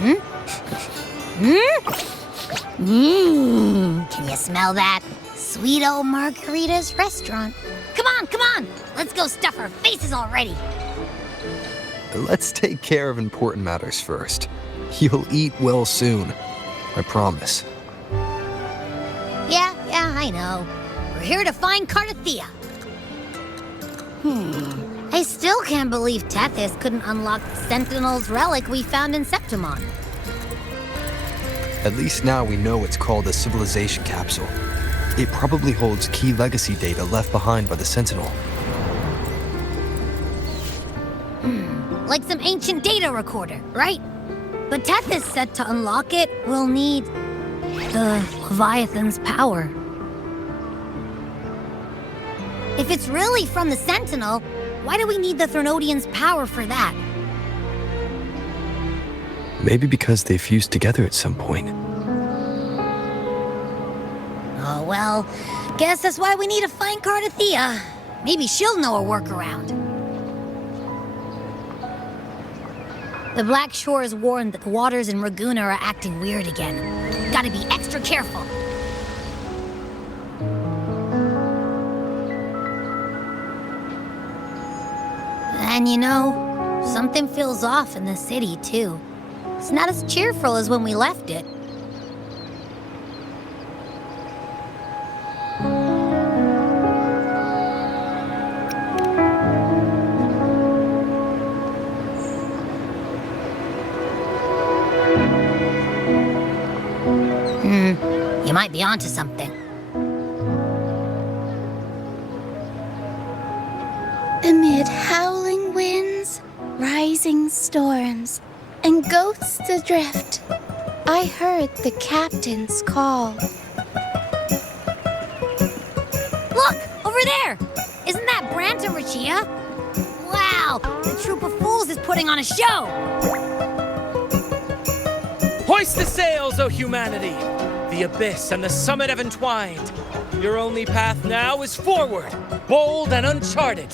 Can you smell that? Sweet old Margarita's restaurant. Come on! Let's go stuff our faces already. Let's take care of important matters first. You'll eat well soon. I promise. Yeah, I know. We're here to find Cardathia. I still can't believe Tethys couldn't unlock the Sentinel's relic we found in Septimon. At least now we know it's called a civilization capsule. It probably holds key legacy data left behind by the Sentinel. Like some ancient data recorder, right? But Tethys said to unlock it, we'll need the Leviathan's power. If it's really from the Sentinel, why do we need the Threnodian's power for that? Maybe because they fused together at some point. Oh, well, guess that's why we need to find Cardathia. Maybe she'll know a workaround. The Black Shores warned that the waters in Raguna are acting weird again. Gotta be extra careful. And you know, something feels off in the city, too. It's not as cheerful as when we left it. You might be onto something. Amid howling winds, rising storms, and ghosts adrift, I heard the captain's call. Look! Over there! Isn't that Brant and Rachia? Wow! The troop of fools is putting on a show! Hoist the sails, O humanity! The abyss and the summit have entwined. Your only path now is forward, bold and uncharted.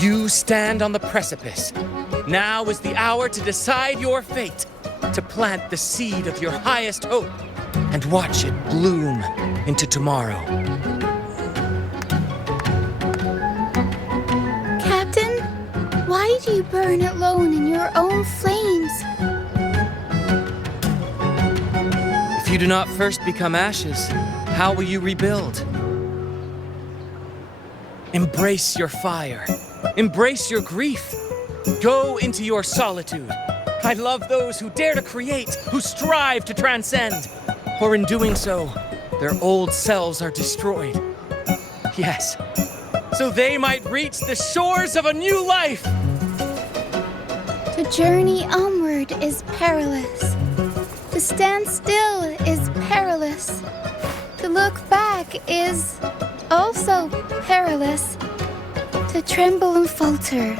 You stand on the precipice. Now is the hour to decide your fate, to plant the seed of your highest hope, and watch it bloom into tomorrow. Captain, why do you burn alone in your own flames? If you do not first become ashes, how will you rebuild? Embrace your fire. Embrace your grief. Go into your solitude. I love those who dare to create, who strive to transcend. For in doing so, their old selves are destroyed. Yes, so they might reach the shores of a new life. To journey onward is perilous. To stand still is perilous. To look back is also perilous. To tremble and falter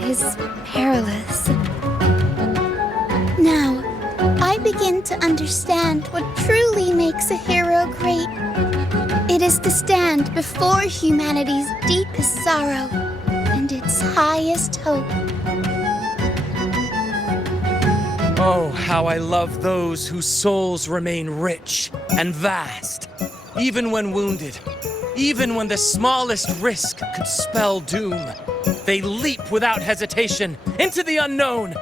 is perilous. Now, I begin to understand what truly makes a hero great. It is to stand before humanity's deepest sorrow and its highest hope. Oh, how I love those whose souls remain rich and vast, even when wounded, even when the smallest risk could spell doom. They leap without hesitation into the unknown.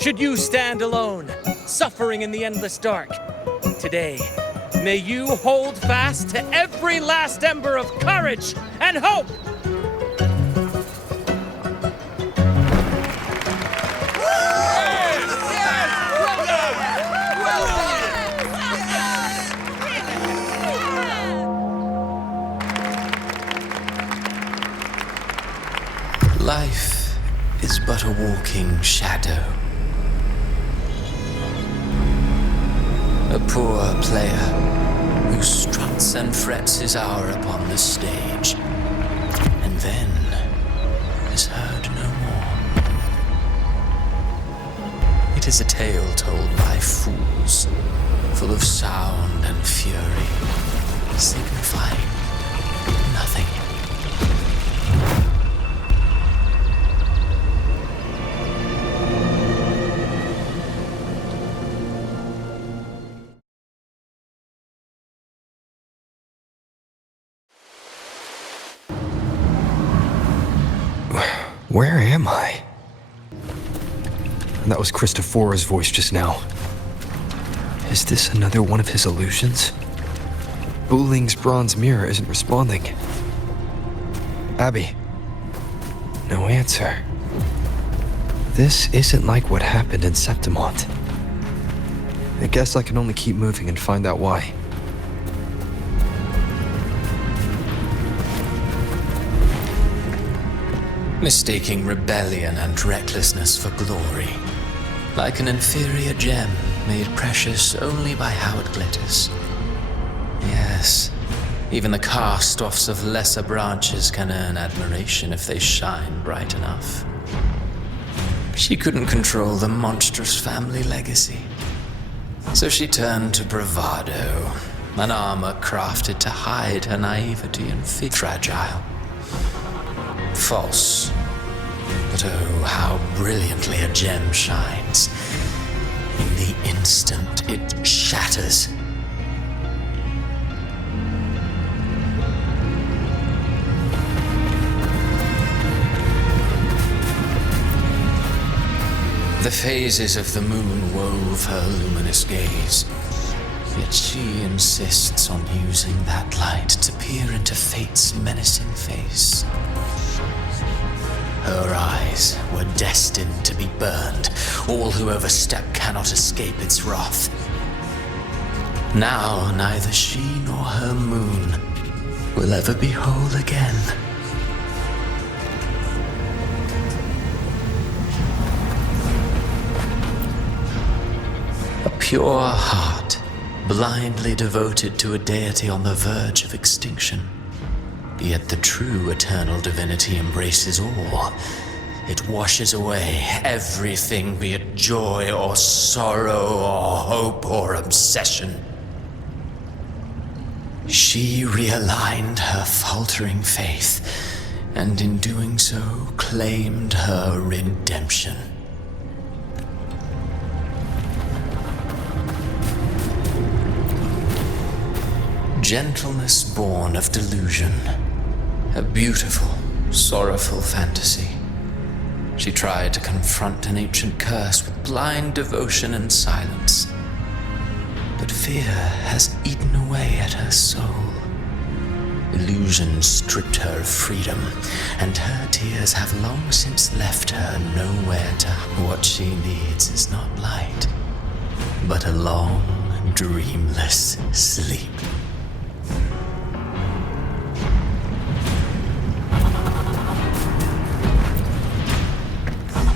Should you stand alone, suffering in the endless dark, today, may you hold fast to every last ember of courage and hope. Life is but a walking shadow. A poor player who struts and frets his hour upon the stage, and then is heard no more. It is a tale told by fools, full of sound and fury, signifying nothing. Where am I? And that was Christophora's voice just now. Is this another one of his illusions? Buling's bronze mirror isn't responding. Abby. No answer. This isn't like what happened in Septimont. I guess I can only keep moving and find out why. Mistaking rebellion and recklessness for glory, like an inferior gem made precious only by how it glitters. Yes, even the cast-offs of lesser branches can earn admiration if they shine bright enough. She couldn't control the monstrous family legacy, so she turned to bravado, an armor crafted to hide her naivety and fragile. False. But oh, how brilliantly a gem shines. In the instant it shatters. The phases of the moon wove her luminous gaze, yet she insists on using that light to peer into fate's menacing face. Her eyes were destined to be burned. All who overstep cannot escape its wrath. Now neither she nor her moon will ever be whole again. A pure heart, blindly devoted to a deity on the verge of extinction. Yet the true eternal divinity embraces all. It washes away everything, be it joy or sorrow or hope or obsession. She realigned her faltering faith, and in doing so claimed her redemption. Gentleness born of delusion. A beautiful, sorrowful fantasy. She tried to confront an ancient curse with blind devotion and silence. But fear has eaten away at her soul. Illusion stripped her of freedom, and her tears have long since left her nowhere to hide. What she needs is not light, but a long, dreamless sleep.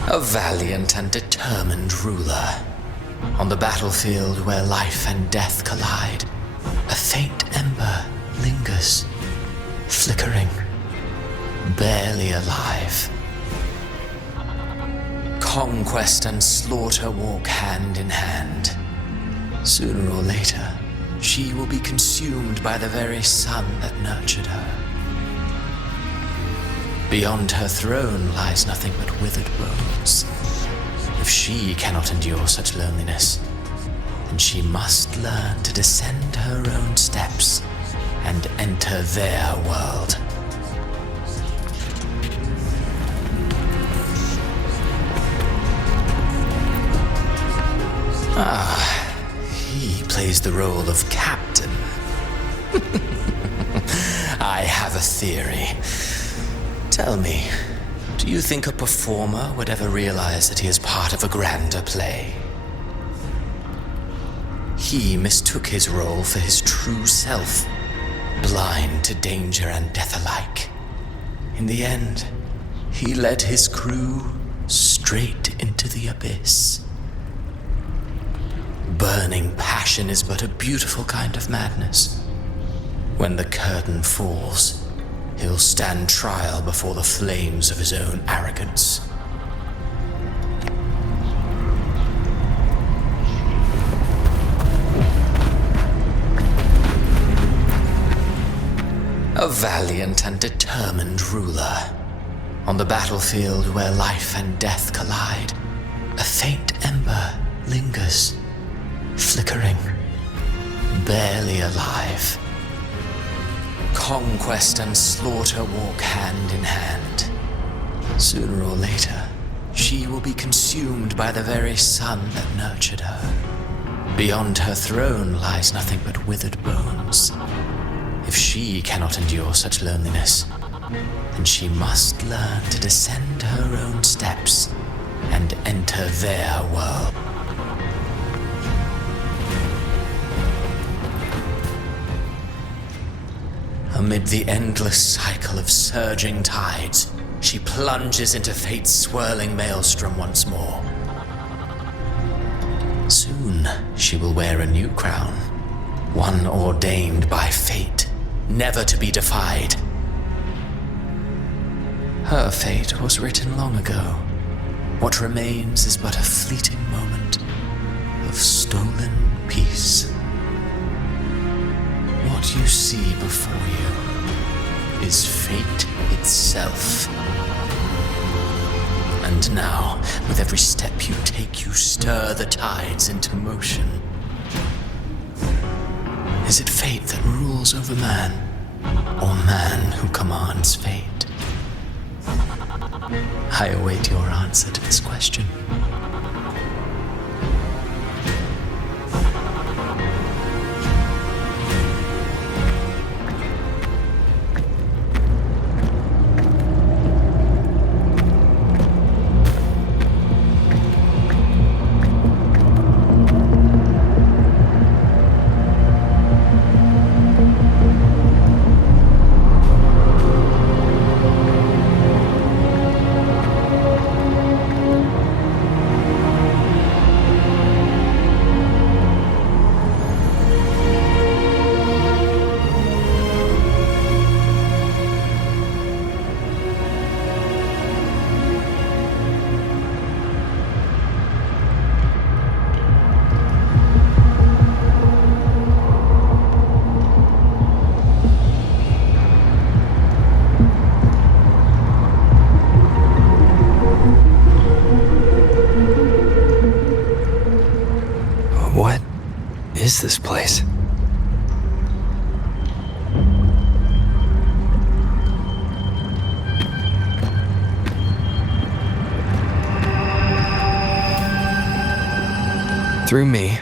A valiant and determined ruler. On the battlefield where life and death collide, a faint ember lingers, flickering, barely alive. Conquest and slaughter walk hand in hand. Sooner or later, she will be consumed by the very sun that nurtured her. Beyond her throne lies nothing but withered bones. If she cannot endure such loneliness, then she must learn to descend her own steps and enter their world. He plays the role of captain. I have a theory. Tell me, do you think a performer would ever realize that he is part of a grander play? He mistook his role for his true self, blind to danger and death alike. In the end, he led his crew straight into the abyss. Burning passion is but a beautiful kind of madness. When the curtain falls, he'll stand trial before the flames of his own arrogance. A valiant and determined ruler. On the battlefield where life and death collide, a faint ember lingers, flickering, barely alive. Conquest and slaughter walk hand in hand. Sooner or later, she will be consumed by the very sun that nurtured her. Beyond her throne lies nothing but withered bones. If she cannot endure such loneliness, then she must learn to descend her own steps and enter their world. Amid the endless cycle of surging tides, she plunges into fate's swirling maelstrom once more. Soon, she will wear a new crown, one ordained by fate, never to be defied. Her fate was written long ago. What remains is but a fleeting moment of stolen peace. What you see before you is fate itself. And now, with every step you take, you stir the tides into motion. Is it fate that rules over man, or man who commands fate? I await your answer to this question. What is this place? Through me,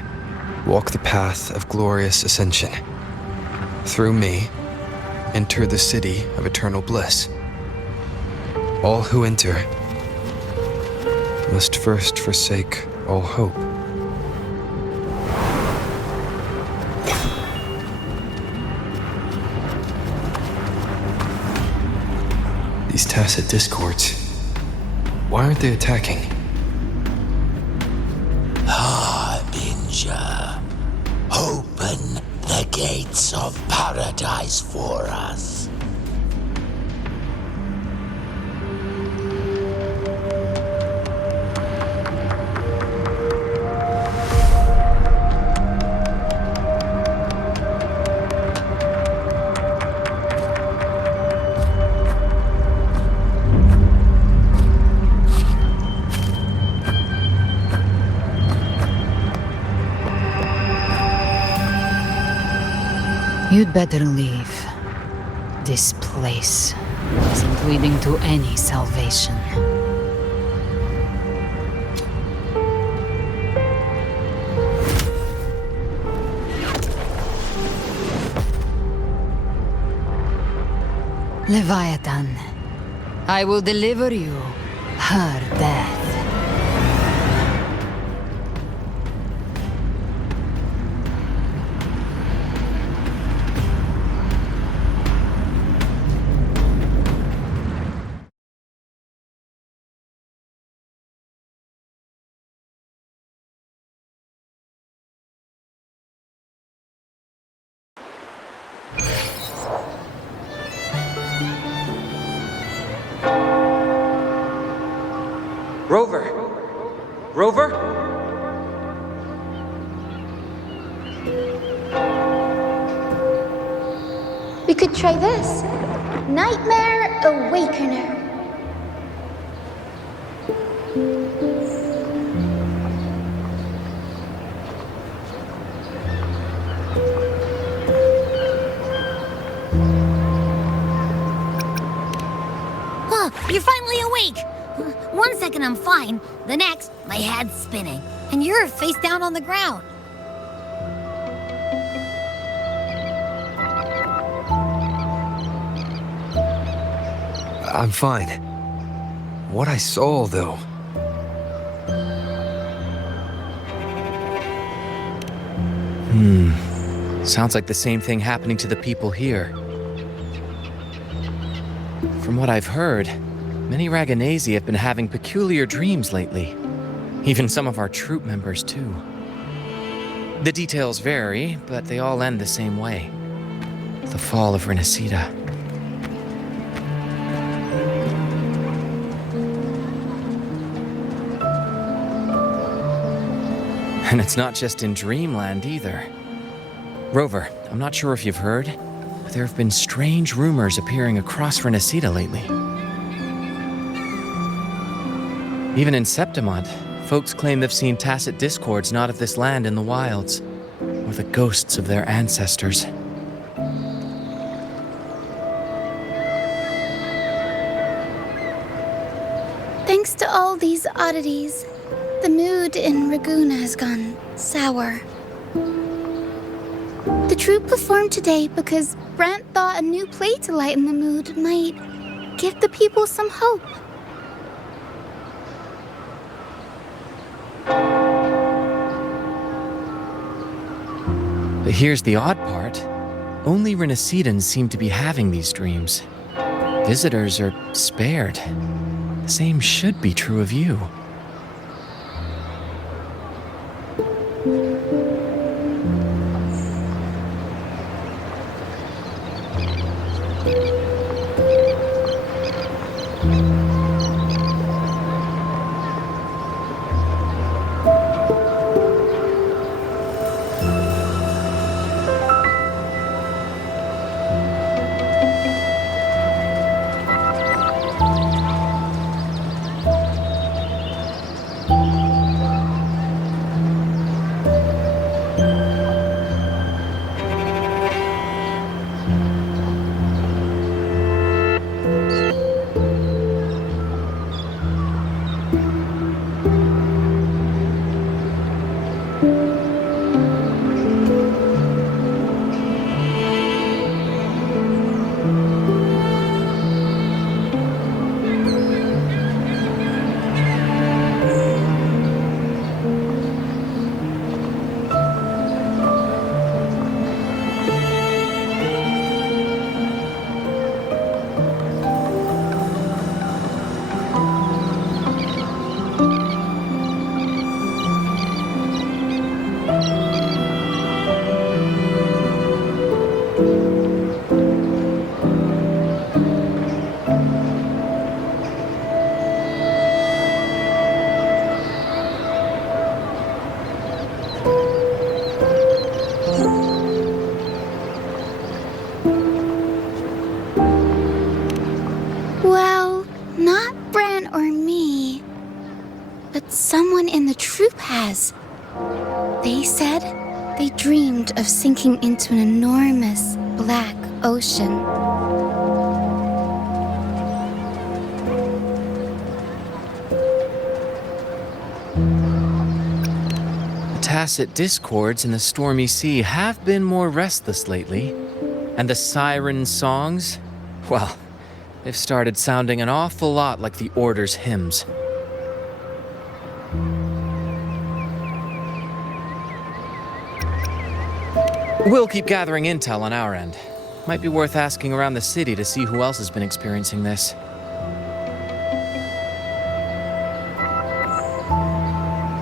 walk the path of glorious ascension. Through me, enter the city of eternal bliss. All who enter must first forsake all hope. These tacit discords, why aren't they attacking? Harbinger, open the gates of paradise for us. You'd better leave. This place isn't leading to any salvation. Leviathan, I will deliver you her death. Rover! Rover? We could try this. Nightmare Awakener. You're finally awake! weak! One second I'm fine, the next, my head's spinning, and you're face down on the ground. I'm fine. What I saw, though. Sounds like the same thing happening to the people here. From what I've heard, many Raganesi have been having peculiar dreams lately. Even some of our troop members, too. The details vary, but they all end the same way. The fall of Rinascita. And it's not just in Dreamland either. Rover, I'm not sure if you've heard, but there have been strange rumors appearing across Rinascita lately. Even in Septimont, folks claim they've seen tacit discords not of this land in the wilds, or the ghosts of their ancestors. Thanks to all these oddities, the mood in Raguna has gone sour. The troupe performed today because Brant thought a new play to lighten the mood might give the people some hope. But here's the odd part. Only Rinascitans seem to be having these dreams. Visitors are spared. The same should be true of you. Well, not Bran or me, but someone in the troupe has. They said they dreamed of sinking into an enormous black ocean. The tacit discords in the stormy sea have been more restless lately. And the siren songs, well, they've started sounding an awful lot like the Order's hymns. We'll keep gathering intel on our end. Might be worth asking around the city to see who else has been experiencing this.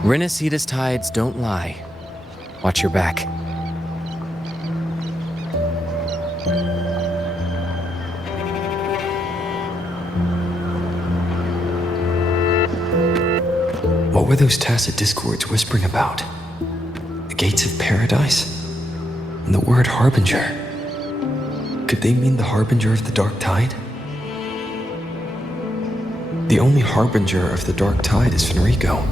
Rinascita's tides don't lie. Watch your back. What were those tacit discords whispering about? The gates of paradise? And the word harbinger? Could they mean the harbinger of the dark tide? The only harbinger of the dark tide is Fenrico.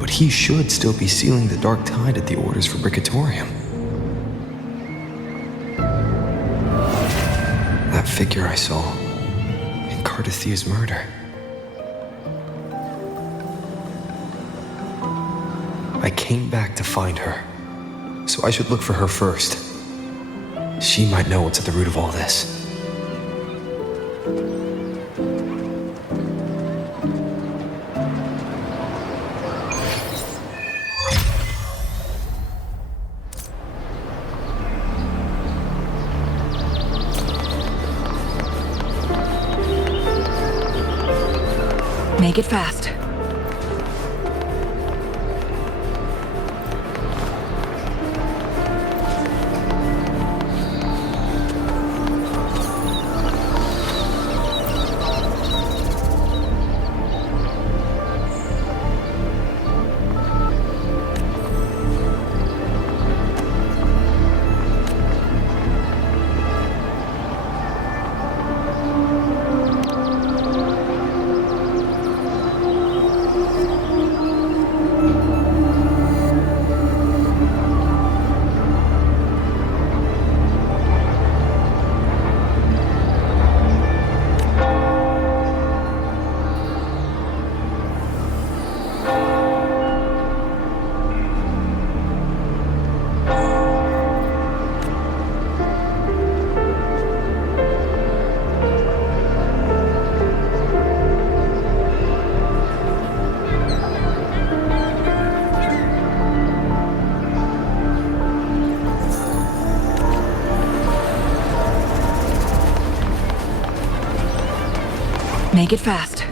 But he should still be sealing the dark tide at the Order's Fabricatorium. That figure I saw in Cardathia's murder. I came back to find her, so I should look for her first. She might know what's at the root of all this. Make it fast. Make it fast.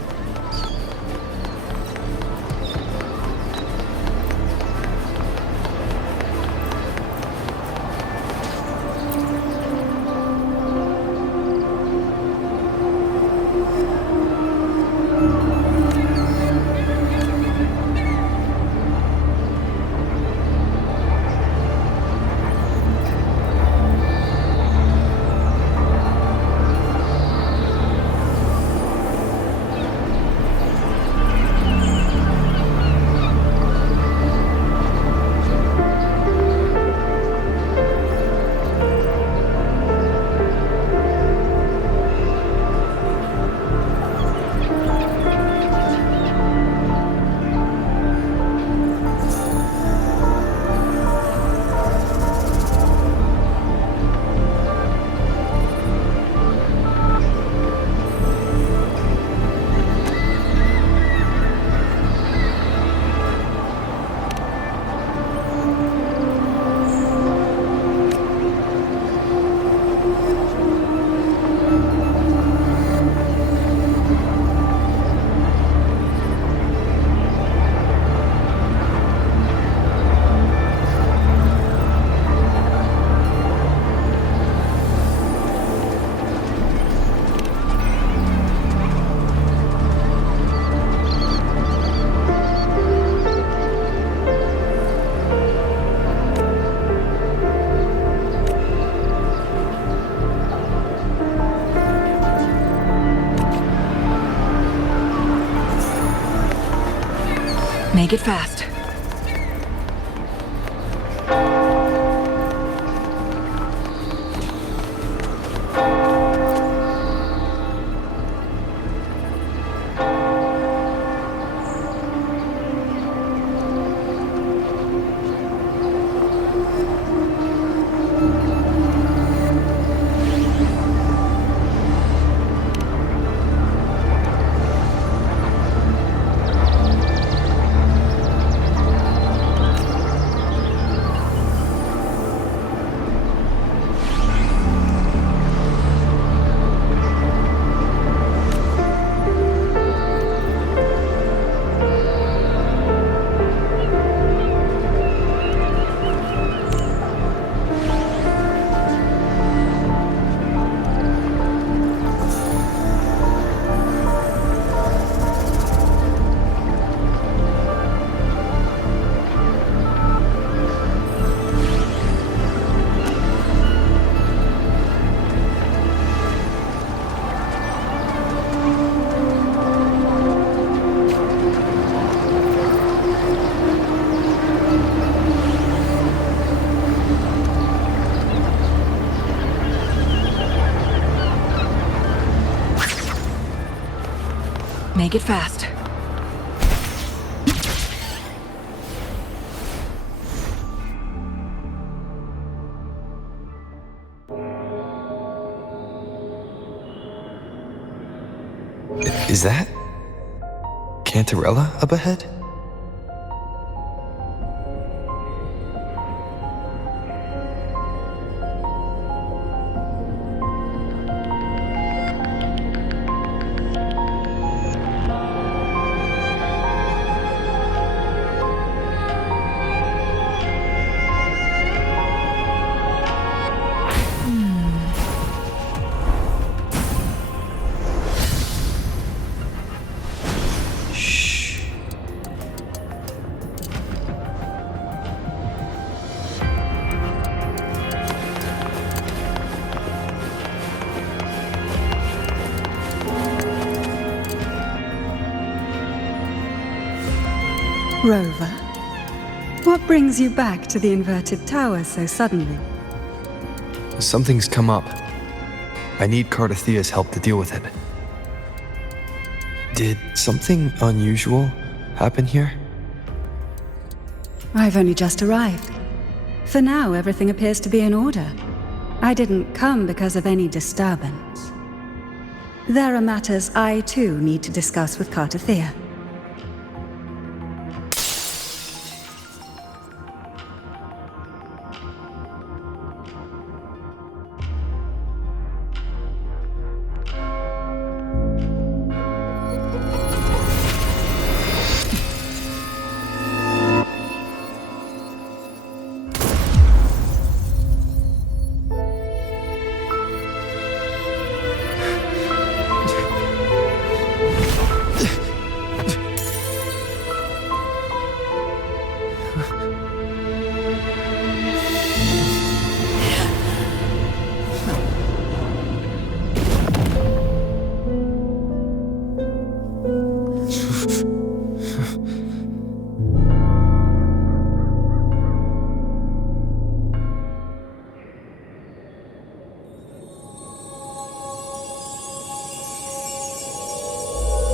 Make it fast. Make it fast. Is that Cantarella up ahead? Rover, what brings you back to the inverted tower so suddenly? Something's come up. I need Cardathia's help to deal with it. Did something unusual happen here? I've only just arrived. For now, everything appears to be in order. I didn't come because of any disturbance. There are matters I, too, need to discuss with Cardathia.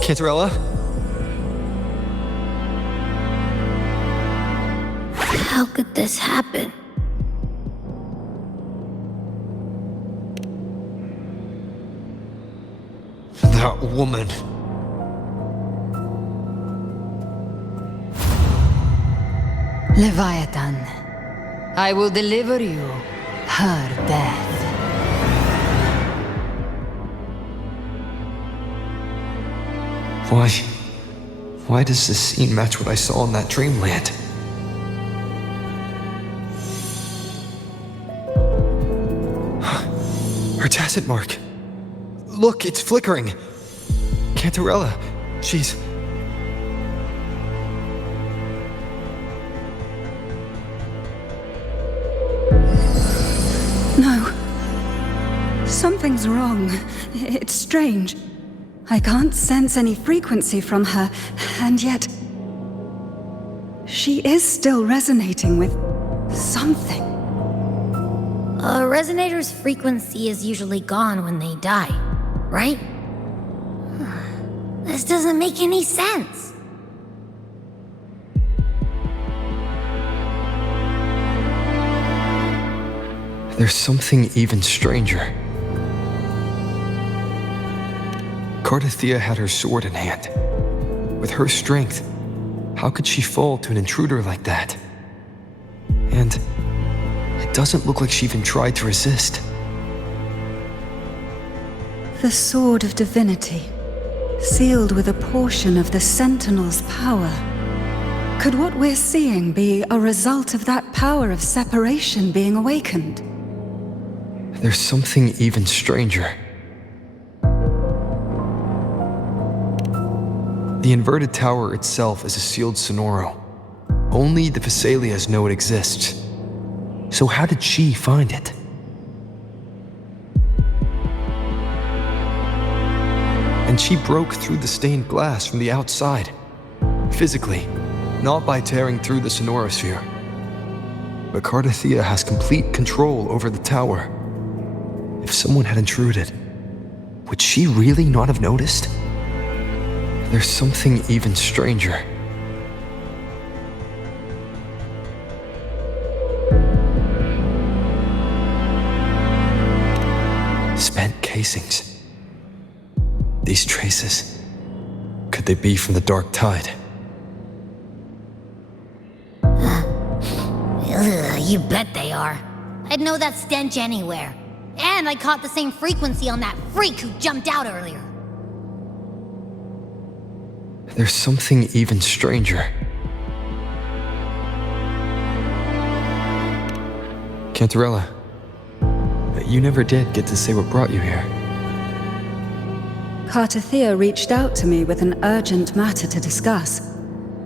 Cantarella? How could this happen? That woman. Leviathan, I will deliver you her death. Why does this scene match what I saw in that dreamland? Her tacit mark. Look, it's flickering. Cantarella, she's... No. Something's wrong. It's strange. I can't sense any frequency from her, and yet... she is still resonating with something. A resonator's frequency is usually gone when they die, right? This doesn't make any sense. There's something even stranger. Cardathia had her sword in hand. With her strength, how could she fall to an intruder like that? And it doesn't look like she even tried to resist. The Sword of Divinity, sealed with a portion of the Sentinel's power. Could what we're seeing be a result of that power of separation being awakened? There's something even stranger. The inverted tower itself is a sealed sonoro. Only the Vesalias know it exists. So how did she find it? And she broke through the stained glass from the outside. Physically, not by tearing through the sonorosphere. But Cardathia has complete control over the tower. If someone had intruded, would she really not have noticed? There's something even stranger. Spent casings. These traces, they be from the dark tide? Ugh, you bet they are. I'd know that stench anywhere. And I caught the same frequency on that freak who jumped out earlier. There's something even stranger. Cantarella, you never did get to say what brought you here. Cartathea reached out to me with an urgent matter to discuss.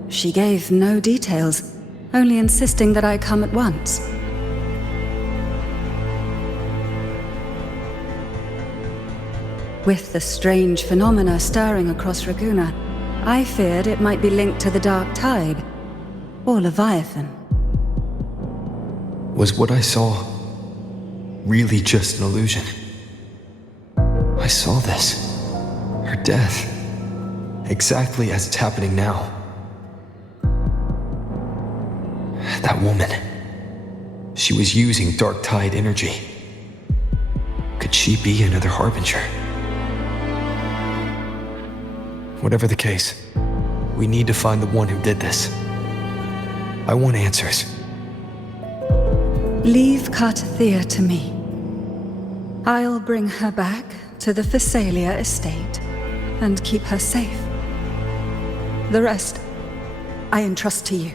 She gave no details, only insisting that I come at once. With the strange phenomena stirring across Raguna, I feared it might be linked to the dark tide, or Leviathan. Was what I saw really just an illusion? I saw this. Her death. Exactly as it's happening now. That woman. She was using dark tide energy. Could she be another harbinger? Whatever the case, we need to find the one who did this. I want answers. Leave Cartathea to me. I'll bring her back to the Phasalia estate and keep her safe. The rest, I entrust to you.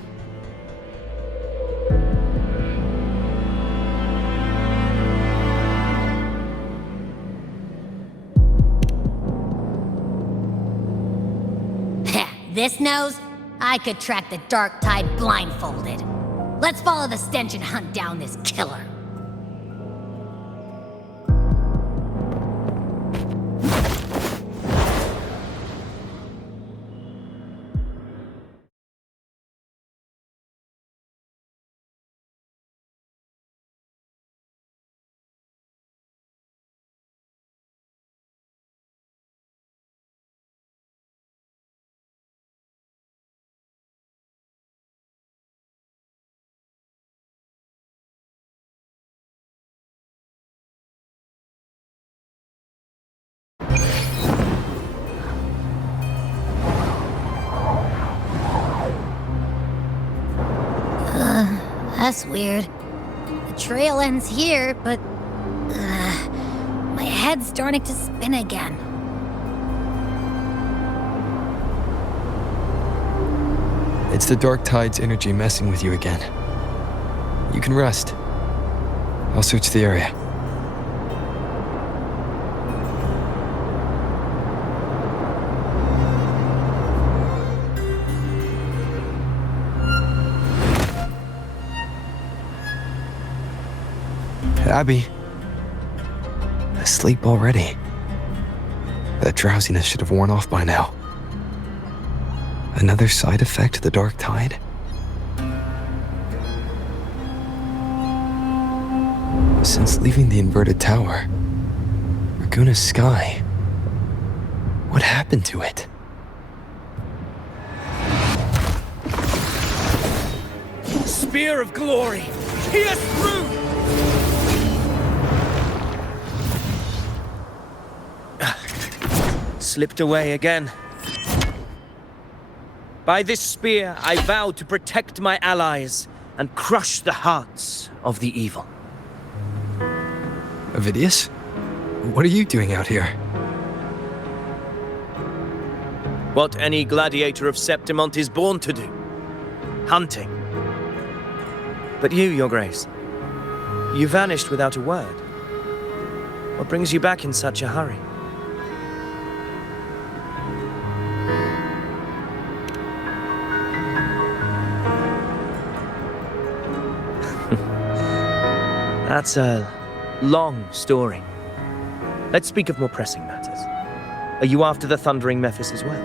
This nose? I could track the dark tide blindfolded. Let's follow the stench and hunt down this killer. That's weird. The trail ends here, but... my head's starting to spin again. It's the dark tide's energy messing with you again. You can rest. I'll search the area. Abby. Asleep already. That drowsiness should have worn off by now. Another side effect of the dark tide? Since leaving the inverted tower, Raguna's sky, what happened to it? Spear of glory! Pierce through! Slipped away again. By this spear, I vow to protect my allies and crush the hearts of the evil. Avidius? What are you doing out here? What any gladiator of Septimont is born to do. Hunting. But you, Your Grace, you vanished without a word. What brings you back in such a hurry? That's a long story. Let's speak of more pressing matters. Are you after the Thundering Mephis as well?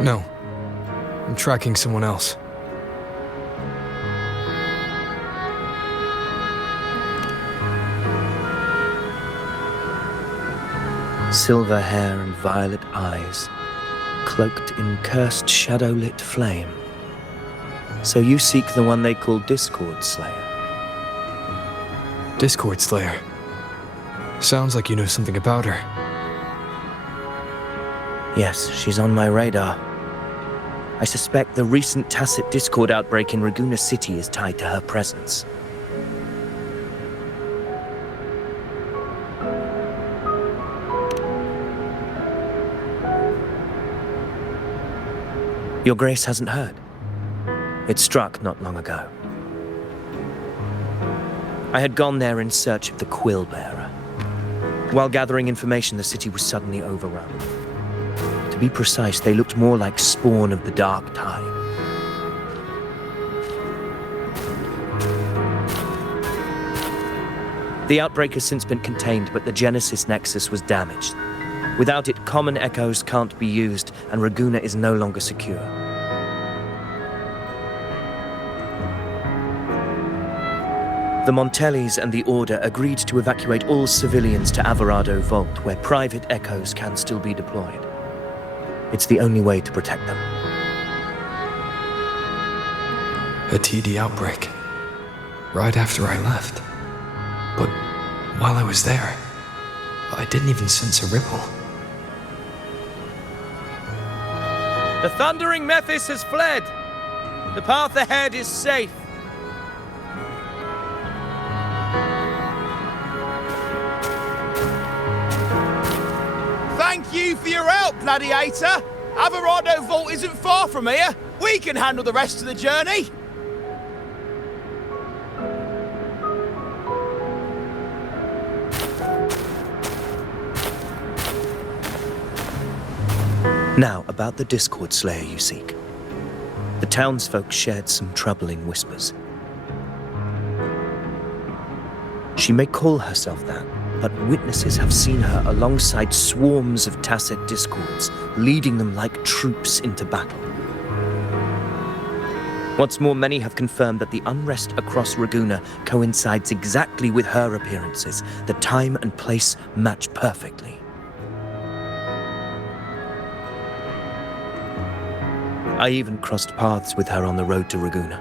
No. I'm tracking someone else. Silver hair and violet eyes, cloaked in cursed shadow-lit flame. So you seek the one they call Discord Slayer. Discord Slayer. Sounds like you know something about her. Yes, she's on my radar. I suspect the recent tacit discord outbreak in Ragusa City is tied to her presence. Your Grace hasn't heard. It struck not long ago. I had gone there in search of the Quill Bearer. While gathering information, the city was suddenly overrun. To be precise, they looked more like spawn of the Dark Tide. The outbreak has since been contained, but the Genesis Nexus was damaged. Without it, common echoes can't be used, and Ragusa is no longer secure. The Montellis and the Order agreed to evacuate all civilians to Alvarado Vault, where private echoes can still be deployed. It's the only way to protect them. A TD outbreak. Right after I left. But while I was there, I didn't even sense a ripple. The Thundering Mephis has fled. The path ahead is safe. Thank you for your help, Gladiator. Alvarado Vault isn't far from here. We can handle the rest of the journey. Now, about the Discord Slayer you seek. The townsfolk shared some troubling whispers. She may call herself that, but witnesses have seen her alongside swarms of tacit discords, leading them like troops into battle. What's more, many have confirmed that the unrest across Ragusa coincides exactly with her appearances. The time and place match perfectly. I even crossed paths with her on the road to Ragusa.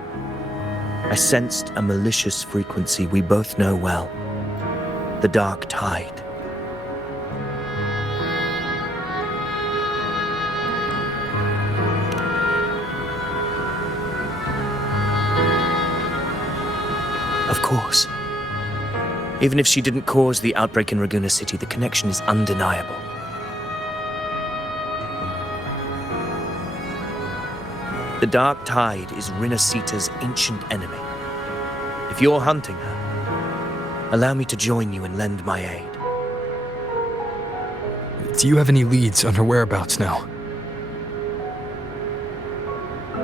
I sensed a malicious frequency we both know well. The Dark Tide. Of course. Even if she didn't cause the outbreak in Ragusa City, the connection is undeniable. The Dark Tide is Rinascita's ancient enemy. If you're hunting her, allow me to join you and lend my aid. Do you have any leads on her whereabouts now?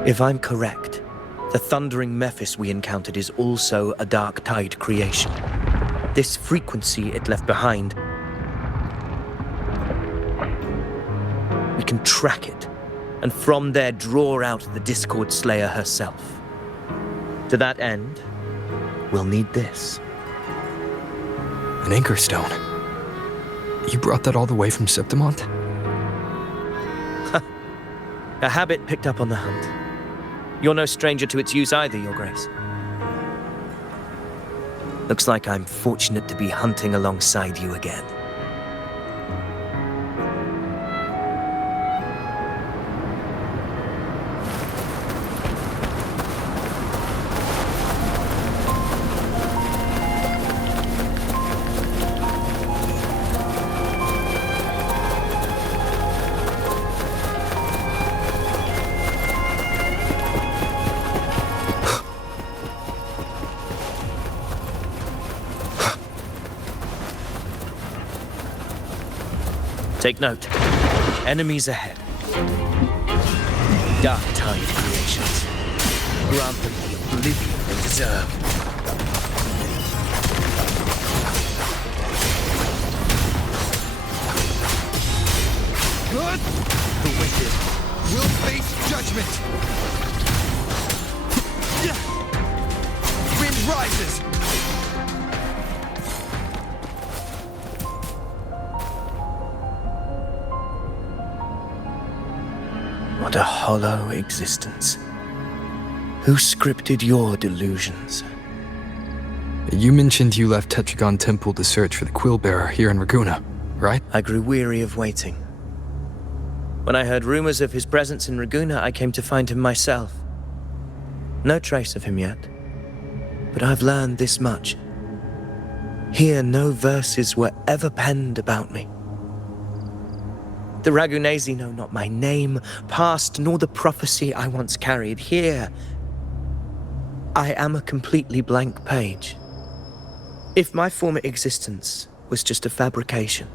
If I'm correct, the Thundering Mephis we encountered is also a Dark Tide creation. This frequency it left behind, we can track it, and from there draw out the Discord Slayer herself. To that end, we'll need this. An anchor stone. You brought that all the way from Septimont? A habit picked up on the hunt. You're no stranger to its use either, Your Grace. Looks like I'm fortunate to be hunting alongside you again. Take note. Enemies ahead. Dark Tide creations. Grant them the oblivion they deserve. Good. The wicked will face judgment. Wind rises. What a hollow existence. Who scripted your delusions? You mentioned you left Tetragon Temple to search for the Quill Bearer here in Ragusa, right? I grew weary of waiting. When I heard rumors of his presence in Raguna, I came to find him myself. No trace of him yet, but I've learned this much. Here, no verses were ever penned about me. The Ragunesi know not my name, past, nor the prophecy I once carried. Here, I am a completely blank page. If my former existence was just a fabrication,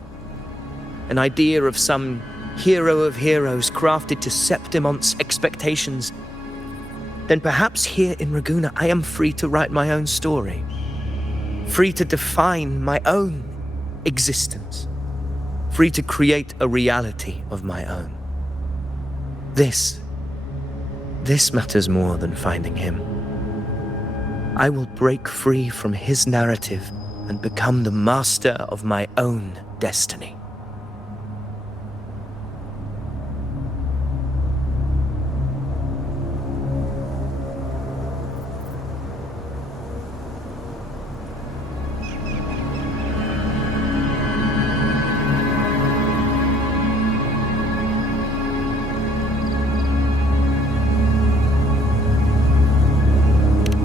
an idea of some hero of heroes crafted to Septimont's expectations, then perhaps here in Raguna I am free to write my own story, free to define my own existence, free to create a reality of my own. This matters more than finding him. I will break free from his narrative and become the master of my own destiny.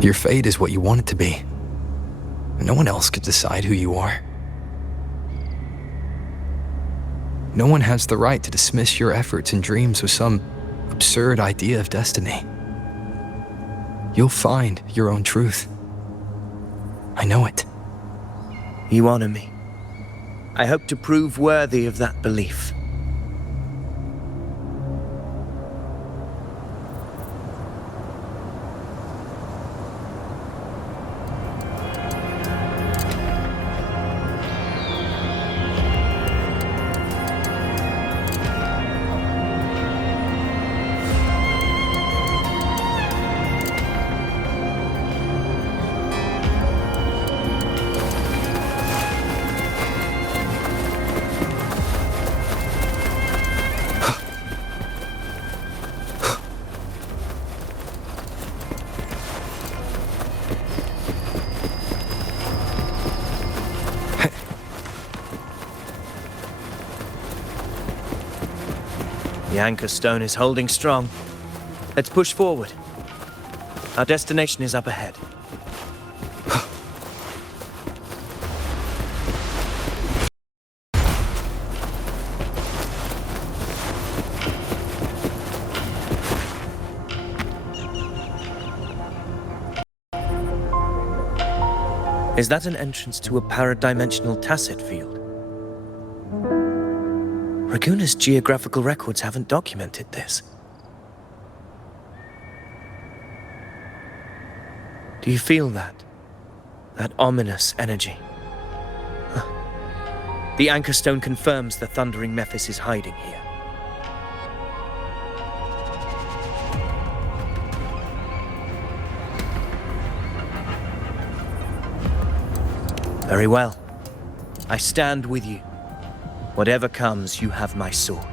Your fate is what you want it to be. No one else could decide who you are. No one has the right to dismiss your efforts and dreams with some absurd idea of destiny. You'll find your own truth. I know it. You honor me. I hope to prove worthy of that belief. The anchor stone is holding strong. Let's push forward. Our destination is up ahead. Is that an entrance to a paradimensional tacit field? Raguna's geographical records haven't documented this. Do you feel that? That ominous energy? Huh. The anchor stone confirms the thundering Mephis is hiding here. Very well. I stand with you. Whatever comes, you have my sword.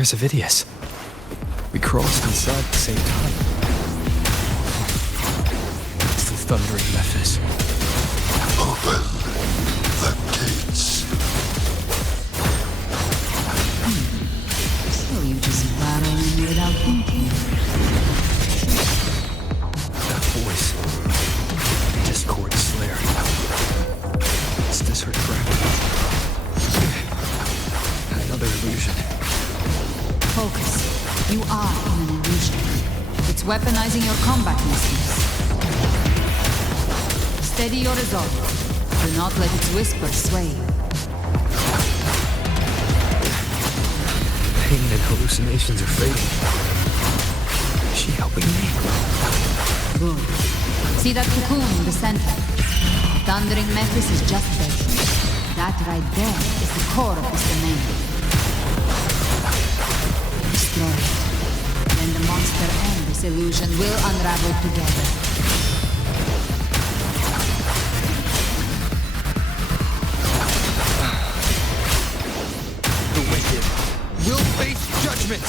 Where's Avidius? We crossed inside at the same time. It's the thundering Mephis. Open the gates. So you just barrel in without thinking. That voice. Discord Slayer. Is this her trap? Another illusion. Focus. You are in an illusion. It's weaponizing your combat instincts. Steady your resolve. Do not let its whisper sway you. Pain and hallucinations are fading. Is she helping me? Good. See that cocoon in the center? Thundering Mephis is just there. That right there is the core of this domain. Destroy it. Then the monster and this illusion will unravel together. The wicked will face judgment!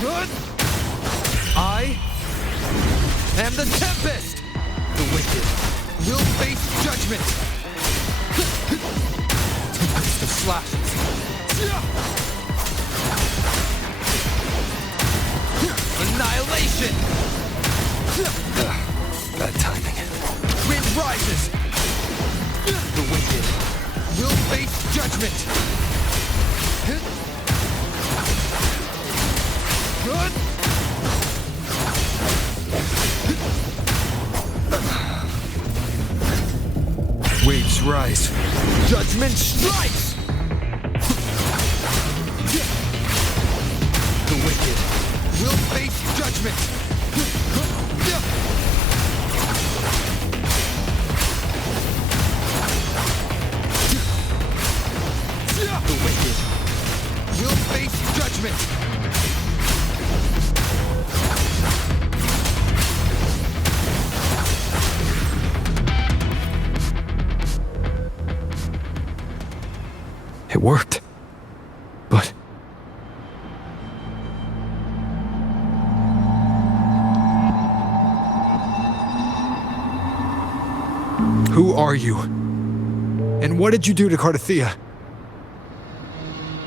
Good! I am the Tempest! The wicked will face judgment! Tempest of slashes! Annihilation! Bad timing. Wind rises! The wicked will face judgment! Good! Waves rise. Judgment strikes! The wicked will face judgment! The wicked will face judgment! It worked. But... who are you? And what did you do to Cardathea?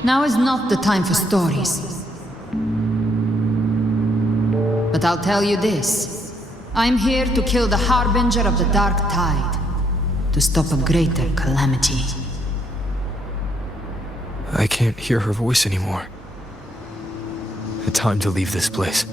Now is not the time for stories. But I'll tell you this. I'm here to kill the harbinger of the dark tide. To stop a greater calamity. I can't hear her voice anymore. Time to leave this place.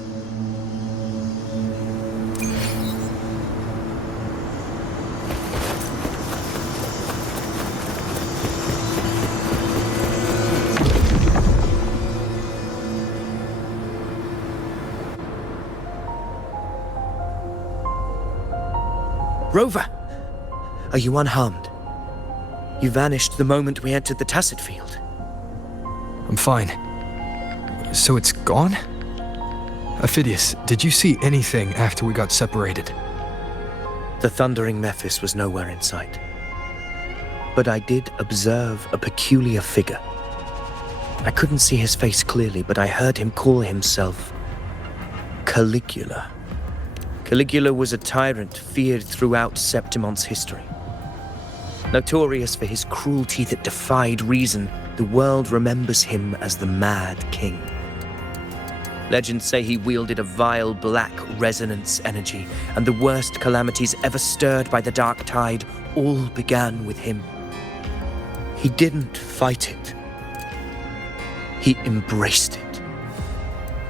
Rover! Are you unharmed? You vanished the moment we entered the Tacit Field. I'm fine. So it's gone? Aphidius, did you see anything after we got separated? The thundering Mephis was nowhere in sight. But I did observe a peculiar figure. I couldn't see his face clearly, but I heard him call himself Caligula. Caligula was a tyrant feared throughout Septimon's history. Notorious for his cruelty that defied reason, the world remembers him as the Mad King. Legends say he wielded a vile black resonance energy, and the worst calamities ever stirred by the dark tide all began with him. He didn't fight it. He embraced it,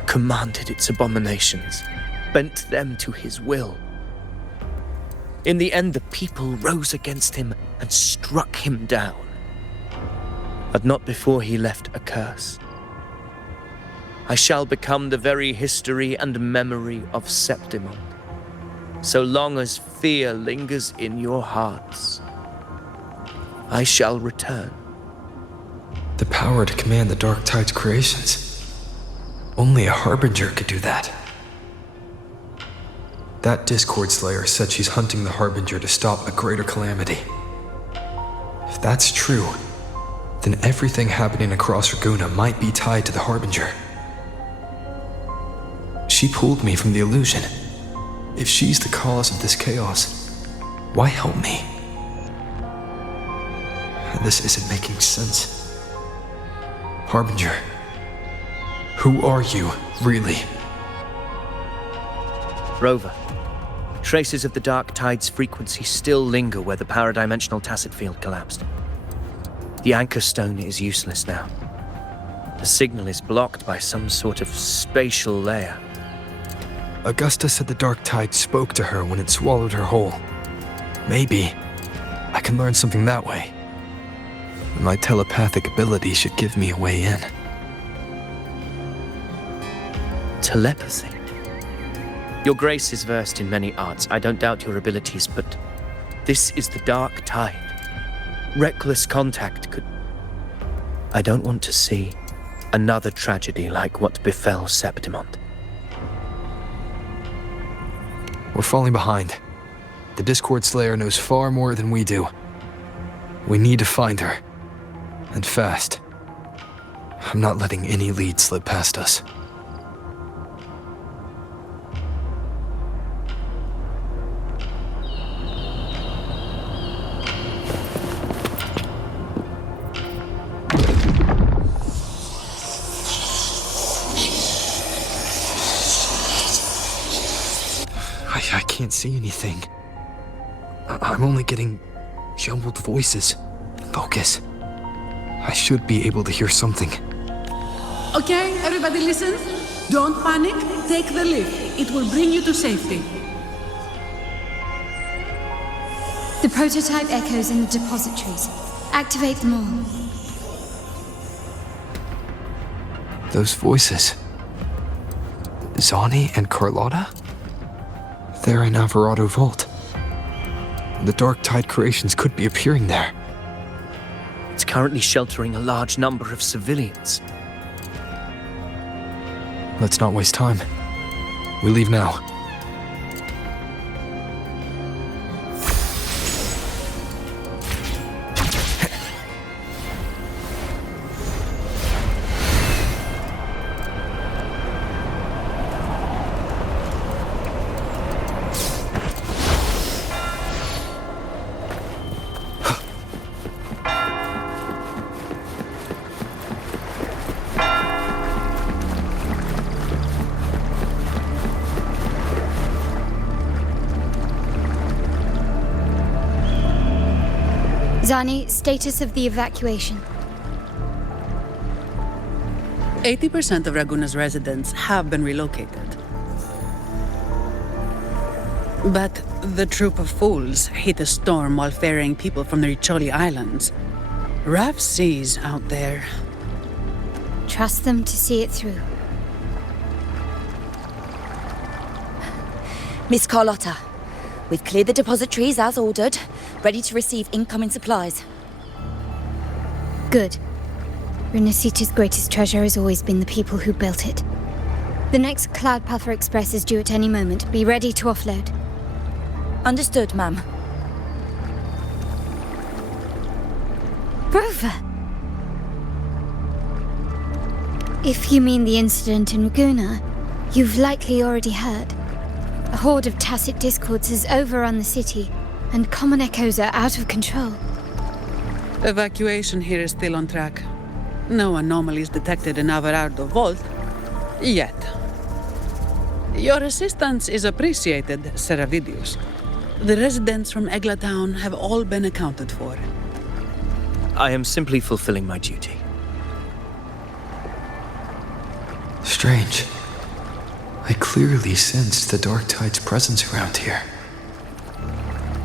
commanded its abominations, bent them to his will. In the end, the people rose against him and struck him down. But not before he left a curse. I shall become the very history and memory of Septimon, so long as fear lingers in your hearts. I shall return. The power to command the Dark Tide's creations. Only a Harbinger could do that. That Discord Slayer said she's hunting the Harbinger to stop a greater calamity. If that's true, then everything happening across Raguna might be tied to the Harbinger. She pulled me from the illusion. If she's the cause of this chaos, why help me? This isn't making sense. Harbinger, who are you, really? Rover, traces of the Dark Tide's frequency still linger where the paradimensional tacit field collapsed. The anchor stone is useless now. The signal is blocked by some sort of spatial layer. Augusta said the Dark Tide spoke to her when it swallowed her whole. Maybe I can learn something that way. My telepathic ability should give me a way in. Telepathy? Your Grace is versed in many arts. I don't doubt your abilities, but this is the Dark Tide. Reckless contact could... I don't want to see another tragedy like what befell Septimond. We're falling behind. The Discord Slayer knows far more than we do. We need to find her. And fast. I'm not letting any lead slip past us. I can't see anything. I'm only getting jumbled voices. Focus. I should be able to hear something. Okay, everybody listen. Don't panic. Take the lift. It will bring you to safety. The prototype echoes in the depositories. Activate them all. Those voices. Zani and Carlotta? They're in Alvarado Vault. The Dark Tide creations could be appearing there. It's currently sheltering a large number of civilians. Let's not waste time. We leave now. Zani, status of the evacuation. 80% of Raguna's residents have been relocated. But the troop of fools hit a storm while ferrying people from the Riccioli Islands. Rough seas out there. Trust them to see it through. Miss Carlotta, we've cleared the depositories as ordered, ready to receive incoming supplies. Good. Rinascita's greatest treasure has always been the people who built it. The next Cloudpuffer Express is due at any moment. Be ready to offload. Understood, ma'am. Rover! If you mean the incident in Raguna, you've likely already heard. A horde of tacit discords has overrun the city, and common echoes are out of control. Evacuation here is still on track. No anomalies detected in Alvarado Vault. Yet. Your assistance is appreciated, Seravidius. The residents from Eglatown have all been accounted for. I am simply fulfilling my duty. Strange. I clearly sensed the Dark Tide's presence around here.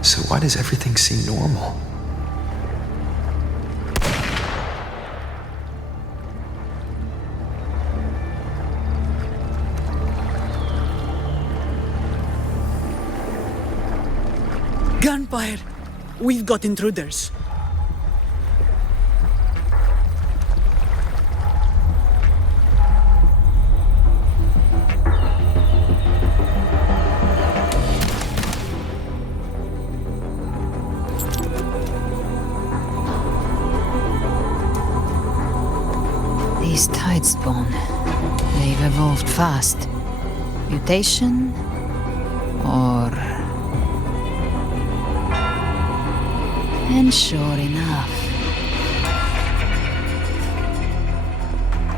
So why does everything seem normal? Gunfire! We've got intruders. Tidespawn. They've evolved fast. Mutation? Or... And sure enough...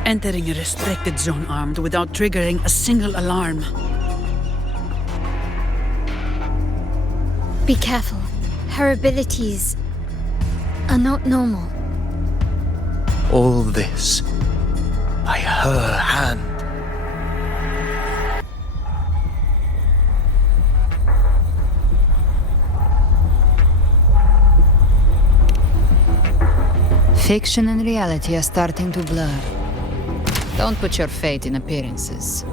Entering a restricted zone armed without triggering a single alarm. Be careful. Her abilities are not normal. All this by her hand. Fiction and reality are starting to blur. Don't put your faith in appearances.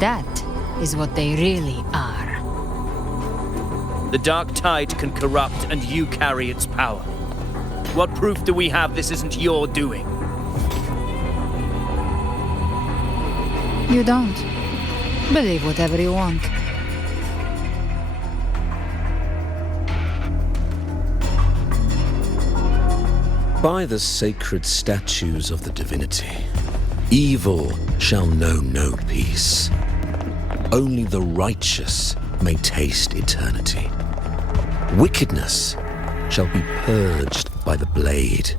That is what they really are. The dark tide can corrupt, and you carry its power. What proof do we have this isn't your doing? You don't. Believe whatever you want. By the sacred statues of the divinity, evil shall know no peace. Only the righteous may taste eternity. Wickedness shall be purged by the blade,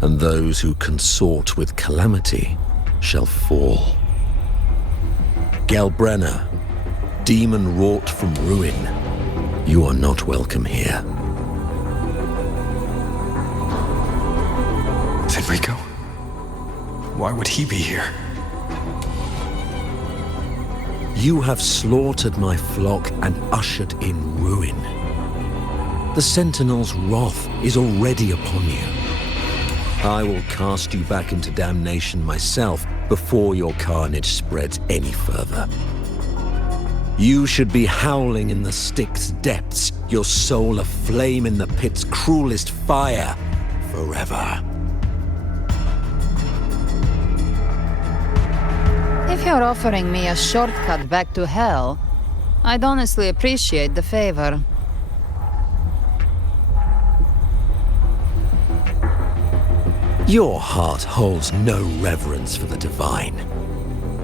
and those who consort with calamity shall fall. Gelbrenna, demon wrought from ruin, you are not welcome here. Fenrico? Why would he be here? You have slaughtered my flock and ushered in ruin. The Sentinel's wrath is already upon you. I will cast you back into damnation myself before your carnage spreads any further. You should be howling in the Styx's depths, your soul aflame in the pit's cruelest fire, forever. If you're offering me a shortcut back to hell, I'd honestly appreciate the favor. Your heart holds no reverence for the divine,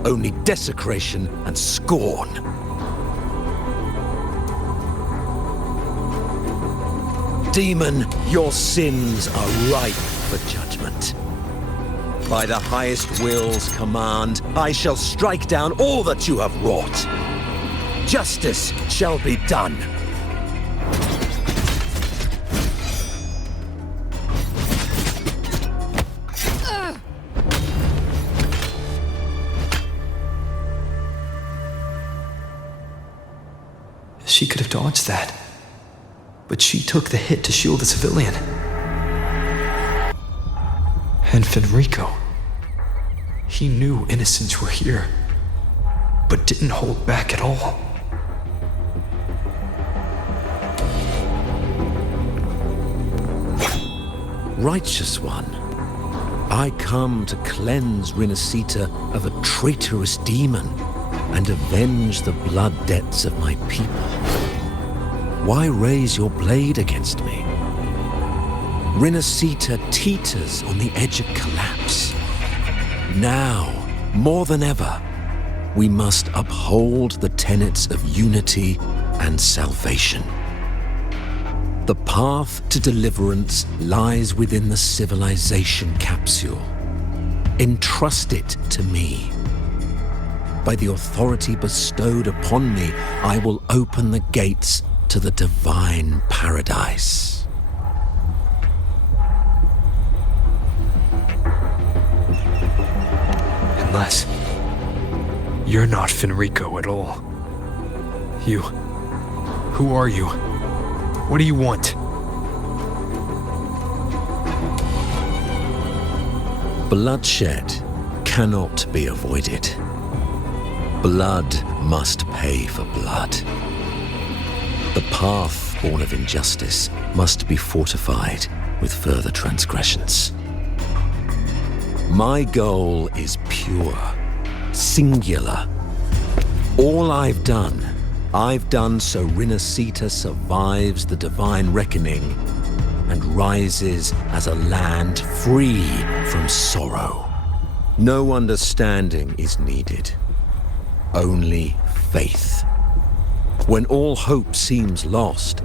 only desecration and scorn. Demon, your sins are ripe for judgment. By the highest will's command, I shall strike down all that you have wrought. Justice shall be done. She could have dodged that. But she took the hit to shield the civilian. And Fenrico. He knew innocents were here, but didn't hold back at all. Righteous one, I come to cleanse Rinascita of a traitorous demon and avenge the blood debts of my people. Why raise your blade against me? Rinascita teeters on the edge of collapse. Now, more than ever, we must uphold the tenets of unity and salvation. The path to deliverance lies within the civilization capsule. Entrust it to me. By the authority bestowed upon me, I will open the gates to the divine paradise. Unless you're not Fenrico at all. Who are you? What do you want? Bloodshed cannot be avoided. Blood must pay for blood. The path born of injustice must be fortified with further transgressions. My goal is pure, singular. All I've done so Rinascita survives the divine reckoning and rises as a land free from sorrow. No understanding is needed, only faith. When all hope seems lost,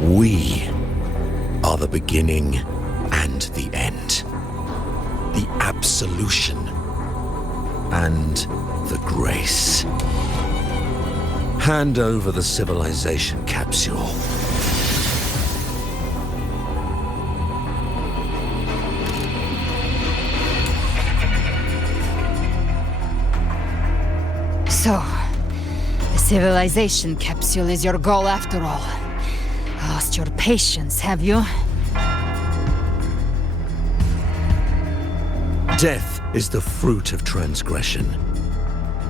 we are the beginning and the end. The absolution and the grace. Hand over the civilization capsule. So, the civilization capsule is your goal after all. Lost your patience, have you? Death is the fruit of transgression.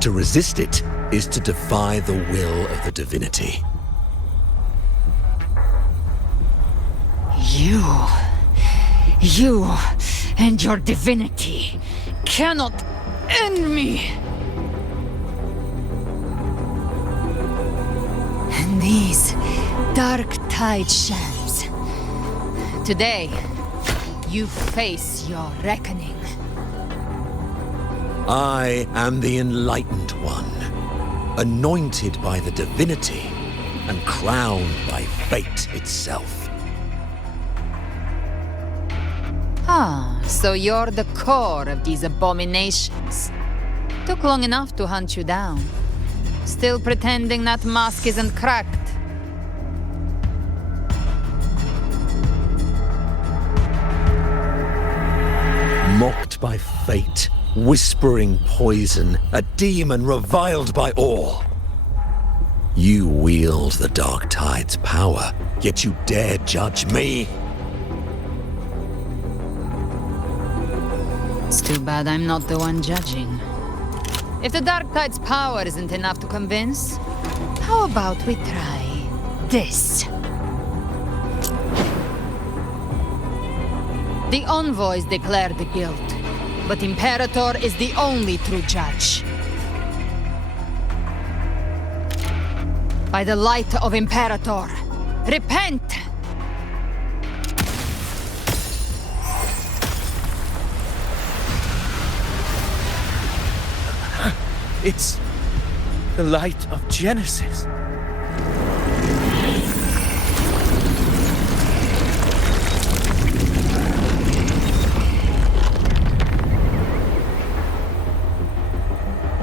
To resist it is to defy the will of the divinity. You and your divinity cannot end me. And these dark tide shams. Today, you face your reckoning. I am the Enlightened One, anointed by the divinity and crowned by fate itself. Ah, so you're the core of these abominations. Took long enough to hunt you down. Still pretending that mask isn't cracked. Mocked by fate, whispering poison, a demon reviled by all. You wield the Dark Tide's power, yet you dare judge me? It's too bad I'm not the one judging. If the Dark Tide's power isn't enough to convince, how about we try this? The envoys declared the guilt, but Imperator is the only true judge. By the light of Imperator, repent! It's the light of Genesis.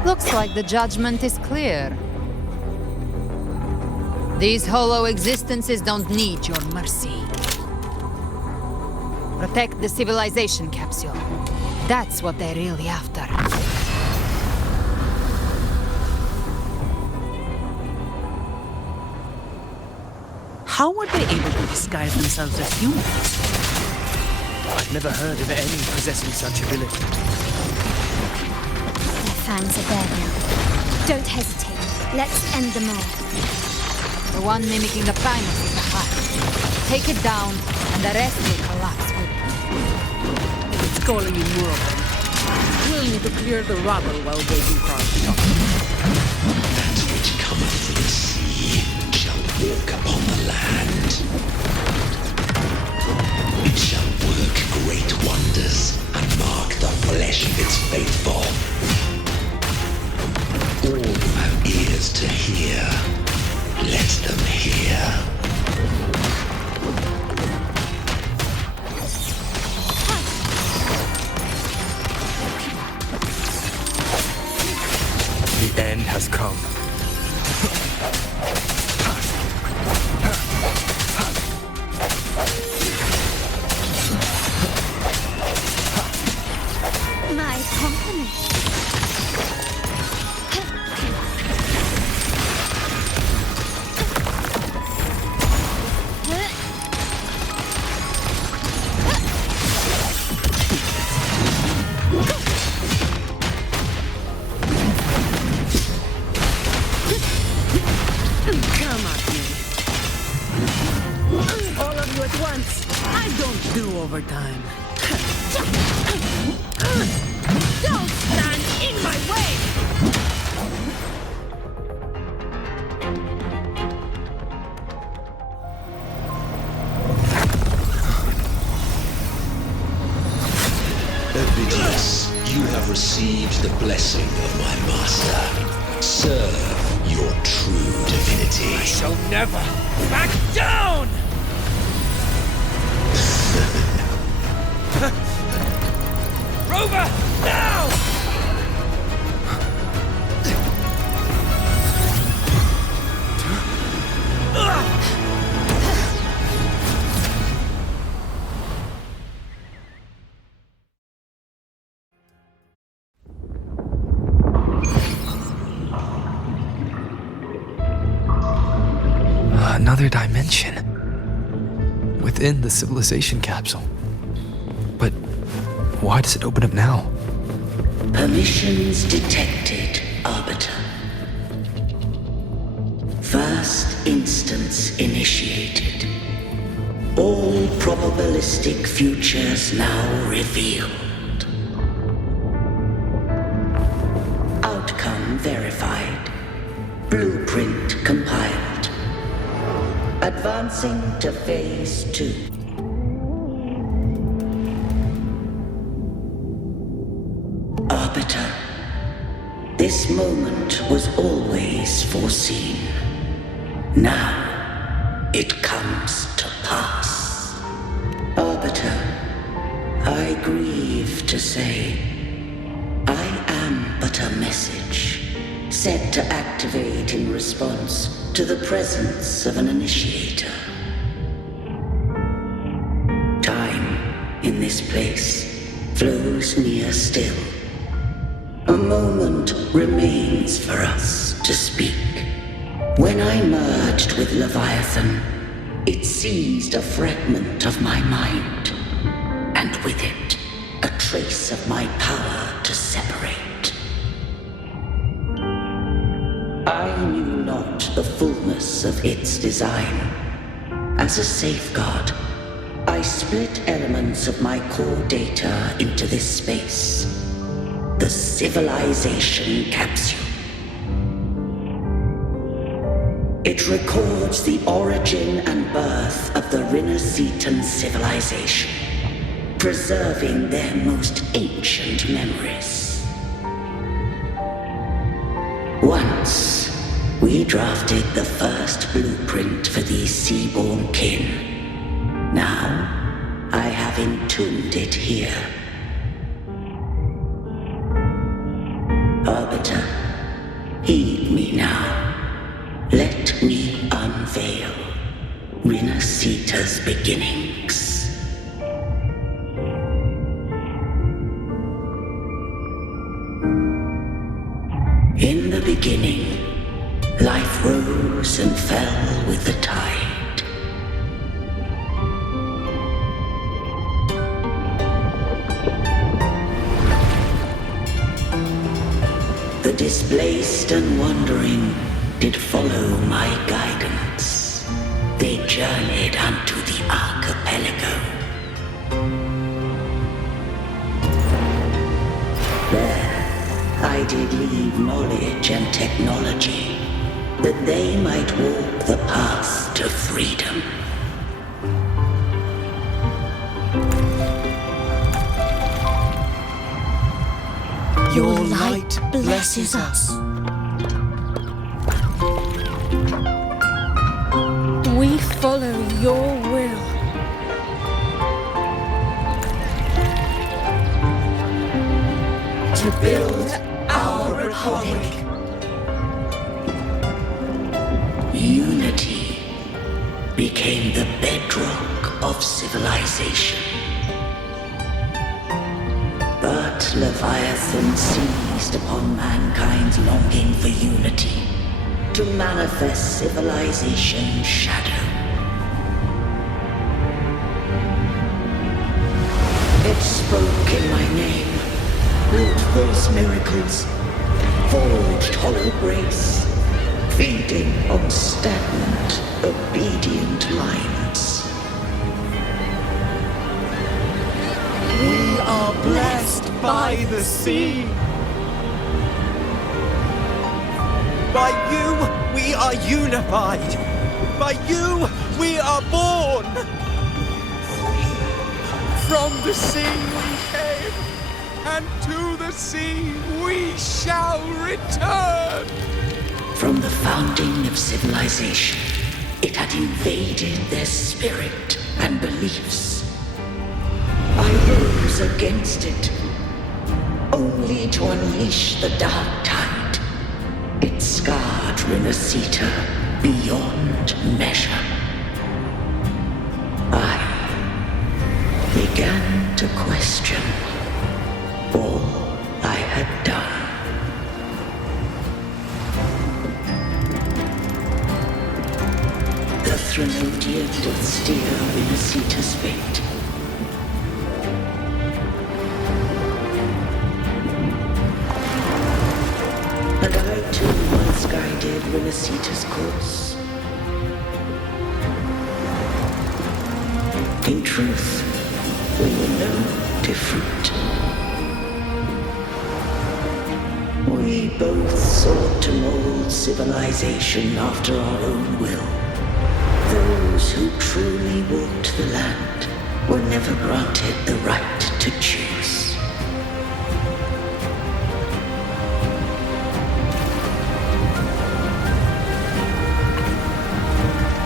Looks like the judgment is clear. These hollow existences don't need your mercy. Protect the civilization capsule. That's what they're really after. How were they able to disguise themselves as humans? I've never heard of any possessing such ability. Their fangs are there now. Don't hesitate. Let's end them all. The one mimicking the Primus is the heart. Take it down, and the rest will collapse with it. It's calling in more of them. We'll need to clear the rubble while waiting for our shot. That which cometh from the sea shall walk upon the land. It shall work great wonders and mark the flesh of its faithful. All who have ears to hear, let them hear. The end has come. My compliments. Come at me. All of you at once. I don't do overtime. Don't stand in my way! Ovidius, you have received the blessing of my master. Serve your true divinity. I shall never back down! Rover, now! Another dimension. Within the civilization capsule. But why does it open up now? Permissions detected, Arbiter. First instance initiated. All probabilistic futures now revealed. Outcome verified. Blueprint compiled. Advancing to Phase 2. Arbiter, this moment was always foreseen. Now, it comes to pass. Arbiter, I grieve to say, I am but a message, set to activate in response to the presence of an initiator. Time, in this place, flows near still. A moment remains for us to speak. When I merged with Leviathan, it seized a fragment of my mind, and with it, a trace of my power to separate. I knew not the fullness of its design. As a safeguard, I split elements of my core data into this space. The civilization capsule. It records the origin and birth of the Rinascitan civilization, preserving their most ancient memories. Once, we drafted the first blueprint for these seaborn kin. Now, I have entombed it here. Arbiter, heed me now. Let me unveil Rinascita's beginnings. In the beginning, life rose and fell with the tide. The displaced and wandering did follow my guidance. They journeyed unto the archipelago. There, I did leave knowledge and technology, that they might walk the path to freedom. Your light blesses us. We follow your will. To build our republic. Unity became the bedrock of civilization. But Leviathan seized upon mankind's longing for unity to manifest civilization's shadow. It spoke in my name, wrought those miracles, forged hollow grace, feeding on stagnant, obedient minds. We are blessed by the sea. By you, we are unified. By you, we are born. From the sea we came. and to the sea we shall return! From the founding of civilization, it had invaded their spirit and beliefs. I rose against it, only to unleash the dark tide. It scarred Rinascita beyond measure. I began to question all I had done. The Threnodian did steer Rinascita's fate. And I too once guided Rinascita's course. In truth, we were no different. We both sought to mold civilization after our own will. Those who truly walked the land were never granted the right to choose.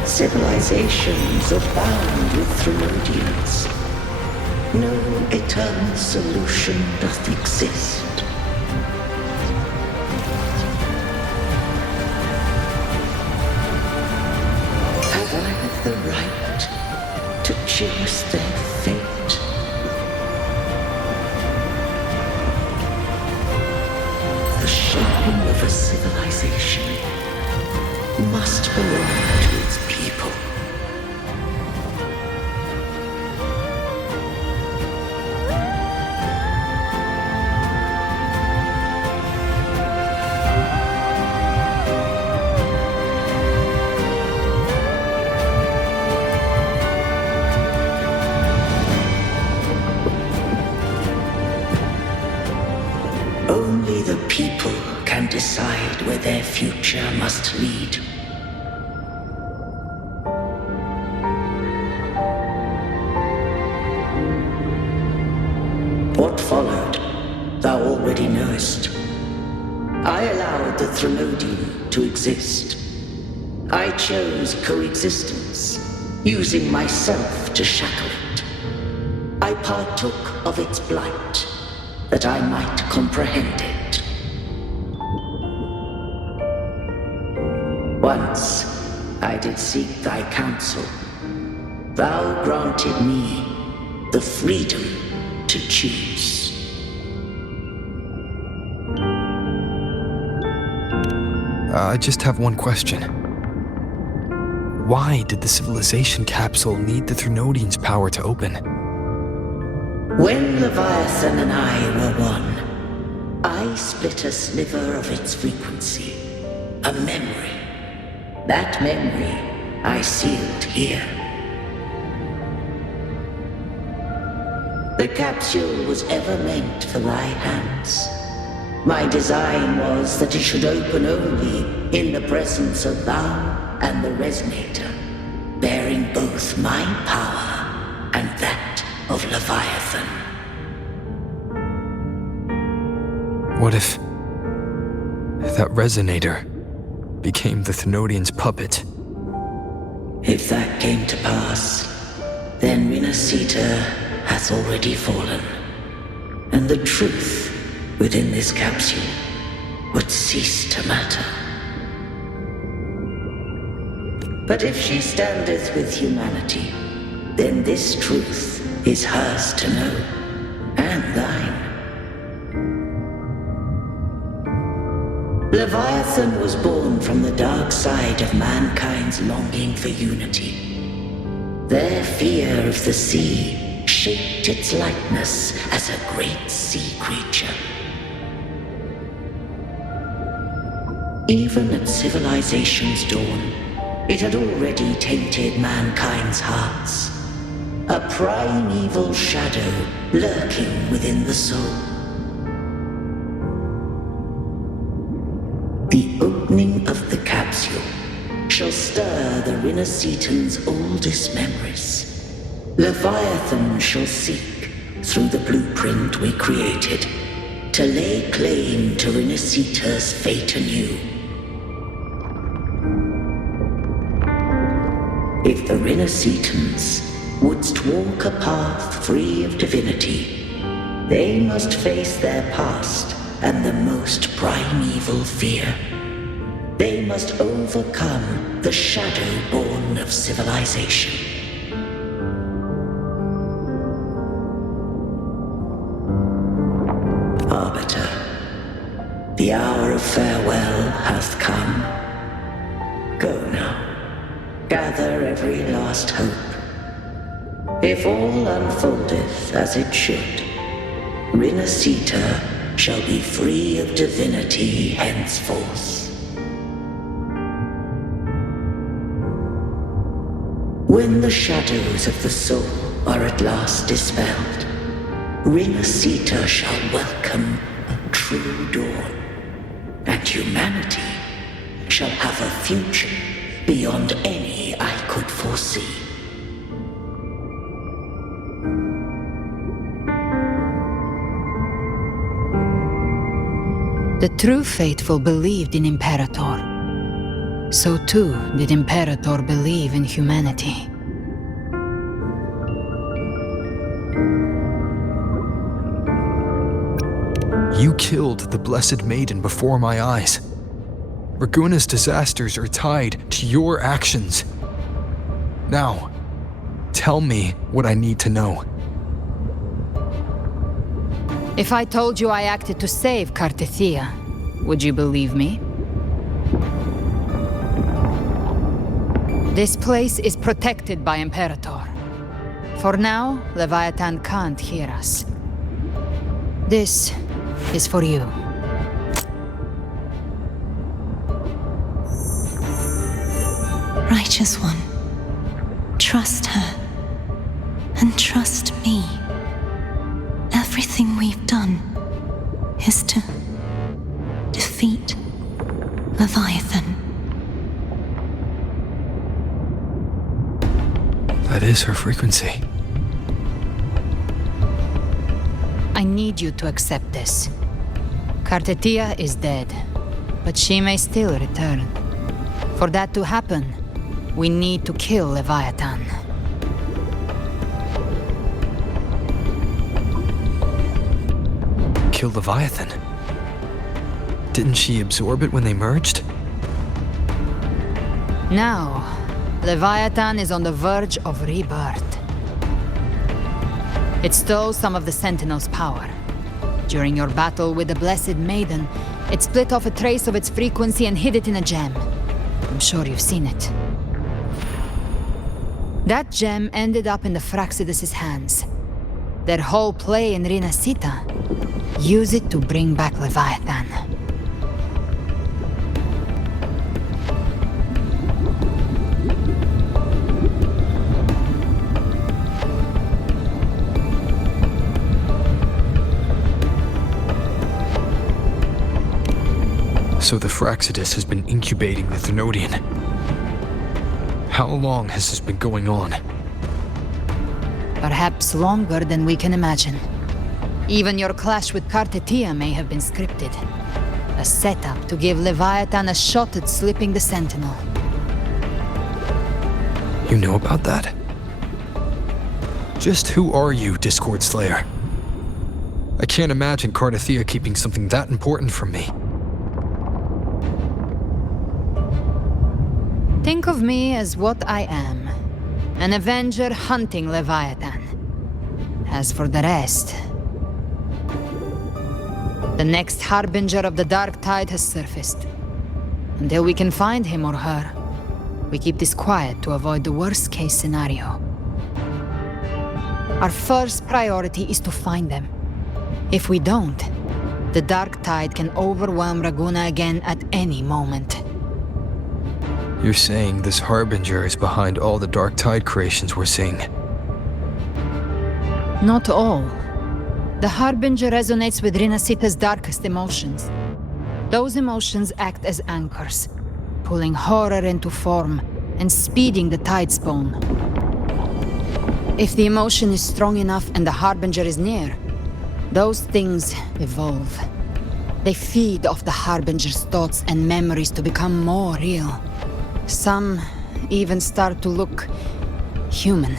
Civilizations abound with Threnodians. No eternal solution doth exist. Have I the right to choose their fate? The shaping of a civilization must belong to its people. Only the people can decide where their future must lead. What followed, thou already knowest. I allowed the Threnodian to exist. I chose coexistence, using myself to shackle it. I partook of its blight, that I might comprehend it. Once I did seek thy counsel. Thou granted me the freedom to choose. I just have one question. Why did the civilization capsule need the Threnodian's power to open? When Leviathan and I were one, I split a sliver of its frequency, a memory. That memory I sealed here. The capsule was ever meant for thy hands. My design was that it should open only in the presence of thou and the resonator, bearing both my power and that of Leviathan. What if that resonator became the Thenodian's puppet? If that came to pass, then Rinascita has already fallen, and the truth within this capsule would cease to matter. But if she standeth with humanity, then this truth is hers to know, and thine. Leviathan was born from the dark side of mankind's longing for unity. Their fear of the sea shaped its likeness as a great sea creature. Even at civilization's dawn, it had already tainted mankind's hearts. A primeval shadow lurking within the soul. The opening of the capsule shall stir the Rinascitan's oldest memories. Leviathan shall seek, through the blueprint we created, to lay claim to Rinascita's fate anew. If the Rinascitans wouldst walk a path free of divinity, they must face their past and the most primeval fear. They must overcome the shadow born of civilization. Arbiter, the hour of farewell hath come. Go now. Gather every last hope. If all unfoldeth as it should, Rinascita shall be free of divinity henceforth. When the shadows of the soul are at last dispelled, Rinascita shall welcome a true dawn, and humanity shall have a future beyond any I could foresee. The true faithful believed in Imperator. So too did Imperator believe in humanity. You killed the Blessed Maiden before my eyes. Raguna's disasters are tied to your actions. Now, tell me what I need to know. If I told you I acted to save Cartethia, would you believe me? This place is protected by Imperator. For now, Leviathan can't hear us. This is for you. Righteous One, trust her, and trust me. Everything we've done is to defeat Leviathan. That is her frequency. I need you to accept this. Cartethia is dead, but she may still return. For that to happen, we need to kill Leviathan. Kill Leviathan? Didn't she absorb it when they merged? Now, Leviathan is on the verge of rebirth. It stole some of the Sentinel's power. During your battle with the Blessed Maiden, it split off a trace of its frequency and hid it in a gem. I'm sure you've seen it. That gem ended up in the Fraxidus' hands. Their whole play in Rinascita, use it to bring back Leviathan. So the Fraxidus has been incubating the Thenodian. How long has this been going on? Perhaps longer than we can imagine. Even your clash with Cartethia may have been scripted. A setup to give Leviathan a shot at slipping the Sentinel. You know about that? Just who are you, Discord Slayer? I can't imagine Cartethia keeping something that important from me. Think of me as what I am. An Avenger hunting Leviathan. As for the rest... The next Harbinger of the Dark Tide has surfaced. Until we can find him or her, we keep this quiet to avoid the worst-case scenario. Our first priority is to find them. If we don't, the Dark Tide can overwhelm Raguna again at any moment. You're saying this Harbinger is behind all the Dark Tide creations we're seeing? Not all. The Harbinger resonates with Rinascita's darkest emotions. Those emotions act as anchors, pulling horror into form and speeding the Tidespawn. If the emotion is strong enough and the Harbinger is near, Those things evolve. They feed off the Harbinger's thoughts and memories to become more real. Some even start to look human.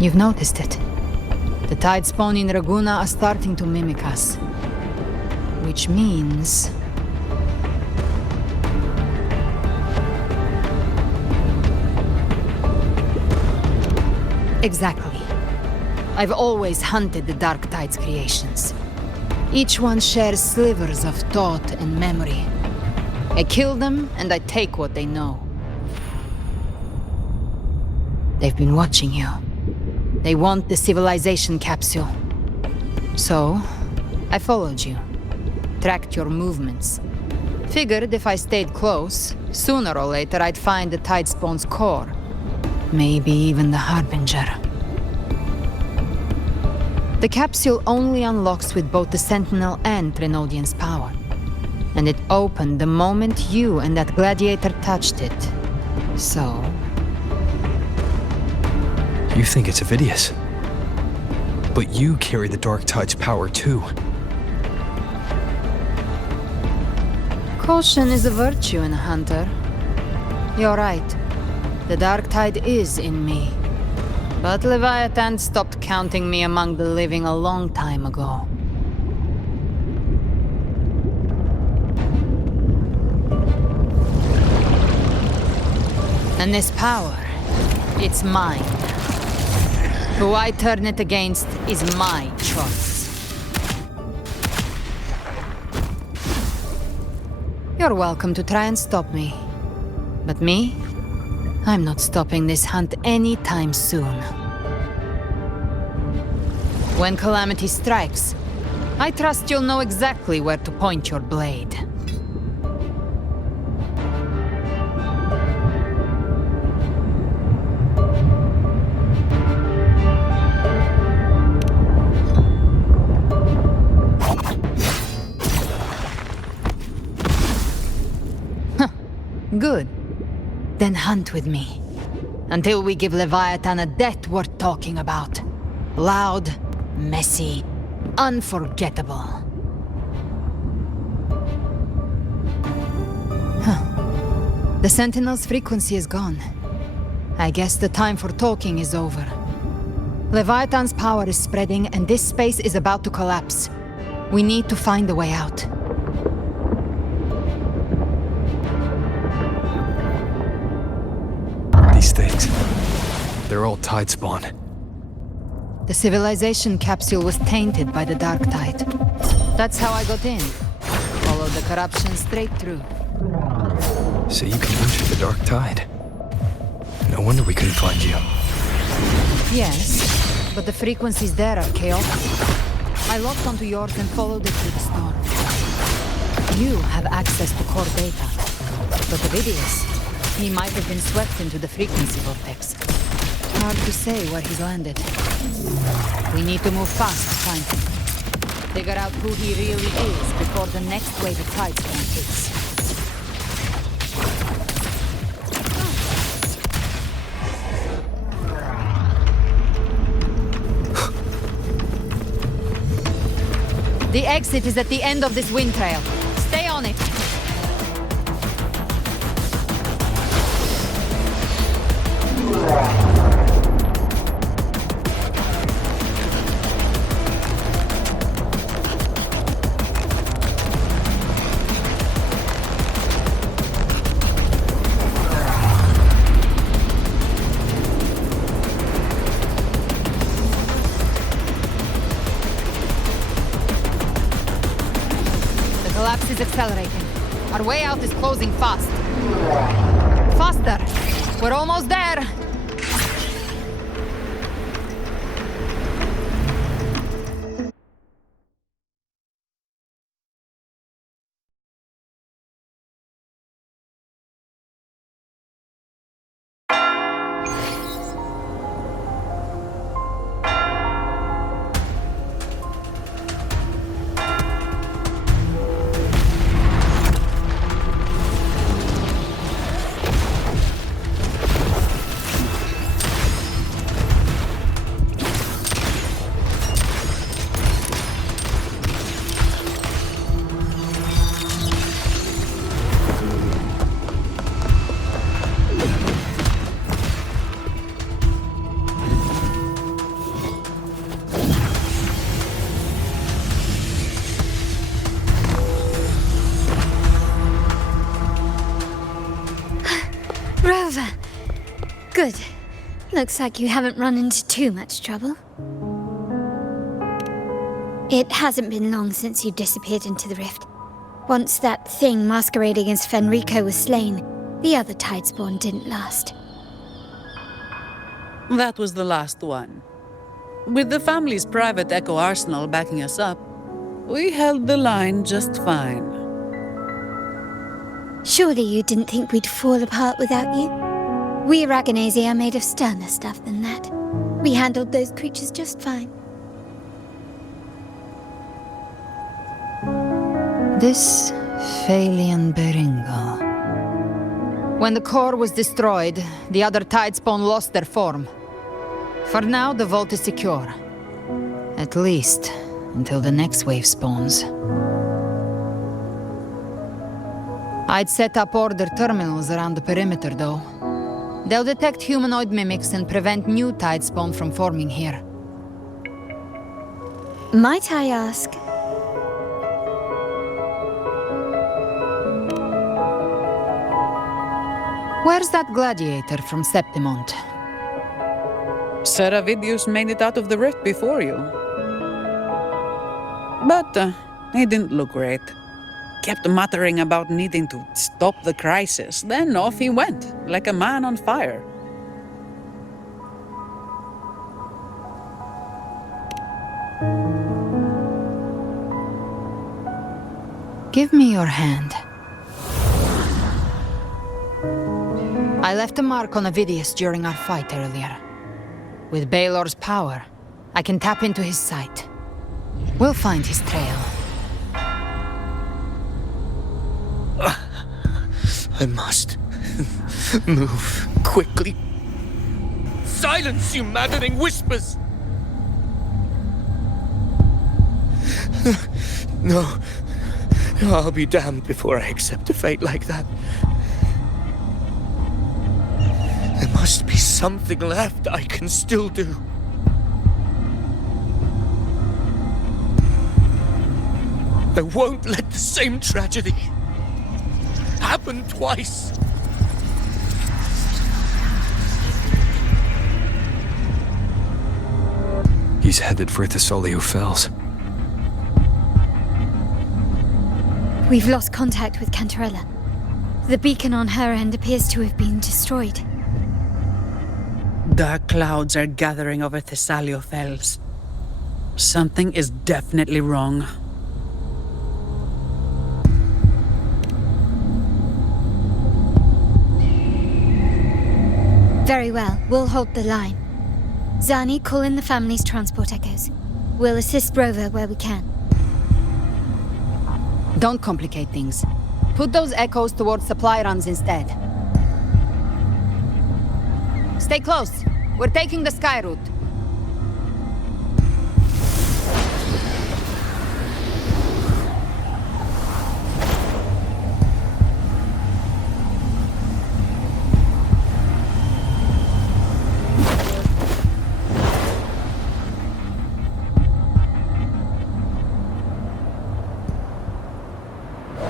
You've noticed it. The Tidespawn in Raguna are starting to mimic us. Which means... Exactly. I've always hunted the Dark Tide's creations. Each one shares slivers of thought and memory. I kill them, and I take what they know. They've been watching you. They want the civilization capsule. So, I followed you. Tracked your movements. Figured if I stayed close, sooner or later I'd find the Tidespawn's core. Maybe even the Harbinger. The capsule only unlocks with both the Sentinel and Trinodian's power. And it opened the moment you and that gladiator touched it. So... You think it's Avidius. But you carry the Dark Tide's power too. Caution is a virtue in a hunter. You're right. The Dark Tide is in me. But Leviathan stopped counting me among the living a long time ago. And this power, it's mine. Who I turn it against is my choice. You're welcome to try and stop me. But me? I'm not stopping this hunt anytime soon. When calamity strikes, I trust you'll know exactly where to point your blade. Good. Then hunt with me. Until we give Leviathan a death worth talking about. Loud, messy, unforgettable. The Sentinel's frequency is gone. I guess the time for talking is over. Leviathan's power is spreading and this space is about to collapse. We need to find a way out. These things, they're all Tidespawn. The civilization capsule was tainted by the Dark Tide. That's how I got in. Followed the corruption straight through. So you can enter the Dark Tide. No wonder we couldn't find you. Yes, but the frequencies there are chaotic. I locked onto yours and followed it through the storm. You have access to core data, but Avidius, he might have been swept into the frequency vortex. Hard to say where he's landed. We need to move fast to find him. Figure out who he really is before the next wave of Tidespawn hits. The exit is at the end of this wind trail. Stay on it. The collapse is accelerating. Our way out is closing fast. Faster! We're almost there! Looks like you haven't run into too much trouble. It hasn't been long since you disappeared into the rift. Once that thing masquerading as Fenrico was slain, the other Tidespawn didn't last. That was the last one. With the family's private echo arsenal backing us up, we held the line just fine. Surely you didn't think we'd fall apart without you? We Aragonese are made of sterner stuff than that. We handled those creatures just fine. This Phalian Beringal. When the core was destroyed, the other Tidespawn lost their form. For now, the vault is secure. At least, until the next wave spawns. I'd set up order terminals around the perimeter, though. They'll detect humanoid mimics and prevent new Tidespawn from forming here. Might I ask? Where's that gladiator from Septimont? Seravidius made it out of the rift before you. But he didn't look great. Kept muttering about needing to stop the crisis, then off he went, like a man on fire. Give me your hand. I left a mark on Avidius during our fight earlier. With Baelor's power, I can tap into his sight. We'll find his trail. I must move quickly. Silence, you maddening whispers! No. I'll be damned before I accept a fate like that. There must be something left I can still do. I won't let the same tragedy happen twice. He's headed for Thessalio Fells. We've lost contact with Cantarella. The beacon on her end appears to have been destroyed. Dark clouds are gathering over Thessalio Fells. Something is definitely wrong. Very well, we'll hold the line. Zani, call in the family's transport echoes. We'll assist Rover where we can. Don't complicate things. Put those echoes towards supply runs instead. Stay close. We're taking the sky route.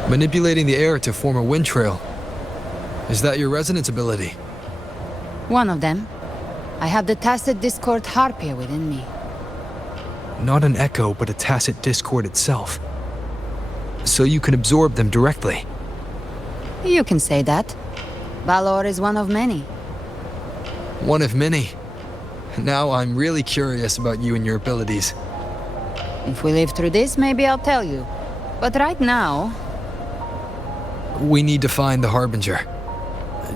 Manipulating the air to form a wind trail. Is that your resonance ability? One of them. I have the tacit discord harpia within me. Not an echo, but a tacit discord itself. So you can absorb them directly. You can say that. Balor is one of many. One of many. Now I'm really curious about you and your abilities. If we live through this, maybe I'll tell you. But right now... We need to find the Harbinger.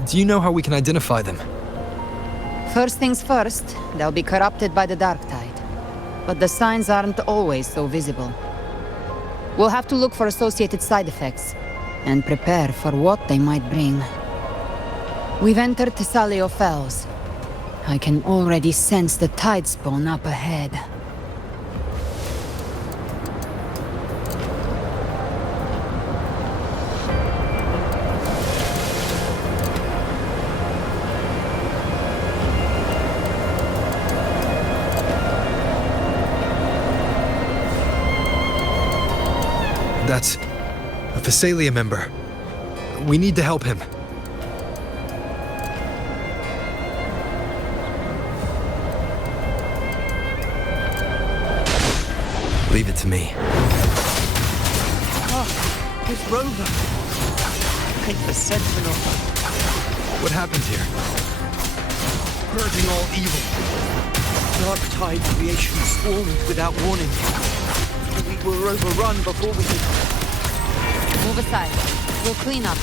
Do you know how we can identify them? First things first, they'll be corrupted by the dark tide. But the signs aren't always so visible. We'll have to look for associated side effects, and prepare for what they might bring. We've entered Thessalio Fells. I can already sense the Tidespawn up ahead. That's a Thessalia member. We need to help him. Leave it to me. Oh, it's Rover. Take the Sentinel. What happened here? Purging all evil. Dark tide creation swarmed without warning. We were overrun before we could... Move aside. We'll clean up.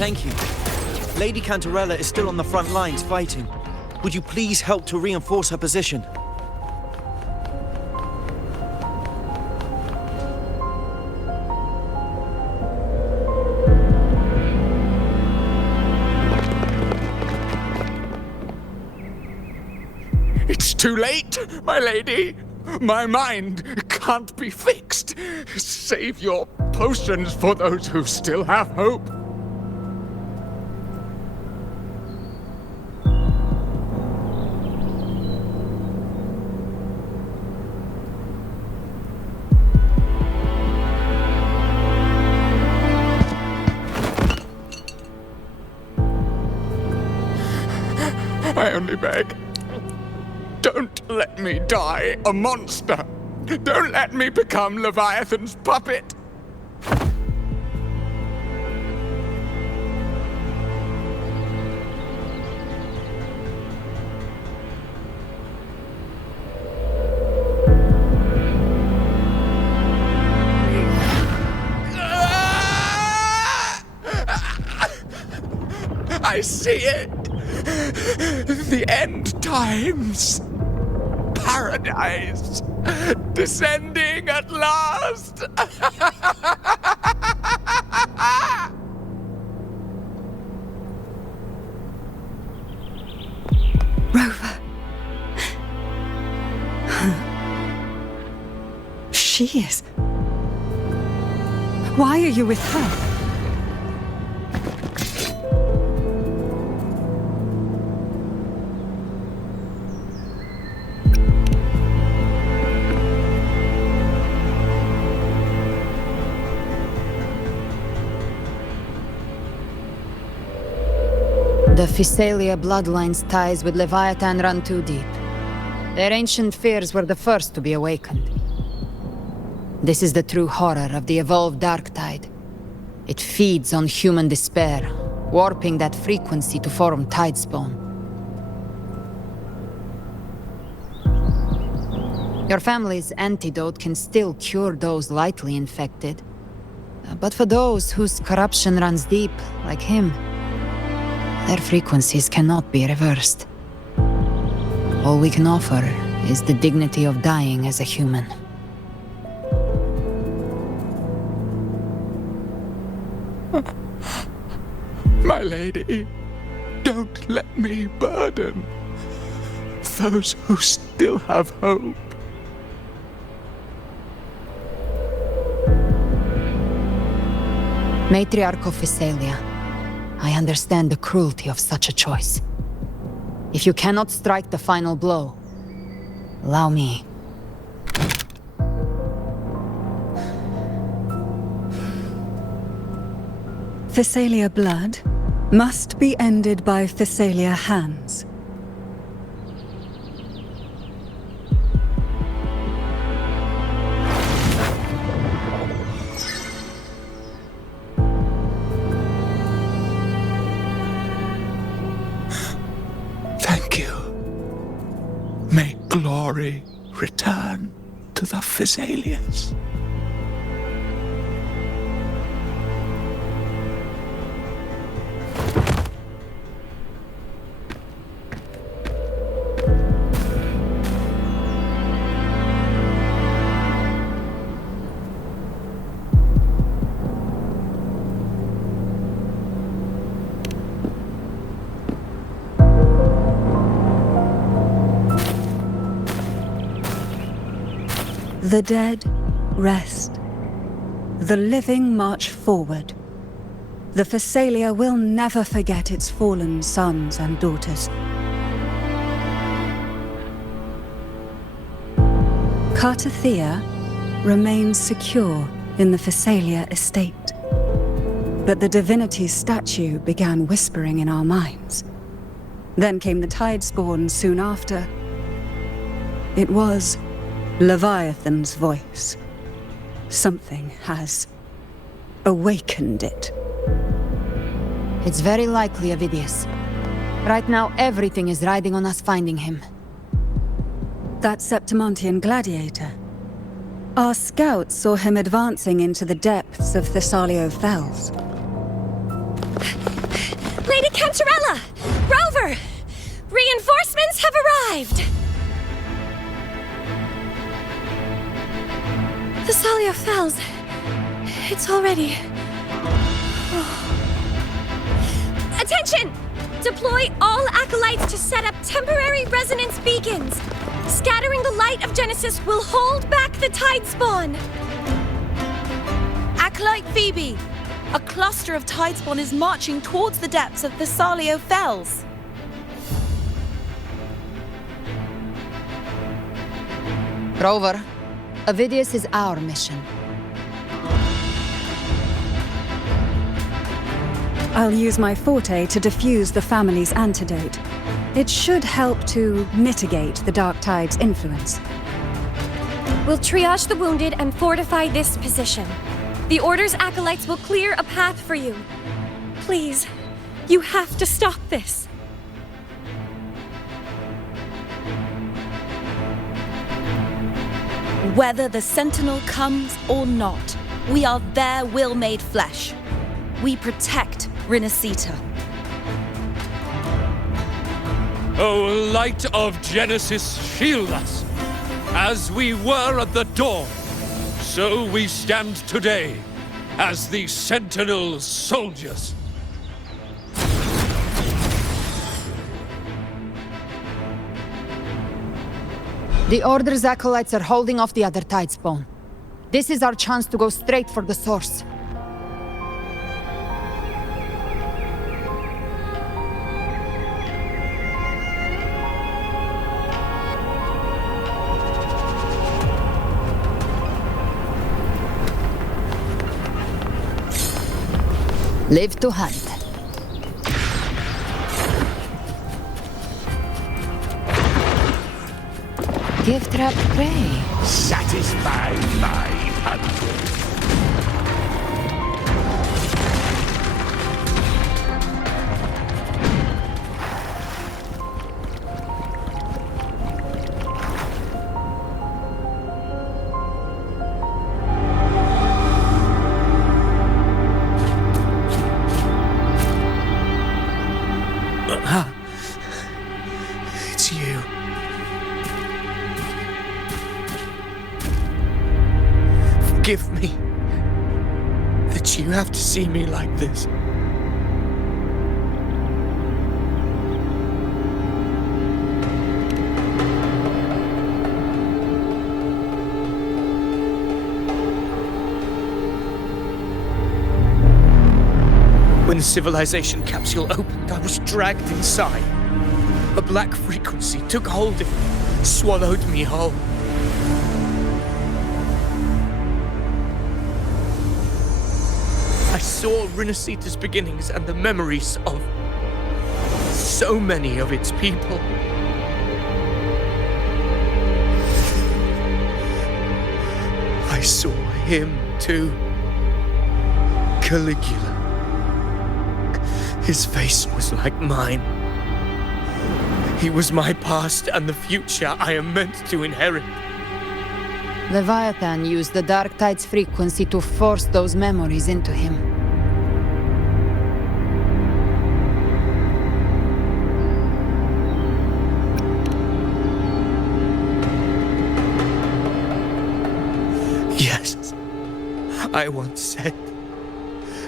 Thank you. Lady Cantarella is still on the front lines fighting. Would you please help to reinforce her position? It's too late, my lady. My mind can't be fixed. Save your potions for those who still have hope. I only beg. Don't let me die a monster. Don't let me become Leviathan's puppet. I see it. The end times. Paradise. Descending at last. Rover. She is. Why are you with her? The Physalia bloodline's ties with Leviathan run too deep. Their ancient fears were the first to be awakened. This is the true horror of the evolved dark tide. It feeds on human despair, warping that frequency to form tidespawn. Your family's antidote can still cure those lightly infected. But for those whose corruption runs deep, like him, their frequencies cannot be reversed. All we can offer is the dignity of dying as a human. My lady, don't let me burden those who still have hope. Matriarch of Physalia, I understand the cruelty of such a choice. If you cannot strike the final blow, allow me. Physalia blood must be ended by Physalia hands. Thank you. May glory return to the Physalians. The dead rest. The living march forward. The Physalia will never forget its fallen sons and daughters. Cartathea remained secure in the Phasalia estate. But the divinity's statue began whispering in our minds. Then came the Tidespawn soon after. It was Leviathan's voice. Something has awakened it. It's very likely, Avidius. Right now, everything is riding on us finding him. That Septimontian gladiator. Our scouts saw him advancing into the depths of Thessalio Fells. Lady Cantarella! Rover! Reinforcements have arrived! Thessalio Fells. It's already... Attention! Deploy all acolytes to set up temporary resonance beacons. Scattering the light of Genesis will hold back the Tidespawn. Acolyte Phoebe! A cluster of Tidespawn is marching towards the depths of Thessalio Fells. Rover, Avidius is our mission. I'll use my forte to defuse the family's antidote. It should help to mitigate the Dark Tide's influence. We'll triage the wounded and fortify this position. The Order's acolytes will clear a path for you. Please, you have to stop this. Whether the Sentinel comes or not, we are their will made flesh. We protect Rinascita. O light of Genesis, shield us! As we were at the dawn, so we stand today, as the Sentinel's soldiers. The Order's acolytes are holding off the other Tidespawn. This is our chance to go straight for the source. Live to hunt. Gift wrap prey. Satisfy my hunger. It's you. Forgive me that you have to see me like this. When the civilization capsule opened, I was dragged inside. A black frequency took hold of me, swallowed me whole. I saw Rinascita's beginnings and the memories of so many of its people. I saw him too. Caligula. His face was like mine. He was my past and the future I am meant to inherit. Leviathan used the Dark Tide's frequency to force those memories into him. Yes, I once said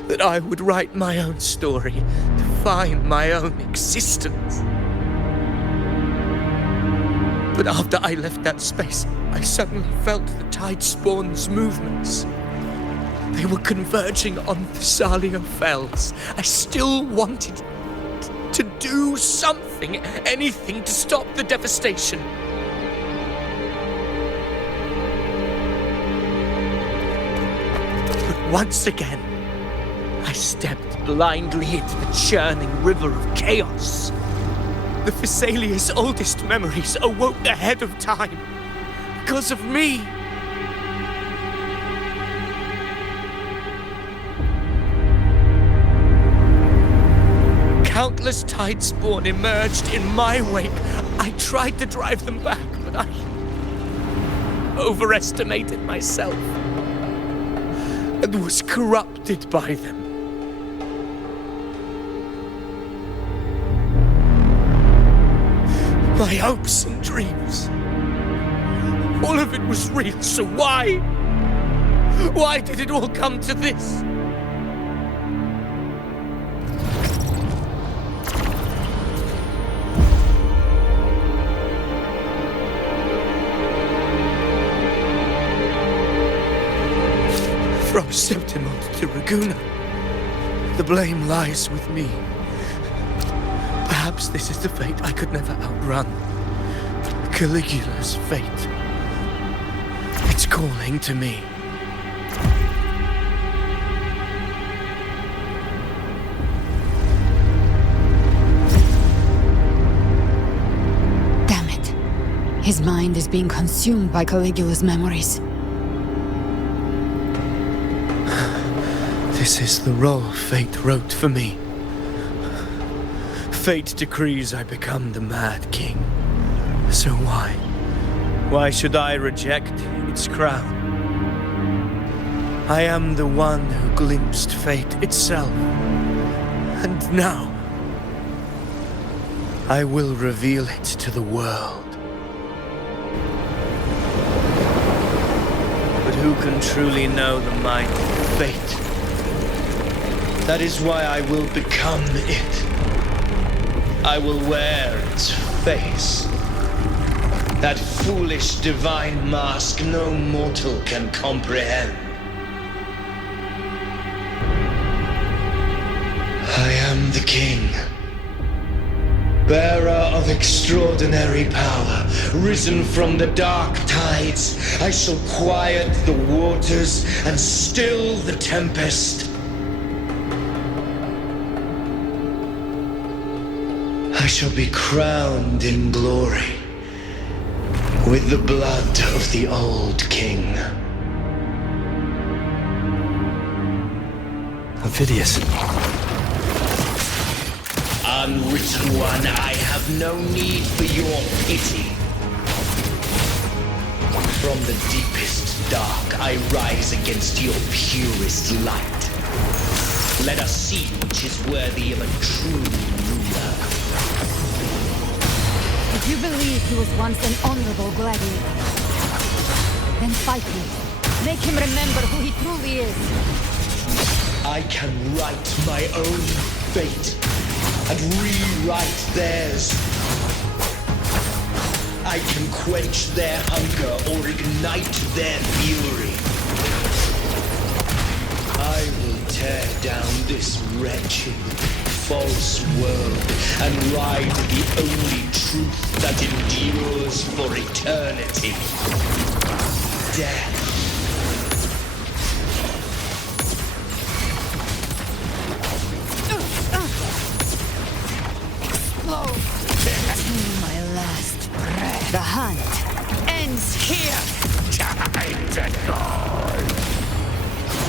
that I would write my own story, define my own existence. But after I left that space, I suddenly felt the Tidespawn's movements. They were converging on Thessalio Fells. I still wanted to do something, anything to stop the devastation. Once again, I stepped blindly into the churning river of chaos. The Thessalia's oldest memories awoke ahead of time because of me. Countless Tidespawn emerged in my wake. I tried to drive them back, but I overestimated myself and was corrupted by them. My hopes and dreams, all of it was real, so why? Why did it all come to this? From Septimont to Ragusa, the blame lies with me. Perhaps this is the fate I could never outrun. Caligula's fate. It's calling to me. Damn it. His mind is being consumed by Caligula's memories. This is the role fate wrote for me. Fate decrees I become the Mad King. So why? Why should I reject its crown? I am the one who glimpsed fate itself. And now, I will reveal it to the world. But who can truly know the mind of fate? That is why I will become it. I will wear its face. That foolish divine mask no mortal can comprehend. I am the king, bearer of extraordinary power, risen from the dark tides. I shall quiet the waters and still the tempest. I shall be crowned in glory with the blood of the old king. Ovidius. Unwritten one, I have no need for your pity. From the deepest dark, I rise against your purest light. Let us see which is worthy of a true ruler. If you believe he was once an honorable gladiator, then fight him. Make him remember who he truly is. I can write my own fate and rewrite theirs. I can quench their hunger or ignite their fury. I will tear down this wretched, false world and ride the only truth that endures for eternity. Death. Explode. To my last breath. The hunt ends here. Time to go.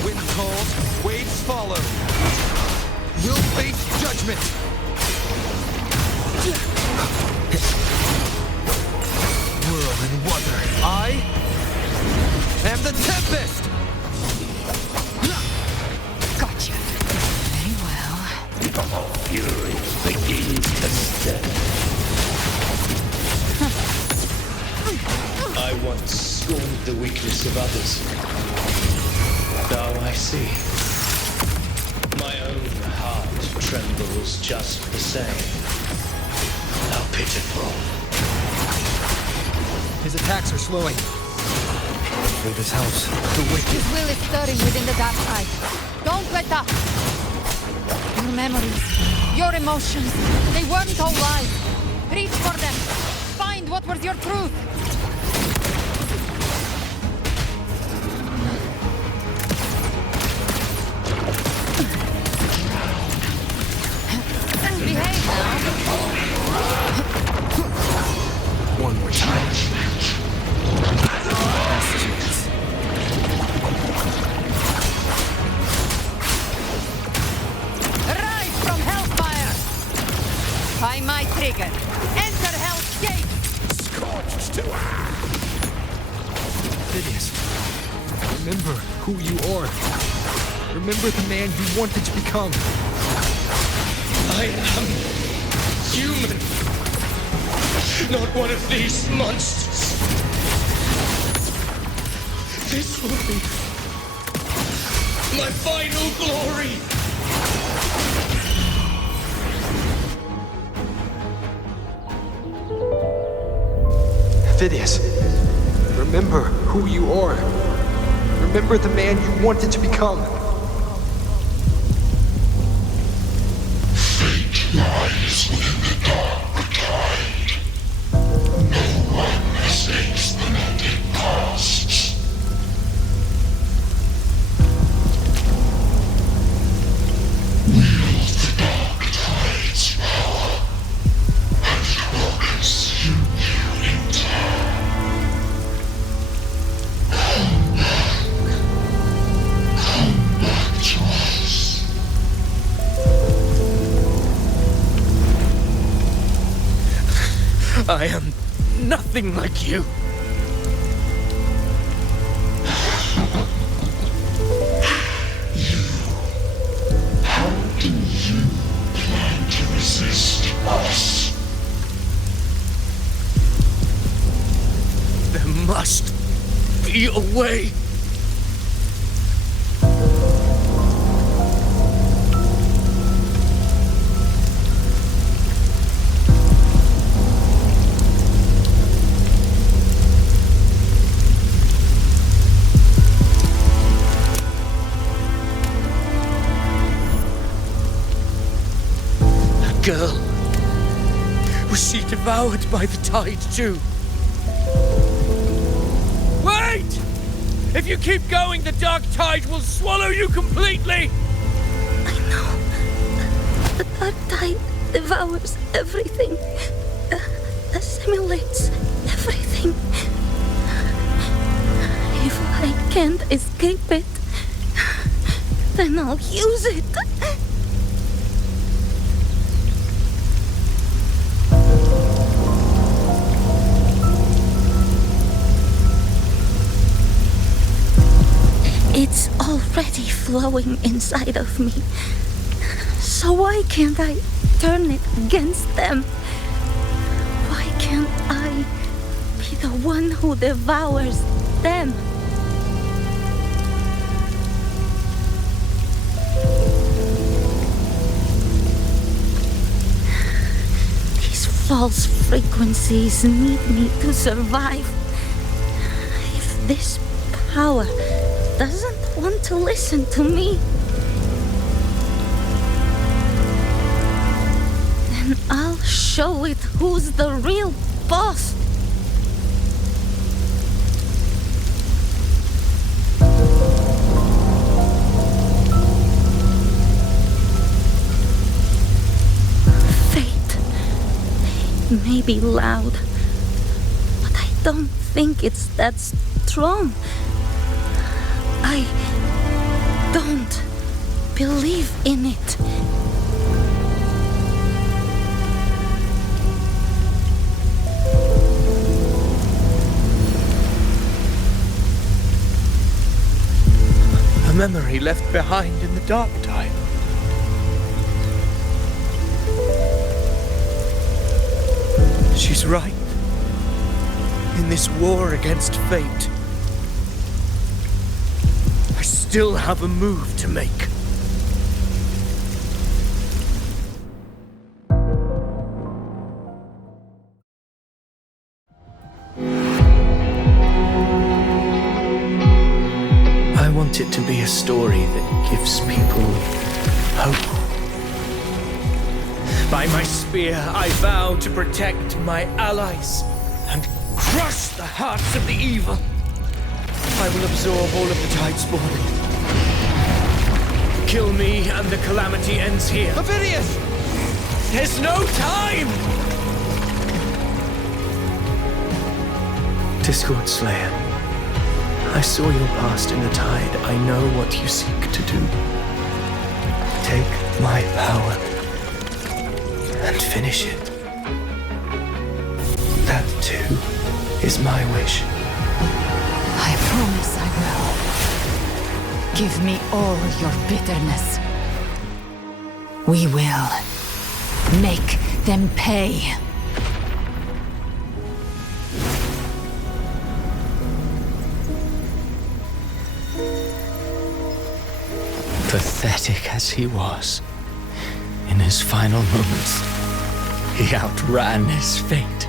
Wind calls, waves follow. We'll face judgment. Whirl and wonder. I am the Tempest. Gotcha. Very well. Your fury begins to stir. I once scorned the weakness of others. Now I see. My own heart trembles just the same. How pitiful. His attacks are slowing. Through this house. The wicked. His will is stirring within the dark side. Don't let up. Your memories, your emotions, they weren't all lies. Reach for them. Find what was your truth. Remember who you are. Remember the man you wanted to become. I am human. Not one of these monsters. This will be my final glory. Phidias, remember who you are. Remember the man you wanted to become. Fate lies within the dark tide. No one escapes the mending pasts. Wield the dark tide's power, and it will consume you in turn. Come back to us. I am nothing like you. How do you plan to resist us? There must be a way. Girl, was she devoured by the tide too? Wait! If you keep going, the dark tide will swallow you completely! I know. The dark tide devours everything. Assimilates everything. If I can't escape it, then I'll use it. It's already flowing inside of me. So why can't I turn it against them? Why can't I be the one who devours them? These false frequencies need me to survive. If this power doesn't want to listen to me, then I'll show it who's the real boss. Fate may be loud, but I don't think it's that strong. I don't believe in it. A memory left behind in the dark tide. She's right. In this war against fate, I still have a move to make. I want it to be a story that gives people hope. By my spear, I vow to protect my allies and crush the hearts of the evil. I will absorb all of the tide spawn. Kill me and the calamity ends here. Ophidius! There's no time! Discord Slayer, I saw your past in the tide. I know what you seek to do. Take my power and finish it. That too is my wish. I promise I will. Give me all your bitterness. We will make them pay. Pathetic as he was, in his final moments, he outran his fate.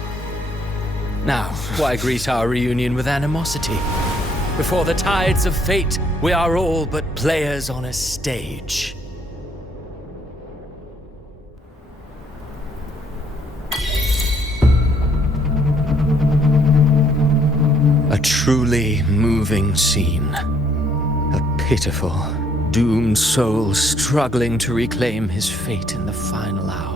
Now, why greet our reunion with animosity? Before the tides of fate, we are all but players on a stage. A truly moving scene. A pitiful, doomed soul struggling to reclaim his fate in the final hour.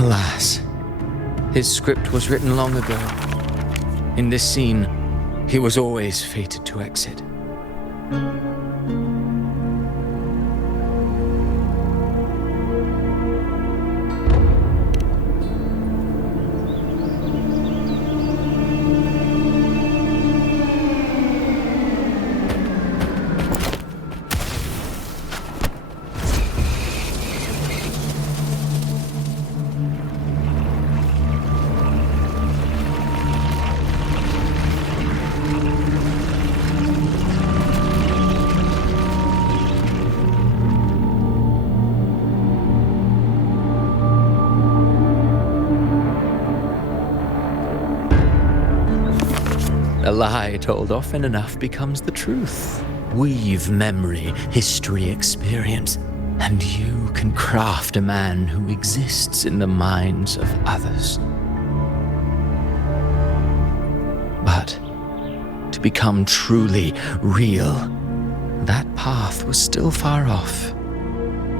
Alas, his script was written long ago. In this scene, he was always fated to exit. A lie told often enough becomes the truth. Weave memory, history, experience, and you can craft a man who exists in the minds of others. But to become truly real, that path was still far off.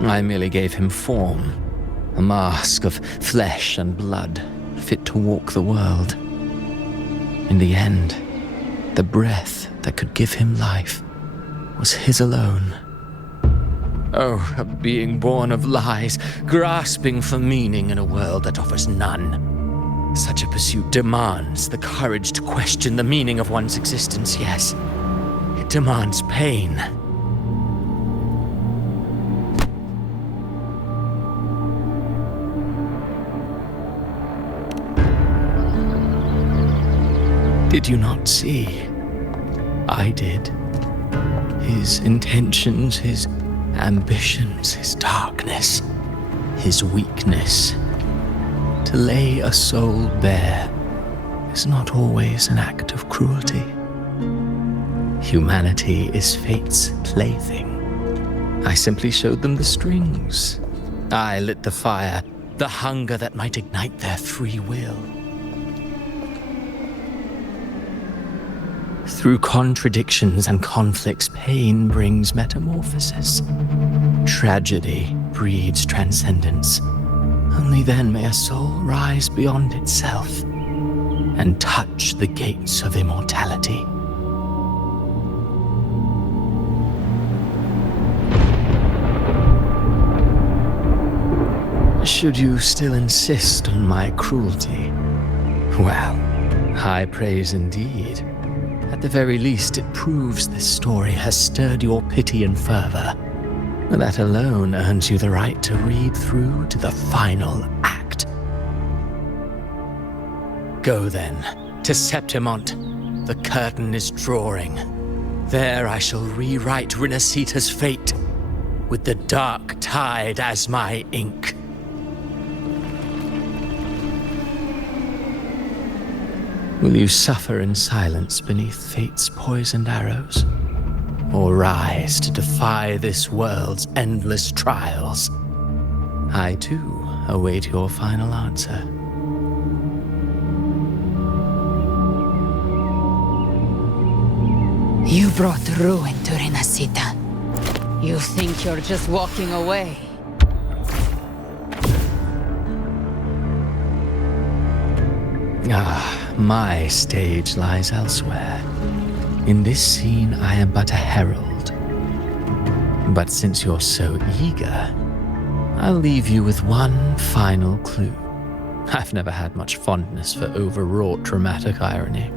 I merely gave him form, a mask of flesh and blood, fit to walk the world. In the end, the breath that could give him life was his alone. Oh, a being born of lies, grasping for meaning in a world that offers none. Such a pursuit demands the courage to question the meaning of one's existence, yes. It demands pain. Did you not see? I did. His intentions, his ambitions, his darkness, his weakness. To lay a soul bare is not always an act of cruelty. Humanity is fate's plaything. I simply showed them the strings. I lit the fire, the hunger that might ignite their free will. Through contradictions and conflicts, pain brings metamorphosis. Tragedy breeds transcendence. Only then may a soul rise beyond itself and touch the gates of immortality. Should you still insist on my cruelty? Well, high praise indeed. A At the very least, it proves this story has stirred your pity and fervor. That alone earns you the right to read through to the final act. Go then, to Septimont. The curtain is drawing. There I shall rewrite Rinascita's fate, with the dark tide as my ink. Will you suffer in silence beneath fate's poisoned arrows? Or rise to defy this world's endless trials? I too await your final answer. You brought ruin to Rinascita. You think you're just walking away? My stage lies elsewhere. In this scene, I am but a herald. But since you're so eager, I'll leave you with one final clue. I've never had much fondness for overwrought dramatic irony.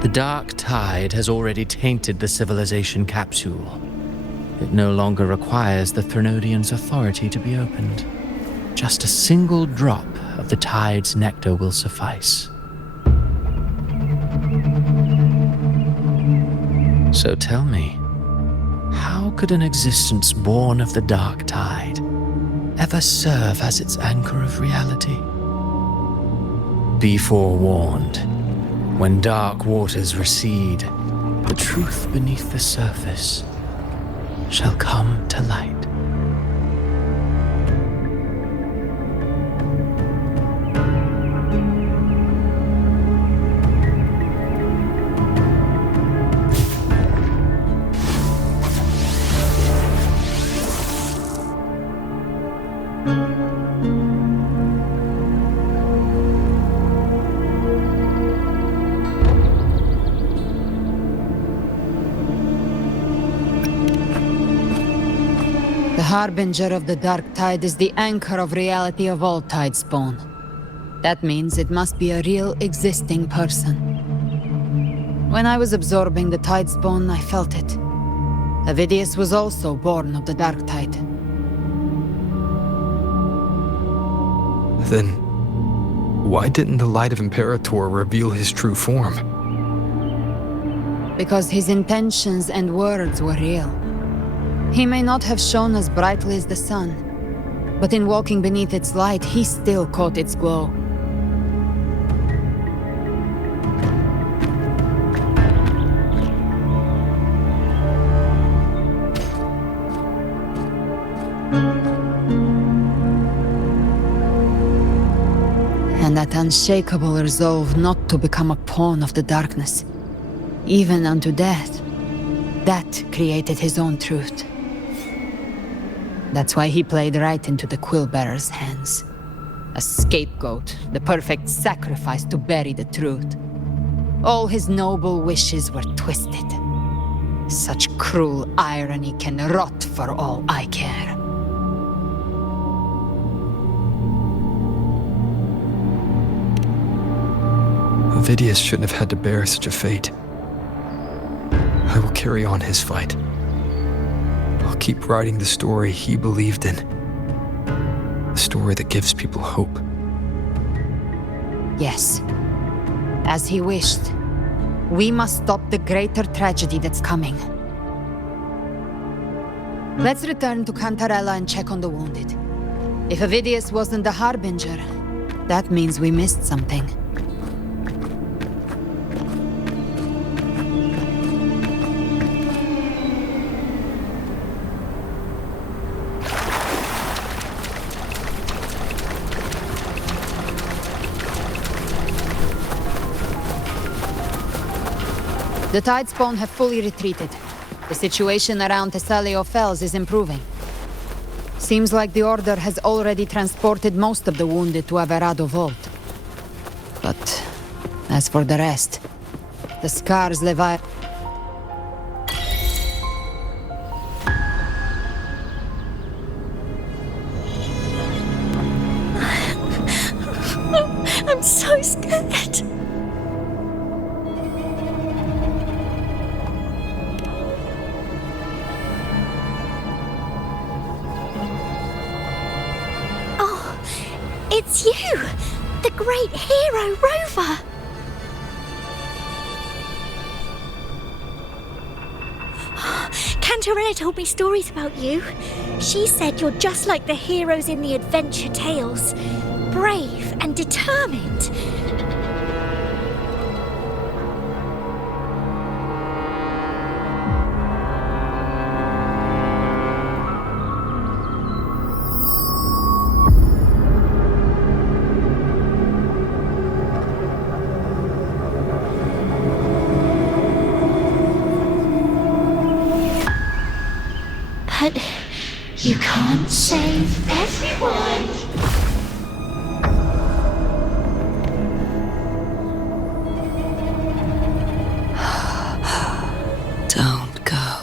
The dark tide has already tainted the civilization capsule. It no longer requires the Threnodians' authority to be opened. Just a single drop of the tide's nectar will suffice. So tell me, how could an existence born of the dark tide ever serve as its anchor of reality? Be forewarned, when dark waters recede, the truth beneath the surface shall come to light. The harbinger of the dark tide is the anchor of reality of all tidespawn. That means it must be a real existing person. When I was absorbing the tidespawn, I felt it. Avidius was also born of the dark tide. Then, why didn't the light of Imperator reveal his true form? Because his intentions and words were real. He may not have shone as brightly as the sun, but in walking beneath its light, he still caught its glow. And that unshakable resolve not to become a pawn of the darkness, even unto death, that created his own truth. That's why he played right into the Quill-Bearer's hands. A scapegoat, the perfect sacrifice to bury the truth. All his noble wishes were twisted. Such cruel irony can rot for all I care. Avidius shouldn't have had to bear such a fate. I will carry on his fight. I'll keep writing the story he believed in. The story that gives people hope. Yes. As he wished. We must stop the greater tragedy that's coming. Let's return to Cantarella and check on the wounded. If Avidius wasn't the harbinger, that means we missed something. The tidespawn have fully retreated. The situation around Thessalio Fells is improving. Seems like the Order has already transported most of the wounded to Averado Vault. But as for the rest, the scars Levi... I'm so scared. It's you! The great hero, Rover! Cantarella told me stories about you. She said you're just like the heroes in the adventure tales. Brave and determined. But you can't save everyone. Don't go.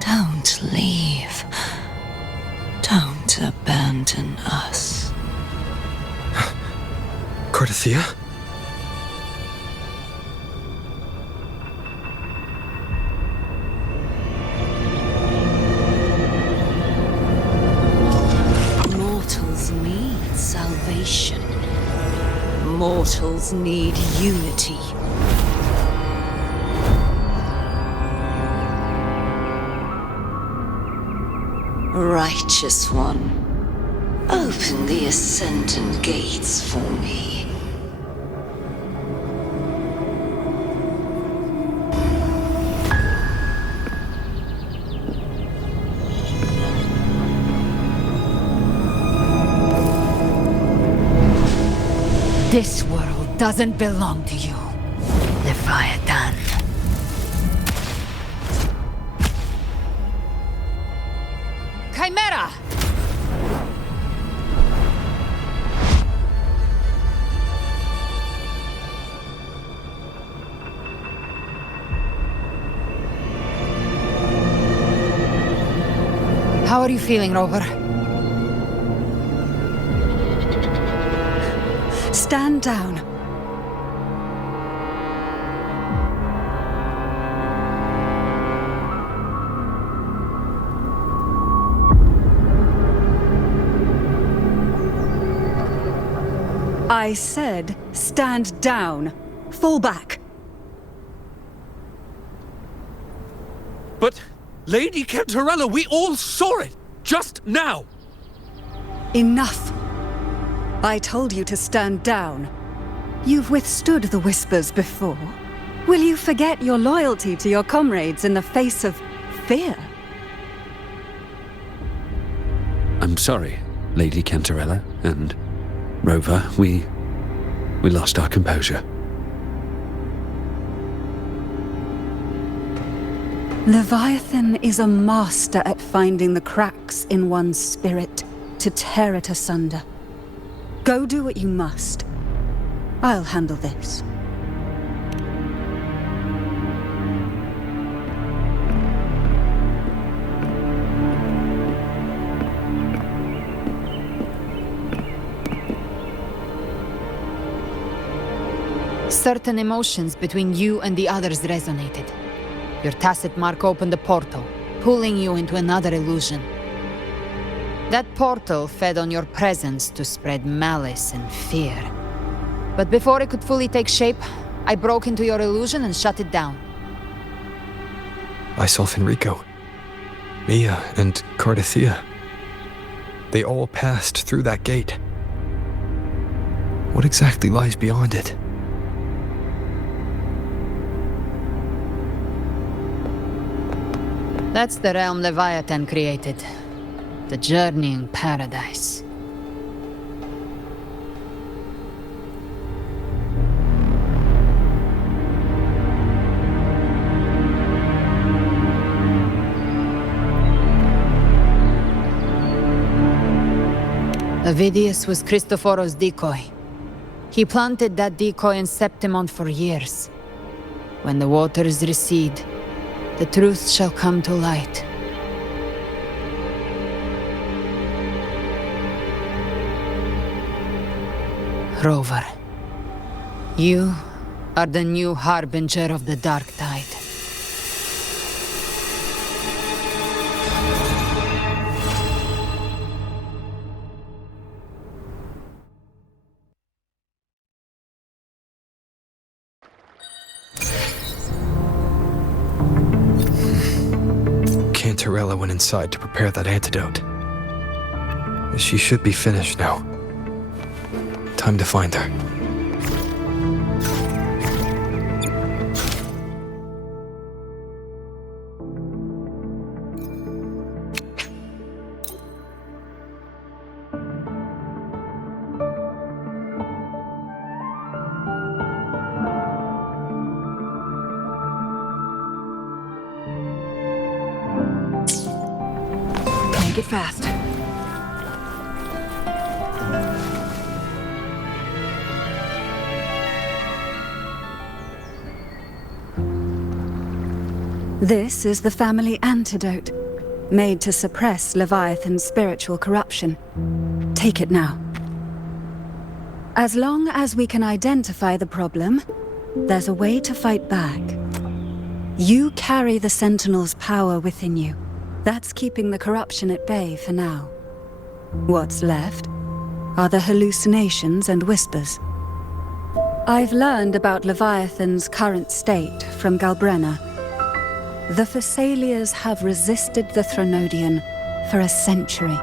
Don't leave. Don't abandon us. Cartethia? Mortals need salvation. Mortals need unity. Righteous One, open the ascendant gates for me. This world doesn't belong to you, Leviathan. Chimera! How are you feeling, Rover? Stand down. I said, stand down. Fall back. But, Lady Cantarella, we all saw it! Just now! Enough. I told you to stand down. You've withstood the whispers before. Will you forget your loyalty to your comrades in the face of fear? I'm sorry, Lady Cantarella and Rover. We lost our composure. Leviathan is a master at finding the cracks in one's spirit to tear it asunder. Go do what you must. I'll handle this. Certain emotions between you and the others resonated. Your tacit mark opened a portal, pulling you into another illusion. That portal fed on your presence to spread malice and fear. But before it could fully take shape, I broke into your illusion and shut it down. I saw Fenrico, Mia, and Cartethia. They all passed through that gate. What exactly lies beyond it? That's the realm Leviathan created. The journeying paradise. Avidius was Cristoforo's decoy. He planted that decoy in Septimon for years. When the waters recede, the truth shall come to light. Rover, you are the new harbinger of the Dark Tide. Cantarella went inside to prepare that antidote. She should be finished now. Time to find her. Make it fast. This is the family antidote, made to suppress Leviathan's spiritual corruption. Take it now. As long as we can identify the problem, there's a way to fight back. You carry the Sentinel's power within you. That's keeping the corruption at bay for now. What's left are the hallucinations and whispers. I've learned about Leviathan's current state from Galbrenna. The Thessalias have resisted the Thronodian for a century.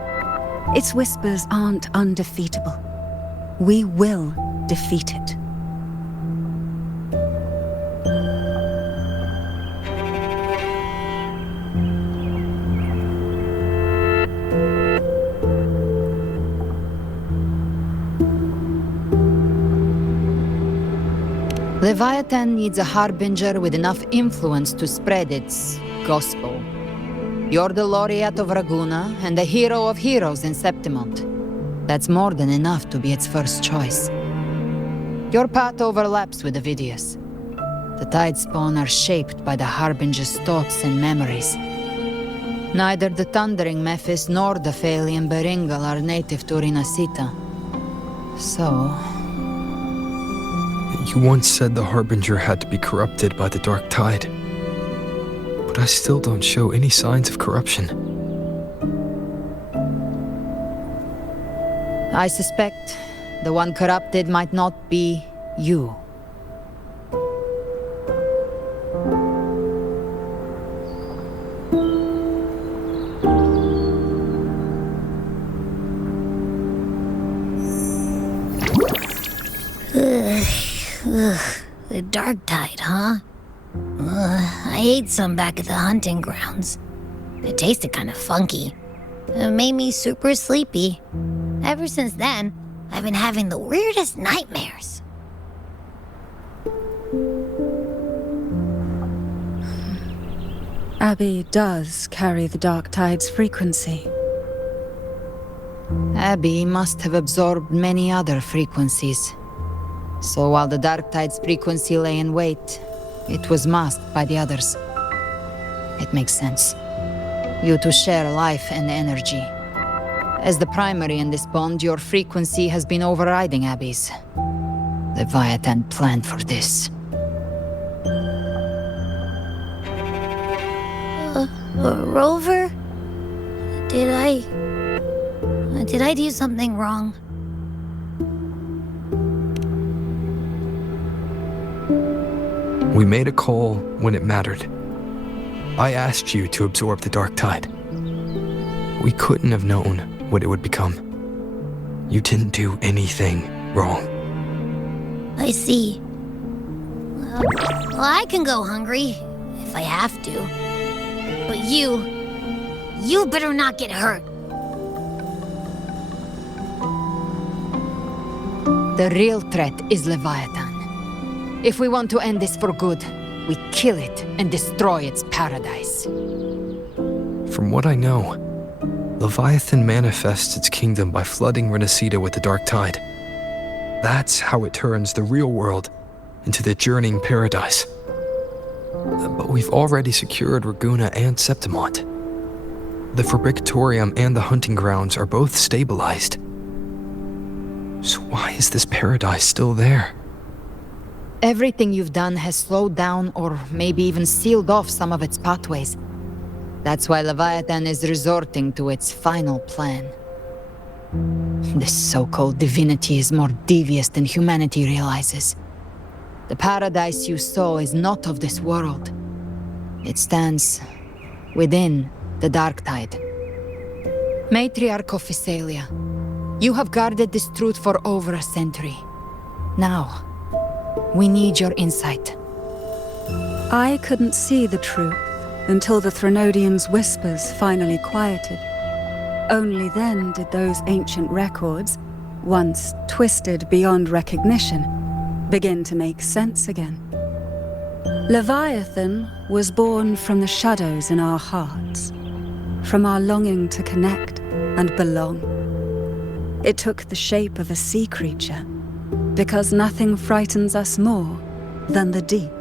Its whispers aren't undefeatable. We will defeat it. Leviathan needs a harbinger with enough influence to spread its gospel. You're the laureate of Raguna and the hero of heroes in Septimont. That's more than enough to be its first choice. Your path overlaps with Ovidius. The Tidespawn are shaped by the harbinger's thoughts and memories. Neither the Thundering Mephis nor the Phalian Beringal are native to Rinascita. So... You once said the Harbinger had to be corrupted by the Dark Tide. But I still don't show any signs of corruption. I suspect the one corrupted might not be you. The Dark Tide, huh? I ate some back at the hunting grounds. It tasted kind of funky. It made me super sleepy. Ever since then, I've been having the weirdest nightmares. Abby does carry the Dark Tide's frequency. Abby must have absorbed many other frequencies. So while the Dark Tide's frequency lay in wait, it was masked by the others. It makes sense. You two share life and energy. As the primary in this bond, your frequency has been overriding Abby's. Leviathan planned for this. Rover? Did I do something wrong? We made a call when it mattered. I asked you to absorb the Dark Tide. We couldn't have known what it would become. You didn't do anything wrong. I see. Well, I can go hungry, if I have to. But you better not get hurt. The real threat is Leviathan. If we want to end this for good, we kill it and destroy its paradise. From what I know, Leviathan manifests its kingdom by flooding Rinascita with the Dark Tide. That's how it turns the real world into the journeying paradise. But we've already secured Raguna and Septimont. The Fabricatorium and the hunting grounds are both stabilized. So why is this paradise still there? Everything you've done has slowed down or maybe even sealed off some of its pathways. That's why Leviathan is resorting to its final plan. This so-called divinity is more devious than humanity realizes. The paradise you saw is not of this world. It stands within the Dark Tide. Matriarch of Physalia, you have guarded this truth for over a century. Now, we need your insight. I couldn't see the truth until the Threnodians' whispers finally quieted. Only then did those ancient records, once twisted beyond recognition, begin to make sense again. Leviathan was born from the shadows in our hearts, from our longing to connect and belong. It took the shape of a sea creature, because nothing frightens us more than the deep.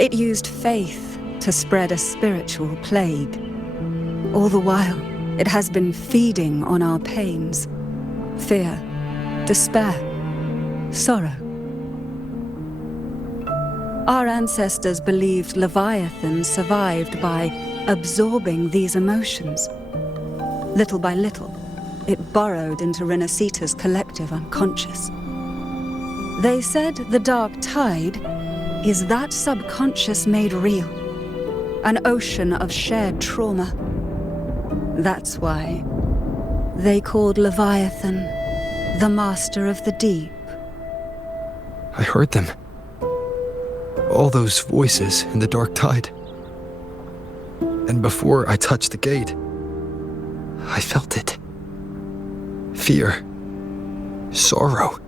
It used faith to spread a spiritual plague. All the while, it has been feeding on our pains, fear, despair, sorrow. Our ancestors believed Leviathan survived by absorbing these emotions. Little by little, it burrowed into Rinascita's collective unconscious. They said the Dark Tide is that subconscious made real, an ocean of shared trauma. That's why they called Leviathan the Master of the Deep. I heard them. All those voices in the Dark Tide. And before I touched the gate, I felt it. Fear. Sorrow.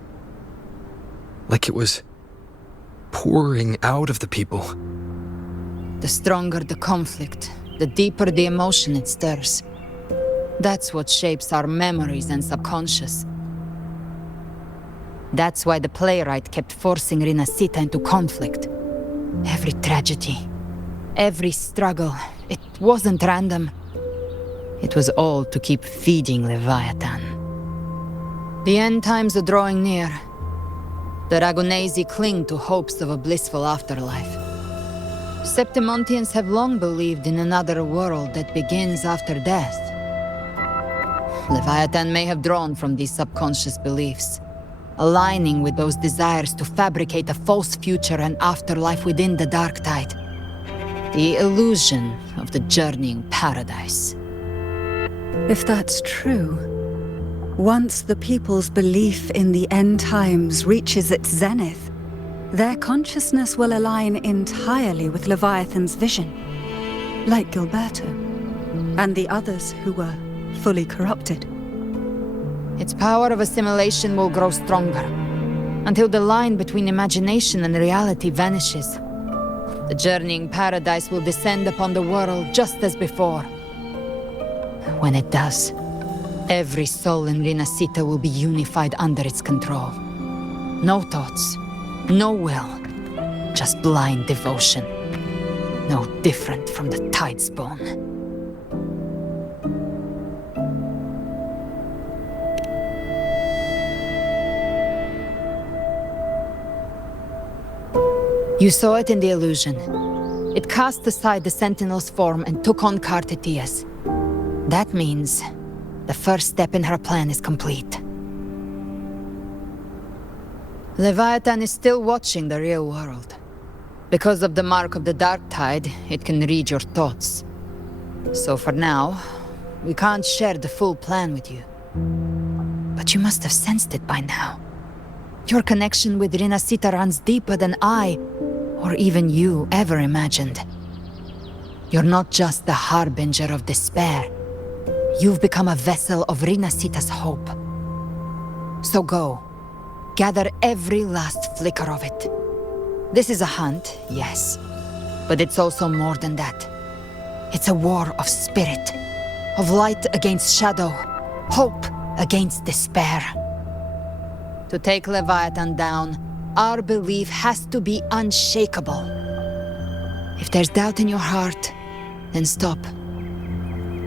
Like it was pouring out of the people. The stronger the conflict, the deeper the emotion it stirs. That's what shapes our memories and subconscious. That's why the playwright kept forcing Rinascita into conflict. Every tragedy, every struggle, it wasn't random. It was all to keep feeding Leviathan. The end times are drawing near. The Ragunesi cling to hopes of a blissful afterlife. Septimontians have long believed in another world that begins after death. Leviathan may have drawn from these subconscious beliefs, aligning with those desires to fabricate a false future and afterlife within the Dark Tide. The illusion of the journeying paradise. If that's true, once the people's belief in the end times reaches its zenith, their consciousness will align entirely with Leviathan's vision, like Gilberto, and the others who were fully corrupted. Its power of assimilation will grow stronger, until the line between imagination and reality vanishes. The journeying paradise will descend upon the world just as before. When it does, every soul in Rinascita will be unified under its control. No thoughts, no will, just blind devotion. No different from the Tidespawn. You saw it in the illusion. It cast aside the Sentinel's form and took on Cartetia's. That means the first step in her plan is complete. Leviathan is still watching the real world. Because of the mark of the Dark Tide, it can read your thoughts. So for now, we can't share the full plan with you. But you must have sensed it by now. Your connection with Rinascita runs deeper than I, or even you, ever imagined. You're not just the harbinger of despair. You've become a vessel of Rinascita's hope. So go. Gather every last flicker of it. This is a hunt, yes. But it's also more than that. It's a war of spirit. Of light against shadow. Hope against despair. To take Leviathan down, our belief has to be unshakable. If there's doubt in your heart, then stop.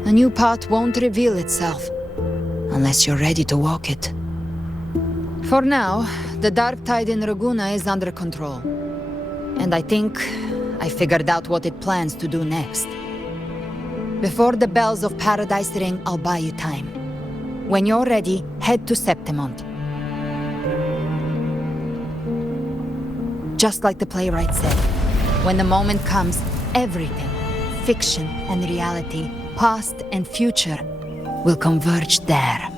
A new path won't reveal itself, unless you're ready to walk it. For now, the Dark Tide in Raguna is under control. And I think I figured out what it plans to do next. Before the bells of Paradise ring, I'll buy you time. When you're ready, head to Septimont. Just like the playwright said, when the moment comes, everything fiction and reality, past and future, will converge there.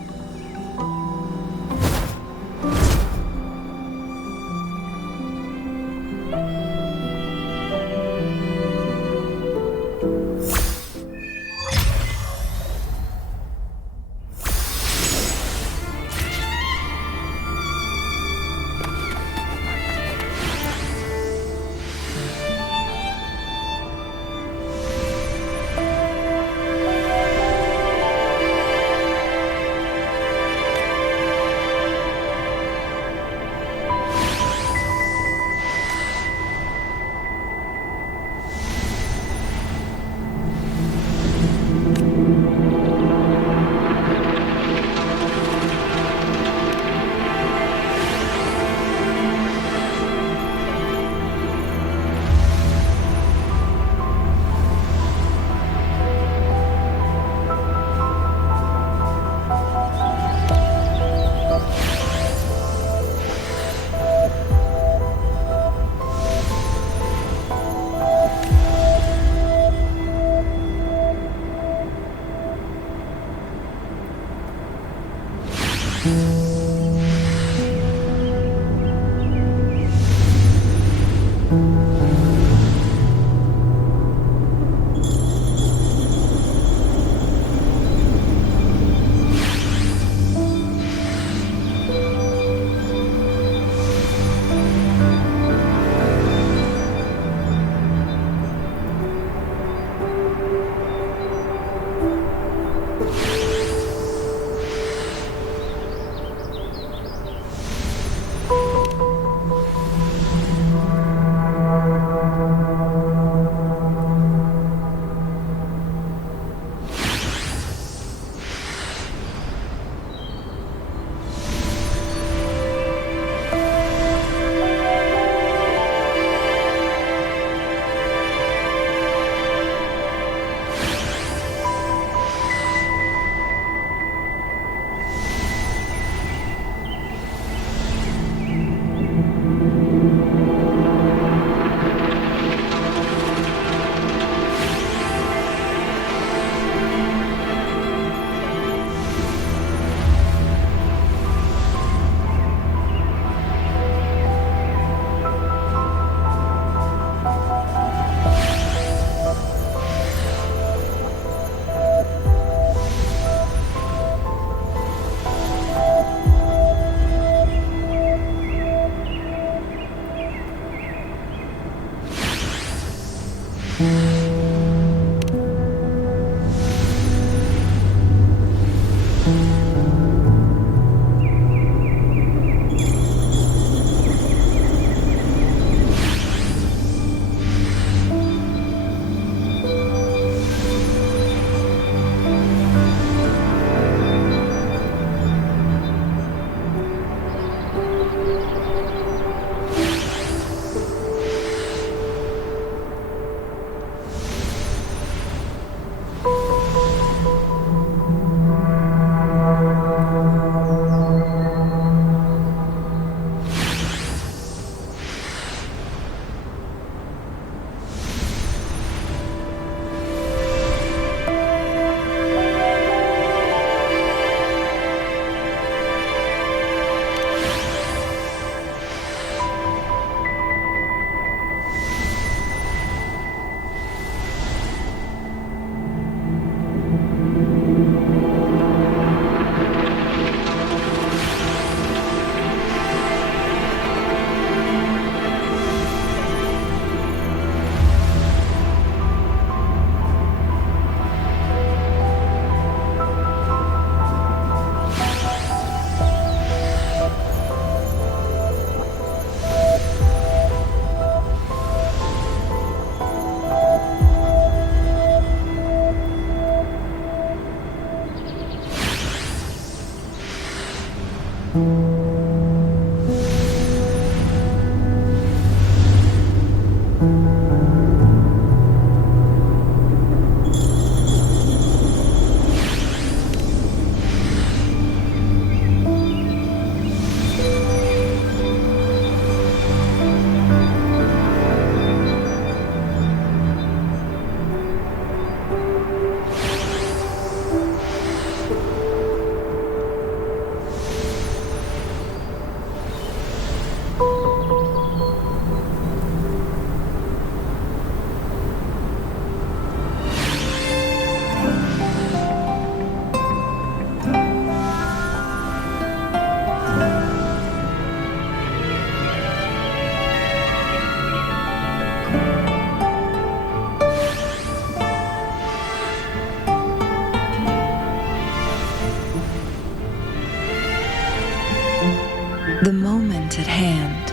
moment at hand,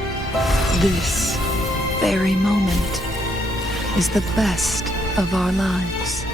this very moment, is the best of our lives.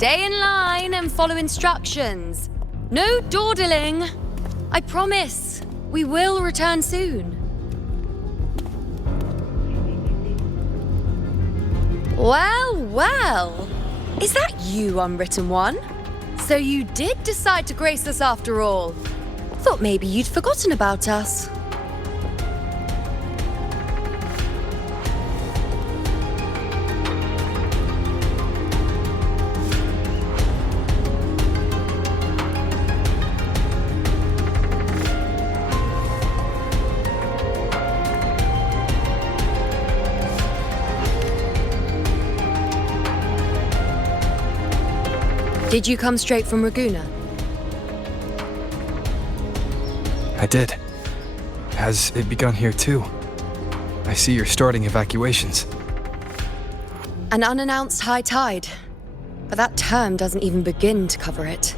Stay in line and follow instructions. No dawdling. I promise, we will return soon. Well, well. Is that you, Unwritten One? So you did decide to grace us after all. Thought maybe you'd forgotten about us. Did you come straight from Ragusa? I did. Has it begun here too? I see you're starting evacuations. An unannounced high tide. But that term doesn't even begin to cover it.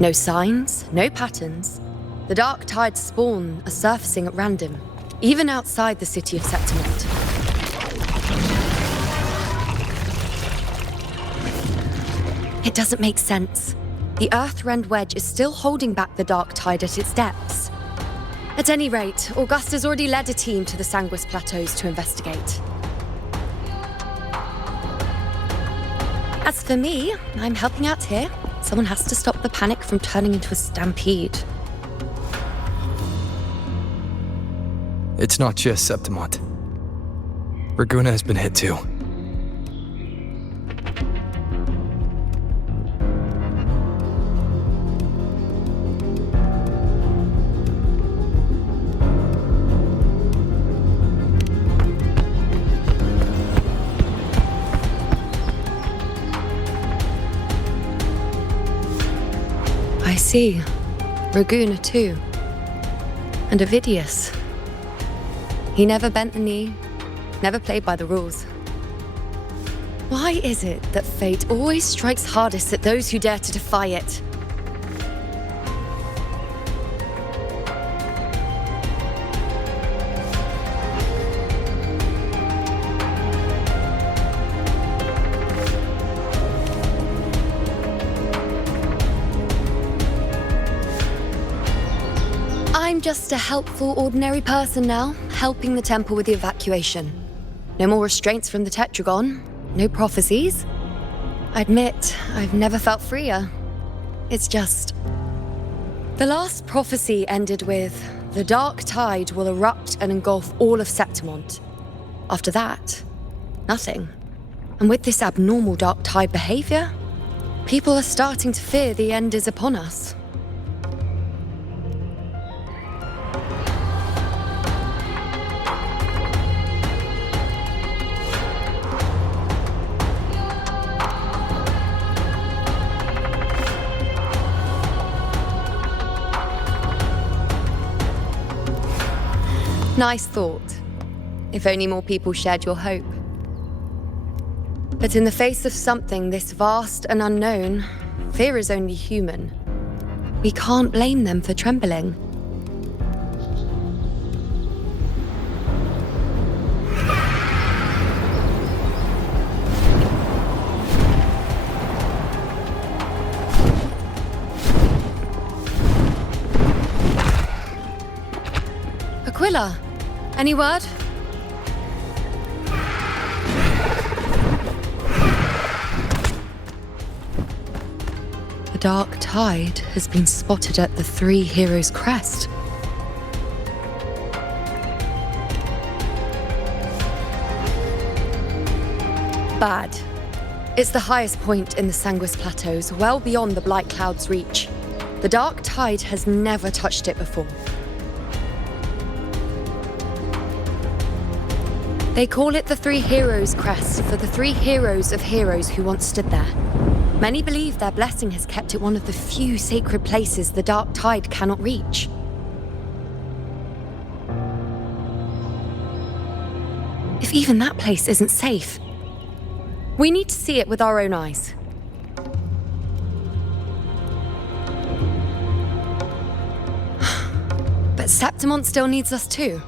No signs, no patterns. The dark tide's spawn are surfacing at random, even outside the city of Septimont. It doesn't make sense. The Earthrend Wedge is still holding back the dark tide at its depths. At any rate, Augusta's already led a team to the Sanguis Plateaus to investigate. As for me, I'm helping out here. Someone has to stop the panic from turning into a stampede. It's not just Septimont. Ragusa has been hit too. I see. Ragusa too. And Ovidius. He never bent the knee, never played by the rules. Why is it that fate always strikes hardest at those who dare to defy it? I'm just a helpful, ordinary person now, helping the temple with the evacuation. No more restraints from the Tetragon, no prophecies. I admit, I've never felt freer. It's just... The last prophecy ended with, the dark tide will erupt and engulf all of Septimont. After that, nothing. And with this abnormal dark tide behavior, people are starting to fear the end is upon us. Nice thought. If only more people shared your hope. But in the face of something this vast and unknown, fear is only human. We can't blame them for trembling. Aquila, any word? The dark tide has been spotted at the Three Heroes' crest. Bad. It's the highest point in the Sanguis Plateaus, well beyond the Blight Cloud's reach. The dark tide has never touched it before. They call it the Three Heroes' crest for the three heroes of heroes who once stood there. Many believe their blessing has kept it one of the few sacred places the dark tide cannot reach. If even that place isn't safe, we need to see it with our own eyes. But Septimont still needs us too.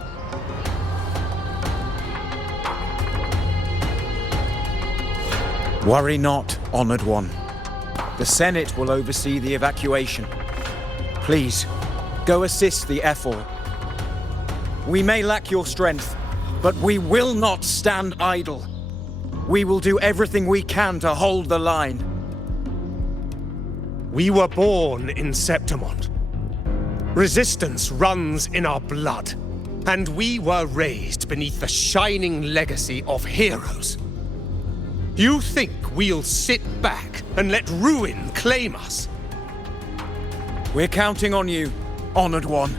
Worry not, Honored One. The Senate will oversee the evacuation. Please, go assist the Ephor. We may lack your strength, but we will not stand idle. We will do everything we can to hold the line. We were born in Septimont. Resistance runs in our blood, and we were raised beneath the shining legacy of heroes. You think we'll sit back and let ruin claim us? We're counting on you, Honored One.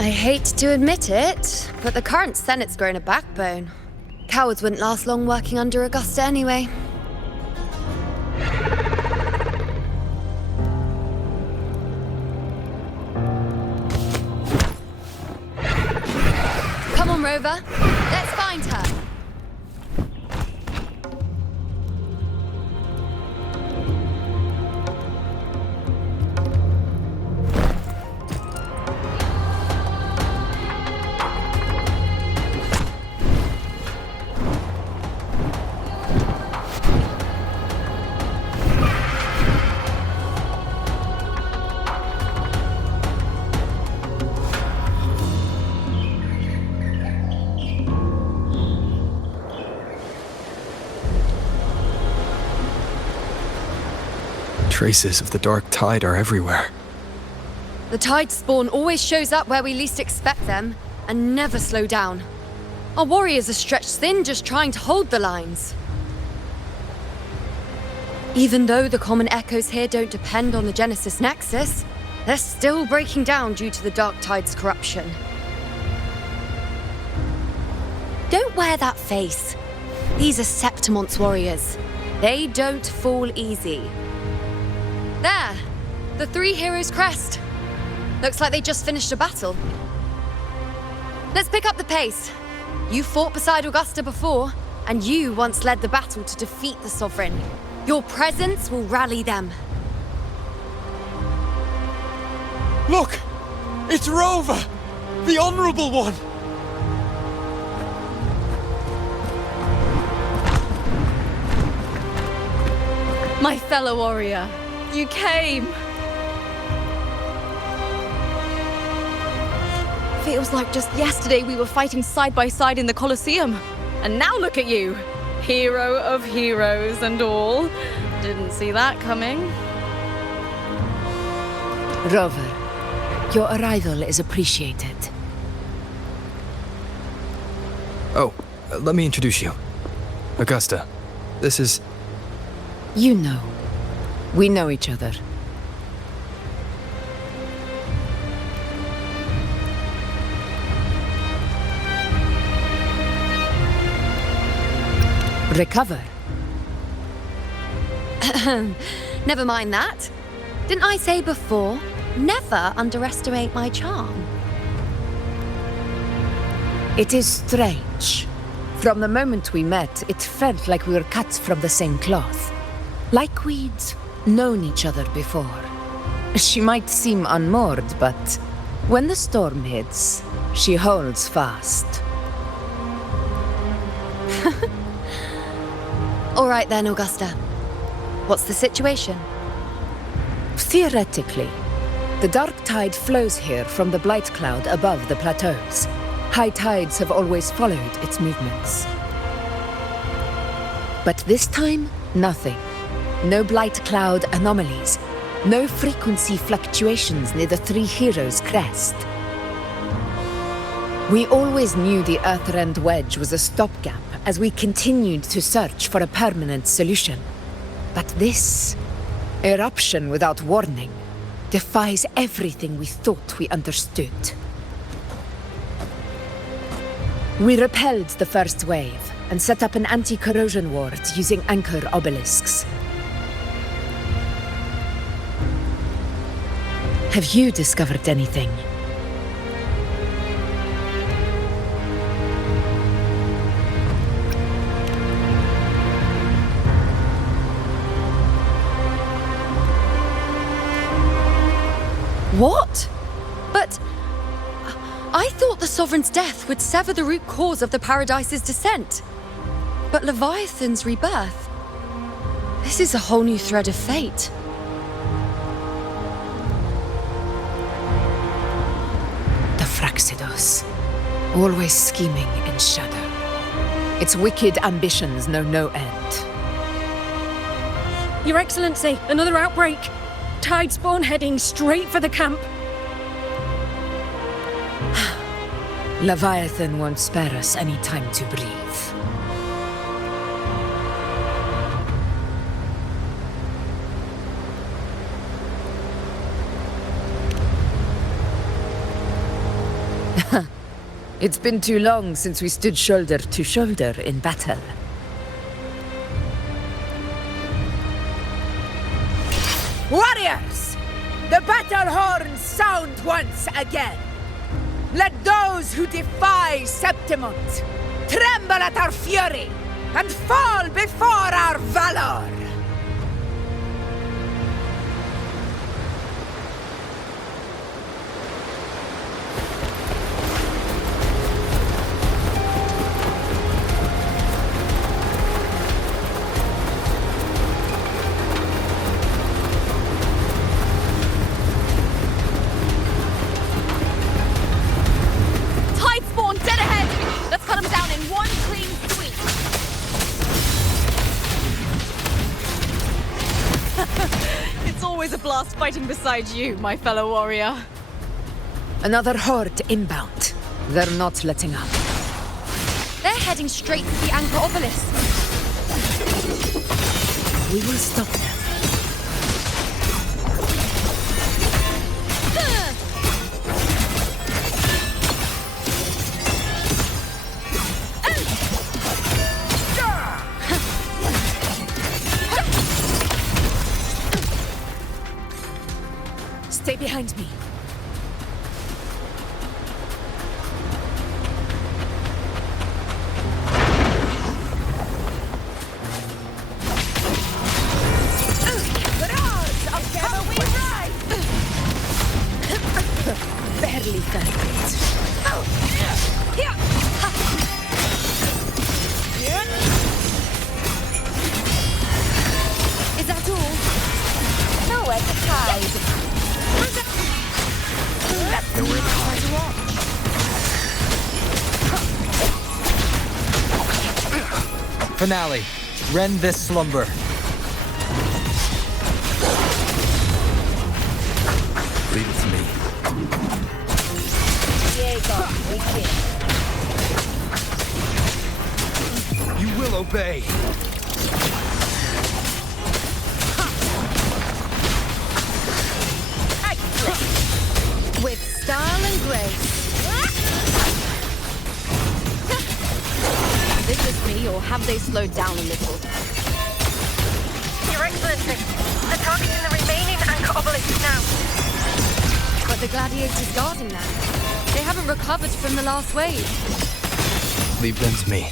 I hate to admit it, but the current Senate's grown a backbone. Cowards wouldn't last long working under Augusta anyway. Come on, Rover. Let's find her. Traces of the dark tide are everywhere. The tide spawn always shows up where we least expect them, and never slow down. Our warriors are stretched thin just trying to hold the lines. Even though the common echoes here don't depend on the Genesis Nexus, they're still breaking down due to the dark tide's corruption. Don't wear that face. These are Septimont's warriors. They don't fall easy. There! The Three Heroes' crest. Looks like they just finished a battle. Let's pick up the pace. You fought beside Augusta before, and you once led the battle to defeat the Sovereign. Your presence will rally them. Look! It's Rover! The Honorable One! My fellow warrior, you came! Feels like just yesterday we were fighting side by side in the Colosseum. And now look at you! Hero of heroes and all. Didn't see that coming. Rover, your arrival is appreciated. Oh, let me introduce you. Augusta, this is... You know. We know each other. Recover. Never mind that. Didn't I say before, never underestimate my charm? It is strange. From the moment we met, it felt like we were cut from the same cloth. Like we'd known each other before. She might seem unmoored, but when the storm hits, she holds fast. All right then, Augusta. What's the situation? Theoretically, the dark tide flows here from the blight cloud above the plateaus. High tides have always followed its movements. But this time, nothing. No blight cloud anomalies. No frequency fluctuations near the Three Heroes crest. We always knew the Earthrend Wedge was a stopgap as we continued to search for a permanent solution. But this eruption without warning defies everything we thought we understood. We repelled the first wave and set up an anti-corrosion ward using anchor obelisks. Have you discovered anything? What? But I thought the Sovereign's death would sever the root cause of the Paradise's descent. But Leviathan's rebirth... This is a whole new thread of fate. The Fraxidos. Always scheming in shadow. Its wicked ambitions know no end. Your Excellency, another outbreak. Tide spawn heading straight for the camp. Leviathan won't spare us any time to breathe. It's been too long since we stood shoulder to shoulder in battle. Warriors! The battle horns sound once again! Let those who defy Septimont tremble at our fury and fall before our valor! Fighting beside you, my fellow warrior. Another horde inbound. They're not letting up. They're heading straight for the anchor obelisk. We will stop them. Stay behind me. Barely got it. Is that all? Nowhere to hide. Finale. Rend this slumber. Leave it to me. You will obey. With style and grace. Is it just me, or have they slowed down a little? Your Excellency, they're targeting the remaining anchor obelisks now. But the gladiators guarding them. They haven't recovered from the last wave. Leave them to me.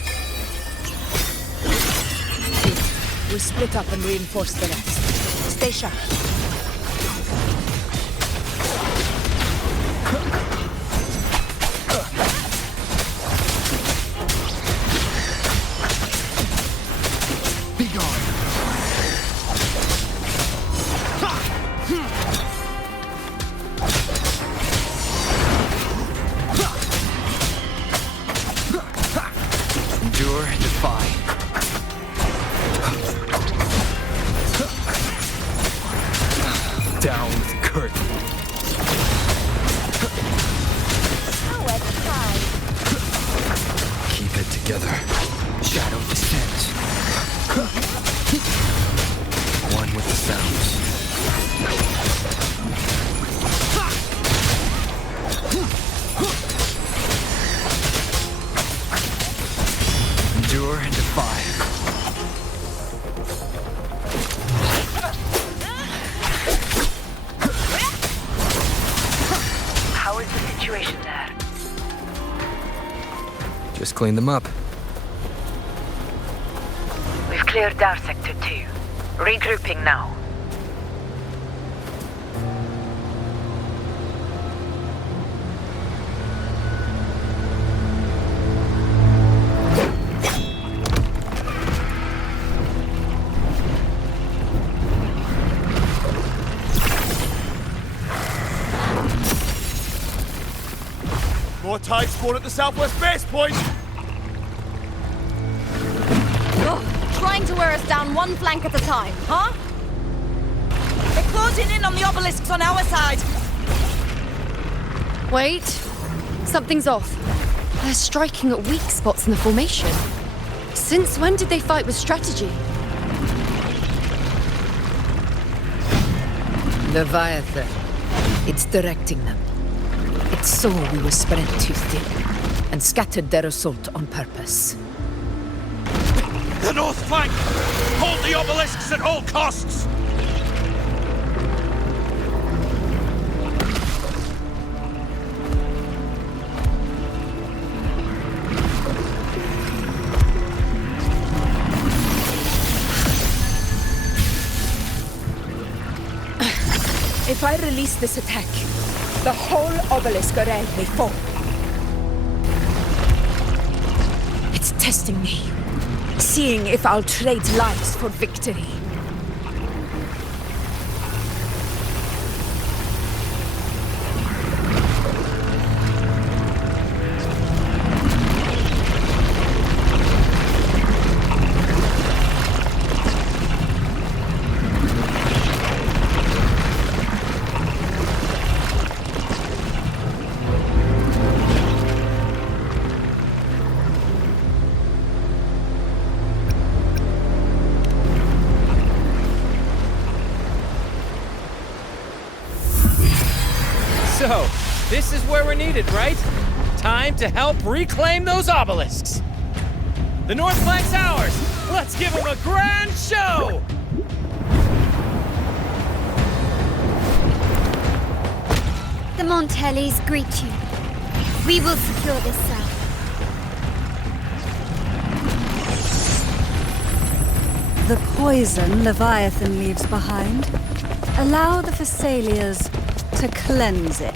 We'll split up and reinforce the rest. Stay sharp. Just clean them up. We've cleared our Sector 2. Regrouping now. More tide spawn at the southwest base point! Trying to wear us down one flank at a time, huh? They're closing in on the obelisks on our side. Wait. Something's off. They're striking at weak spots in the formation. Since when did they fight with strategy? Leviathan. It's directing them. It saw we were spread too thin, and scattered their assault on purpose. The north flank! Hold the obelisks at all costs! If I release this attack, the whole obelisk array may fall. It's testing me. Seeing if I'll trade lives for victory. So, this is where we're needed, right? Time to help reclaim those obelisks. The north flank's ours. Let's give them a grand show! The Montellis greet you. We will secure this south. The poison Leviathan leaves behind, allow the Thessalias to cleanse it.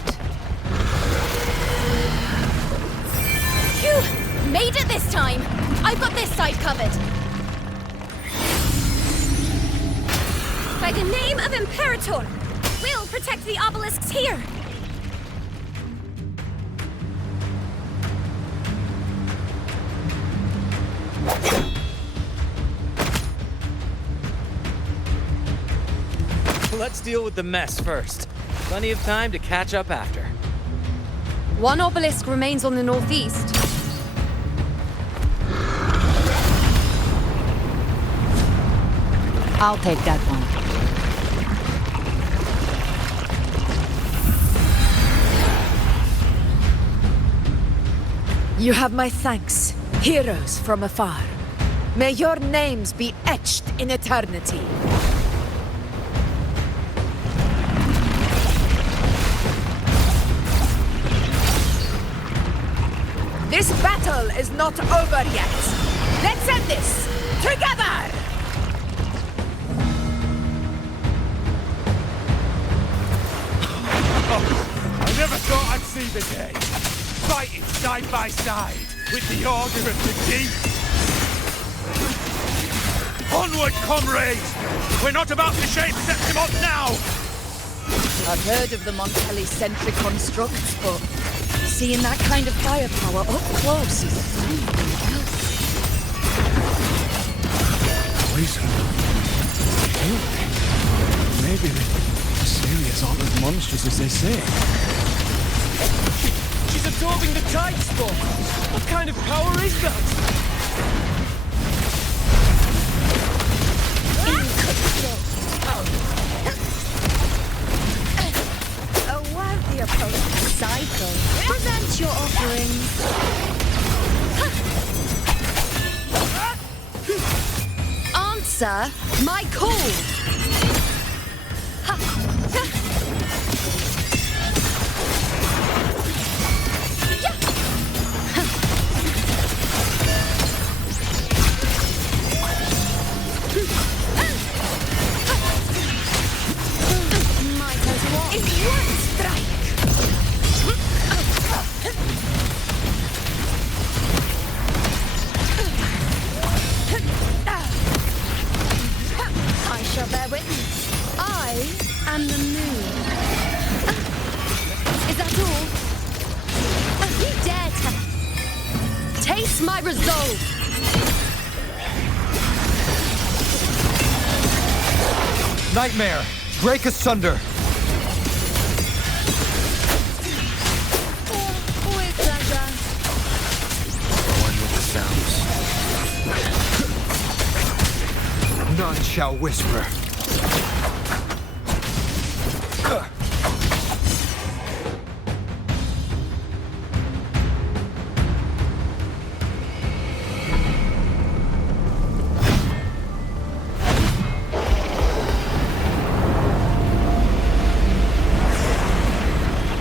Phew! Made it this time! I've got this side covered. By the name of Imperator, we'll protect the obelisks here. Let's deal with the mess first. Plenty of time to catch up after. One obelisk remains on the northeast. I'll take that one. You have my thanks, heroes from afar. May your names be etched in eternity. This battle is not over yet. Let's end this together! I never thought I'd see the day. Fighting side by side with the Order of the Deep. Onward, comrades! We're not about to shake Septimont now! I've heard of the Montelli-centric constructs, but seeing that kind of firepower up close is something else. Poison. Maybe the Cereals aren't as monstrous as they say. She's absorbing the tide spawn. What kind of power is that? A worthy approach to cycle. Present your offerings. Answer my call! I shall bear witness. I am the moon. Is that all? You dare to taste my resolve! Nightmare! Break asunder! With pleasure. One with the sounds. None shall whisper.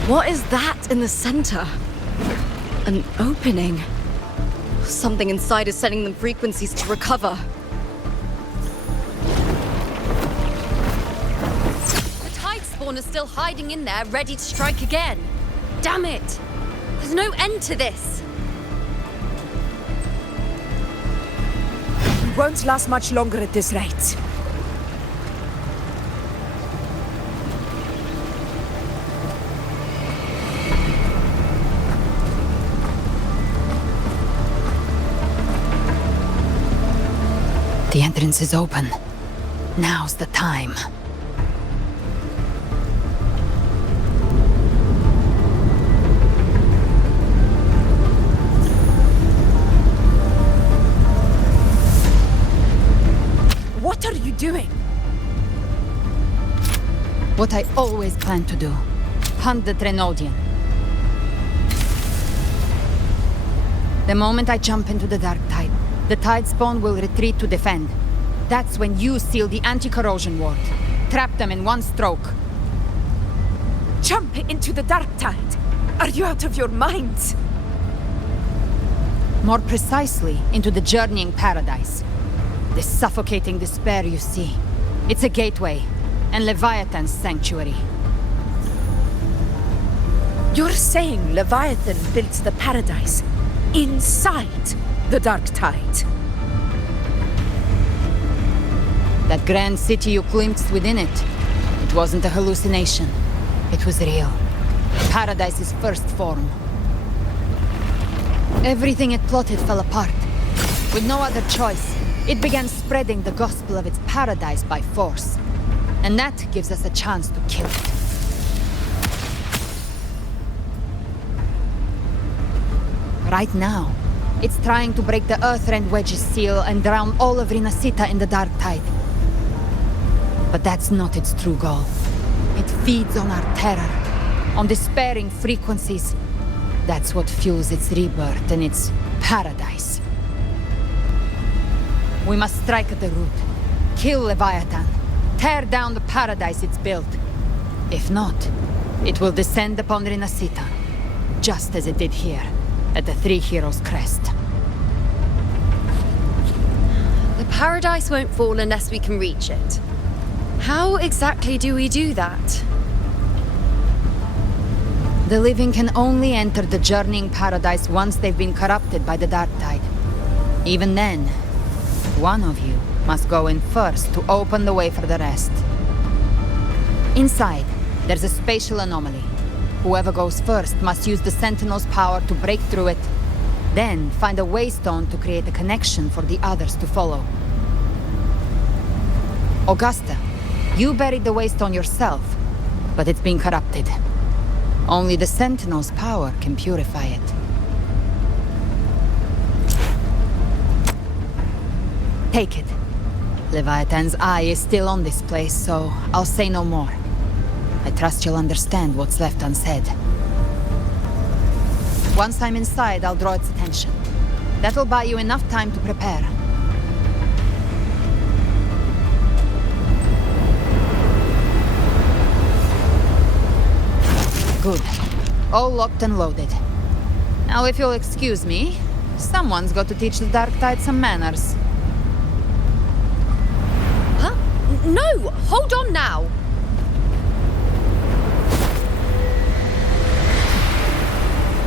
What is that in the center? An opening. Something inside is sending them frequencies to recover. The tide spawn is still hiding in there, ready to strike again. Damn it! There's no end to this. We won't last much longer at this rate. The entrance is open. Now's the time. What are you doing? What I always planned to do. Hunt the Trenodian. The moment I jump into the dark tide, the tide spawn will retreat to defend. That's when you seal the anti-corrosion ward. Trap them in one stroke. Jump into the dark tide? Are you out of your mind? More precisely, into the journeying paradise. The suffocating despair you see. It's a gateway, and Leviathan's sanctuary. You're saying Leviathan built the paradise inside the dark tide? That grand city you glimpsed within it, it wasn't a hallucination. It was real. Paradise's first form. Everything it plotted fell apart. With no other choice, it began spreading the gospel of its paradise by force. And that gives us a chance to kill it. Right now, it's trying to break the Earthrend Wedge's seal and drown all of Rinascita in the dark tide. But that's not its true goal. It feeds on our terror, on despairing frequencies. That's what fuels its rebirth and its paradise. We must strike at the root, kill Leviathan, tear down the paradise it's built. If not, it will descend upon Rinascita, just as it did here, at the Three Heroes' Crest. The paradise won't fall unless we can reach it. How exactly do we do that? The living can only enter the journeying paradise once they've been corrupted by the dark tide. Even then, one of you must go in first to open the way for the rest. Inside, there's a spatial anomaly. Whoever goes first must use the Sentinel's power to break through it, then find a waystone to create a connection for the others to follow. Augusta, you buried the waystone yourself, but it's been corrupted. Only the Sentinel's power can purify it. Take it. Leviathan's eye is still on this place, so I'll say no more. I trust you'll understand what's left unsaid. Once I'm inside, I'll draw its attention. That'll buy you enough time to prepare. Good. All locked and loaded. Now, if you'll excuse me, someone's got to teach the Dark Tide some manners. Huh? No! Hold on now!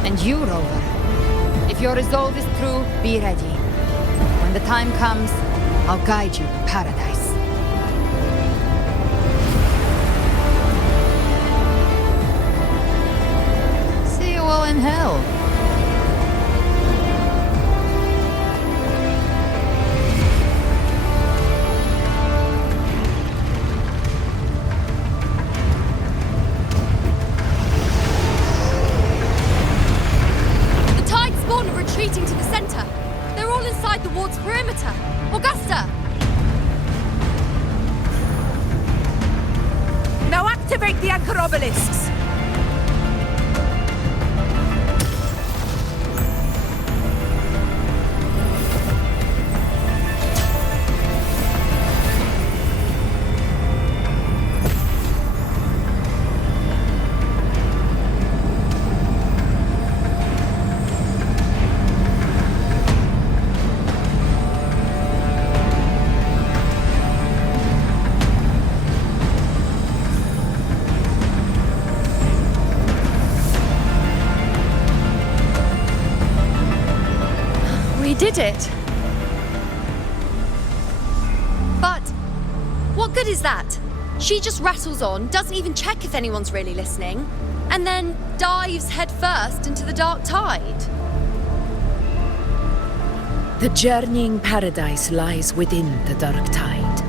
And you, Rover. If your resolve is true, be ready. When the time comes, I'll guide you to paradise. See you all in hell. Retreating to the center. They're all inside the ward's perimeter. Augusta! Now activate the anchor obelisks! We did it! But what good is that? She just rattles on, doesn't even check if anyone's really listening, and then dives headfirst into the dark tide. The journeying paradise lies within the dark tide.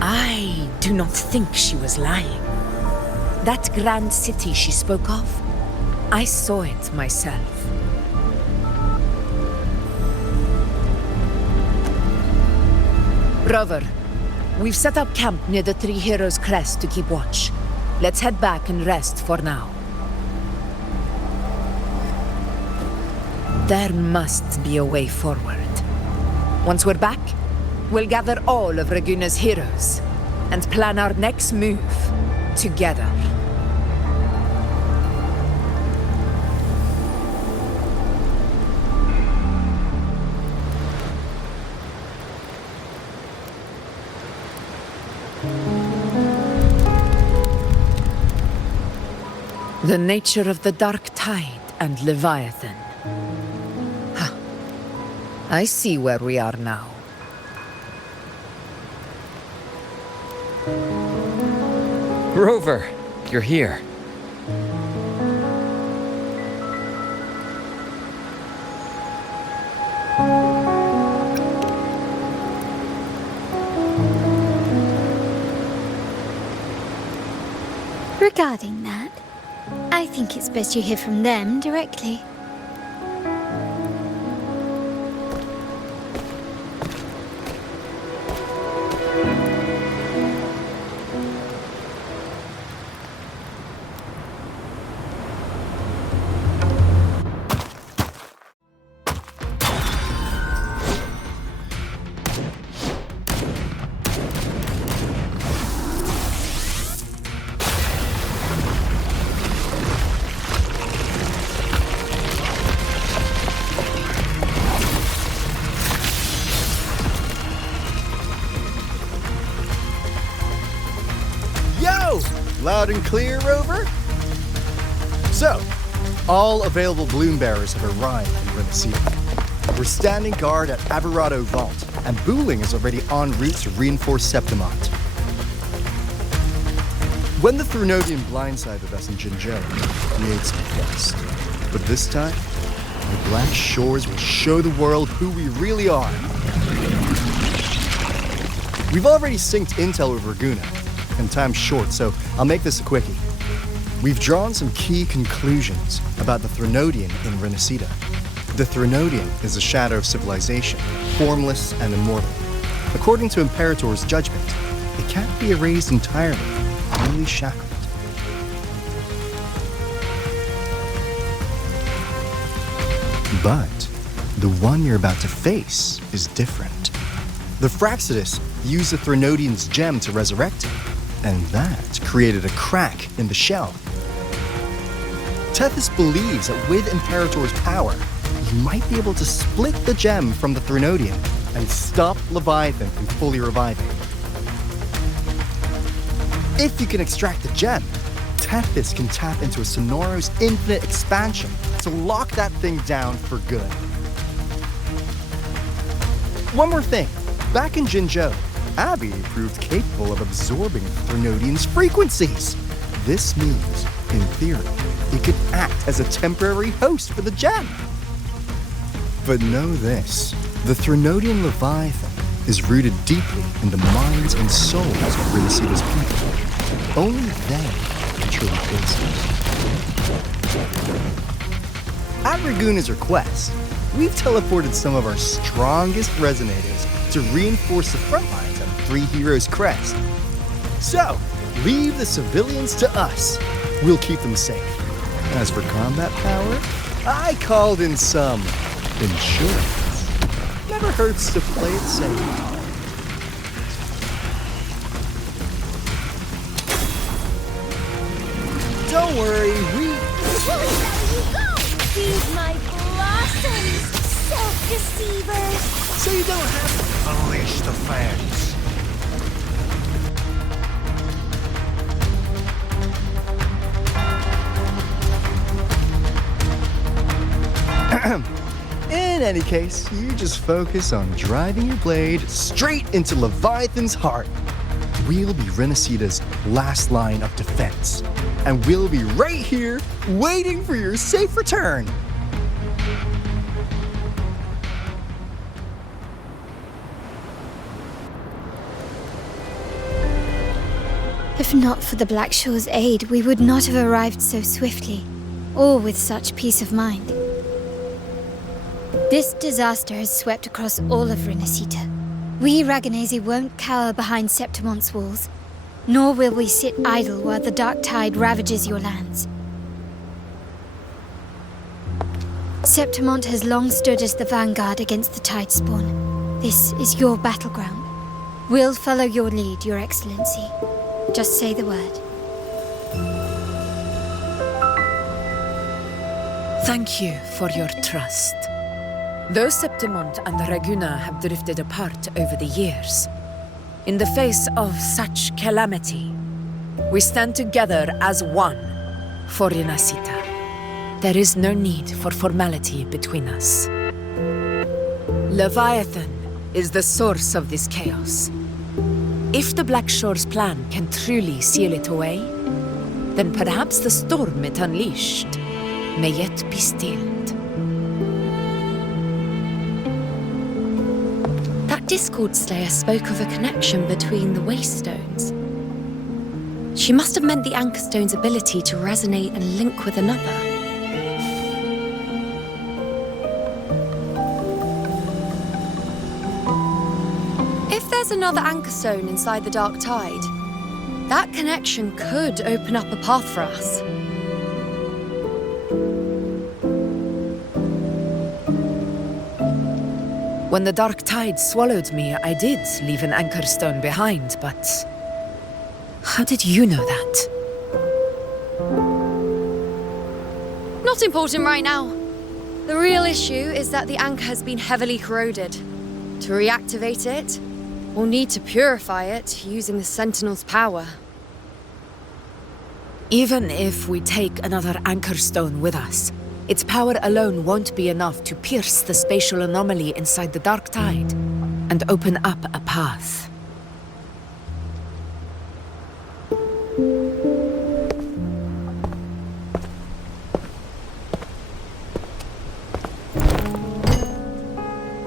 I do not think she was lying. That grand city she spoke of, I saw it myself. Rover, we've set up camp near the Three Heroes' Crest to keep watch. Let's head back and rest for now. There must be a way forward. Once we're back, we'll gather all of Raguna's heroes and plan our next move together. The nature of the dark tide and Leviathan. Huh. I see where we are now. Rover, you're here. Regarding that, I think it's best you hear from them directly. Loud and clear, Rover? So, all available bloom bearers have arrived in Rinascita. We're standing guard at Averado Vault, and Booling is already en route to reinforce Septimont. When the Threnodian blindsided us in Jinzhou, we ate some dust. But this time, the Black Shores will show the world who we really are. We've already synced intel with Raguna, and time's short, so I'll make this a quickie. We've drawn some key conclusions about the Threnodian in Rinascita. The Threnodian is a shadow of civilization, formless and immortal. According to Imperator's judgment, it can't be erased entirely, only shackled. But the one you're about to face is different. The Fraxidus used the Threnodian's gem to resurrect him, and that created a crack in the shell. Tethys believes that with Imperator's power, he might be able to split the gem from the Threnodian and stop Leviathan from fully reviving. If you can extract the gem, Tethys can tap into a Sonoro's infinite expansion to lock that thing down for good. One more thing. Back in Jinzhou, Abby proved capable of absorbing Threnodian's frequencies. This means, in theory, it could act as a temporary host for the gem. But know this, the Threnodian Leviathan is rooted deeply in the minds and souls of Rinascita's people. Only they can truly face it. At Raguna's request, we've teleported some of our strongest resonators to reinforce the front lines on Three Heroes Crest. So, leave the civilians to us. We'll keep them safe. As for combat power, I called in some insurance. Never hurts to play it safe. Don't worry, Where you go? Feed my blossoms, self-deceivers! So you don't have to unleash the fans. In any case, you just focus on driving your blade straight into Leviathan's heart. We'll be Rinascita's last line of defense, and we'll be right here waiting for your safe return. If not for the Black Shore's aid, we would not have arrived so swiftly, or with such peace of mind. This disaster has swept across all of Rinascita. We Raganese won't cower behind Septimont's walls, nor will we sit idle while the dark tide ravages your lands. Septimont has long stood as the vanguard against the tide spawn. This is your battleground. We'll follow your lead, Your Excellency. Just say the word. Thank you for your trust. Though Septimont and Raguna have drifted apart over the years, in the face of such calamity, we stand together as one for Rinascita. There is no need for formality between us. Leviathan is the source of this chaos. If the Black Shore's plan can truly seal it away, then perhaps the storm it unleashed may yet be stilled. That Discord Slayer spoke of a connection between the Waystones. She must have meant the Anchor Stone's ability to resonate and link with another. If there's another Anchor Stone inside the Dark Tide, that connection could open up a path for us. When the Dark Tide swallowed me, I did leave an Anchor Stone behind, but how did you know that? Not important right now. The real issue is that the anchor has been heavily corroded. To reactivate it, we'll need to purify it using the Sentinel's power. Even if we take another anchor stone with us, its power alone won't be enough to pierce the spatial anomaly inside the dark tide and open up a path.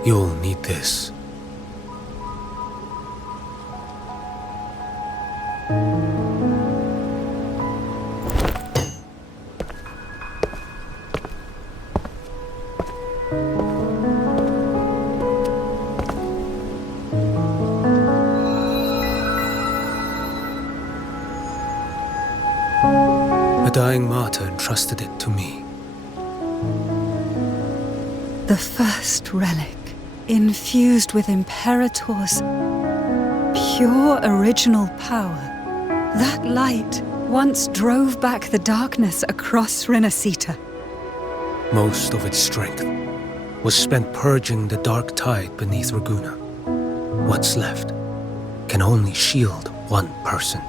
You'll need this. A dying martyr entrusted it to me. The first relic, infused with Imperator's pure original power. That light once drove back the darkness across Rinascita. Most of its strength was spent purging the dark tide beneath Ragunna. What's left can only shield one person.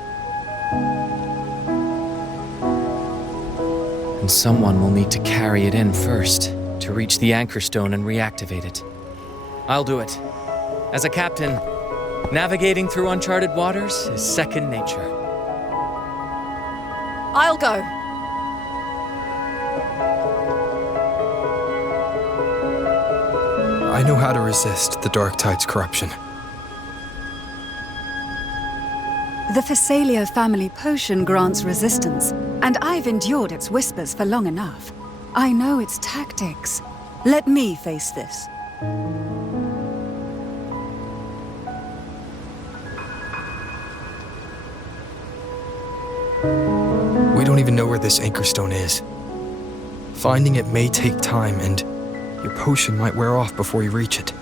And someone will need to carry it in first, to reach the anchor stone and reactivate it. I'll do it. As a captain, navigating through uncharted waters is second nature. I'll go. I know how to resist the dark tide's corruption. The Phasalia family potion grants resistance, and I've endured its whispers for long enough. I know its tactics. Let me face this. We don't even know where this anchor stone is. Finding it may take time, and your potion might wear off before you reach it.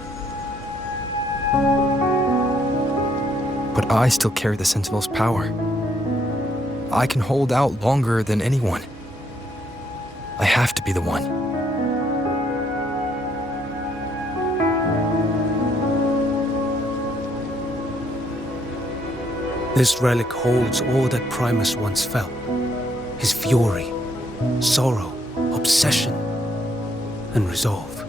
But I still carry the Sentinel's power. I can hold out longer than anyone. I have to be the one. This relic holds all that Primus once felt. His fury, sorrow, obsession, and resolve.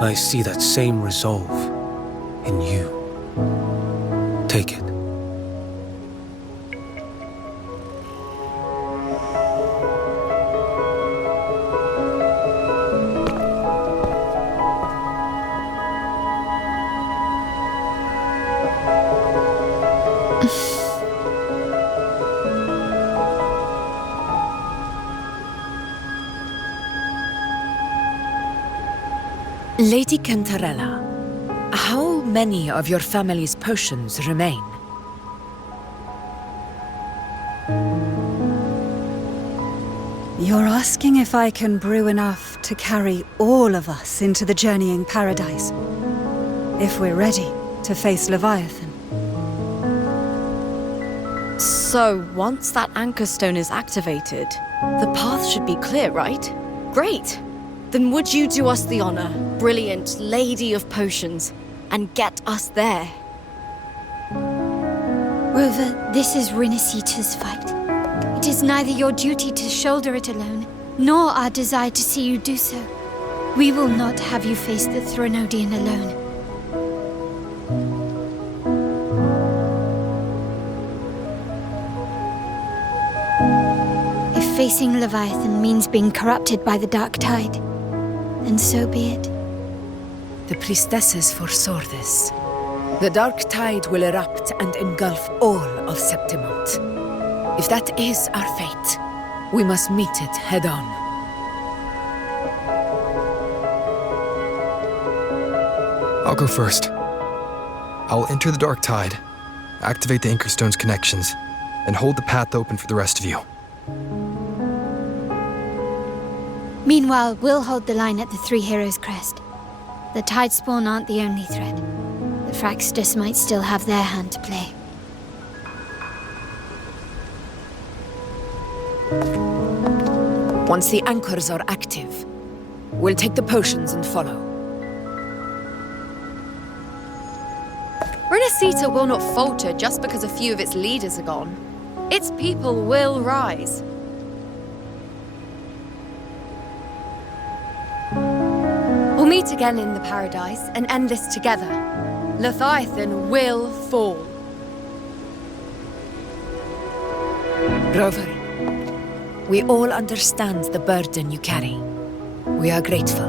I see that same resolve in you. Take it. Lady Cantarella, how many of your family's potions remain? You're asking if I can brew enough to carry all of us into the journeying paradise. If we're ready to face Leviathan. So, once that anchor stone is activated, the path should be clear, right? Great! Then would you do us the honor, brilliant Lady of Potions, and get us there? Rover, this is Rinascita's fight. It is neither your duty to shoulder it alone, nor our desire to see you do so. We will not have you face the Threnodian alone. If facing Leviathan means being corrupted by the dark tide, then so be it. The priestesses foresaw this. The dark tide will erupt and engulf all of Septimont. If that is our fate, we must meet it head-on. I'll go first. I'll enter the dark tide, activate the anchor stone's connections, and hold the path open for the rest of you. Meanwhile, we'll hold the line at the Three Heroes Crest. The Tidespawn aren't the only threat. The Fraxtus might still have their hand to play. Once the anchors are active, we'll take the potions and follow. Rinascita will not falter just because a few of its leaders are gone. Its people will rise. We'll meet again in the paradise and end this together. Leviathan will fall. Rover, we all understand the burden you carry. We are grateful.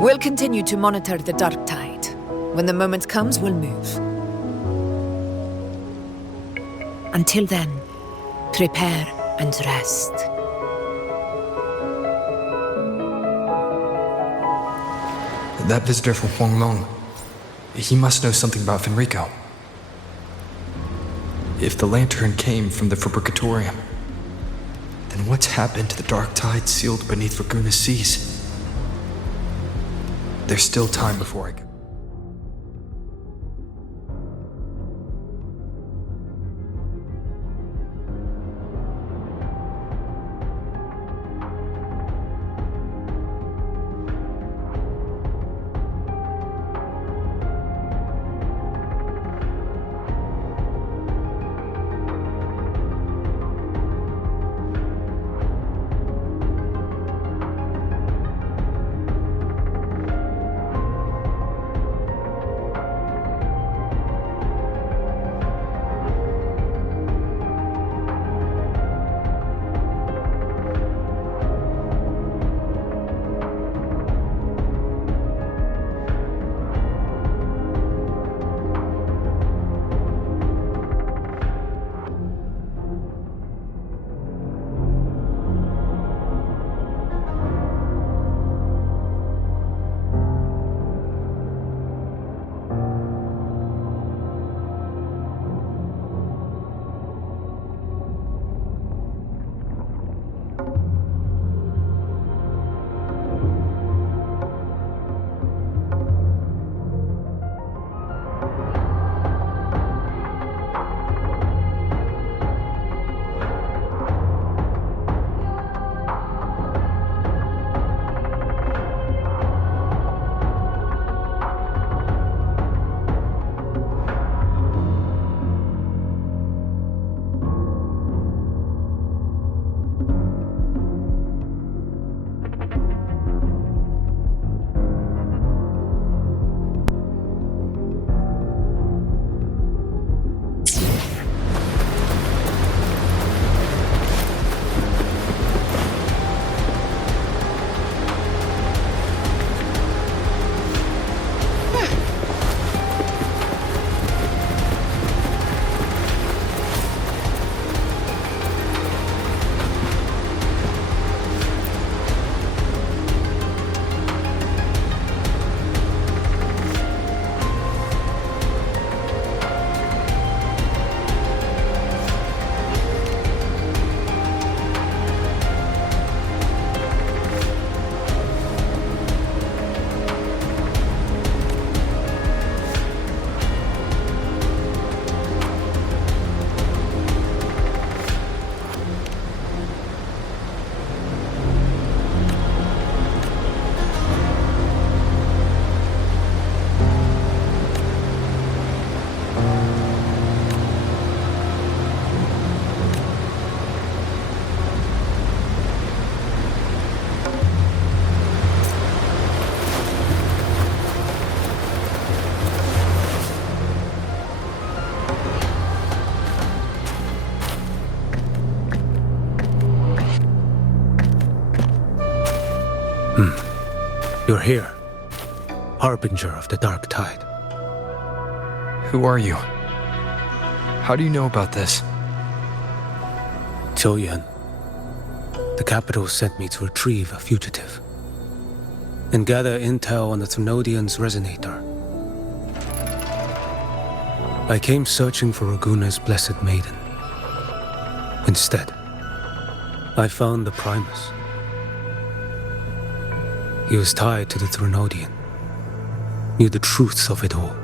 We'll continue to monitor the dark tide. When the moment comes, we'll move. Until then, prepare and rest. That visitor from Huanglong, he must know something about Fenrico. If the lantern came from the Fabricatorium, then what's happened to the dark tide sealed beneath Raguna's seas? There's still time before I go. You're here, harbinger of the dark tide. Who are you? How do you know about this? Choyan. The capital sent me to retrieve a fugitive and gather intel on the Thrunodian's resonator. I came searching for Raguna's blessed maiden. Instead, I found the Primus. He was tied to the Thrunodian, knew the truths of it all.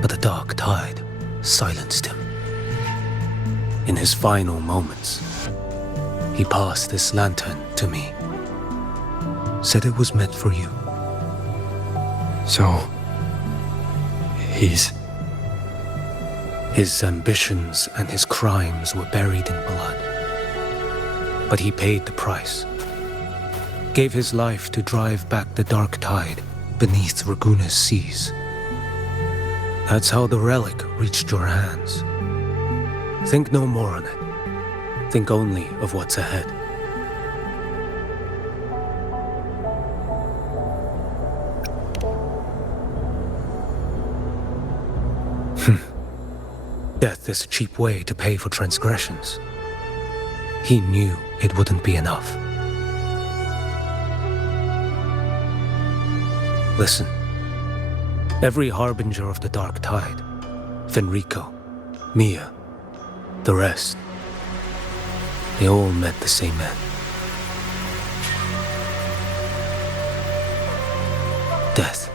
But the dark tide silenced him. In his final moments, he passed this lantern to me. Said it was meant for you. So, he's His ambitions and his crimes were buried in blood. But he paid the price. Gave his life to drive back the dark tide beneath Raguna's seas. That's how the relic reached your hands. Think no more on it. Think only of what's ahead. Death is a cheap way to pay for transgressions. He knew it wouldn't be enough. Listen. Every harbinger of the dark tide, Fenrico, Mia, the rest, they all met the same end. Death.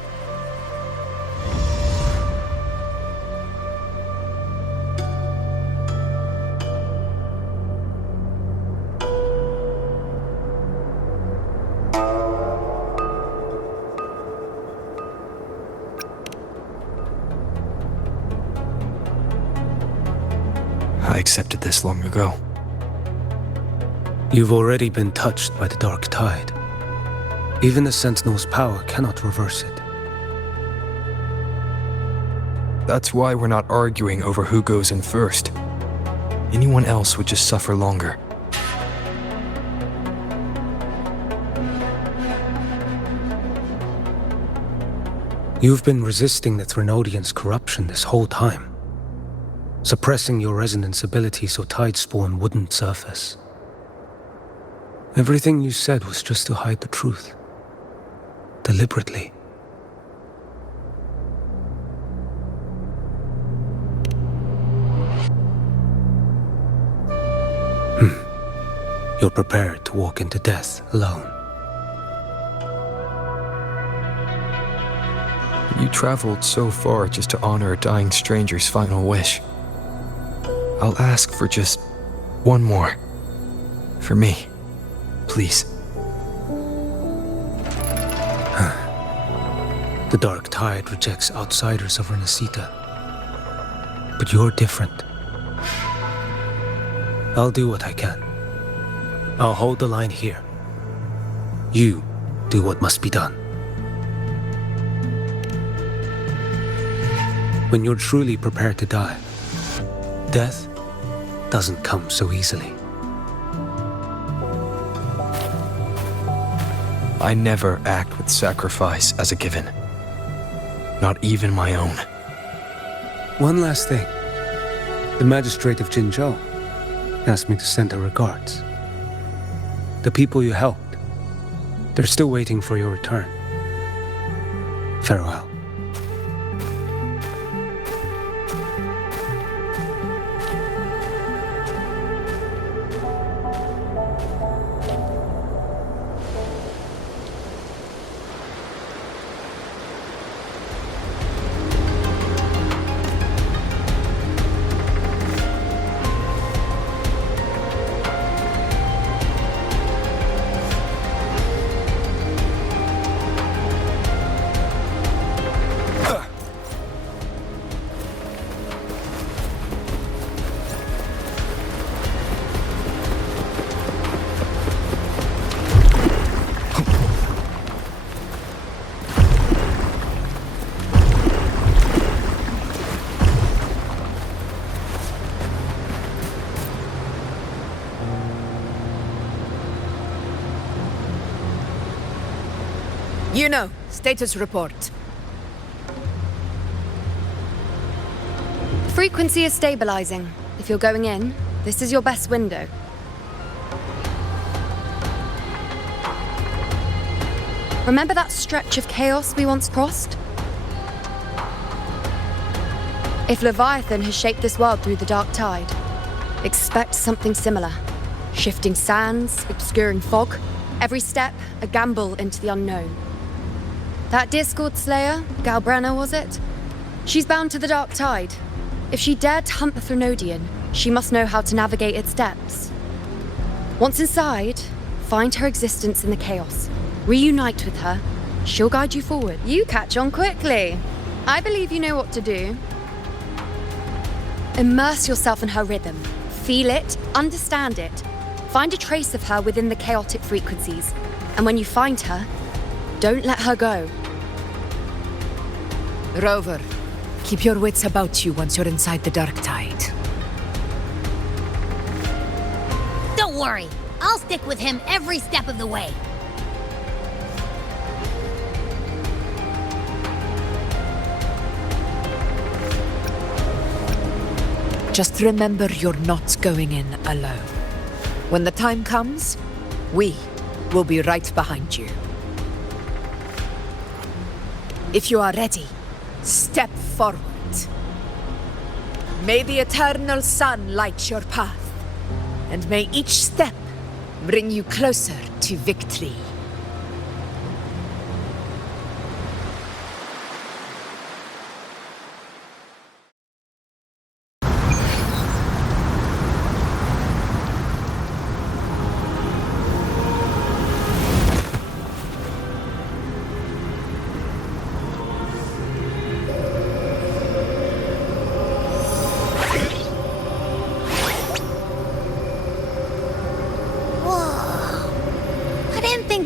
I accepted this long ago. You've already been touched by the dark tide. Even the Sentinel's power cannot reverse it. That's why we're not arguing over who goes in first. Anyone else would just suffer longer. You've been resisting the Threnodians' corruption this whole time. Suppressing your resonance ability so Tidespawn wouldn't surface. Everything you said was just to hide the truth. Deliberately. You're prepared to walk into death alone. You traveled so far just to honor a dying stranger's final wish. I'll ask for just one more. For me. Please. The dark tide rejects outsiders of Rinascita. But you're different. I'll do what I can. I'll hold the line here. You do what must be done. When you're truly prepared to die, death doesn't come so easily. I never act with sacrifice as a given. Not even my own. One last thing. The magistrate of Jinzhou asked me to send her regards. The people you helped, they're still waiting for your return. Farewell. You know, status report. Frequency is stabilizing. If you're going in, this is your best window. Remember that stretch of chaos we once crossed? If Leviathan has shaped this world through the dark tide, expect something similar. Shifting sands, obscuring fog, every step a gamble into the unknown. That Discord Slayer, Galbrenna was it? She's bound to the dark tide. If she dared to hunt the Threnodian, she must know how to navigate its depths. Once inside, find her existence in the chaos. Reunite with her. She'll guide you forward. You catch on quickly. I believe you know what to do. Immerse yourself in her rhythm. Feel it, understand it. Find a trace of her within the chaotic frequencies. And when you find her, don't let her go. Rover, keep your wits about you once you're inside the dark tide. Don't worry, I'll stick with him every step of the way. Just remember you're not going in alone. When the time comes, we will be right behind you. If you are ready, step forward. May the eternal sun light your path, and may each step bring you closer to victory.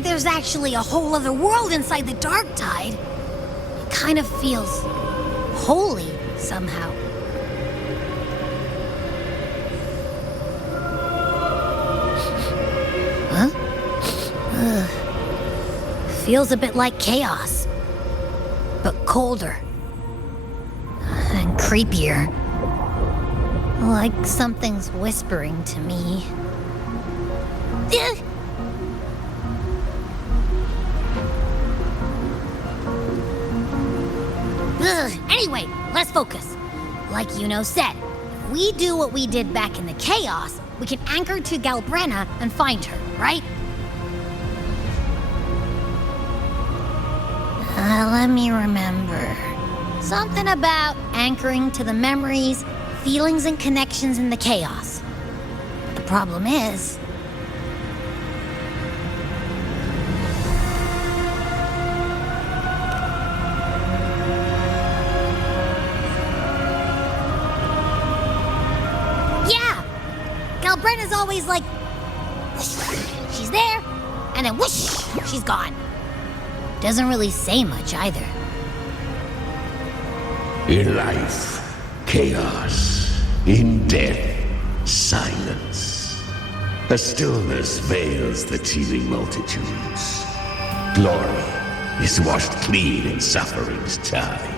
There's actually a whole other world inside the dark tide. It kind of feels holy somehow. Huh? Feels a bit like chaos, but colder and creepier. Like something's whispering to me. Anyway, let's focus. Like Yuno said, if we do what we did back in the chaos, we can anchor to Galbrenna and find her, right? Let me remember. Something about anchoring to the memories, feelings, and connections in the chaos. But the problem is... Galbrenna's always like, whoosh, she's there, and then whoosh, she's gone. Doesn't really say much either. In life, chaos. In death, silence. A stillness veils the teeming multitudes. Glory is washed clean in suffering's tide.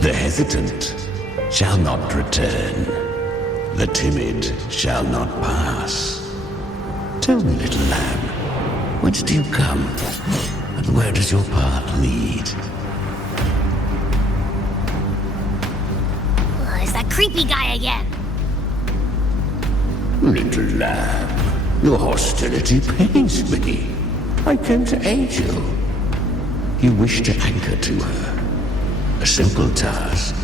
The hesitant shall not return. The timid shall not pass. Tell me, little lamb, whence do you come? And where does your path lead? It's that creepy guy again. Little lamb, your hostility pains me. I came to aid you. You wish to anchor to her. A simple task.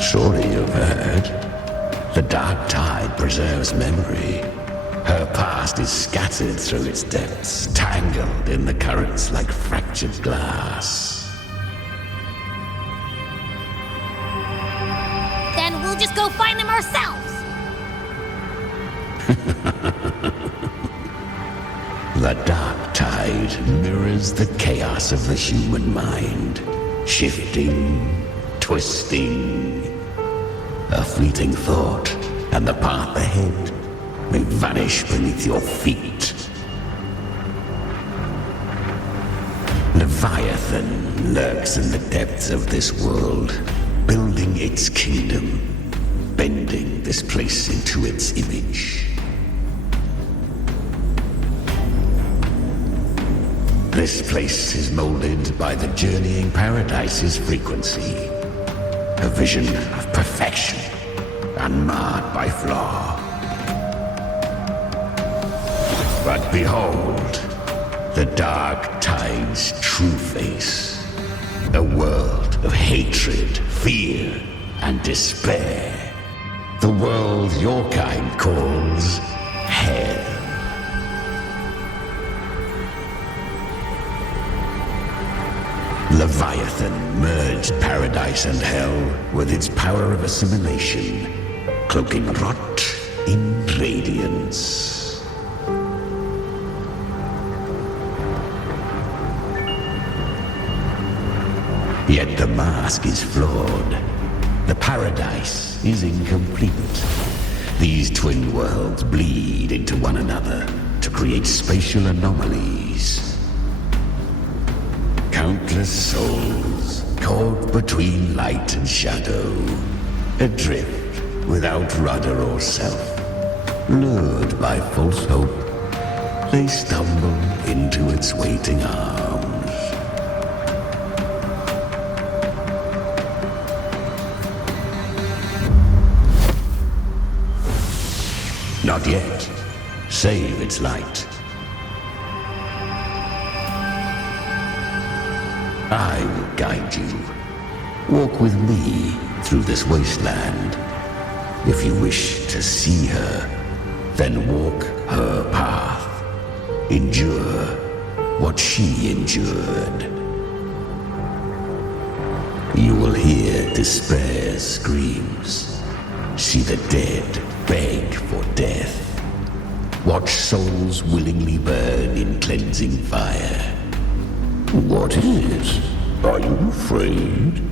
Surely you've heard. The dark tide preserves memory. Her past is scattered through its depths, tangled in the currents like fractured glass. Then we'll just go find them ourselves. The dark tide mirrors the chaos of the human mind, shifting, twisting. A fleeting thought, and the path ahead may vanish beneath your feet. Leviathan lurks in the depths of this world, building its kingdom, bending this place into its image. This place is molded by the journeying paradise's frequency, a vision of perfection, unmarred by flaw. But behold, the dark tide's true face, a world of hatred, fear, and despair. The world your kind calls hell. Leviathan merged paradise and hell with its power of assimilation, cloaking rot in radiance. Yet the mask is flawed. The paradise is incomplete. These twin worlds bleed into one another to create spatial anomalies. Countless souls caught between light and shadow, adrift without rudder or self. Lured by false hope, they stumble into its waiting arms. Not yet. Save its light. I will guide you. Walk with me through this wasteland. If you wish to see her, then walk her path. Endure what she endured. You will hear despair's screams. See the dead beg for death. Watch souls willingly burn in cleansing fire. What is it? Are you afraid?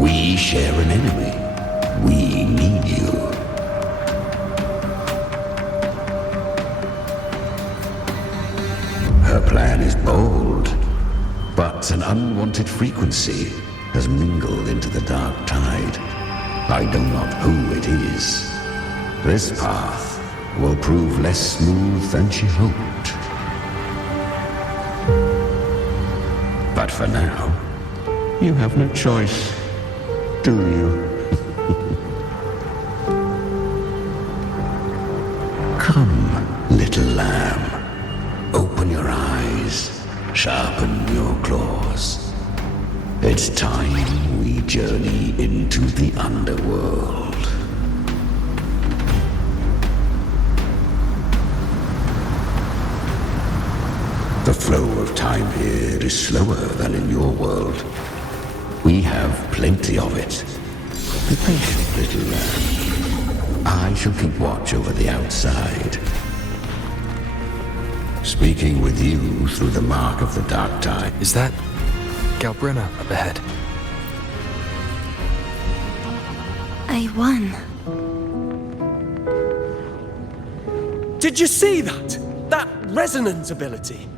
We share an enemy. We need you. Her plan is bold, but an unwanted frequency has mingled into the dark tide. I know not who it is. This path will prove less smooth than she hoped. But for now, you have no choice, do you? Come, little lamb. Open your eyes, sharpen your claws. It's time we journey into the underworld. The flow of time here is slower than in your world. We have plenty of it. Be patient, little lamb. I shall keep watch over the outside. Speaking with you through the mark of the dark tide. Is that Galbrenna up ahead? I won. Did you see that? That resonance ability?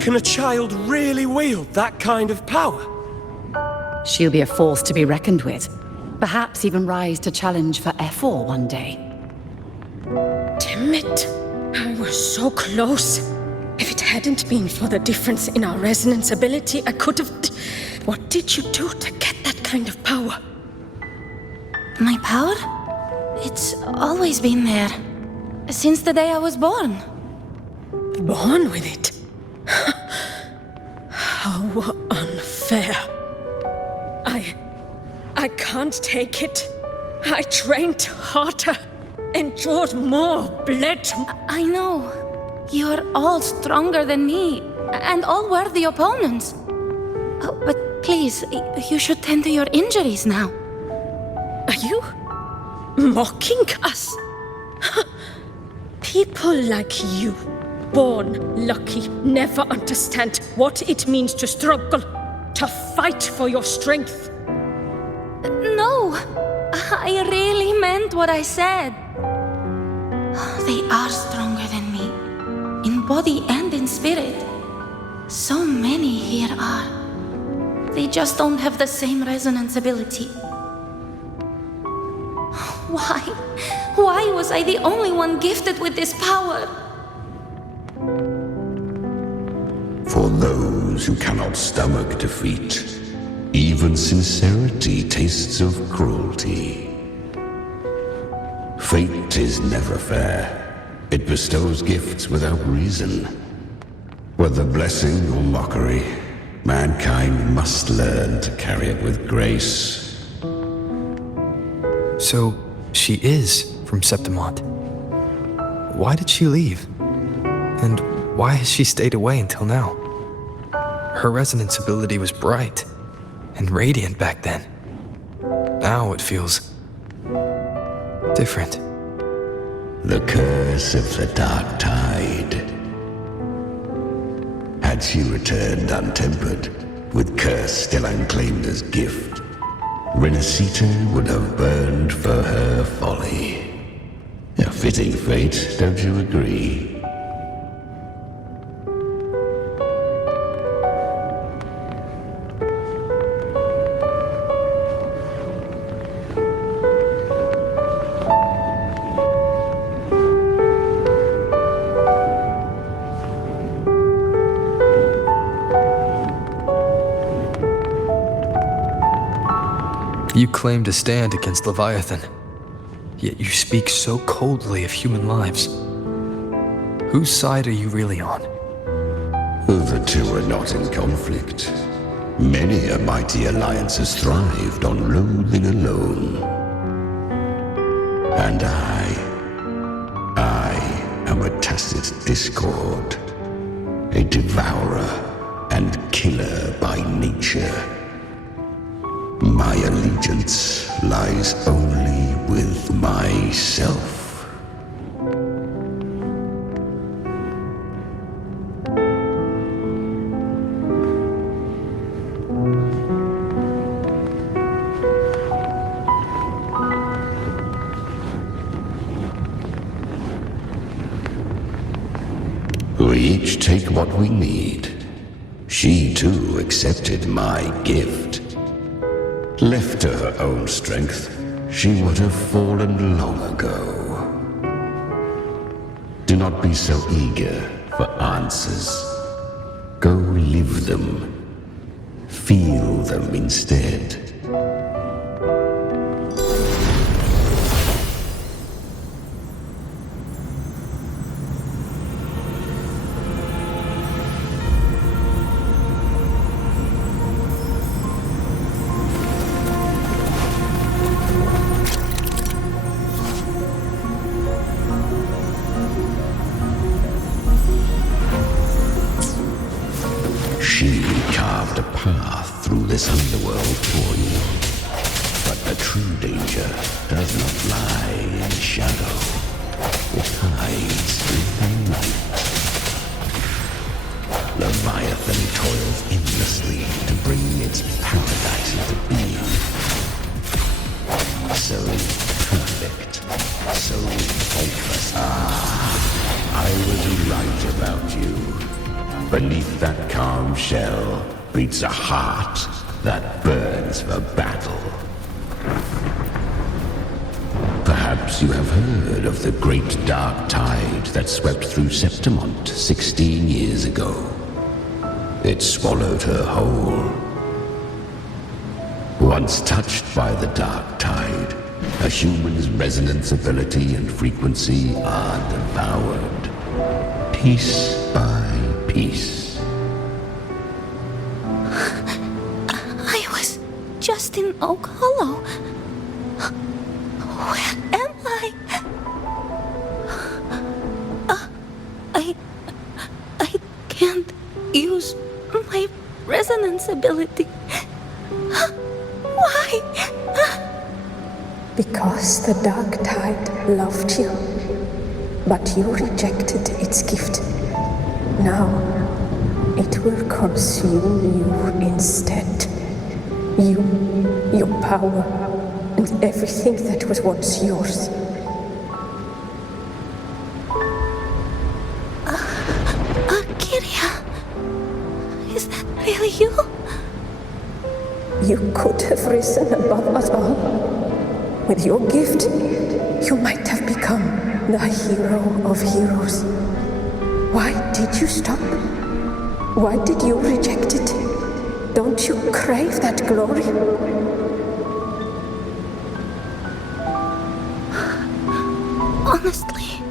Can a child really wield that kind of power? She'll be a force to be reckoned with. Perhaps even rise to challenge for F4 one day. Damn it! I was so close. If it hadn't been for the difference in our resonance ability, I could have... What did you do to get that kind of power? My power? It's always been there. Since the day I was born. Born with it? How unfair. I can't take it. I trained harder, endured more, bled. I know. You're all stronger than me, and all worthy opponents. Oh, but please, you should tend to your injuries now. Are you mocking us? People like you, born lucky, never understand what it means to struggle, to fight for your strength. No, I really meant what I said. They are stronger than me, in body and in spirit. So many here are. They just don't have the same resonance ability. Why? Why was I the only one gifted with this power? For those who cannot stomach defeat, even sincerity tastes of cruelty. Fate is never fair, It bestows gifts without reason. Whether blessing or mockery, mankind must learn to carry it with grace. So, she is from Septimont. Why did she leave? And why has she stayed away until now? Her resonance ability was bright and radiant back then. Now it feels different. The curse of the Dark Tide. Had she returned untempered, with curse still unclaimed as gift, Rinascita would have burned for her folly. A fitting fate, don't you agree? You claim to stand against Leviathan, yet you speak so coldly of human lives. Whose side are you really on? The two are not in conflict. Many a mighty alliance has thrived on loathing alone. And I am a tacit discord, a devourer and killer by nature. My allegiance lies only with myself. We each take what we need. She too accepted my gift. Left to her own strength, she would have fallen long ago. Do not be so eager for answers. Go live them. Feel them instead. She carved a path through this underworld for you. But the true danger does not lie in shadow. It hides in the light. Leviathan toils endlessly to bring its paradise into being. So perfect, so faultless. I was right about you. Beneath that calm shell beats a heart that burns for battle. Perhaps you have heard of the great dark tide that swept through Septimont 16 years ago. It swallowed her whole. Once touched by the dark tide, a human's resonance ability and frequency are devoured, piece by peace. I was just in Oak Hollow. Where am I? I can't use my resonance ability. Why? Because the dark tide loved you, but you rejected its gift. Now, it will consume you instead. You, your power, and everything that was once yours. Kiria, is that really you? You could have risen above us all. With your gift, you might have become the hero of heroes. Why did you stop? Why did you reject it? Don't you crave that glory? Honestly,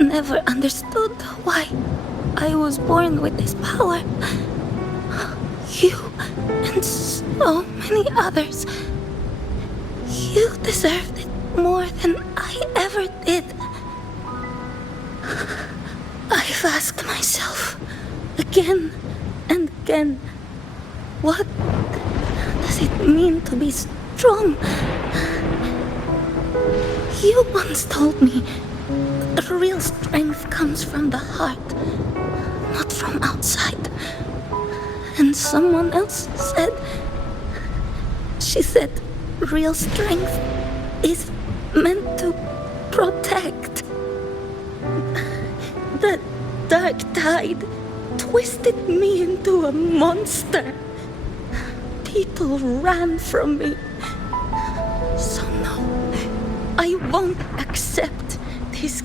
never understood why I was born with this power. You and so many others. You deserved it more than I ever did. I've asked myself again and again, what does it mean to be strong? You once told me that real strength comes from the heart, not from outside. And someone else said, she said, real strength is meant to protect. The dark tide twisted me into a monster. People ran from me. So no, I won't accept this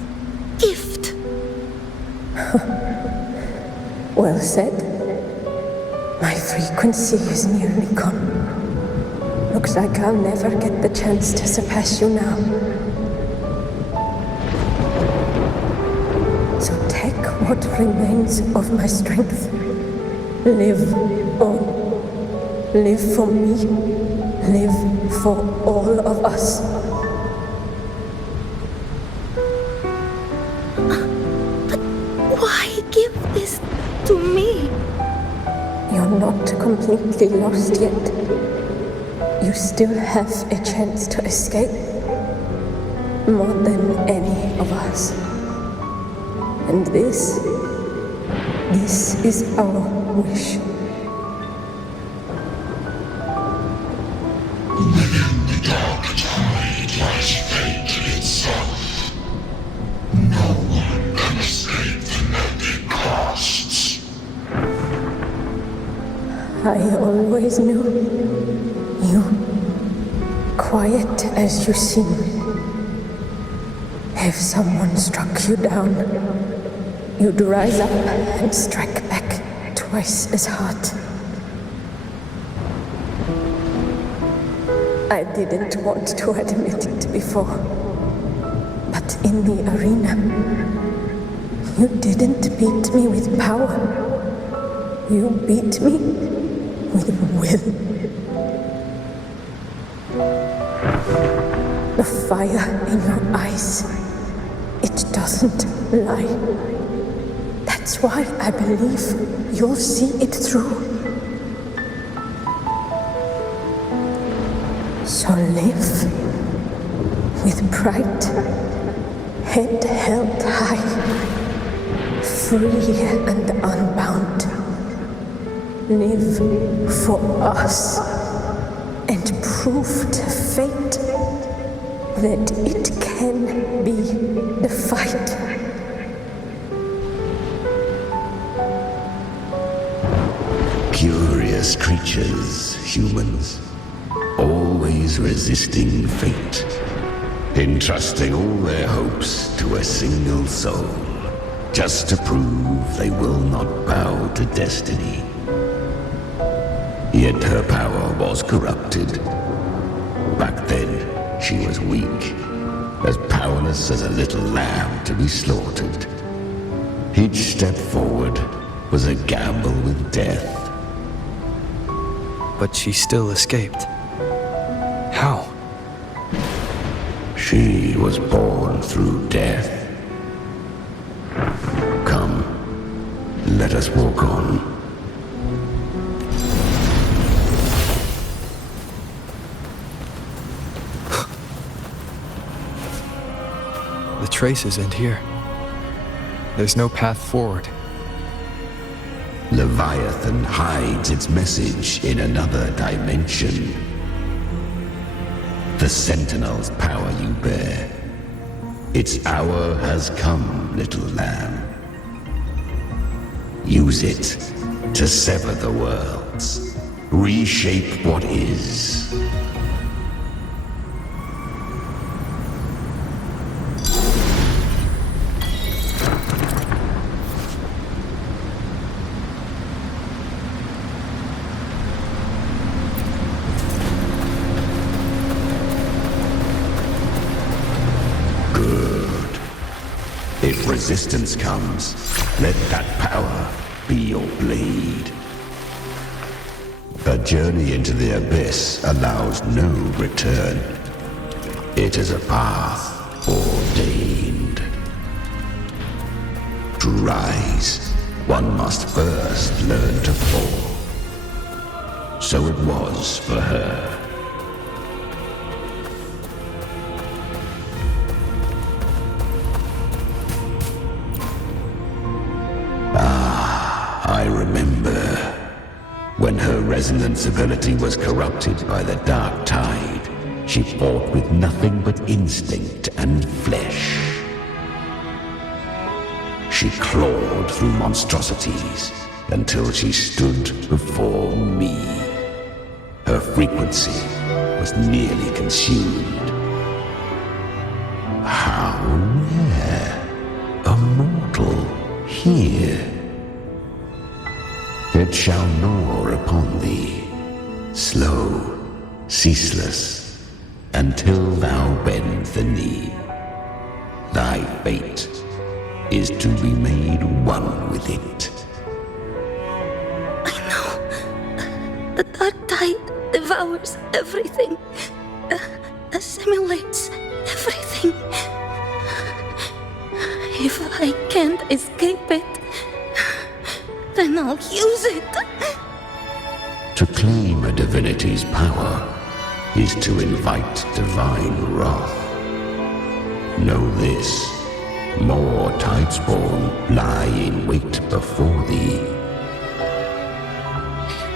gift. Well said. My frequency is nearly gone. Looks like I'll never get the chance to surpass you now. So take what remains of my strength. Live on. Live for me. Live for all of us. But why give this to me? You're not completely lost yet. You still have a chance to escape. More than any of us. And this is our wish. Within the dark tide lies fate itself. No one can escape the net it casts. I always knew you, quiet as you seem. If someone struck you down, you'd rise up and strike back twice as hard. I didn't want to admit it before, but in the arena, you didn't beat me with power. You beat me with will. The fire in your eyes, it doesn't lie. That's why I believe you'll see it through. So live with pride, head held high, free and unbound. Live for us and prove to fate that it can be defied. Curious creatures, humans, always resisting fate, entrusting all their hopes to a single soul, just to prove they will not bow to destiny. Yet her power was corrupted. Back then, she was weak, as powerless as a little lamb to be slaughtered. Each step forward was a gamble with death. But she still escaped. How? She was born through death. Come, let us walk on. The traces end here. There's no path forward. Leviathan hides its message in another dimension. The Sentinel's power you bear. Its hour has come, little lamb. Use it to sever the worlds. Reshape what is. If resistance comes, let that power be your blade. A journey into the abyss allows no return. It is a path ordained. To rise, one must first learn to fall. So it was for her. I remember when her resonance ability was corrupted by the dark tide. She fought with nothing but instinct and flesh. She clawed through monstrosities until she stood before me. Her frequency was nearly consumed. How rare! A mortal here. It shall gnaw upon thee, slow, ceaseless, until thou bend the knee. Thy fate is to be made one with it. I know. The dark tide devours everything, assimilates everything. If I can't escape it, then I'll use it. To claim a divinity's power is to invite divine wrath. Know this, more Tidespawn lie in wait before thee.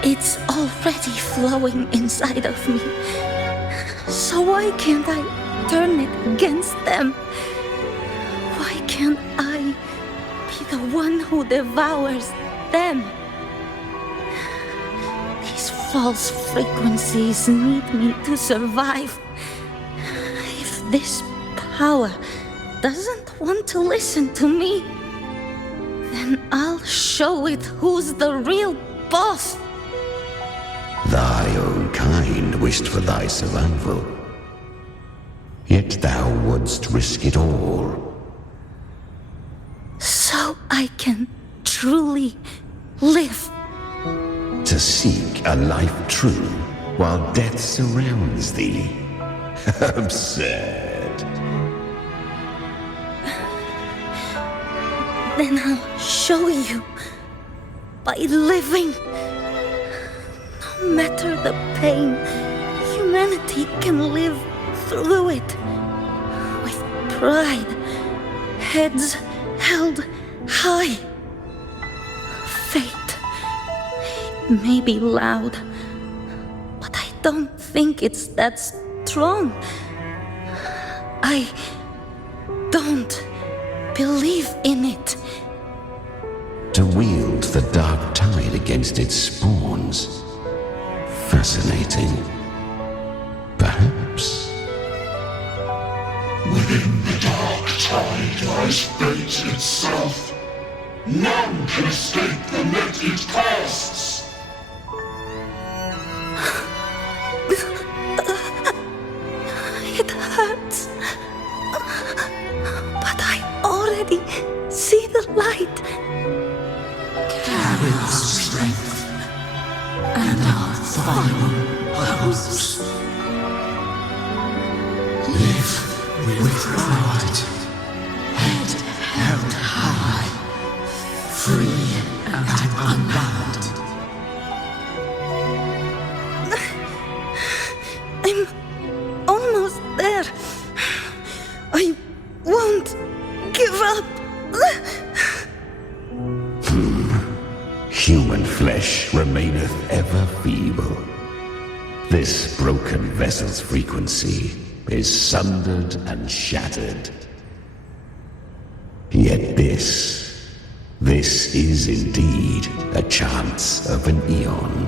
It's already flowing inside of me. So why can't I turn it against them? Why can't I be the one who devours them? These false frequencies need me to survive. If this power doesn't want to listen to me, then I'll show it who's the real boss. Thy own kind wished for thy survival. Yet thou wouldst risk it all. So I can truly live. To seek a life true while death surrounds thee. Absurd. Then I'll show you by living. No matter the pain, humanity can live through it with pride, heads held high. Fate, it may be loud, but I don't think it's that strong. I don't believe in it. To wield the dark tide against its spawns. Fascinating. Perhaps. Within the dark tide lies fate itself. None can escape the net it casts. It hurts. But I already see the light. Carry our strength and our final purpose. Live with pride, head held high, free and unbound. I'm almost there. I won't give up. Human flesh remaineth ever feeble. This broken vessel's frequency is sundered and shattered. Yet this is indeed a chance of an eon.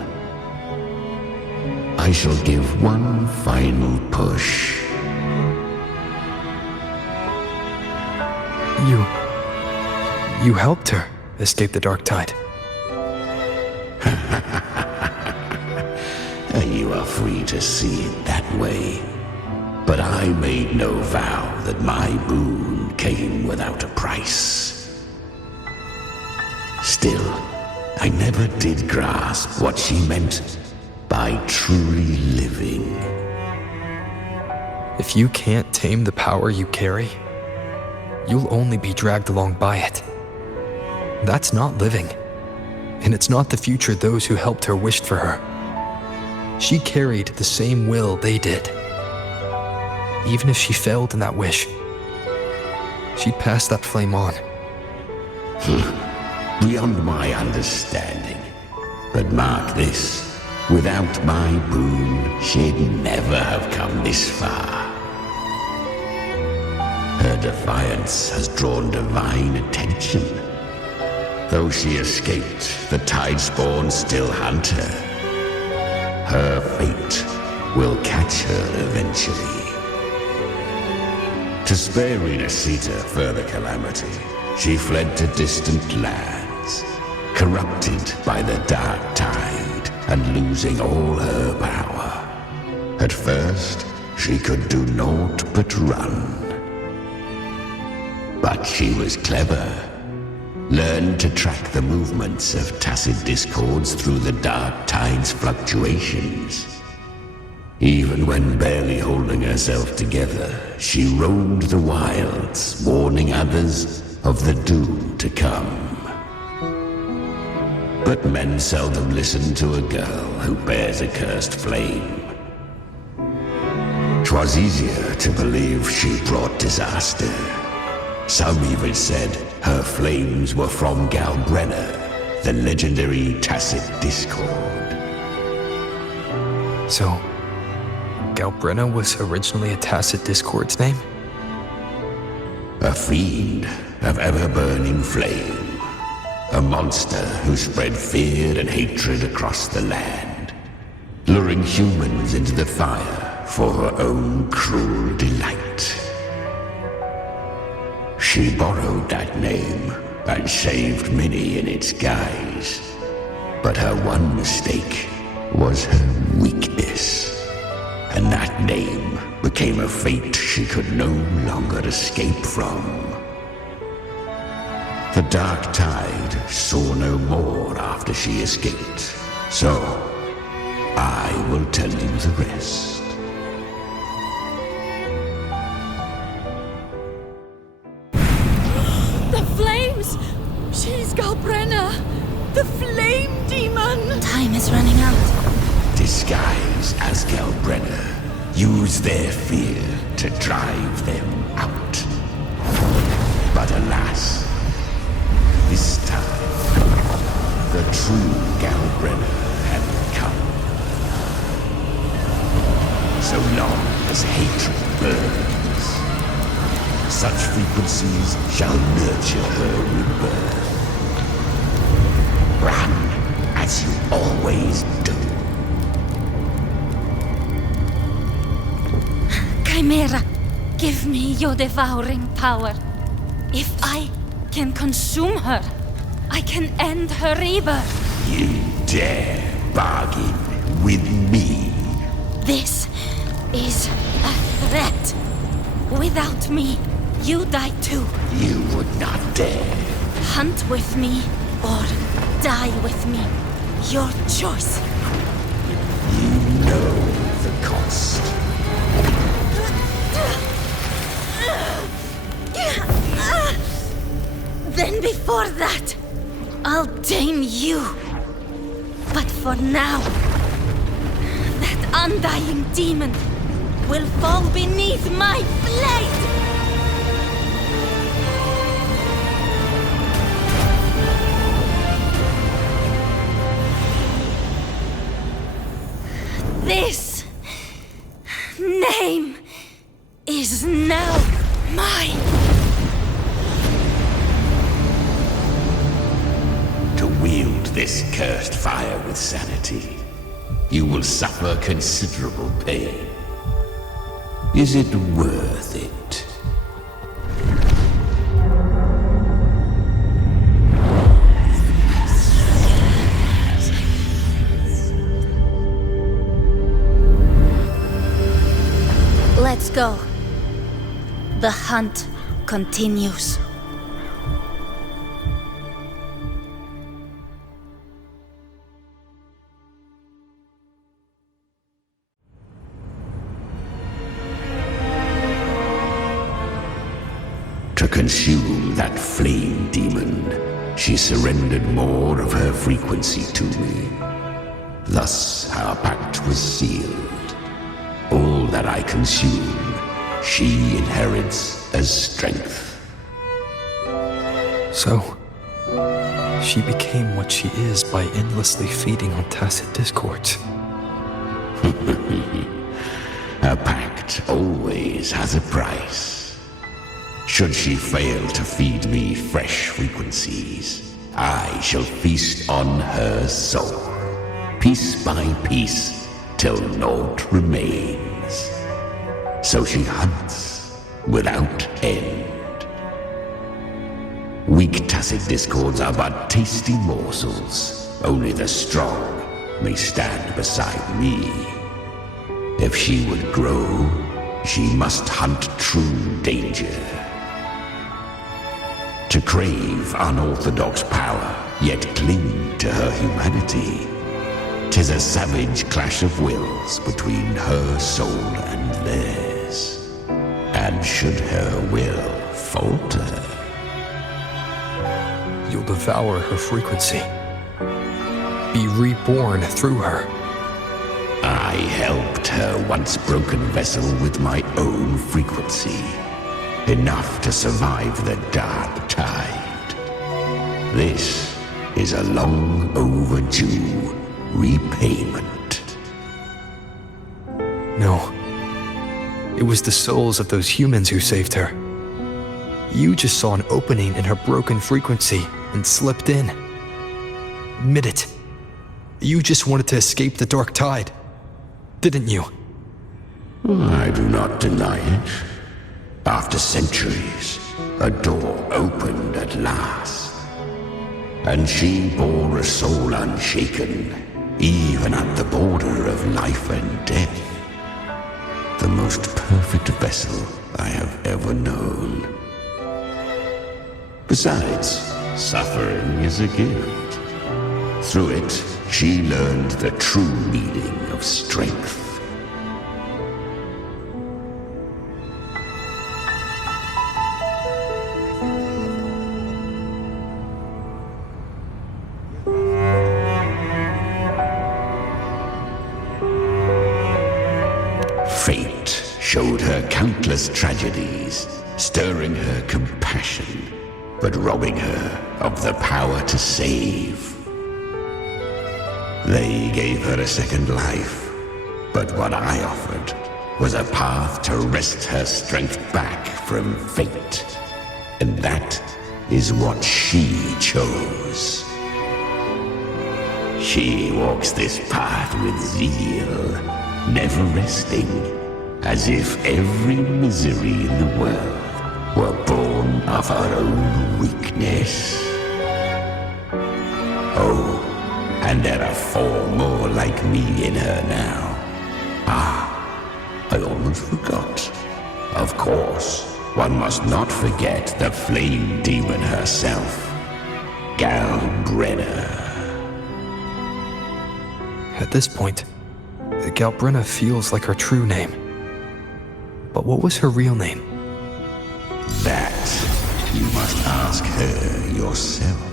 I shall give one final push. You helped her escape the dark tide. You are free to see it that way. But I made no vow that my boon came without a price. Still, I never did grasp what she meant by truly living. If you can't tame the power you carry, you'll only be dragged along by it. That's not living, and it's not the future those who helped her wished for her. She carried the same will they did. Even if she failed in that wish, she'd pass that flame on. Beyond my understanding. But mark this, without my boon, she'd never have come this far. Her defiance has drawn divine attention. Though she escaped, the Tidespawn still hunt her. Her fate will catch her eventually. To spare Rinascita further calamity, she fled to distant lands, corrupted by the dark tide and losing all her power. At first, she could do naught but run. But she was clever. Learned to track the movements of tacit discords through the dark tide's fluctuations. Even when barely holding herself together, she roamed the wilds, warning others of the doom to come. But men seldom listen to a girl who bears a cursed flame. 'Twas easier to believe she brought disaster. Some even said her flames were from Galbrenna, the legendary tacit discord. So, Galbrenna was originally a tacit discord's name? A fiend of ever-burning flame. A monster who spread fear and hatred across the land, luring humans into the fire for her own cruel delight. She borrowed that name and saved many in its guise. But her one mistake was her weakness. And that name became a fate she could no longer escape from. The dark tide saw no more after she escaped. So, I will tell you the rest. The flames! She's Galbrenna! The flame demon! Time is running out. Disguised as Galbrenna, use their fear to drive them out. But alas, this time, the true Galbrenna had come. So long as hatred burns, such frequencies shall nurture her rebirth. Run as you always do. Chimera, give me your devouring power. If I can consume her, I can end her rebirth. You dare bargain with me? This is a threat. Without me, you die too. You would not dare. Hunt with me or die with me. Your choice. You know the cost. Then before that, I'll tame you. But for now, that undying demon will fall beneath my blade! This name is now mine. To wield this cursed fire with sanity, you will suffer considerable pain. Is it worth it? Let's go. The hunt continues. To consume that flame demon, she surrendered more of her frequency to me. Thus our pact was sealed. All that I consume, she inherits as strength. So, she became what she is by endlessly feeding on tacit discords. A pact always has a price. Should she fail to feed me fresh frequencies, I shall feast on her soul, piece by piece, till naught remains. So she hunts without end. Weak tacit discords are but tasty morsels. Only the strong may stand beside me. If she would grow, she must hunt true danger. To crave unorthodox power, yet cling to her humanity, 'tis a savage clash of wills between her soul and theirs. And should her will falter, you'll devour her frequency. Be reborn through her. I helped her once broken vessel with my own frequency. Enough to survive the dark tide. This is a long overdue repayment. No. It was the souls of those humans who saved her. You just saw an opening in her broken frequency and slipped in. Admit it. You just wanted to escape the dark tide, didn't you? I do not deny it. After centuries, a door opened at last. And she bore a soul unshaken, even at the border of life and death. The most perfect vessel I have ever known. Besides, suffering is a gift. Through it, she learned the true meaning of strength. Fate showed her countless tragedies, stirring her compassion, but robbing her of the power to save. They gave her a second life, but what I offered was a path to wrest her strength back from fate. And that is what she chose. She walks this path with zeal, never resting, as if every misery in the world were born of her own weakness. Oh, and there are 4 more like me in her now. I almost forgot. Of course, one must not forget the flame demon herself, Galbrenna. At this point, Galbrenna feels like her true name. But what was her real name? That you must ask her yourself.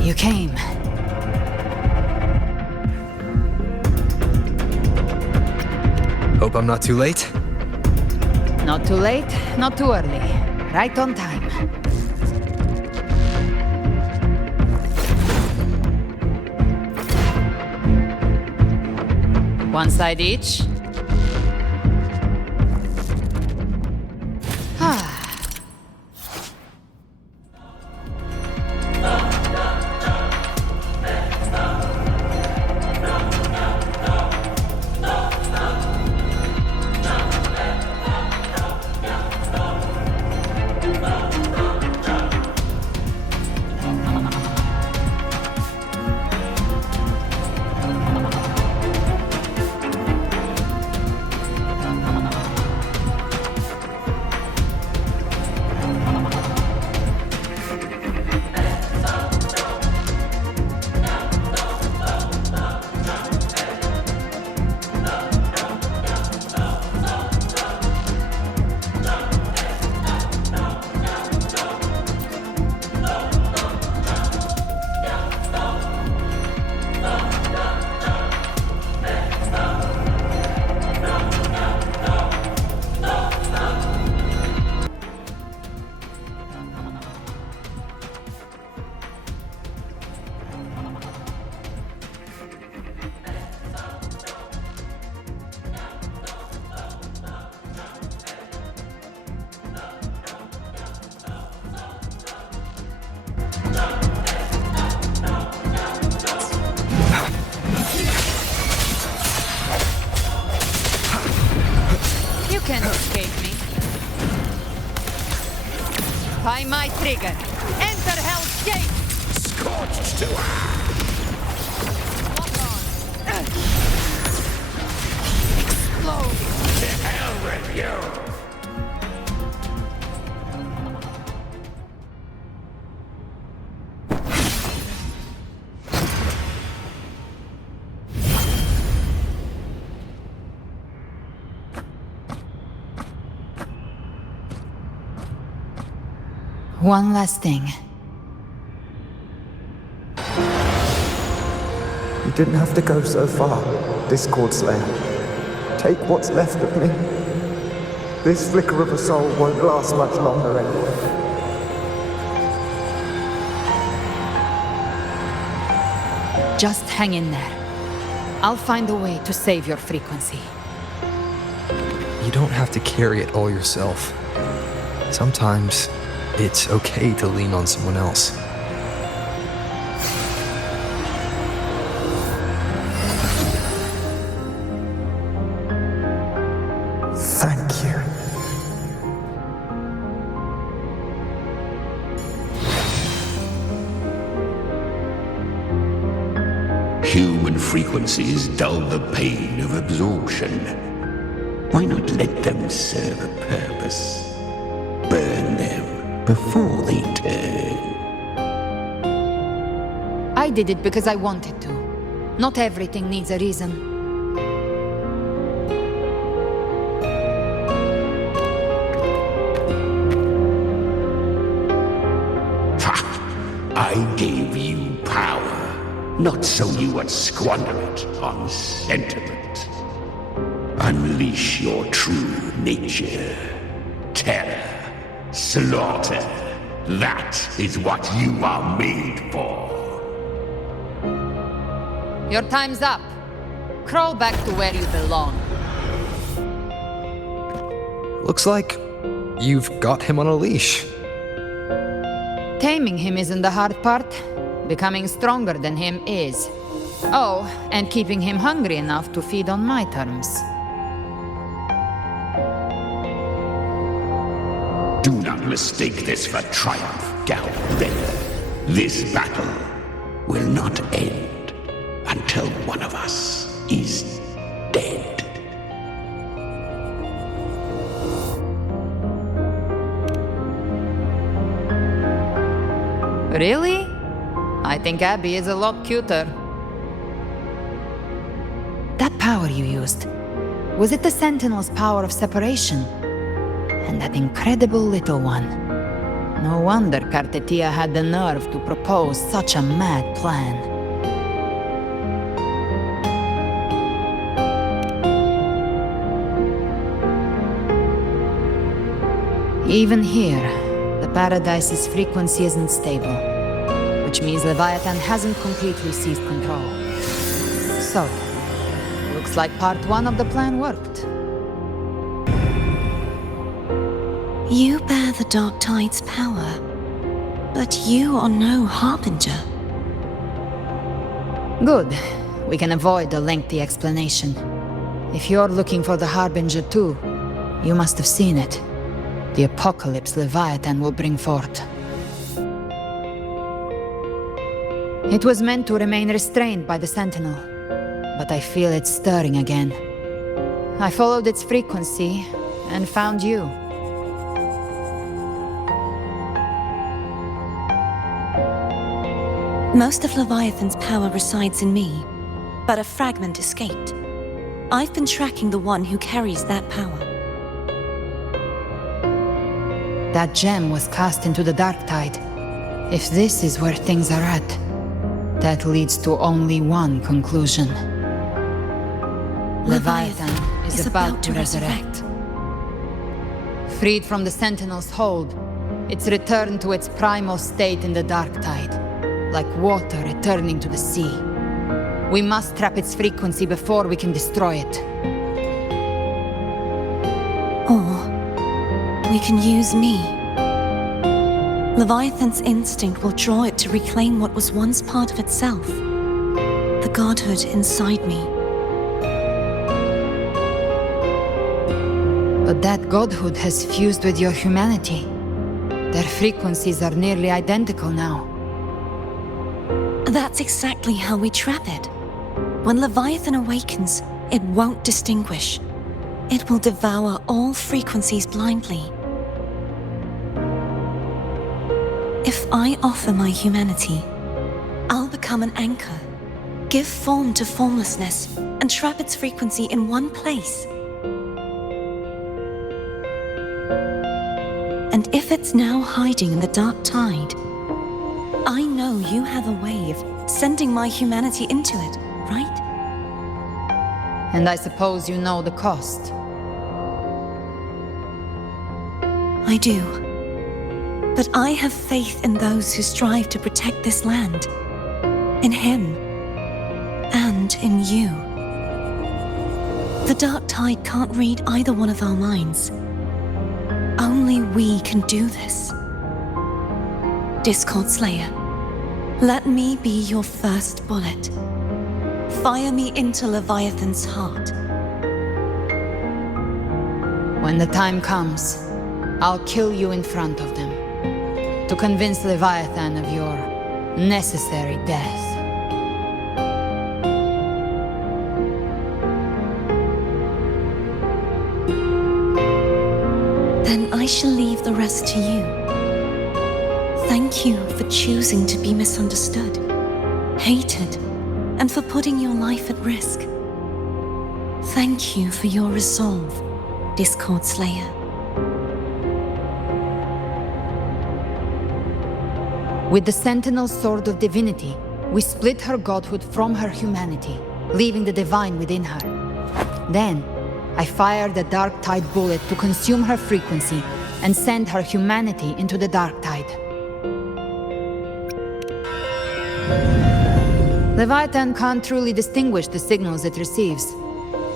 You came. Hope I'm not too late? Not too late, not too early. Right on time. One side each. trigger. Enter Hell's Gate! Scorched to Explode! To hell with you! One last thing. You didn't have to go so far, Discord Slayer. Take what's left of me. This flicker of a soul won't last much longer anyway. Just hang in there. I'll find a way to save your frequency. You don't have to carry it all yourself. Sometimes it's okay to lean on someone else. Thank you. Human frequencies dull the pain of absorption. Why not let them serve a purpose? Burn them before they turn. I did it because I wanted to. Not everything needs a reason. Ha! I gave you power, not so you would squander it on sentiment. Unleash your true nature. Terror. Slaughter. That is what you are made for. Your time's up. Crawl back to where you belong. Looks like you've got him on a leash. Taming him isn't the hard part. Becoming stronger than him is. Oh, and keeping him hungry enough to feed on my terms. Do not mistake this for triumph, Galbraith. This battle will not end until one of us is dead. Really? I think Abby is a lot cuter. That power you used, was it the Sentinel's power of separation? And that incredible little one. No wonder Cartetia had the nerve to propose such a mad plan. Even here, the Paradise's frequency isn't stable, which means Leviathan hasn't completely seized control. So, looks like part one of the plan worked. You bear the Dark Tide's power, but you are no Harbinger. Good. We can avoid a lengthy explanation. If you're looking for the Harbinger too, you must have seen it. The apocalypse Leviathan will bring forth. It was meant to remain restrained by the Sentinel, but I feel it stirring again. I followed its frequency and found you. Most of Leviathan's power resides in me, but a fragment escaped. I've been tracking the one who carries that power. That gem was cast into the Dark Tide. If this is where things are at, that leads to only one conclusion. Leviathan is about to resurrect. Freed from the Sentinel's hold, it's returned to its primal state in the Dark Tide, like water returning to the sea. We must trap its frequency before we can destroy it. Or we can use me. Leviathan's instinct will draw it to reclaim what was once part of itself. The godhood inside me. But that godhood has fused with your humanity. Their frequencies are nearly identical now. That's exactly how we trap it. When Leviathan awakens, it won't distinguish. It will devour all frequencies blindly. If I offer my humanity, I'll become an anchor, give form to formlessness, and trap its frequency in one place. And if it's now hiding in the dark tide, I know you have a way of sending my humanity into it, right? And I suppose you know the cost. I do. But I have faith in those who strive to protect this land. In him. And in you. The dark tide can't read either one of our minds. Only we can do this. Discord Slayer, let me be your first bullet. Fire me into Leviathan's heart. When the time comes, I'll kill you in front of them, to convince Leviathan of your necessary death. Then I shall leave the rest to you. Thank you for choosing to be misunderstood, hated, and for putting your life at risk. Thank you for your resolve, Discord Slayer. With the Sentinel Sword of Divinity, we split her godhood from her humanity, leaving the divine within her. Then, I fired the Dark Tide bullet to consume her frequency and send her humanity into the Dark Tide. Leviathan can't truly distinguish the signals it receives.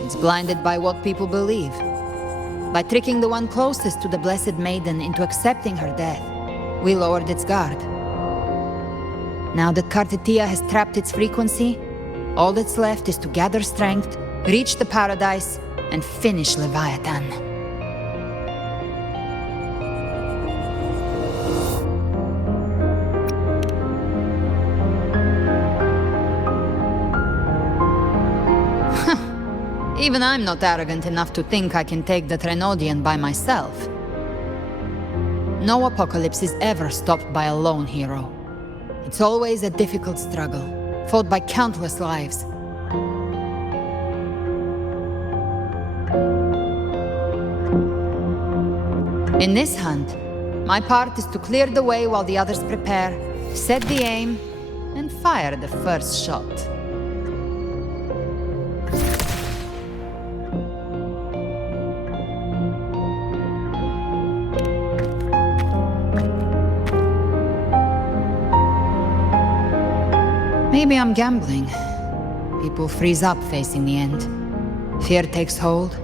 It's blinded by what people believe. By tricking the one closest to the Blessed Maiden into accepting her death, we lowered its guard. Now that Cartetia has trapped its frequency, all that's left is to gather strength, reach the paradise, and finish Leviathan. Even I'm not arrogant enough to think I can take the Trenodian by myself. No apocalypse is ever stopped by a lone hero. It's always a difficult struggle, fought by countless lives. In this hunt, my part is to clear the way while the others prepare, set the aim, and fire the first shot. Maybe I'm gambling. People freeze up facing the end. Fear takes hold.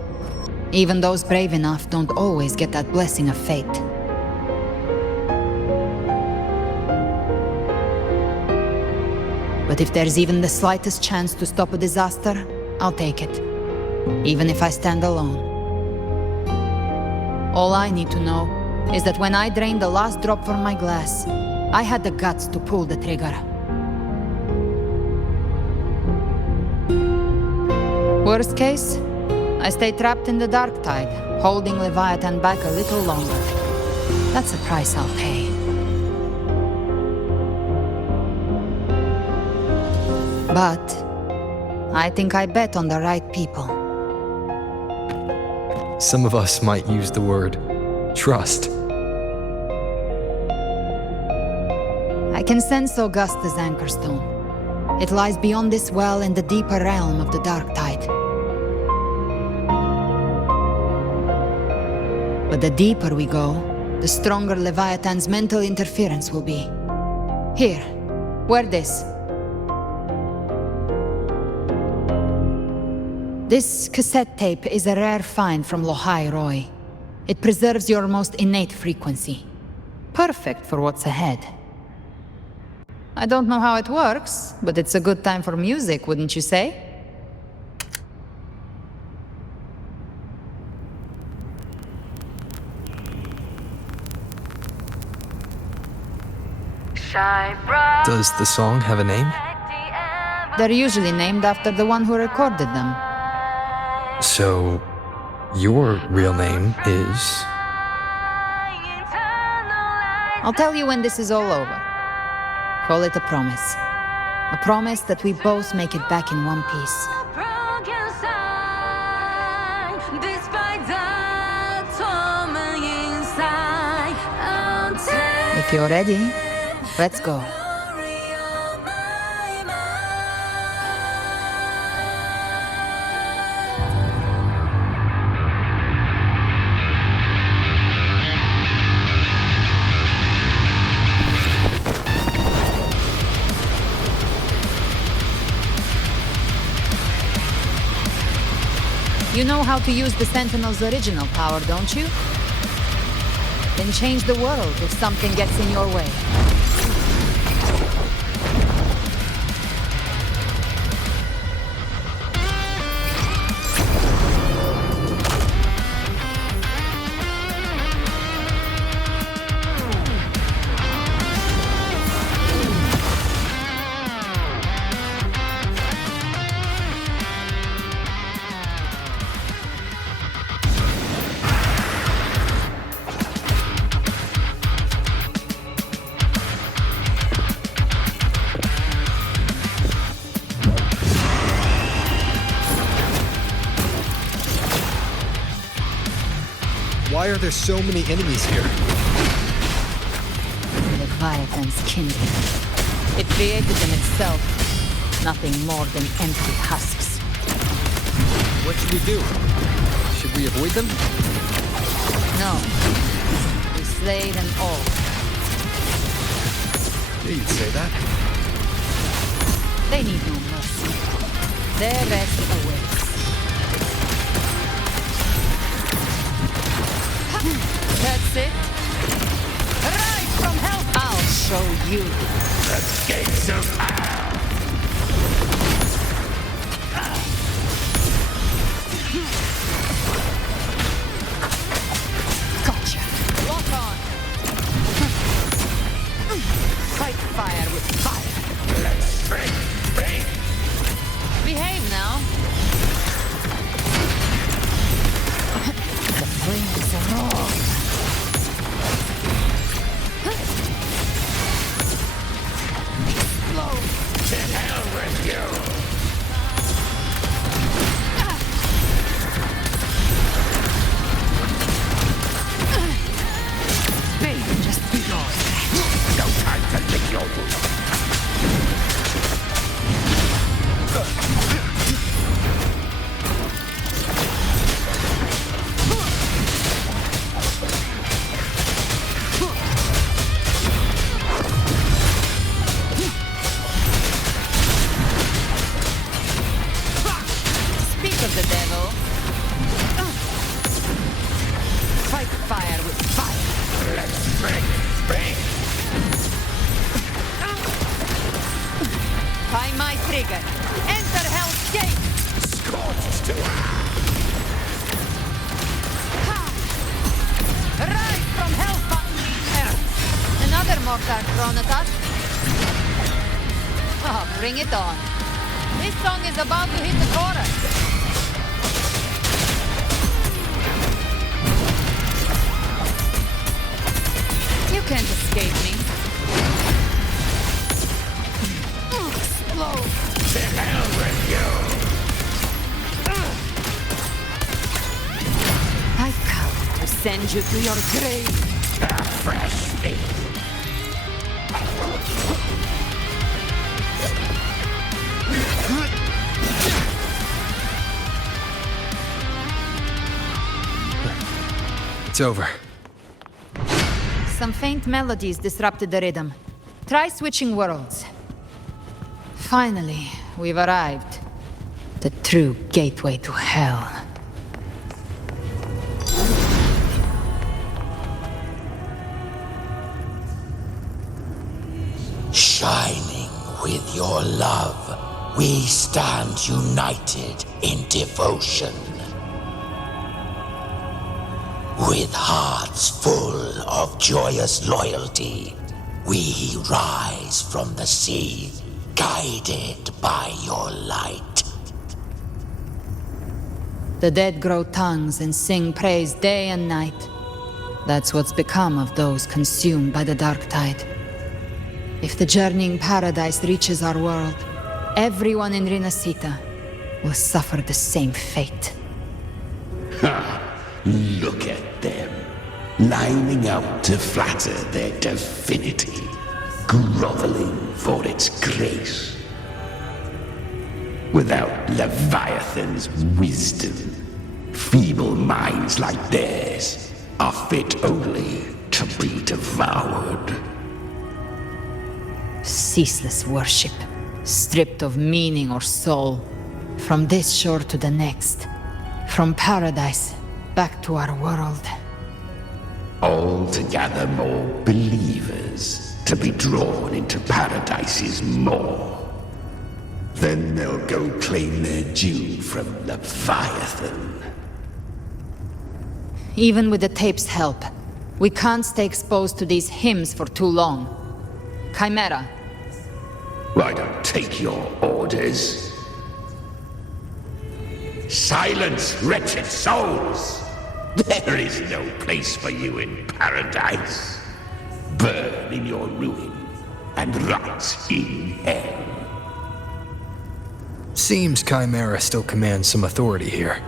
Even those brave enough don't always get that blessing of fate. But if there's even the slightest chance to stop a disaster, I'll take it. Even if I stand alone. All I need to know is that when I drained the last drop from my glass, I had the guts to pull the trigger. Worst case, I stay trapped in the Dark Tide, holding Leviathan back a little longer. That's the price I'll pay. But I think I bet on the right people. Some of us might use the word trust. I can sense Augusta's anchorstone. It lies beyond this well in the deeper realm of the Dark Tide. But the deeper we go, the stronger Leviathan's mental interference will be. Here, wear this. This cassette tape is a rare find from Lohai Roy. It preserves your most innate frequency. Perfect for what's ahead. I don't know how it works, but it's a good time for music, wouldn't you say? Does the song have a name? They're usually named after the one who recorded them. So, your real name is... I'll tell you when this is all over. Call it a promise. A promise that we both make it back in one piece. If you're ready, let's go. You know how to use the Sentinel's original power, don't you? Then change the world if something gets in your way. Why are there so many enemies here? Leviathan's kindred. It created them itself. Nothing more than empty husks. What should we do? Should we avoid them? No. We slay them all. Yeah, you'd say that. They need no mercy. Their rest awaits. That's it. Rise from hell! I'll show you. The gates of hell! Gotcha. Lock on. Fight fire with fire. Let's break. Behave now. The flames are wrong. To hell with you! Pain just below. No time to lick your wound. Of the devil. Fight fire with fire. Let's break. By my trigger. Enter Hell's Gate. Scorched to Rise from hellfire. Another mortar thrown at us. Oh, bring it on. This song is about to hit the chorus. You can't escape me. Explode. To hell with you! I've come to send you to your grave. A fresh fate. It's over. Some faint melodies disrupted the rhythm. Try switching worlds. Finally, we've arrived. The true gateway to hell. Shining with your love, we stand united in devotion. With hearts full of joyous loyalty, We rise from the sea, guided by your light. The dead grow tongues and sing praise day and night. That's what's become of those consumed by the dark tide. If the journeying paradise reaches our world, everyone in Rinascita will suffer the same fate. Ha! Look at them, lining up to flatter their divinity, groveling for its grace. Without Leviathan's wisdom, feeble minds like theirs are fit only to be devoured. Ceaseless worship, stripped of meaning or soul, from this shore to the next, from paradise back to our world. All to gather more believers, to be drawn into paradise's maw. Then they'll go claim their due from Leviathan. Even with the tape's help, we can't stay exposed to these hymns for too long. Chimera. I don't take your orders. Silence, wretched souls! There is no place for you in paradise. Burn in your ruin and rot in hell. Seems Chimera still commands some authority here.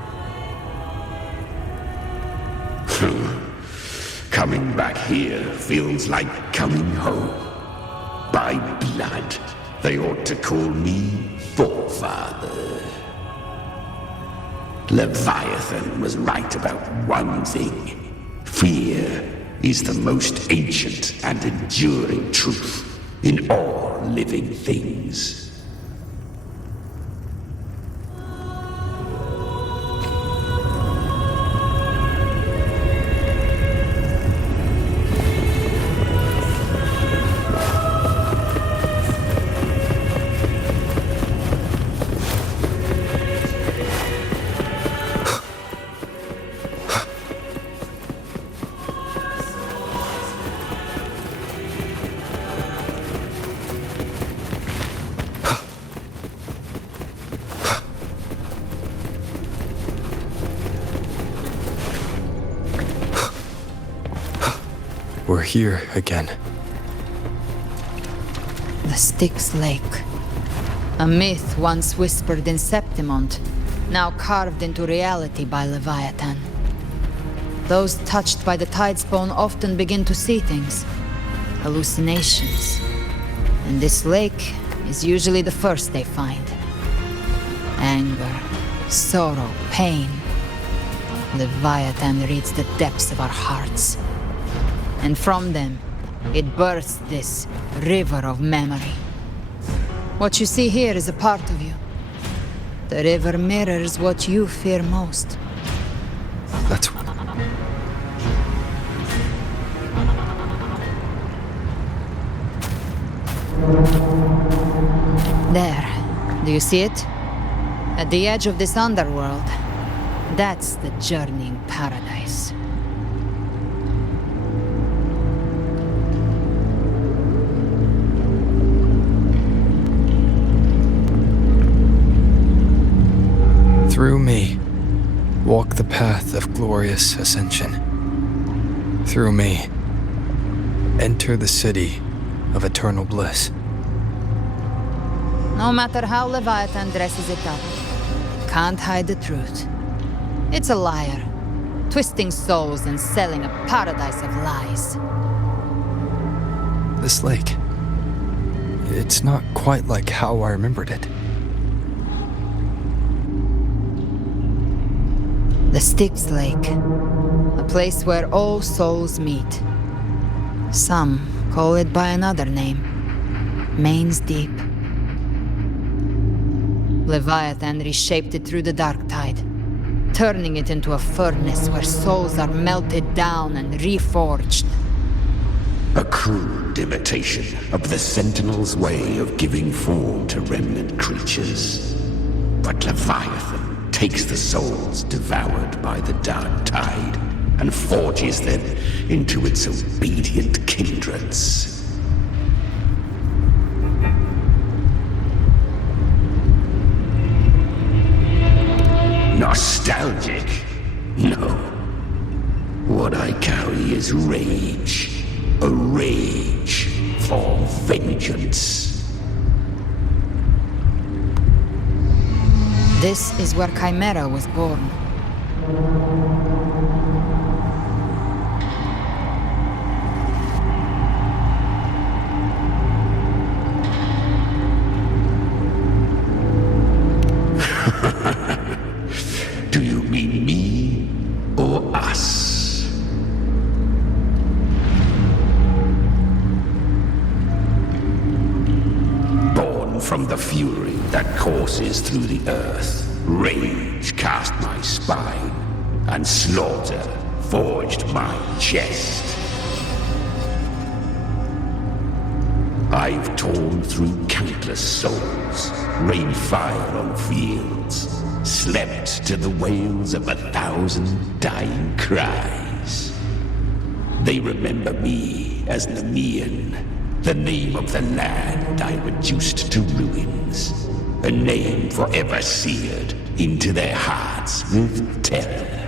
Coming back here feels like coming home. By blood, they ought to call me Forefather. Leviathan was right about one thing. Fear is the most ancient and enduring truth in all living things. We're here again. The Styx Lake. A myth once whispered in Septimont, now carved into reality by Leviathan. Those touched by the tidespawn often begin to see things. Hallucinations. And this lake is usually the first they find. Anger, sorrow, pain. Leviathan reads the depths of our hearts. And from them, it births this river of memory. What you see here is a part of you. The river mirrors what you fear most. That's... There. Do you see it? At the edge of this underworld, that's the journeying paradise. Through me, walk the path of glorious ascension. Through me, enter the city of eternal bliss. No matter how Leviathan dresses it up, it can't hide the truth. It's a liar, twisting souls and selling a paradise of lies. This lake, it's not quite like how I remembered it. The Styx Lake, a place where all souls meet. Some call it by another name, Main's Deep. Leviathan reshaped it through the dark tide, turning it into a furnace where souls are melted down and reforged. A crude imitation of the Sentinel's way of giving form to remnant creatures. But Leviathan takes the souls devoured by the dark tide and forges them into its obedient kindreds. is rage. A rage for vengeance. This is where Chimera was born. Do you mean me or us? Born from the fury that courses through the earth, rage cast my spine, and slaughter forged my chest. I've torn through countless souls, rained fire on fields, slept to the wails of 1,000 dying cries. They remember me as Nemean, the name of the land I reduced to ruins, a name forever seared into their hearts with terror.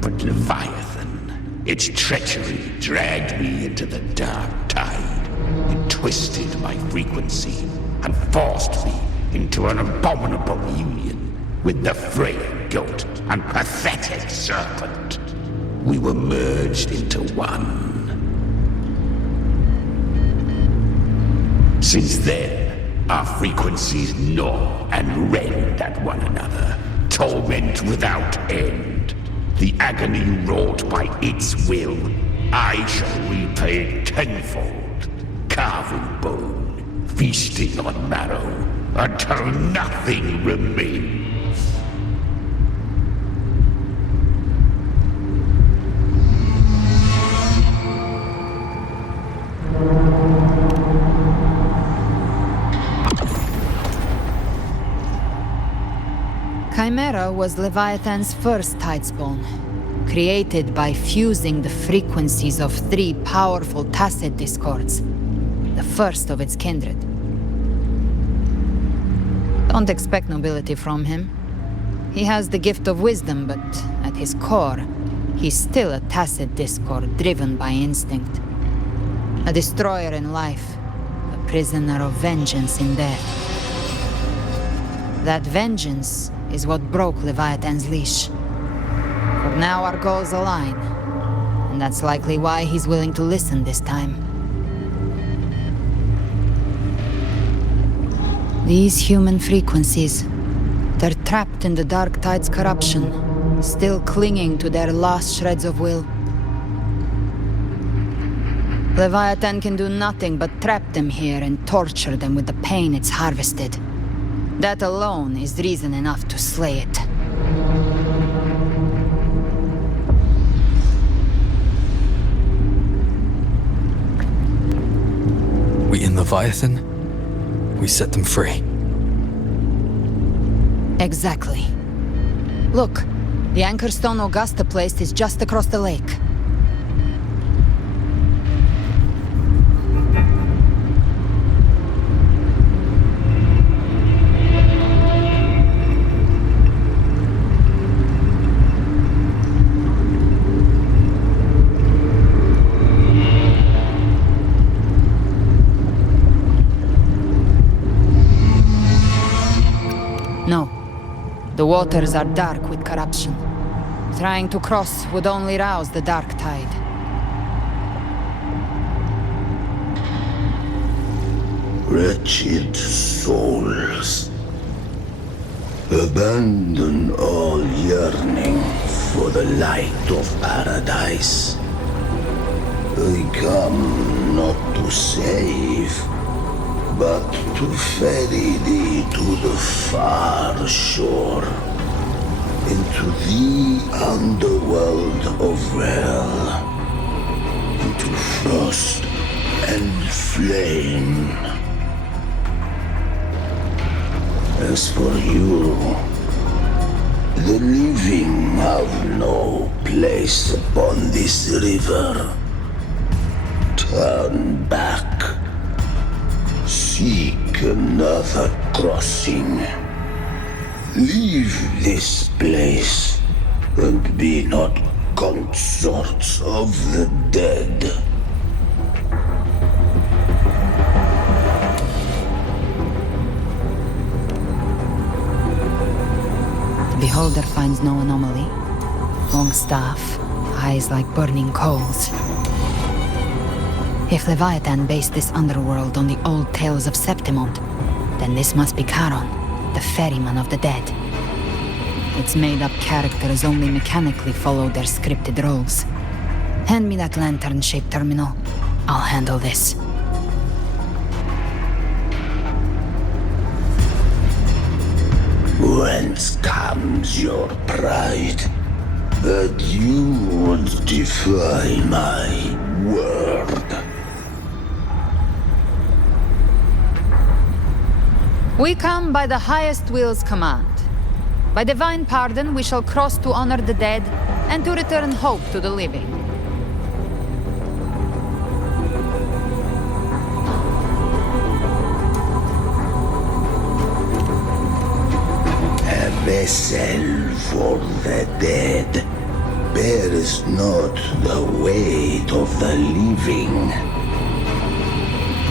But Leviathan, its treachery dragged me into the dark tide. It twisted my frequency and forced me into an abominable union with the frail goat and pathetic serpent. We were merged into one. Since then, our frequencies gnaw and rend at one another, torment without end. The agony wrought by its will, I shall repay tenfold, carving bone, feasting on marrow, until nothing remains. Chimera was Leviathan's first tidespawn, created by fusing the frequencies of 3 powerful tacit discords, the first of its kindred. Don't expect nobility from him. He has the gift of wisdom, but at his core, he's still a tacit discord driven by instinct. A destroyer in life, a prisoner of vengeance in death. That vengeance is what broke Leviathan's leash. For now our goals align, and that's likely why he's willing to listen this time. These human frequencies, they're trapped in the Dark Tide's corruption, still clinging to their last shreds of will. Leviathan can do nothing but trap them here and torture them with the pain it's harvested. That alone is reason enough to slay it. We end Leviathan, we set them free. Exactly. Look, the anchor stone Augusta placed is just across the lake. No. The waters are dark with corruption. Trying to cross would only rouse the Dark Tide. Wretched souls, abandon all yearning for the light of paradise. I come not to save, but to ferry thee to the far shore, into the underworld of hell, into frost and flame. As for you, the living have no place upon this river. Turn back. Seek another crossing. Leave this place and be not consorts of the dead. The beholder finds no anomaly. Long staff, eyes like burning coals. If Leviathan based this underworld on the old tales of Septimond, then this must be Charon, the ferryman of the dead. Its made-up characters only mechanically follow their scripted roles. Hand me that lantern-shaped terminal. I'll handle this. Whence comes your pride? That you would defy my word? We come by the highest will's command. By divine pardon, we shall cross to honor the dead and to return hope to the living. A vessel for the dead bears not the weight of the living.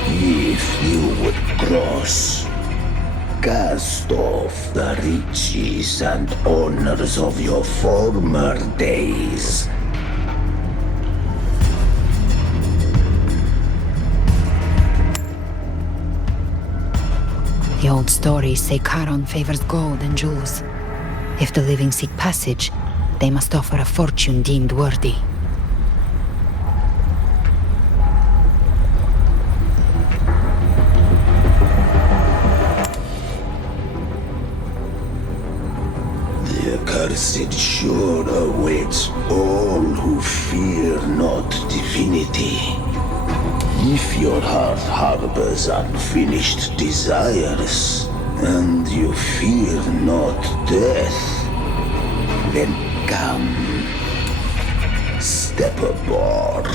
If you would cross, cast off the riches and honors of your former days. The old stories say Charon favors gold and jewels. If the living seek passage, they must offer a fortune deemed worthy. The accursed sure awaits all who fear not divinity. If your heart harbors unfinished desires, and you fear not death, then come, step aboard.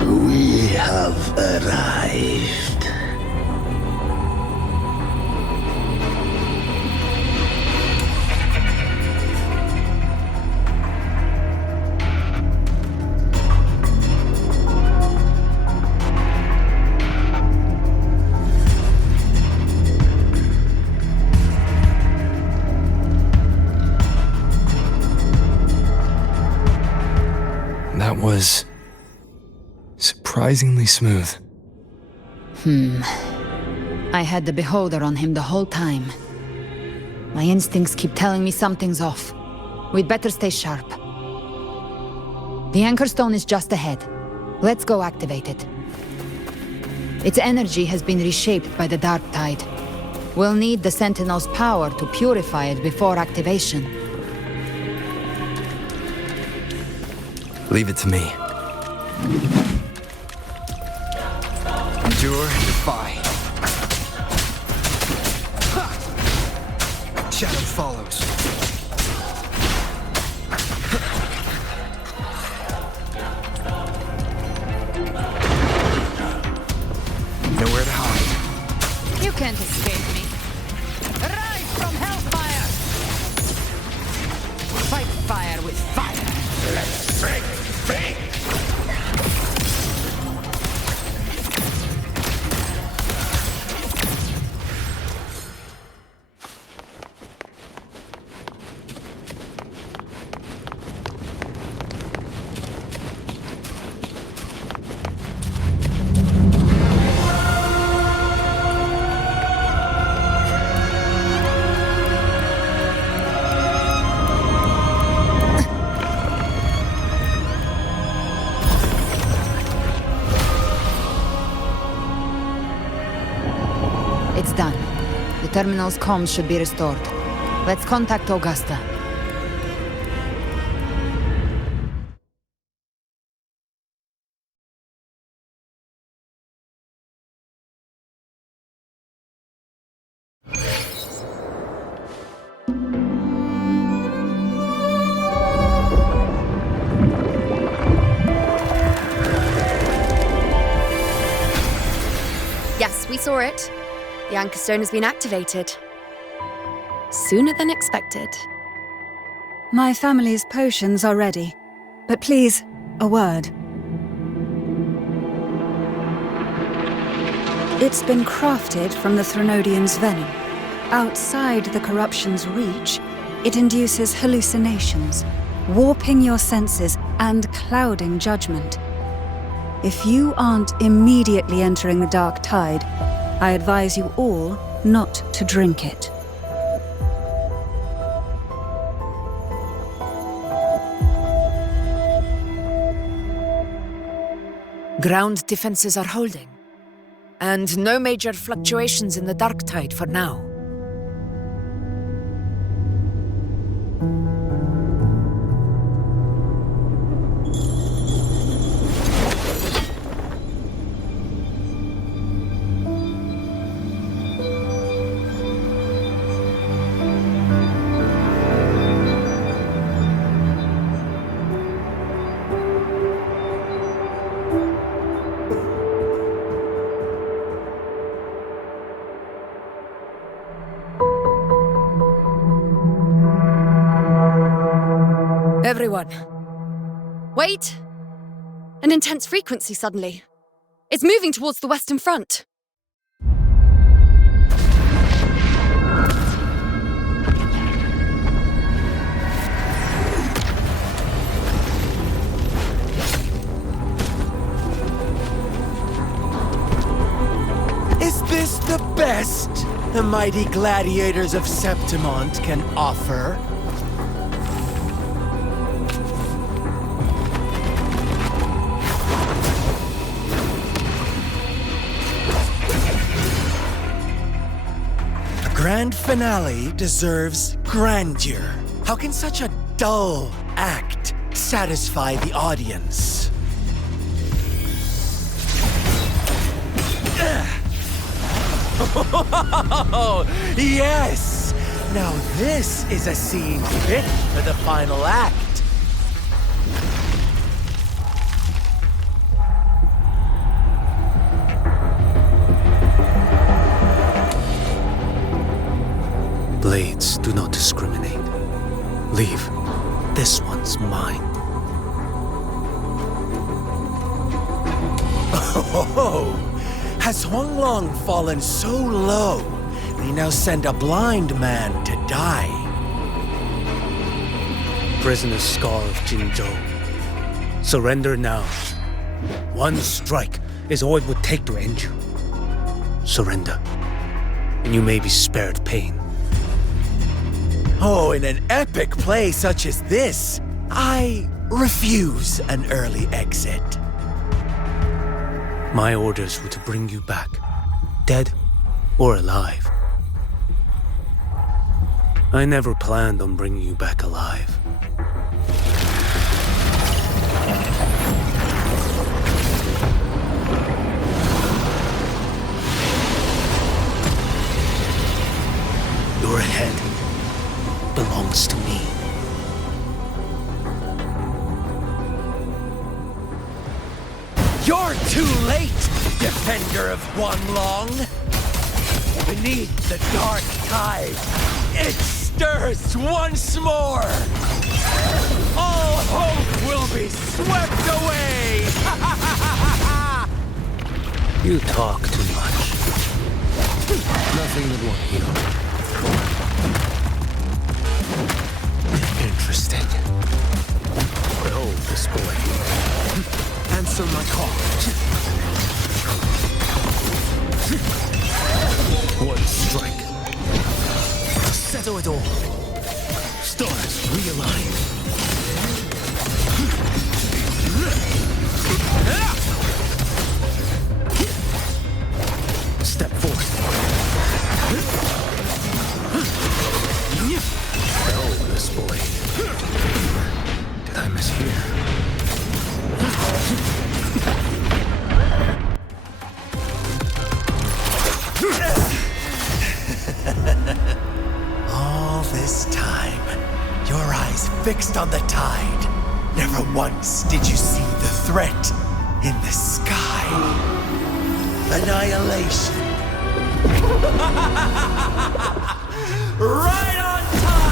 We have arrived. That was surprisingly smooth. I had the beholder on him the whole time. My instincts keep telling me something's off. We'd better stay sharp. The anchor stone is just ahead. Let's go activate it. Its energy has been reshaped by the dark tide. We'll need the Sentinel's power to purify it before activation. Leave it to me. Endure and defy. Ha! Shadow follows. Nowhere to hide. You can't escape me. Rise from hellfire! Fight fire with fire. Let's break free! terminal's comms should be restored. Let's contact Augusta. Yes, we saw it. The anchor stone has been activated. Sooner than expected. My family's potions are ready. But please, a word. It's been crafted from the Threnodian's venom. Outside the corruption's reach, it induces hallucinations, warping your senses and clouding judgment. If you aren't immediately entering the dark tide, I advise you all not to drink it. Ground defenses are holding. And no major fluctuations in the dark tide for now. Everyone. Wait! An intense frequency suddenly. It's moving towards the Western Front. Is this the best the mighty gladiators of Septimont can offer? Grand finale deserves grandeur. How can such a dull act satisfy the audience? Oh, yes! Now this is a scene fit for the final act. Blades do not discriminate. Leave. This one's mine. Oh, has Huanglong fallen so low, they now send a blind man to die? Prisoner Scar of Jinzhou. Surrender now. One strike is all it would take to end you. Surrender, and you may be spared pain. Oh, in an epic play such as this, I refuse an early exit. My orders were to bring you back, dead or alive. I never planned on bringing you back alive. Your head belongs to me. You're too late, defender of Huanglong! Beneath the dark tide, it stirs once more! All hope will be swept away! You talk too much. Nothing that won't heal. Interesting. Behold this boy. Answer my call. One strike. To settle it all. Stars realign. Step forth. this time, your eyes fixed on the tide, never once did you see the threat in the sky. Annihilation. Right on time!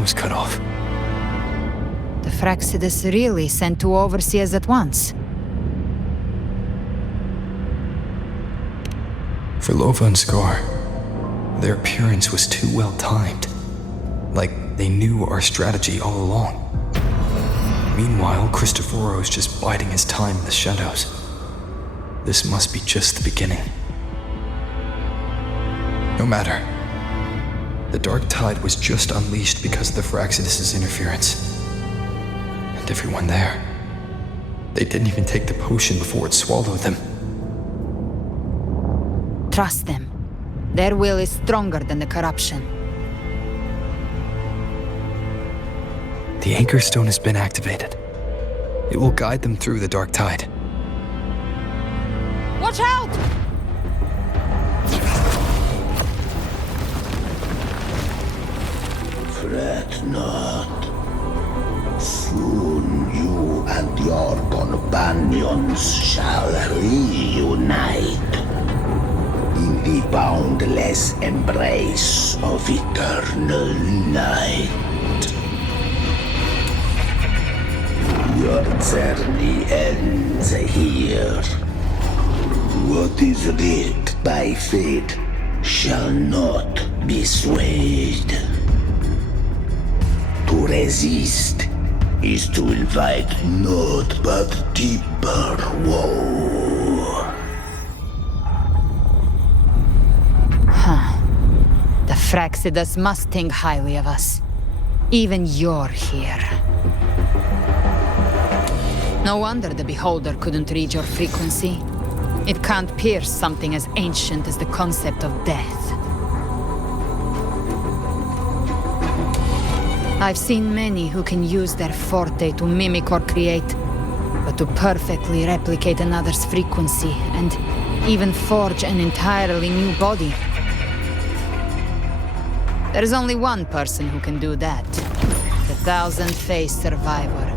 Was cut off. The Fraxidus really sent two overseers at once. For Lova and Scar, their appearance was too well timed. Like they knew our strategy all along. Meanwhile, Christophero's just biding his time in the shadows. This must be just the beginning. No matter. The Dark Tide was just unleashed because of the Fraxidus' interference. And everyone there, they didn't even take the potion before it swallowed them. Trust them. Their will is stronger than the corruption. The Anchor Stone has been activated. It will guide them through the Dark Tide. Watch out! Fret not. Soon you and your companions shall reunite in the boundless embrace of eternal night. Your journey ends here. What is writ by fate shall not be swayed. To resist is to invite naught but deeper woe. Huh. The Fraxidus must think highly of us. Even you're here. No wonder the Beholder couldn't read your frequency. It can't pierce something as ancient as the concept of death. I've seen many who can use their forte to mimic or create, but to perfectly replicate another's frequency and even forge an entirely new body. There's only one person who can do that. The thousand-faced survivor.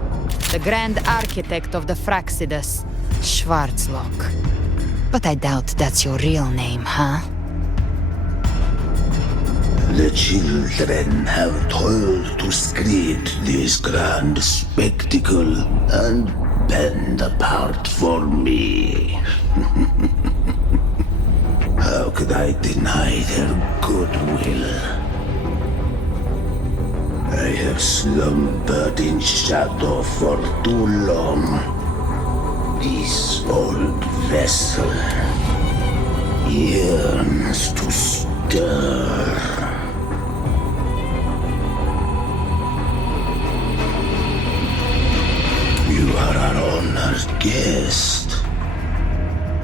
The grand architect of the Fraxidus, Schwarzlock. But I doubt that's your real name, huh? The children have toiled to create this grand spectacle and bend apart for me. How could I deny their goodwill? I have slumbered in shadow for too long. This old vessel yearns to stir. You are our honored guest,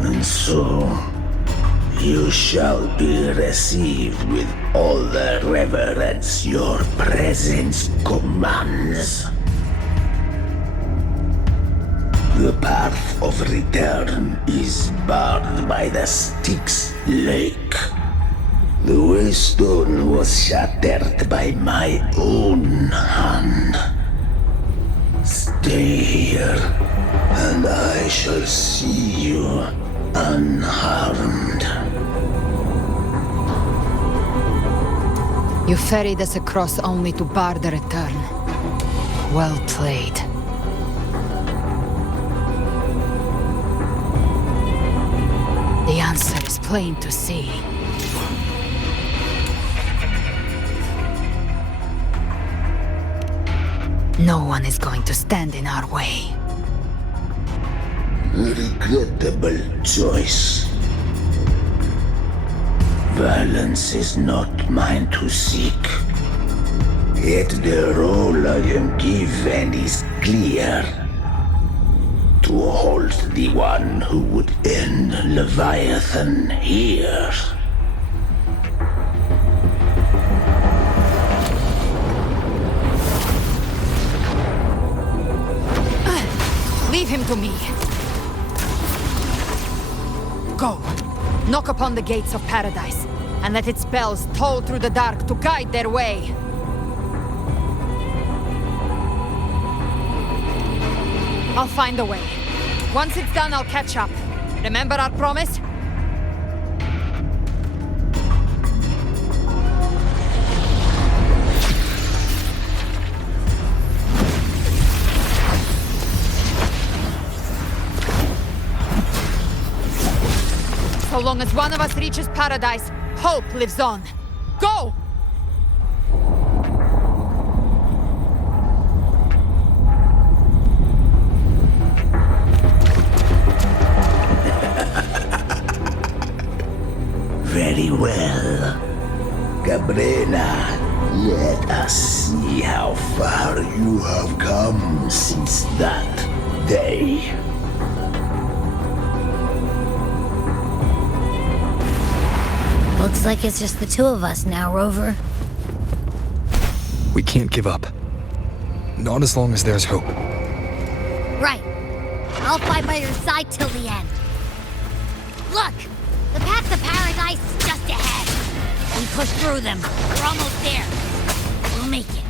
and so you shall be received with all the reverence your presence commands. The path of return is barred by the Styx Lake. The waystone was shattered by my own hand. Stay here, and I shall see you unharmed. You ferried us across only to bar the return. Well played. The answer is plain to see. No one is going to stand in our way. regrettable choice. Violence is not mine to seek. Yet the role I am given is clear. To hold the one who would end Leviathan here. Leave him to me. Go. Knock upon the gates of paradise, and let its bells toll through the dark to guide their way. I'll find a way. Once it's done, I'll catch up. Remember our promise? So long as one of us reaches paradise, hope lives on. Go! Very well. Cabrera, let us see how far you have come since that day. Looks like it's just the two of us now, Rover. We can't give up. Not as long as there's hope. Right. I'll fight by your side till the end. Look! The path to paradise is just ahead. We push through them. We're almost there. We'll make it.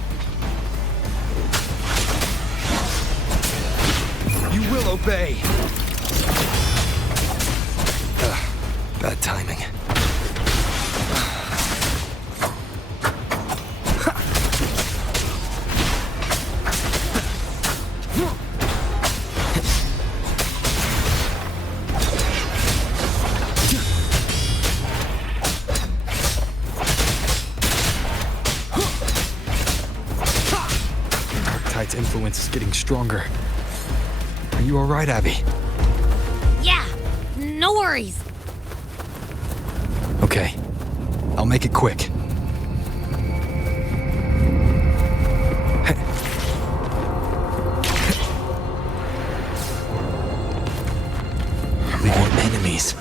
You will obey! Bad timing. Tide's influence is getting stronger. Are you alright, Abby? Yeah, no worries. Okay. I'll make it quick. More enemies.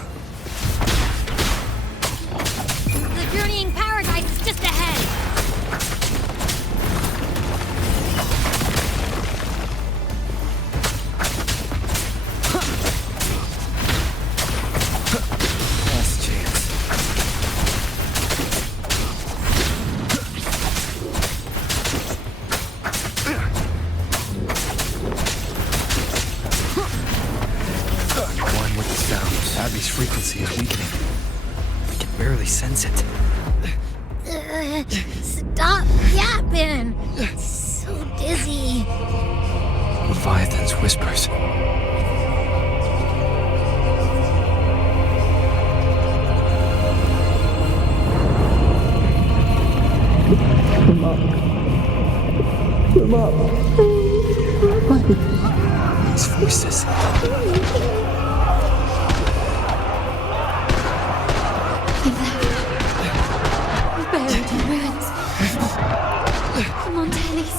The journeying paradise is just ahead. Last chance. One with the sound. Abby's frequency is weakening. I can barely sense it. Stop yapping. It's so dizzy. Leviathan's whispers. Come up. Come up. These voices. We're buried in ruins. Come on, Tailies.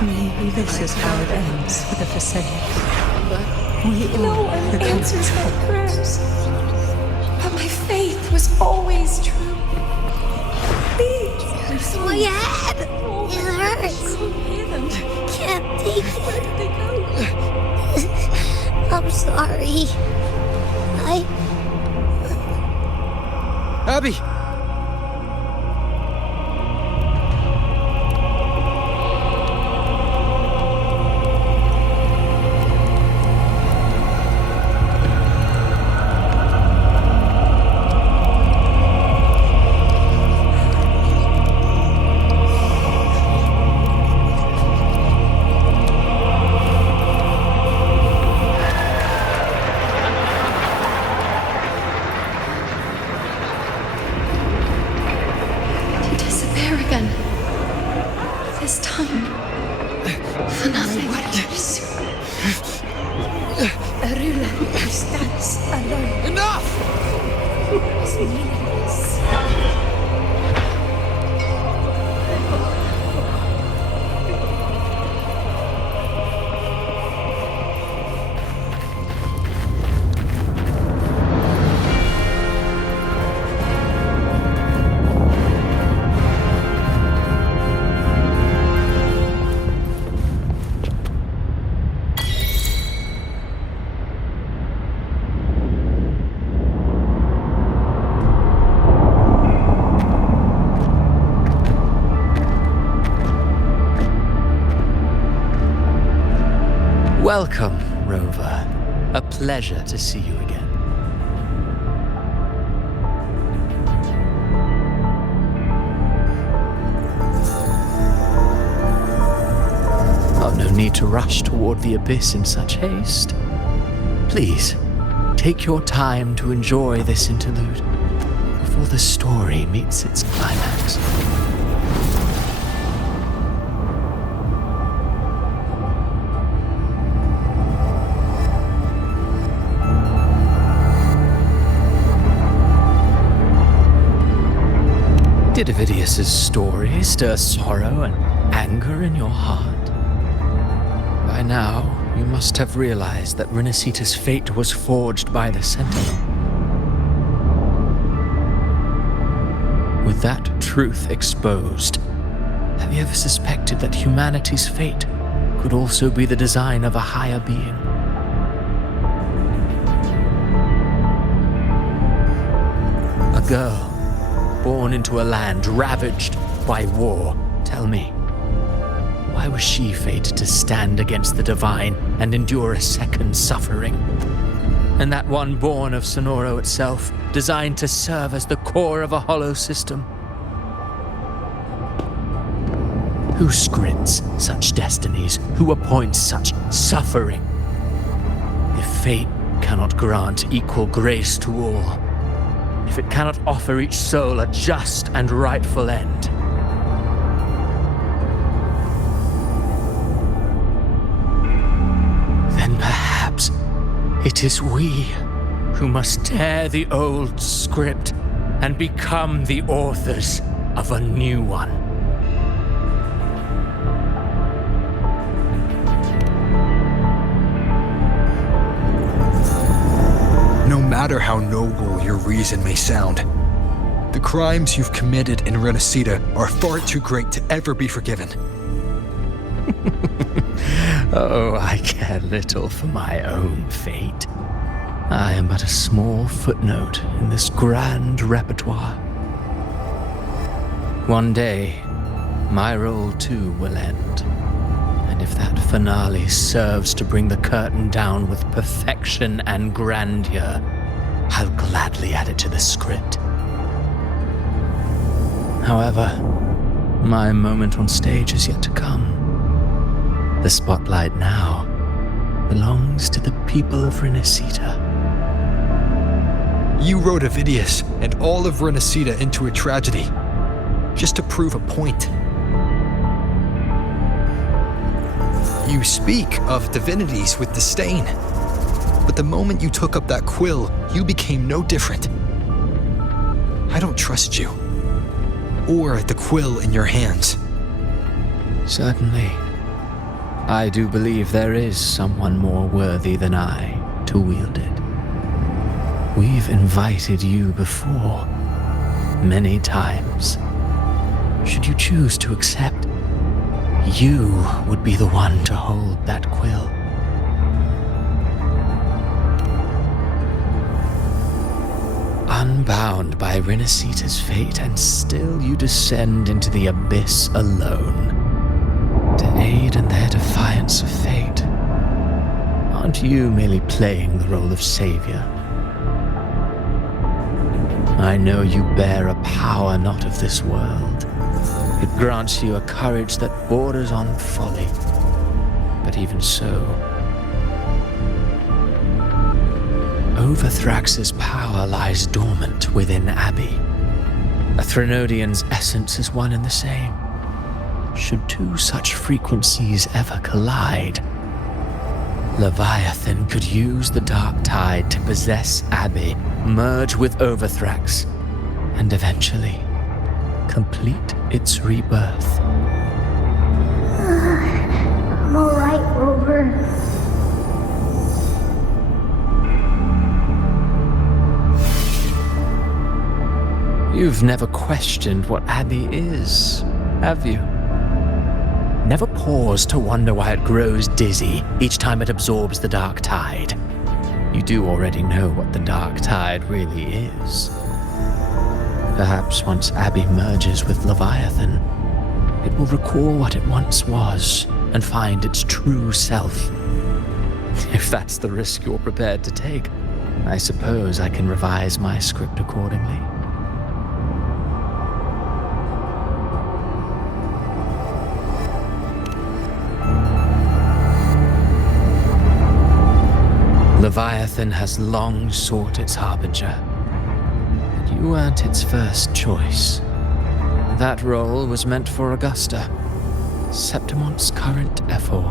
Maybe this is how it ends with the Forsaken. We No all one become answers my prayers. But my faith was always true. Please. My head! It hurts. Can't take it. Where did they go? I'm sorry. Abby! Welcome, Rover. A pleasure to see you again. Oh, no need to rush toward the abyss in such haste. Please, take your time to enjoy this interlude before the story meets its climax. Did Avidius's story stir sorrow and anger in your heart? By now, you must have realized that Rinascita's fate was forged by the Sentinel. With that truth exposed, have you ever suspected that humanity's fate could also be the design of a higher being? A girl born into a land ravaged by war. Tell me, why was she fated to stand against the divine and endure a second suffering? And that one born of Sonoro itself, designed to serve as the core of a hollow system? Who scripts such destinies? Who appoints such suffering? If fate cannot grant equal grace to all, if it cannot offer each soul a just and rightful end, then perhaps it is we who must tear the old script and become the authors of a new one. No matter how noble your reason may sound, the crimes you've committed in Rinascita are far too great to ever be forgiven. Oh, I care little for my own fate. I am but a small footnote in this grand repertoire. One day, my role too will end. And if that finale serves to bring the curtain down with perfection and grandeur, I'll gladly add it to the script. However, my moment on stage is yet to come. The spotlight now belongs to the people of Rinascita. You wrote Avidius and all of Rinascita into a tragedy, just to prove a point. You speak of divinities with disdain, but the moment you took up that quill, you became no different. I don't trust you, or the quill in your hands. Certainly. I do believe there is someone more worthy than I to wield it. We've invited you before, many times. Should you choose to accept, you would be the one to hold that quill. Unbound by Rinascita's fate, and still you descend into the abyss alone, to aid in their defiance of fate. Aren't you merely playing the role of savior? I know you bear a power not of this world. It grants you a courage that borders on folly. But even so, Overthrax's power lies dormant within Abbey. A Threnodian's essence is one and the same. Should two such frequencies ever collide, Leviathan could use the dark tide to possess Abbey, merge with Overthrax, and eventually complete its rebirth. I'm alright, Rover. You've never questioned what Abbey is, have you? Never paused to wonder why it grows dizzy each time it absorbs the dark tide. You do already know what the dark tide really is. Perhaps once Abbey merges with Leviathan, it will recall what it once was and find its true self. If that's the risk you're prepared to take, I suppose I can revise my script accordingly. Leviathan has long sought its harbinger, but you weren't its first choice. That role was meant for Augusta, Septimon's current ephor.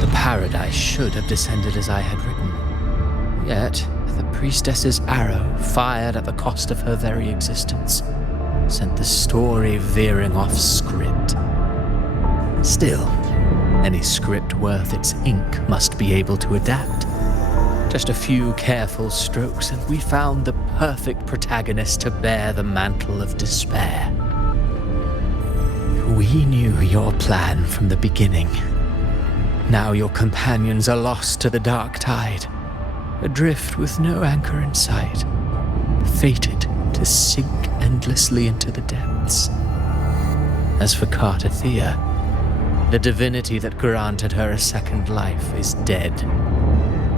The paradise should have descended as I had written. Yet, the priestess's arrow, fired at the cost of her very existence, sent the story veering off script. Still, any script worth its ink must be able to adapt. Just a few careful strokes, and we found the perfect protagonist to bear the mantle of despair. We knew your plan from the beginning. Now your companions are lost to the dark tide, adrift with no anchor in sight, fated to sink endlessly into the depths. As for Cartathea, the divinity that granted her a second life is dead.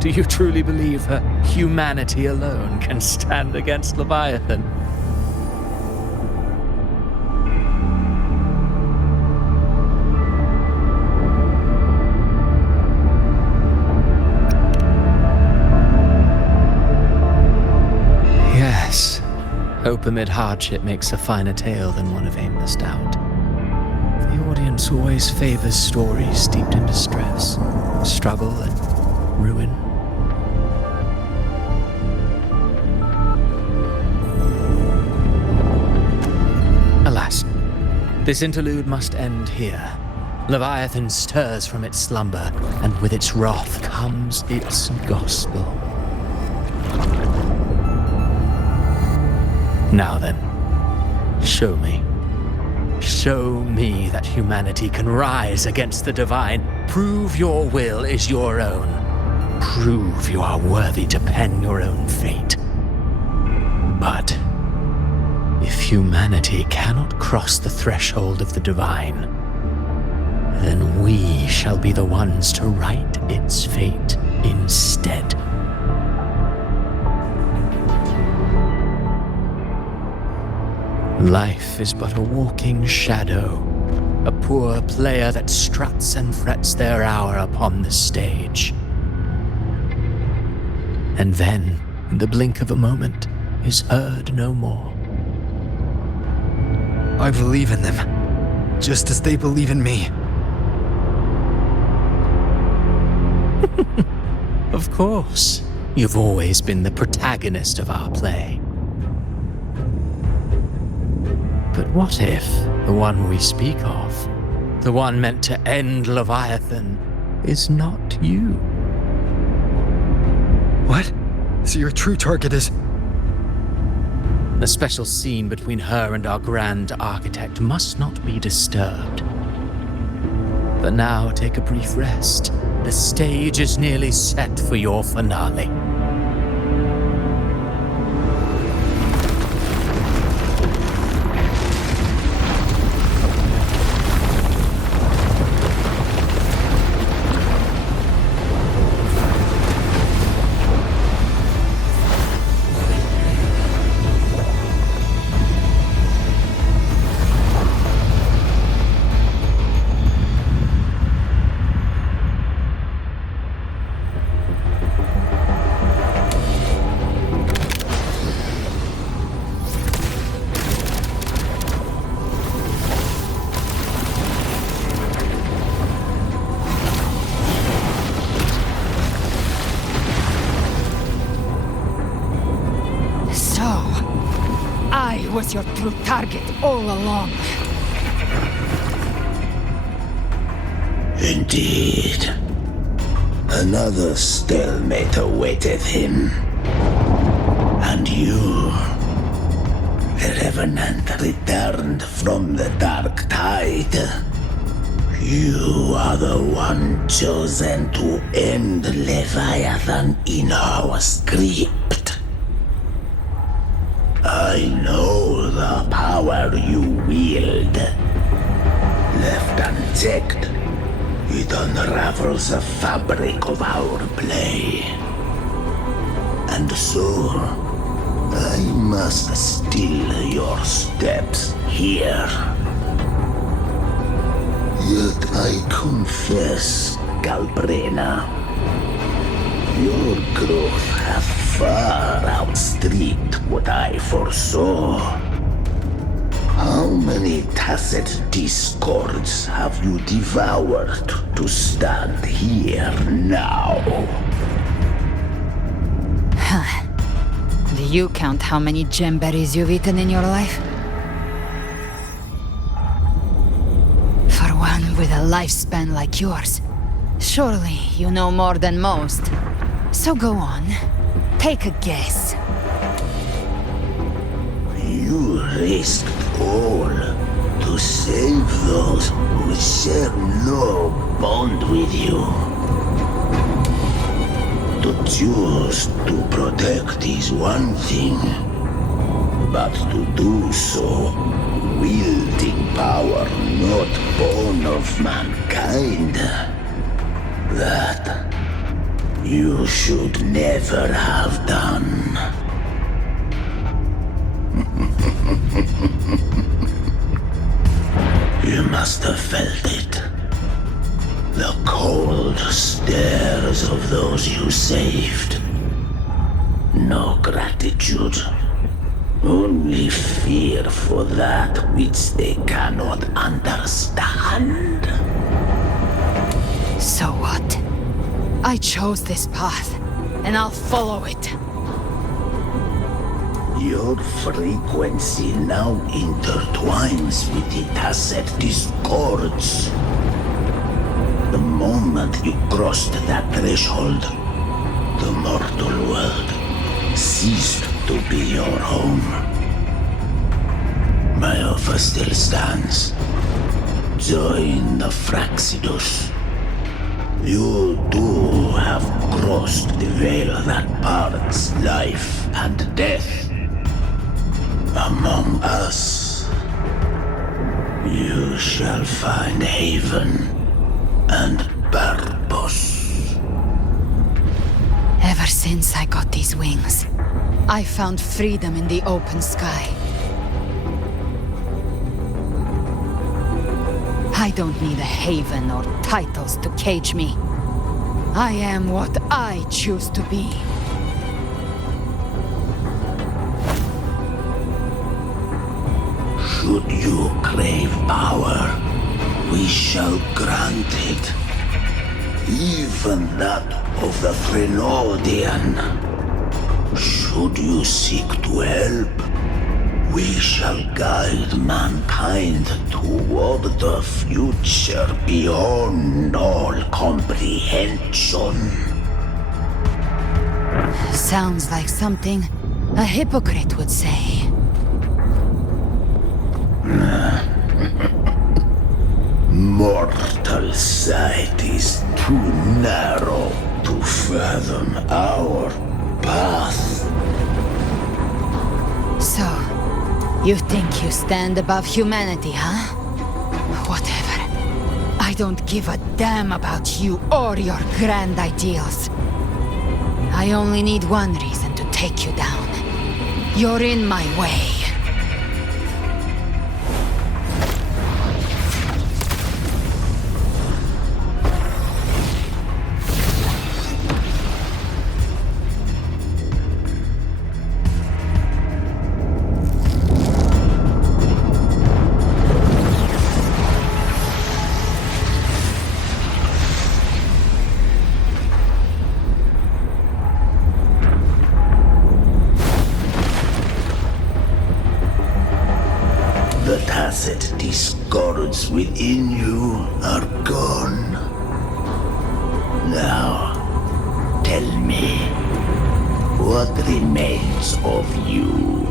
Do you truly believe her humanity alone can stand against Leviathan? Yes, hope amid hardship makes a finer tale than one of aimless doubt. The audience always favors stories steeped in distress, struggle, and ruin. Alas, this interlude must end here. Leviathan stirs from its slumber, and with its wrath comes its gospel. Now then, show me. Show me that humanity can rise against the divine. Prove your will is your own. Prove you are worthy to pen your own fate. But if humanity cannot cross the threshold of the divine, then we shall be the ones to write its fate instead. Life is but a walking shadow, a poor player that struts and frets their hour upon the stage. And then, in the blink of a moment, is heard no more. I believe in them, just as they believe in me. Of course, you've always been the protagonist of our play. But what if the one we speak of, the one meant to end Leviathan, is not you? What? So your true target is... The special scene between her and our grand architect must not be disturbed. But now take a brief rest. The stage is nearly set for your finale. Was your true target all along. Indeed. Another stalemate awaited him. And you, the Revenant returned from the dark tide. You are the one chosen to end Leviathan in our script. I know the power you wield. Left unchecked, It unravels the fabric of our play. And so, I must still your steps here. Yet I confess, Galbrena, your growth hath far outstripped what I foresaw. How many tacit discords have you devoured to stand here now? Huh. Do you count how many gemberries you've eaten in your life? For one with a lifespan like yours, surely you know more than most. So go on, take a guess. You risked all to save those who share no bond with you. To choose to protect is one thing, but to do so, wielding power not born of mankind, that you should never have done. You must have felt it. The cold stares of those you saved. No gratitude. Only fear for that which they cannot understand. So what? I chose this path, and I'll follow it. Your frequency now intertwines with the tacit discords. The moment you crossed that threshold, the mortal world ceased to be your home. My offer still stands. Join the Fraxidus. You too have crossed the veil that parts life and death. Among us, you shall find haven and purpose. Ever since I got these wings, I found freedom in the open sky. I don't need a haven or titles to cage me. I am what I choose to be. Should you crave power, we shall grant it. Even that of the Threnodian. Should you seek to help, we shall guide mankind toward the future beyond all comprehension. Sounds like something a hypocrite would say. Mortal sight is too narrow to fathom our path. So, you think you stand above humanity, huh? Whatever. I don't give a damn about you or your grand ideals. I only need one reason to take you down. You're in my way. Tacit discords within you are gone. Now, tell me, what remains of you?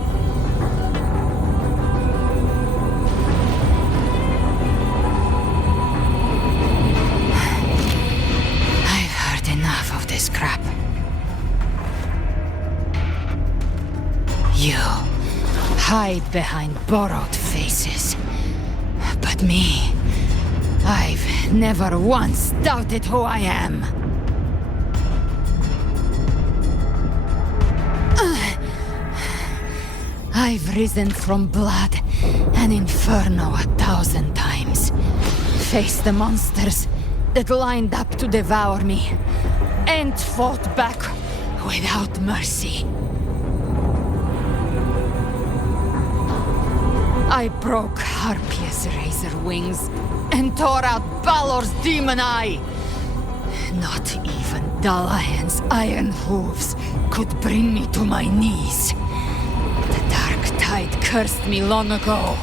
I've heard enough of this crap. You hide behind borrowed faces. But me, I've never once doubted who I am. I've risen from blood and inferno 1,000 times. Faced the monsters that lined up to devour me, and fought back without mercy. I broke Harpia's razor wings and tore out Balor's demon eye. Not even Dalahan's iron hooves could bring me to my knees. The dark tide cursed me long ago.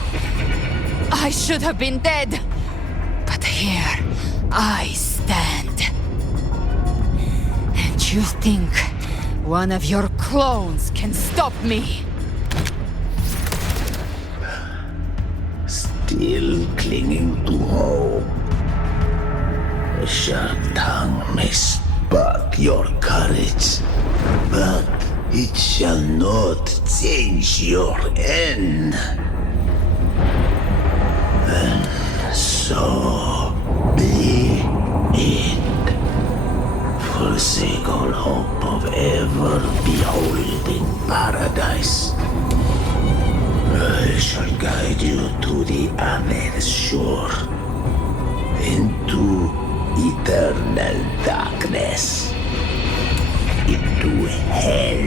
I should have been dead, but here I stand. And you think one of your clones can stop me? Still clinging to hope. A sharp tongue may spark your courage, but it shall not change your end. And so be it. Forsake all hope of ever beholding paradise. I shall guide you to the Amanecer, into eternal darkness, into hell.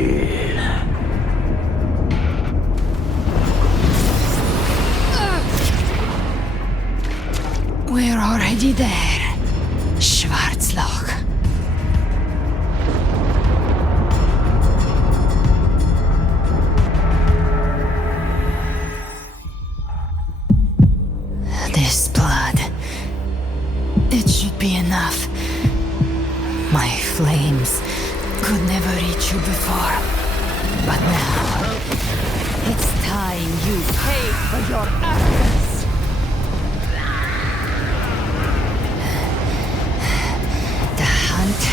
We're already there, Schwarzloch. This blood, it should be enough. My flames could never reach you before, but now it's time you pay for your actions. The hunt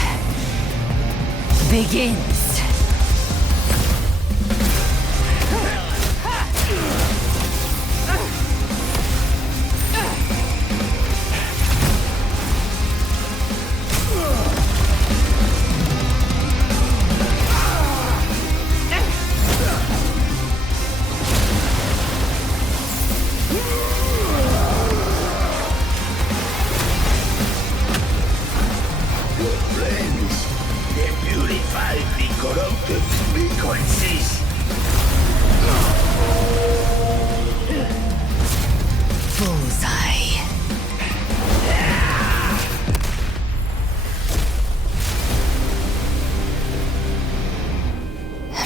begins.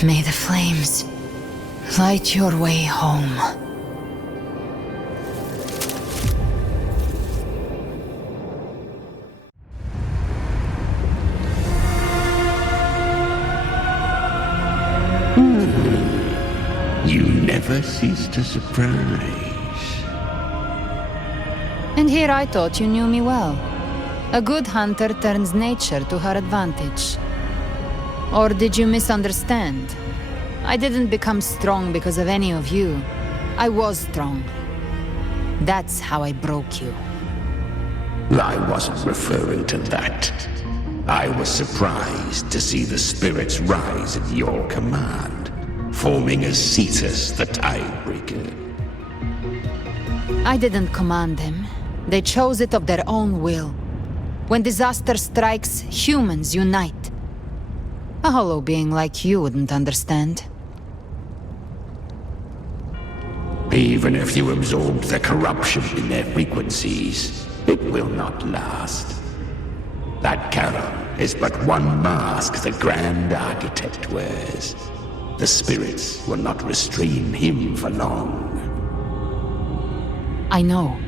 May the flames light your way home. You never cease to surprise. And here I thought you knew me well. A good hunter turns nature to her advantage. Or did you misunderstand? I didn't become strong because of any of you. I was strong. That's how I broke you. I wasn't referring to that. I was surprised to see the spirits rise at your command, forming as Cetus the Tidebreaker. I didn't command them. They chose it of their own will. When disaster strikes, humans unite. A hollow being like you wouldn't understand. Even if you absorbed the corruption in their frequencies, it will not last. That Charon is but one mask the Grand Architect wears. The spirits will not restrain him for long. I know.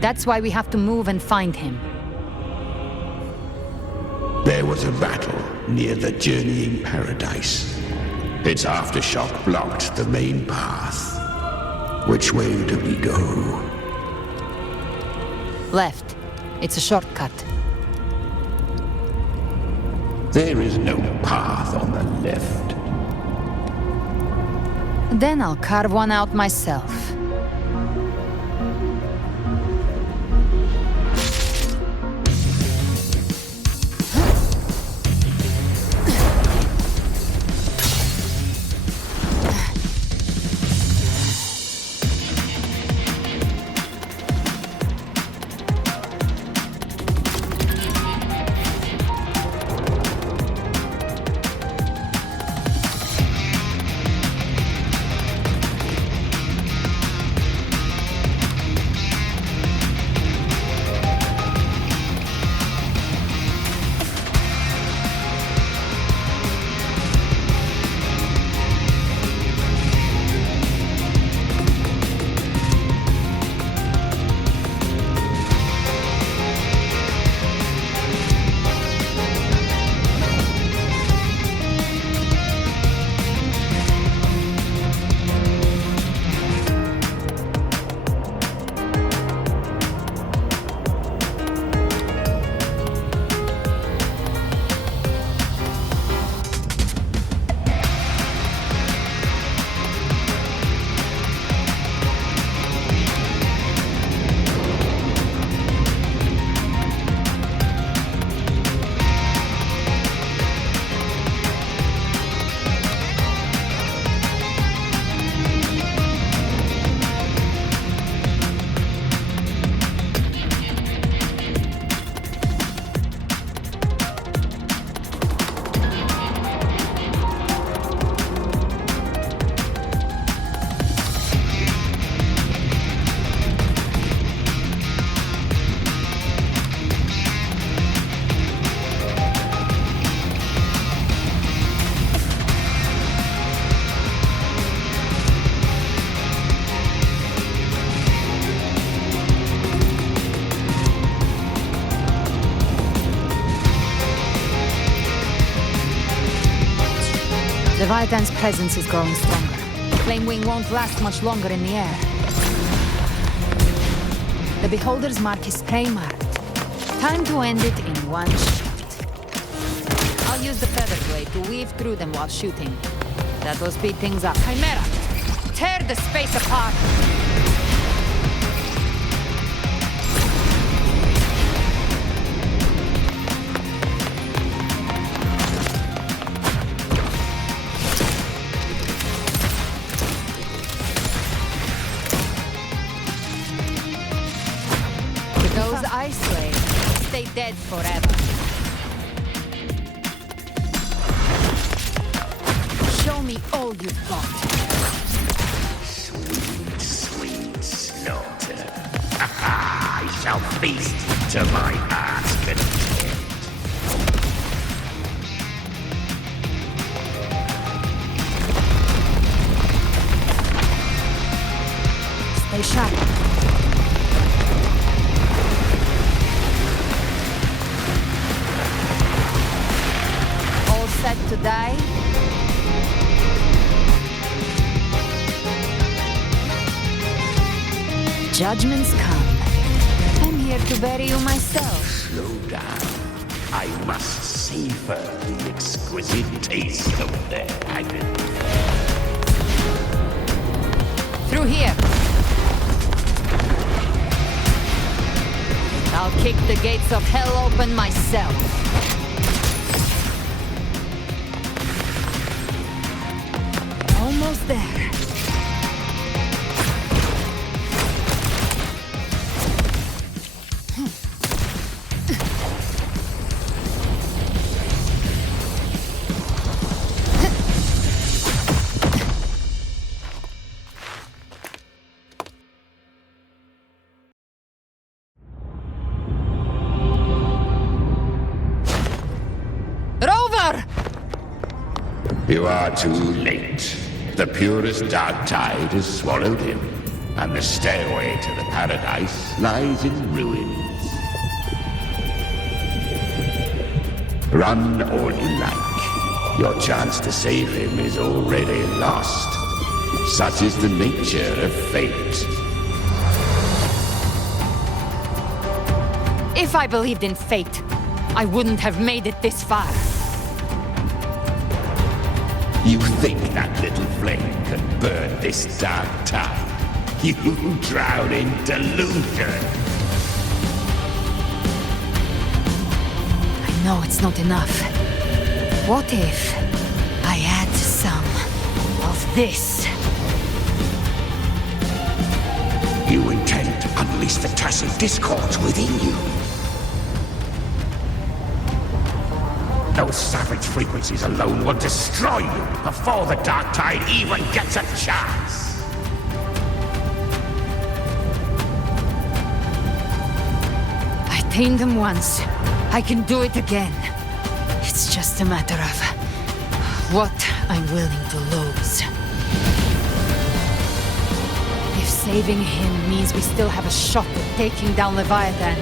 That's why we have to move and find him. There was a battle near the Journeying Paradise. Its aftershock blocked the main path. Which way do we go? Left. It's a shortcut. There is no path on the left. Then I'll carve one out myself. Leviathan's presence is growing stronger. Flame Wing won't last much longer in the air. The Beholder's mark is prey marked. Time to end it in one shot. I'll use the feather blade to weave through them while shooting. That will speed things up. Chimera! Tear the space apart! Those ice slaves stay dead forever. Show me all you've got. Sweet, sweet slaughter. I shall feast to my heart's content. Stay sharp. All set to die? Judgments come. I'm here to bury you myself. Slow down. I must savor the exquisite taste of their agony. Through here. I'll kick the gates of hell open myself. Almost there. You are too late. The purest dark tide has swallowed him, and the stairway to the paradise lies in ruins. Run all you like. Your chance to save him is already lost. Such is the nature of fate. If I believed in fate, I wouldn't have made it this far. You think that little flame can burn this dark tide? You drown in delusion. I know it's not enough. What if I add some of this? You intend to unleash the tacit discords within you. Those savage frequencies alone will destroy you before the dark tide even gets a chance. I tamed them once. I can do it again. It's just a matter of what I'm willing to lose. If saving him means we still have a shot at taking down Leviathan,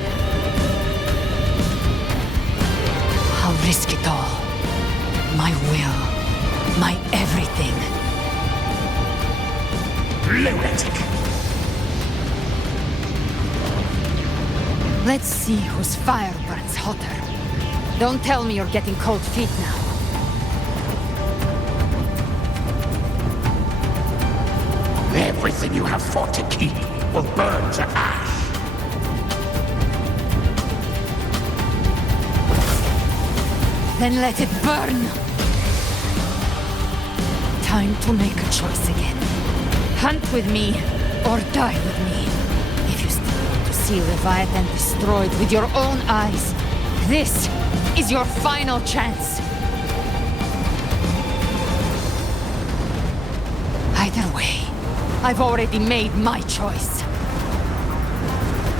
I'll risk it all. My will. My everything. Lunatic! Let's see whose fire burns hotter. Don't tell me you're getting cold feet now. Everything you have fought to keep will burn to ash. Then let it burn! Time to make a choice again. Hunt with me, or die with me. If you still want to see Leviathan destroyed with your own eyes, this is your final chance. Either way, I've already made my choice.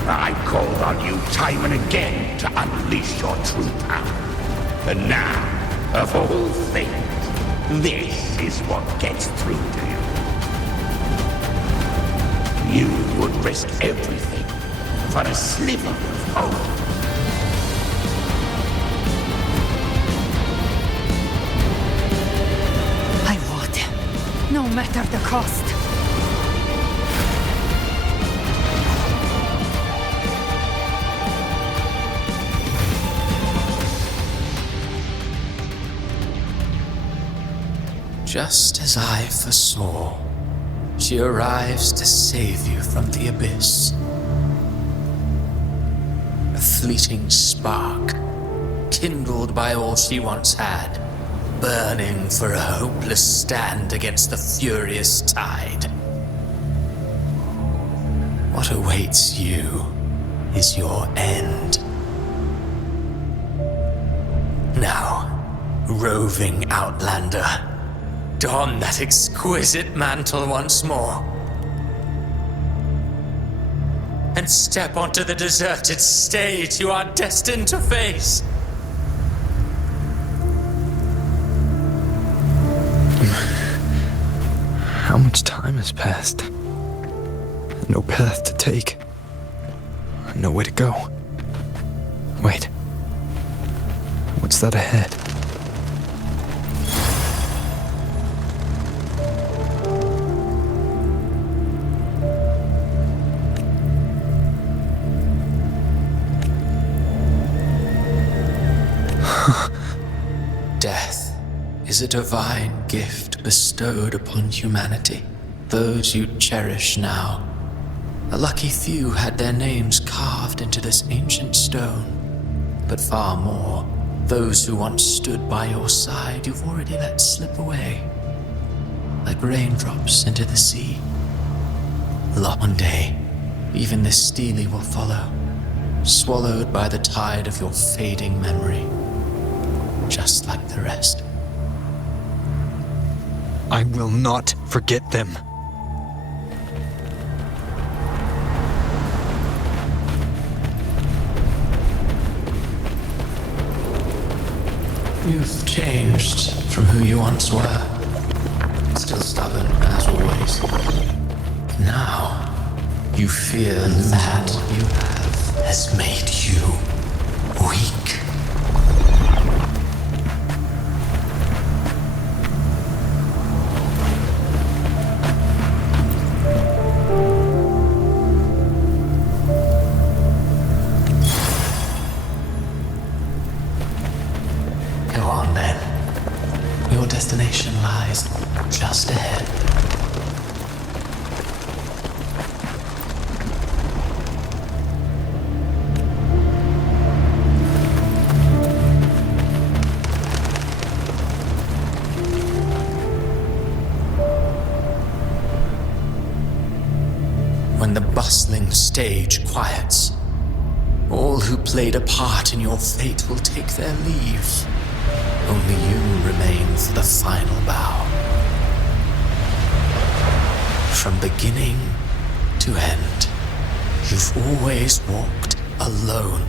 I called on you time and again to unleash your true power. And now, of all things, this is what gets through to you. You would risk everything for a sliver of hope. I matter the cost. Just as I foresaw, she arrives to save you from the abyss. A fleeting spark, kindled by all she once had, burning for a hopeless stand against the furious tide. What awaits you is your end. Now, roving outlander, don that exquisite mantle once more, and step onto the deserted stage you are destined to face. How much time has passed? No path to take. Nowhere to go. Wait. What's that ahead? Death is a divine gift bestowed upon humanity. Those you cherish now, a lucky few had their names carved into this ancient stone. But far more, those who once stood by your side you've already let slip away, like raindrops into the sea. One day, even this stele will follow, swallowed by the tide of your fading memory, just like the rest. I will not forget them. You've changed from who you once were. Still stubborn, as always. Now, you fear that you have has made you weak. Go on then. Your destination lies just ahead. When the bustling stage quiets, all who played a part in your fate will take their leave. Only you remain for the final bow. From beginning to end, you've always walked alone.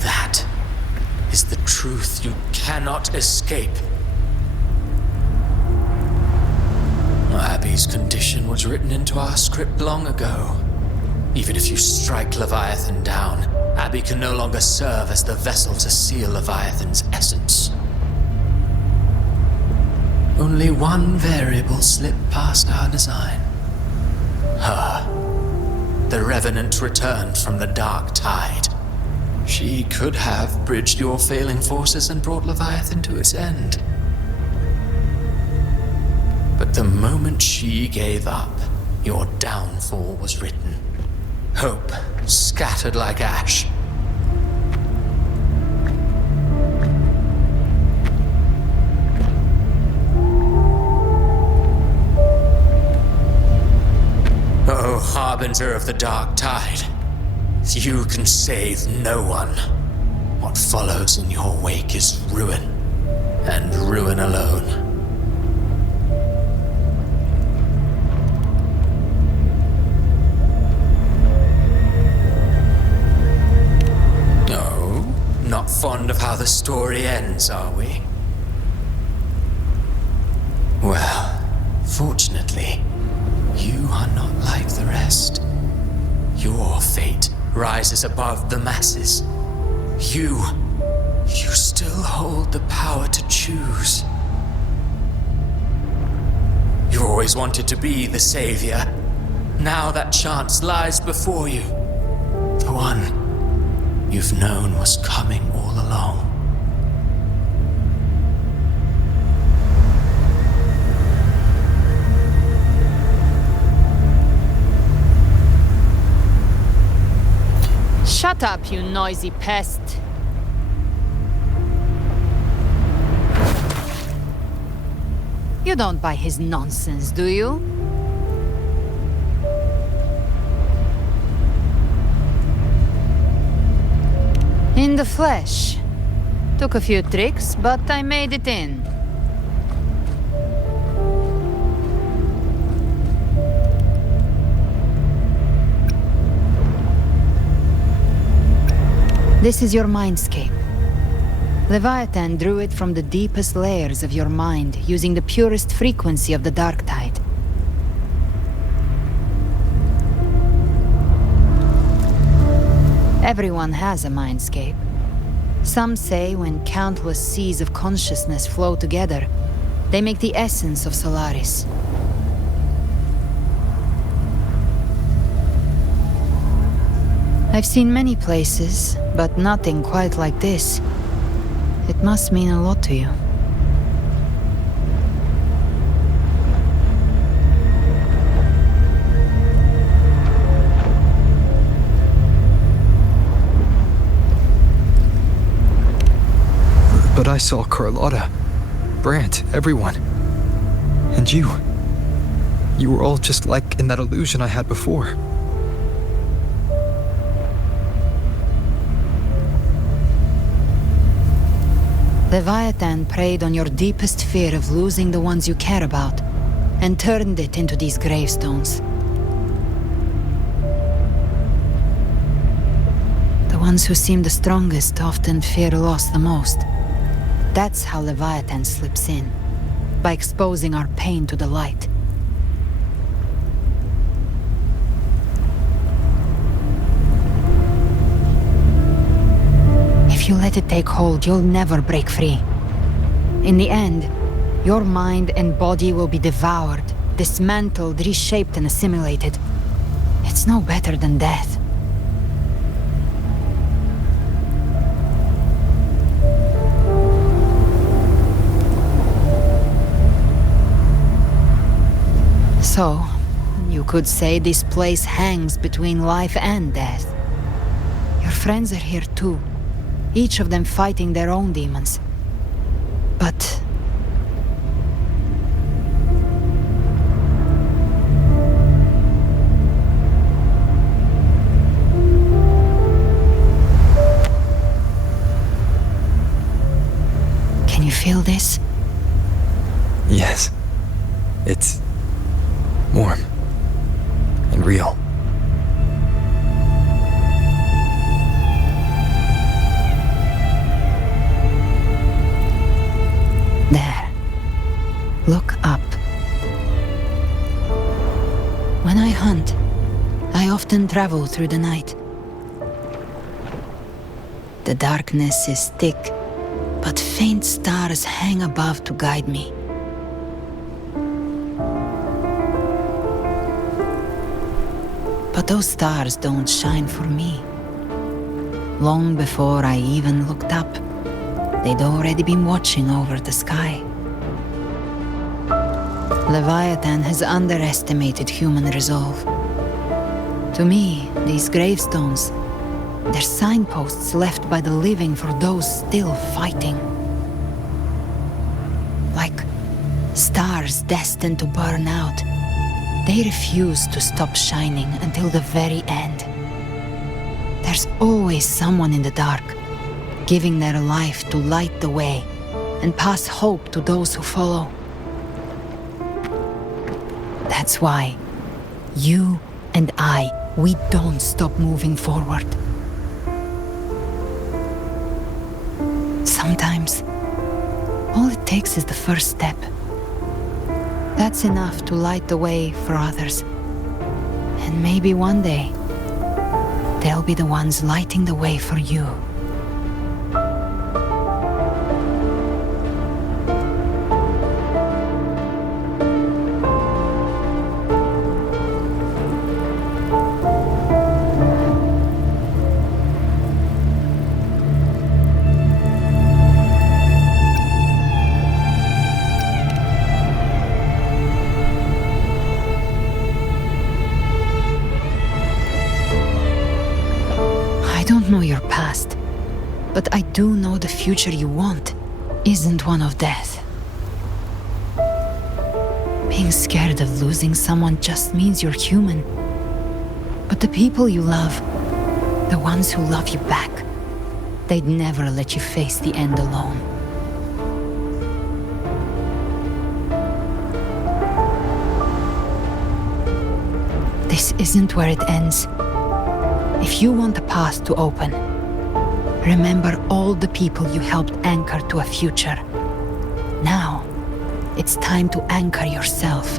That is the truth you cannot escape. Abby's condition was written into our script long ago. Even if you strike Leviathan down, Abby can no longer serve as the vessel to seal Leviathan's essence. Only one variable slipped past our design. Her. The Revenant returned from the dark tide. She could have bridged your failing forces and brought Leviathan to its end. But the moment she gave up, your downfall was written. Hope scattered like ash. Oh, harbinger of the dark tide, you can save no one. What follows in your wake is ruin, and ruin alone. Not fond of how the story ends, are we? Well, fortunately, you are not like the rest. Your fate rises above the masses. You still hold the power to choose. always wanted to be the savior. Now that chance lies before you. The one you've known was coming all along. Shut up, you noisy pest. You don't buy his nonsense, do you? In the flesh. Took a few tricks, but I made it in. This is your mindscape. Leviathan drew it from the deepest layers of your mind, using the purest frequency of the dark tide. Everyone has a mindscape. Some say when countless seas of consciousness flow together, they make the essence of Solaris. I've seen many places, but nothing quite like this. It must mean a lot to you. But I saw Carlotta, Brant, everyone. And you. You were all just like in that illusion I had before. Leviathan preyed on your deepest fear of losing the ones you care about, and turned it into these gravestones. The ones who seem the strongest often fear loss the most. That's how Leviathan slips in, by exposing our pain to the light. If you let it take hold, you'll never break free. In the end, your mind and body will be devoured, dismantled, reshaped, and assimilated. It's no better than death. So, you could say this place hangs between life and death. Your friends are here too. Each of them fighting their own demons. But... can you feel this? Yes. It's warm and real. There. Look up. When I hunt, I often travel through the night. The darkness is thick, but faint stars hang above to guide me. But those stars don't shine for me. Long before I even looked up, they'd already been watching over the sky. Leviathan has underestimated human resolve. To me, these gravestones, they're signposts left by the living for those still fighting. Like stars destined to burn out, they refuse to stop shining until the very end. There's always someone in the dark, giving their life to light the way and pass hope to those who follow. That's why you and we don't stop moving forward. Sometimes, all it takes is the first step. That's enough to light the way for others. And maybe one day, they'll be the ones lighting the way for you. But I do know the future you want isn't one of death. Being scared of losing someone just means you're human. But the people you love, the ones who love you back, they'd never let you face the end alone. This isn't where it ends. If you want the path to open, remember all the people you helped anchor to a future. Now, it's time to anchor yourself.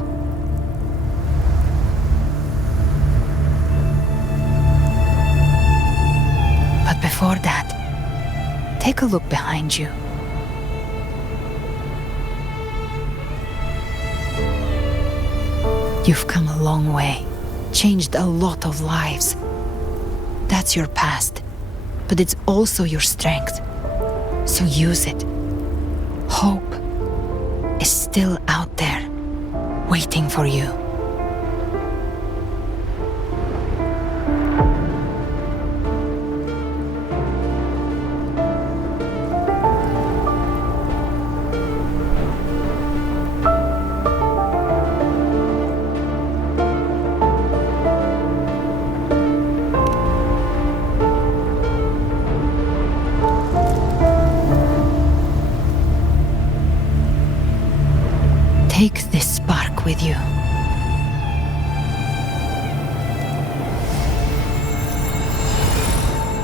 But before that, take a look behind you. You've come a long way, changed a lot of lives. That's your past, but it's also your strength. So use it. Hope is still out there, waiting for you. Take this spark with you.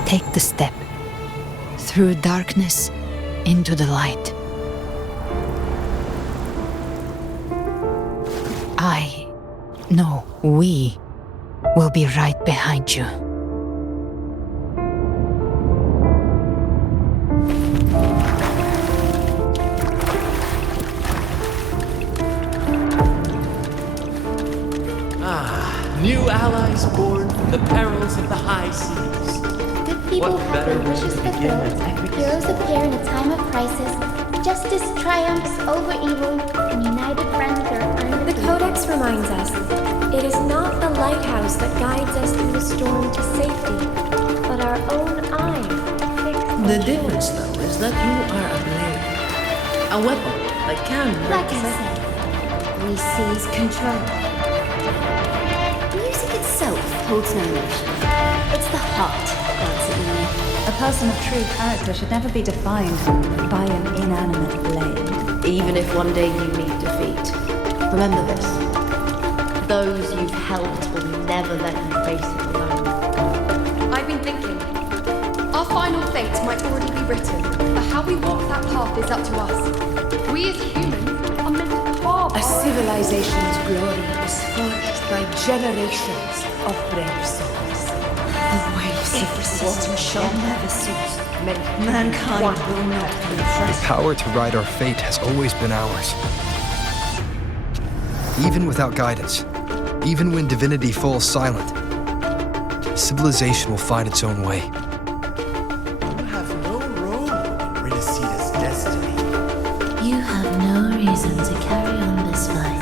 Take the step through darkness into the light. We will be right behind you. New allies born from the perils of the high seas. Good people What have better their way wishes to begin fulfilled. than Heroes appear in a time of crisis. Justice triumphs over evil, and united friends are under The Codex reminds us, it is not the lighthouse that guides us through the storm to safety, but our own eyes fixed on The shore. difference, though, is that you are a blade. A weapon that can Like break I said, we seize control. Music itself holds no emotion. It's the heart that grants it meaning. A person of true character should never be defined by an inanimate blade. Even if one day you meet defeat, remember this. Those you've helped will never let you face it alone. I've been thinking. Our final fate might already be written, but how we walk that path is up to us. We as humans are meant to carve A civilization's glory is forged by generations of brave souls. The waves of resistance shall never cease. Mankind will not be The oppressed. power to ride our fate has always been ours. Even without guidance, even when divinity falls silent, civilization will find its own way. You have no role in Rinascita's destiny. You have no reason to carry on this fight.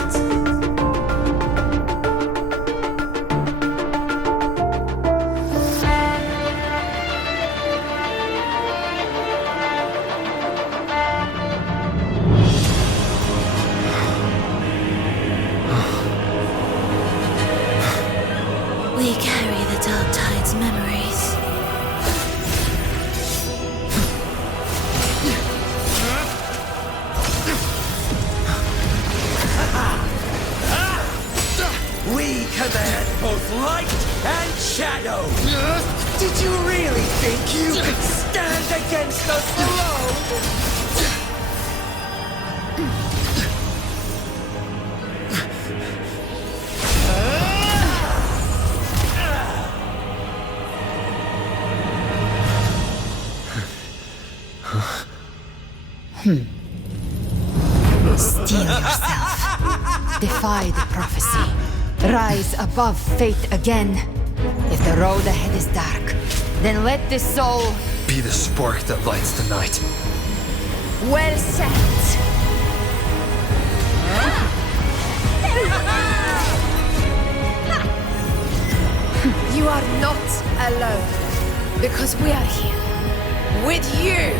We carry the Dark Tide's memories. We command both light and shadow. Did you really think you could stand against us alone? Steel yourself. Defy the prophecy. Rise above fate again. If the road ahead is dark, then let this soul Be the spark that lights the night. Well said. You are not alone, because we are here. with you!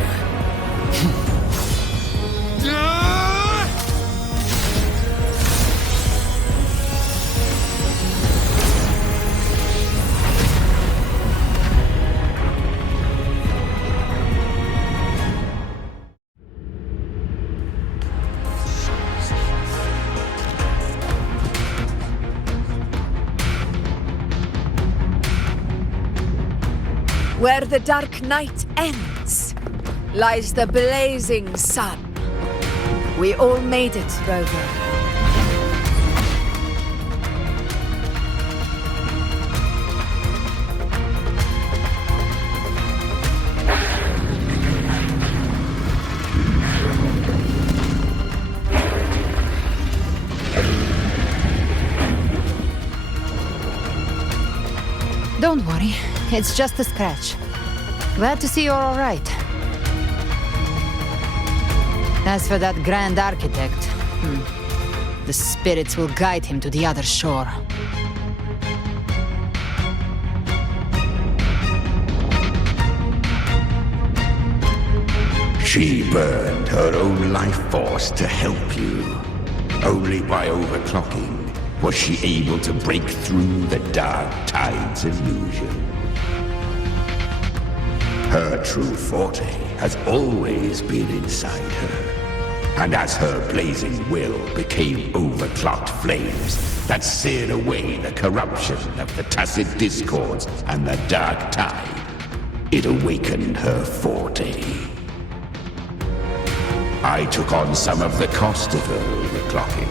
Where the dark night ends, lies the blazing sun. We all made it, Rover. Don't worry, it's just a scratch. Glad to see you're all right. As for that Grand Architect, the spirits will guide him to the other shore. She burned her own life force to help you. Only by overclocking was she able to break through the dark tide's illusion. Her true forte has always been inside her. And as her blazing will became overclocked flames that seared away the corruption of the tacit discords and the dark tide, it awakened her forte. I took on some of the cost of her overclocking.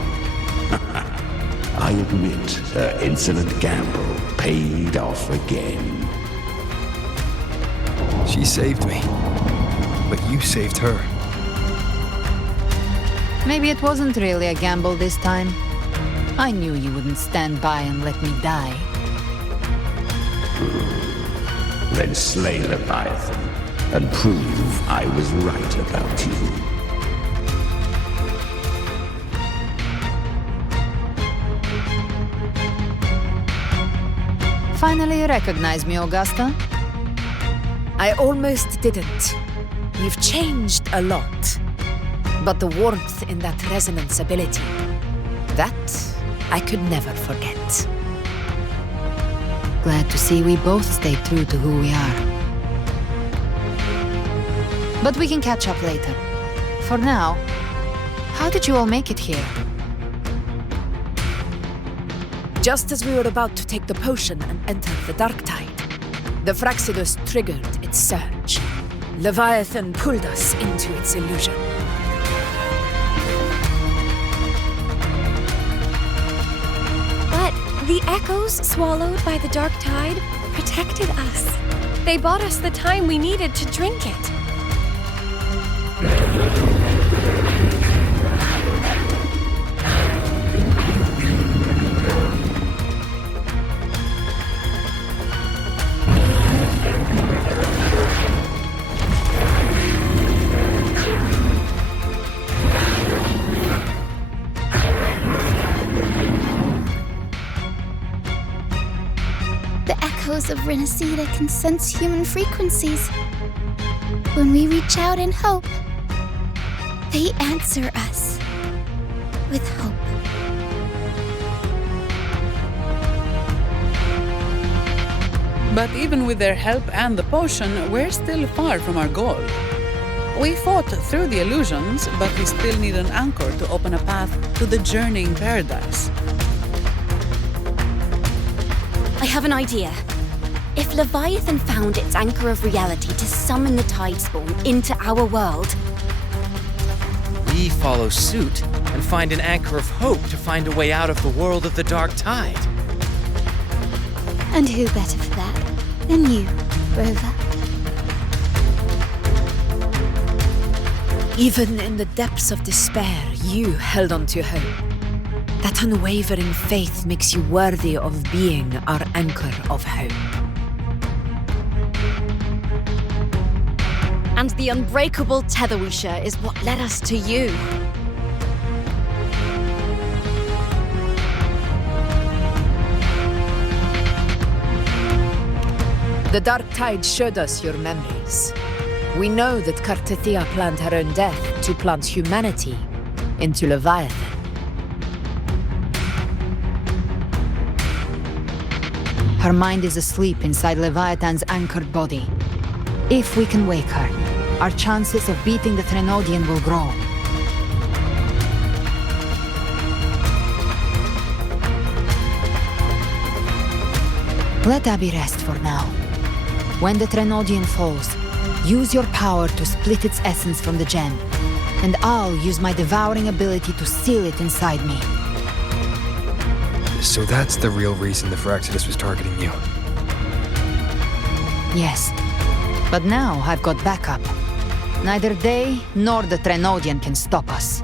I admit her insolent gamble paid off again. She saved me, but you saved her. Maybe it wasn't really a gamble this time. I knew you wouldn't stand by and let me die. Then slay Leviathan and prove I was right about you. Finally recognize me, Augusta? I almost didn't. You've changed a lot. But the warmth in that resonance ability, that I could never forget. Glad to see we both stayed true to who we are. But we can catch up later. For now, how did you all make it here? Just as we were about to take the potion and enter the dark tide, the Fraxidus triggered its surge. Leviathan pulled us into its illusion. But the echoes swallowed by the dark tide protected us. They bought us the time we needed to drink it. Of Rinascita can sense human frequencies. When we reach out in hope, they answer us with hope. But even with their help and the potion, we're still far from our goal. We fought through the illusions, but we still need an anchor to open a path to the journeying paradise. I have an idea. If Leviathan found its anchor of reality to summon the tide spawn into our world, we follow suit and find an anchor of hope to find a way out of the world of the dark tide. And who better for that than you, Rover? Even in the depths of despair, you held on to hope. That unwavering faith makes you worthy of being our anchor of hope. and the unbreakable tether we share is what led us to you. The dark tide showed us your memories. We know that Cartethia planned her own death to plant humanity into Leviathan. Her mind is asleep inside Leviathan's anchored body. If we can wake her, our chances of beating the Threnodian will grow. Let Abby rest for now. When the Threnodian falls, use your power to split its essence from the gem, and I'll use my devouring ability to seal it inside me. So that's the real reason the Phyraxidus was targeting you. Yes, but now I've got backup. Neither they nor the Threnodian can stop us.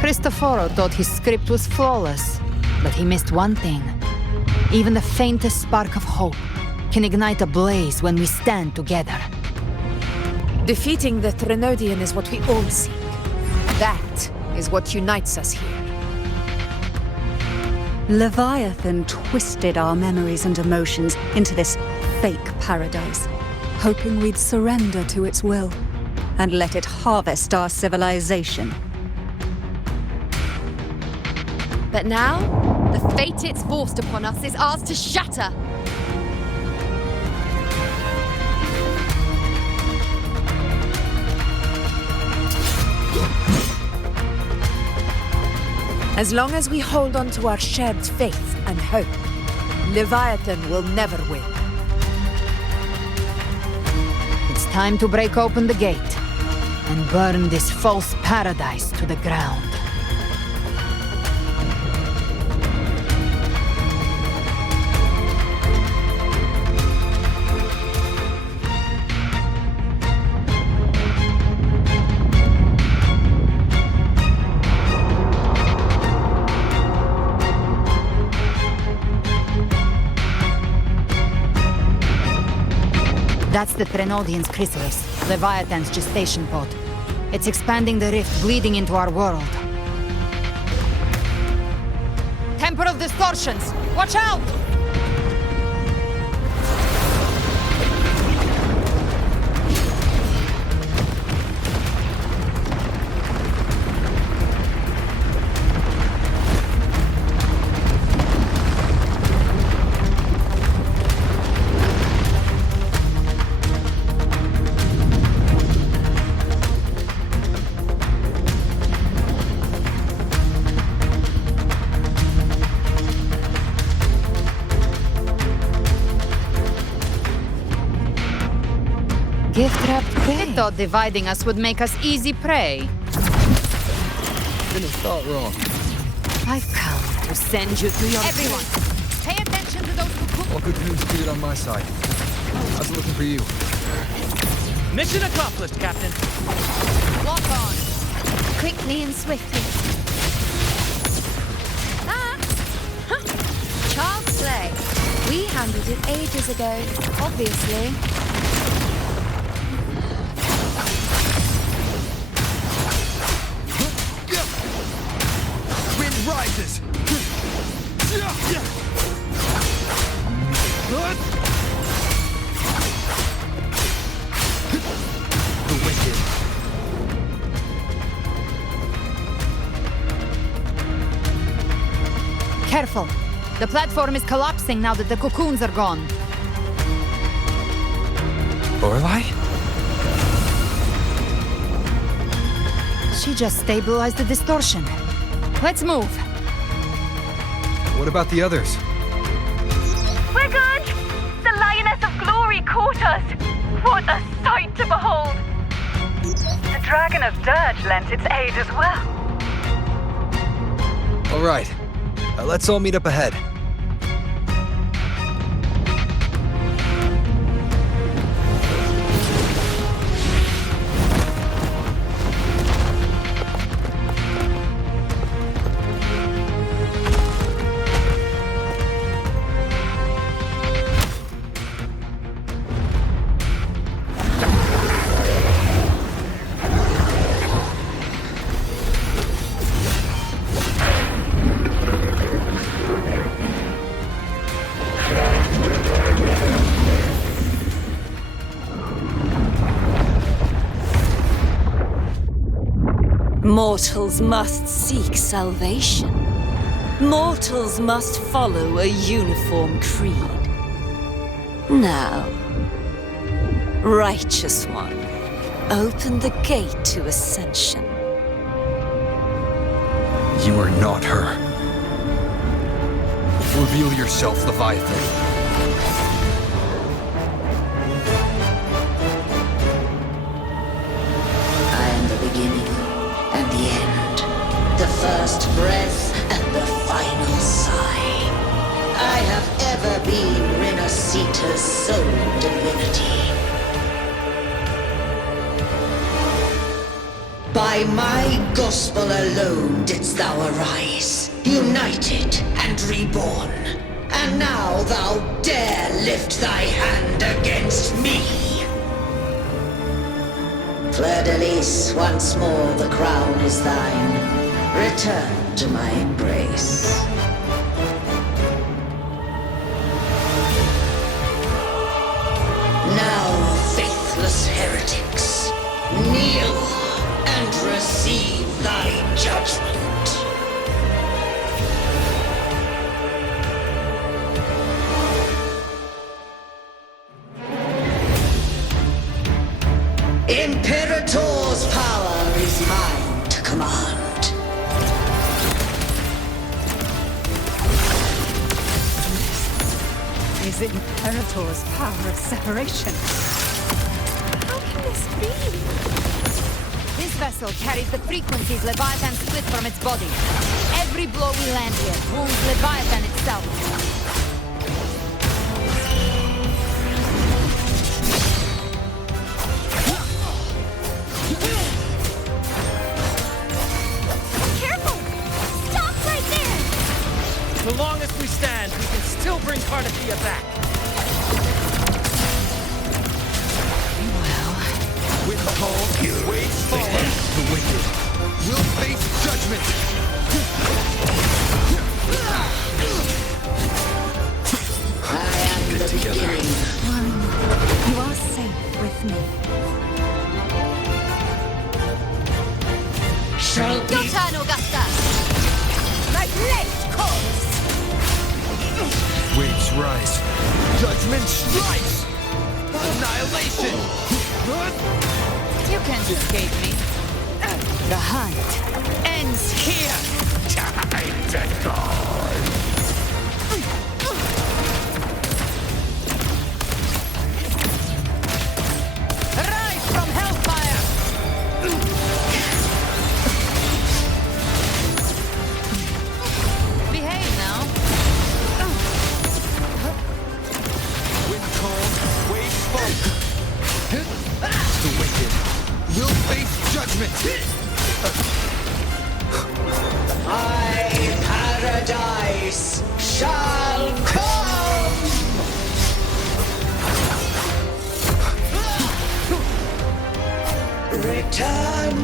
Cristoforo thought his script was flawless, but he missed one thing. Even the faintest spark of hope can ignite a blaze when we stand together. Defeating the Threnodian is what we all seek. That is what unites us here. Leviathan twisted our memories and emotions into this fake paradise, hoping we'd surrender to its will and let it harvest our civilization. But now, the fate it's forced upon us is ours to shatter. As long as we hold on to our shared faith and hope, Leviathan will never win. It's time to break open the gate and burn this false paradise to the ground. That's the Threnodian's chrysalis, Leviathan's gestation pod. It's expanding the rift, bleeding into our world. Temporal distortions! Watch out! Gift-wrapped prey. I thought dividing us would make us easy prey. Didn't start wrong. I've come to send you to your... Everyone, pay attention to those who cook. All good news figured on my side. How's it looking for you? Mission accomplished, Captain. Walk on. Quickly and swiftly. Child's play. We handled it ages ago, obviously. Rises! The wicked. Careful. The platform is collapsing now that the cocoons are gone. Lorelei? She just stabilized the distortion. Let's move. What about the others? We're good! The Lioness of Glory caught us! What a sight to behold! The Dragon of Dirge lent its aid as well. All right. Let's all meet up ahead. Mortals must seek salvation. Mortals must follow a uniform creed. Now, Righteous One, open the gate to ascension. You are not her. Reveal yourself, Leviathan. I am the beginning and the end, the first breath and the final sigh. I have ever been Rinascita's sole divinity. By my gospel alone didst thou arise, united and reborn. And now thou dare lift thy hand against me. Fleur-de-Lis, once more the crown is thine. Return to my embrace. Now, faithless heretics, kneel and receive thy judgment. Imperator's power is mine to command. Is Imperator's power of separation? How can this be? This vessel carries the frequencies Leviathan split from its body. Every blow we land here wounds Leviathan itself. So long as we stand, we can still bring Cardathia back. With the whole waves fallen, the wicked will face judgment. I am the beginning. You are safe with me. Shall Your turn, Augusta! My blade calls! Waves rise. Judgment strikes! Annihilation! You can't escape me. The hunt ends here! Time to go! Rise from hellfire! Behave now. Wind cold, waves fall. The wicked will face judgment. My paradise shall come! Return!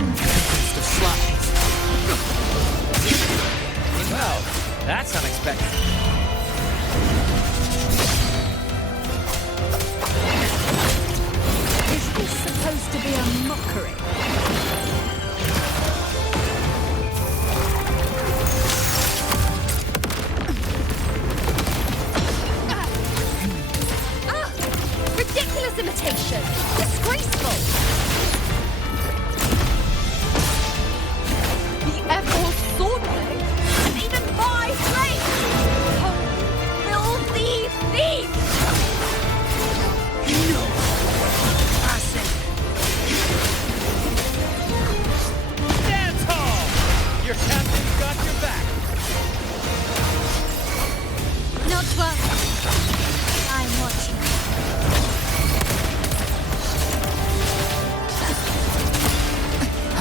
Well, that's unexpected. Is this supposed to be a mockery? Ridiculous imitation! Disgraceful! The Emerald Sword Blade! And even my blade! Oh, filthy thief! No! Passing! Stand tall! Your captain's got your back. Not well. I'm watching.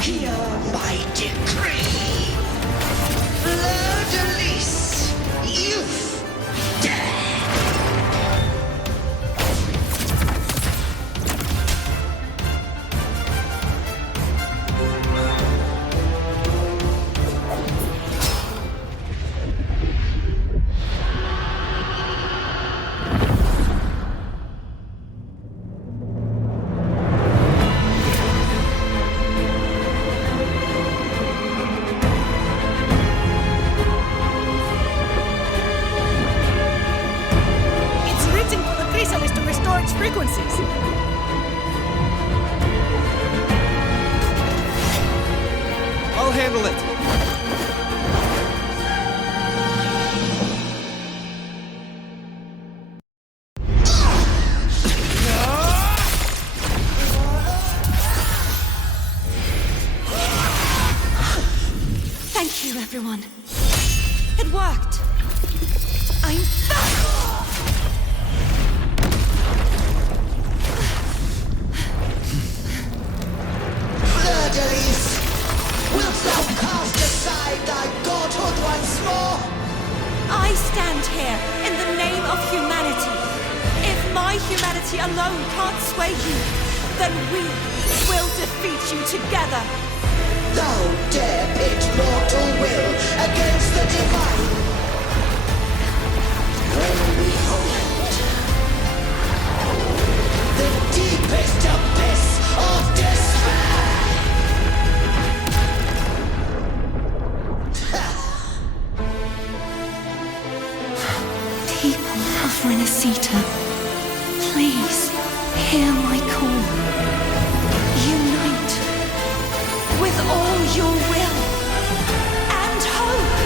Hear my decree! Fleur-de-Lis, youth, dead! handle it! Thank you, everyone. It worked. I'm back! Virgilius, wilt thou cast aside thy godhood once more? I stand here in the name of humanity. If my humanity alone can't sway you, then we will defeat you together. Thou dare pit mortal will against the divine. When we hold the deepest abyss of despair. People of Rinascita, please hear my call. Unite with all your will and hope.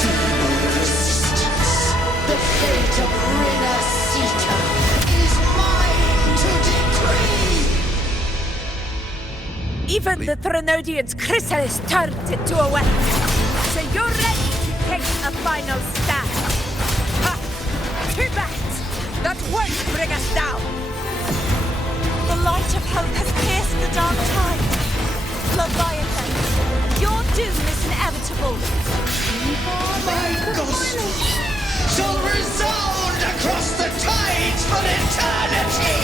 Feeble resistance. The fate of Rinascita is mine to decree. Even the Trinodian's chrysalis turned into a weapon. So you're ready to take a final stand. Ha! Too bad! That won't bring us down! The light of hope has pierced the dark tide. Leviathan, your doom is inevitable. My gospel shall resound across the tides for eternity!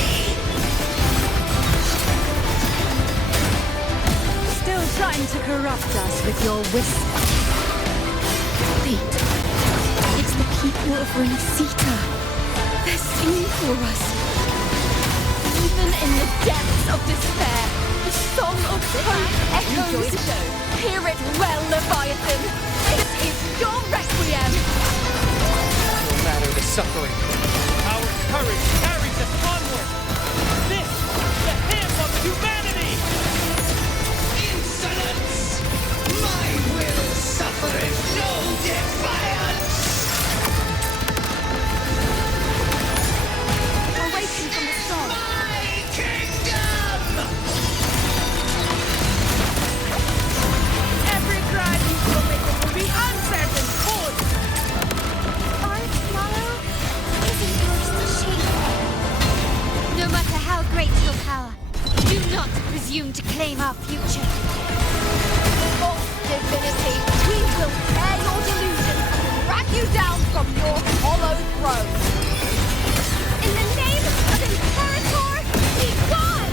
Still trying to corrupt us with your whisper. Wait. It's the people of Rinascita. They're singing for us. Even in the depths of despair, the song of hope echoes. Hear it well, Leviathan. This is your requiem. No matter the suffering, our courage carries us onward. This is the hymn of humanity. Insolence! My will suffereth no defiance! Awaken from the storm. My kingdom! Every crime you commit will be answered in court! Our tomorrow isn't yours to shape. No matter how great your power, do not presume to claim our future. False divinity, we will tear your delusions and drag you down from your hollow throne. In the name of Imperator, be gone!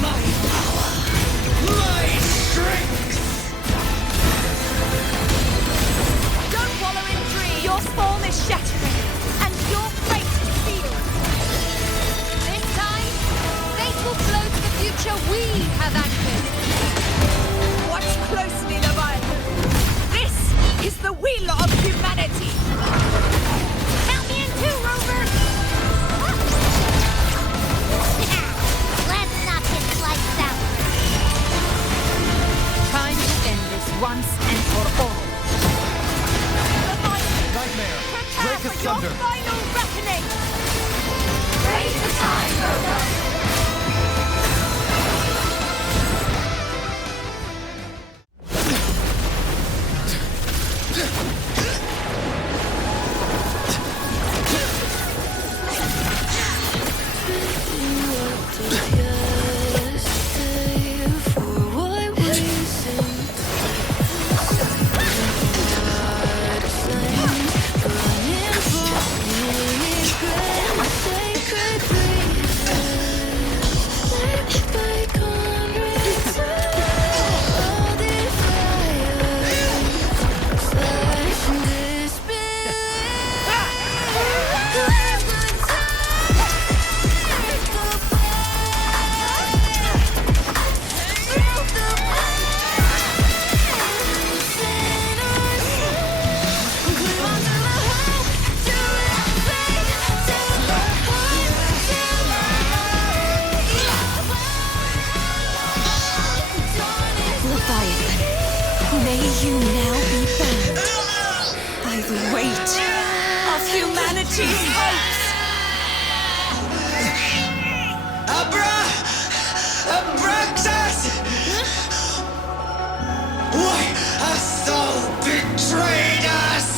My power! My strength! Don't wallow in dreams. Your form is shattering, and your fate is sealed. This time, fate will flow to the future we have anchored. Watch closely, Leviathan! This is the wheel of humanity! Count me in too, Rover! Let's not get sliced out. Time to end this once and for all. Nightmare, Prepare break for asunder. your final reckoning! Raise the time, Rover! humanity's hopes! Abraxas! Why has Sol betrayed us?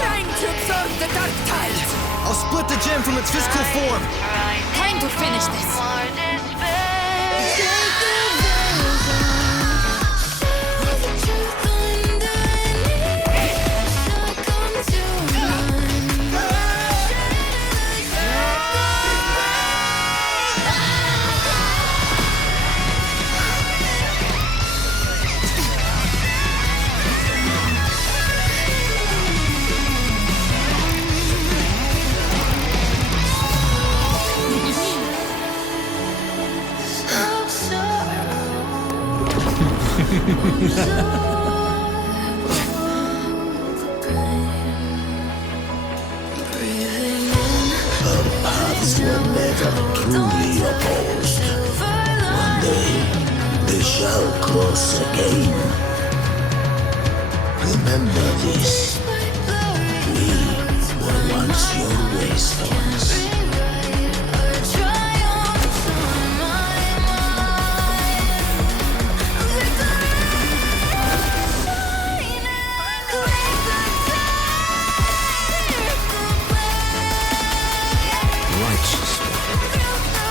Time to absorb the dark tide! I'll split the gem from its physical form. Time to finish this. Our paths were never truly opposed. One day, they shall cross again. Remember this. We were once your wastelands.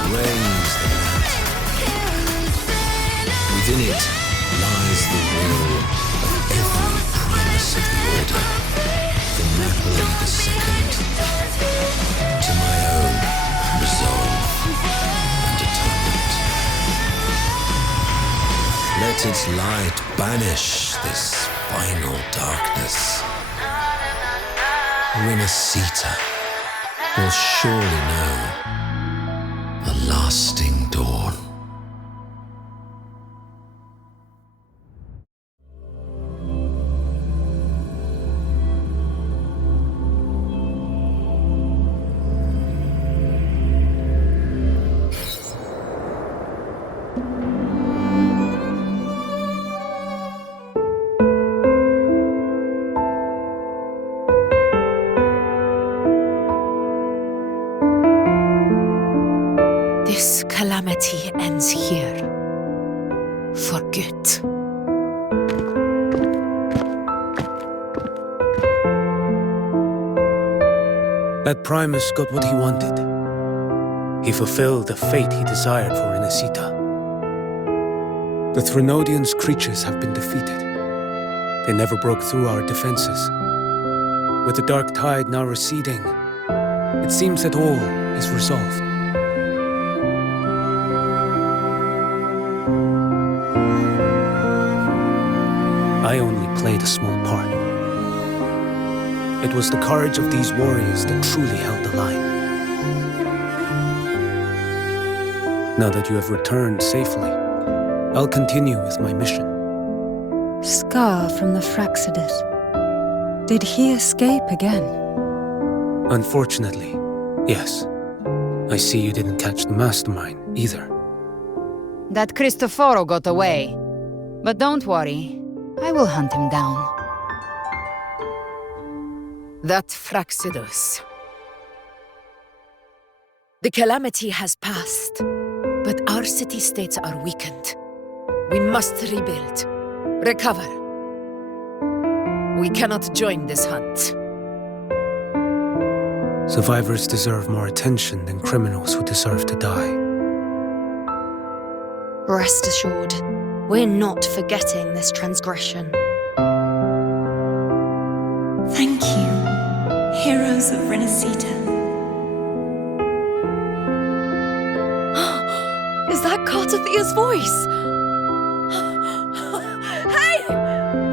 Reigns the land. Within it lies the will of every primus of the Order, from Napoli II to my own resolve and atonement. Let its light banish this final darkness. Rinascita will surely know a lasting dawn. This calamity ends here. For good. That Primus got what he wanted. He fulfilled the fate he desired for Rinascita. The Threnodian's creatures have been defeated. They never broke through our defenses. With the dark tide now receding, it seems that all is resolved. I only played a small part. It was the courage of these warriors that truly held the line. Now that you have returned safely, I'll continue with my mission. Scar from the Fraxidus. Did he escape again? Unfortunately, yes. I see you didn't catch the mastermind either. That Cristoforo got away. But don't worry, I will hunt him down. That Fraxidus. The calamity has passed, but our city-states are weakened. We must rebuild, recover. We cannot join this hunt. Survivors deserve more attention than criminals who deserve to die. Rest assured, we're not forgetting this transgression. Thank you, heroes of Rinascita. Is that Cartathia's voice? Hey!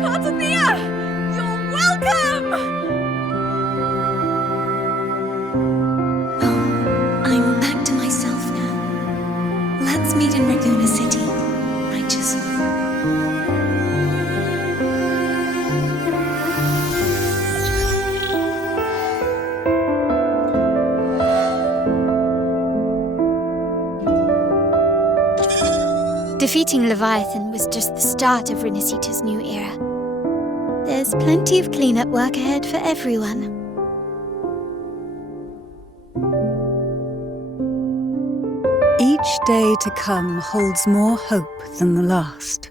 Cartathia! You're welcome! I'm back to myself now. Let's meet in Raguna City, righteous one. Defeating Leviathan was just the start of Rinascita's new era. There's plenty of cleanup work ahead for everyone. Each day to come holds more hope than the last.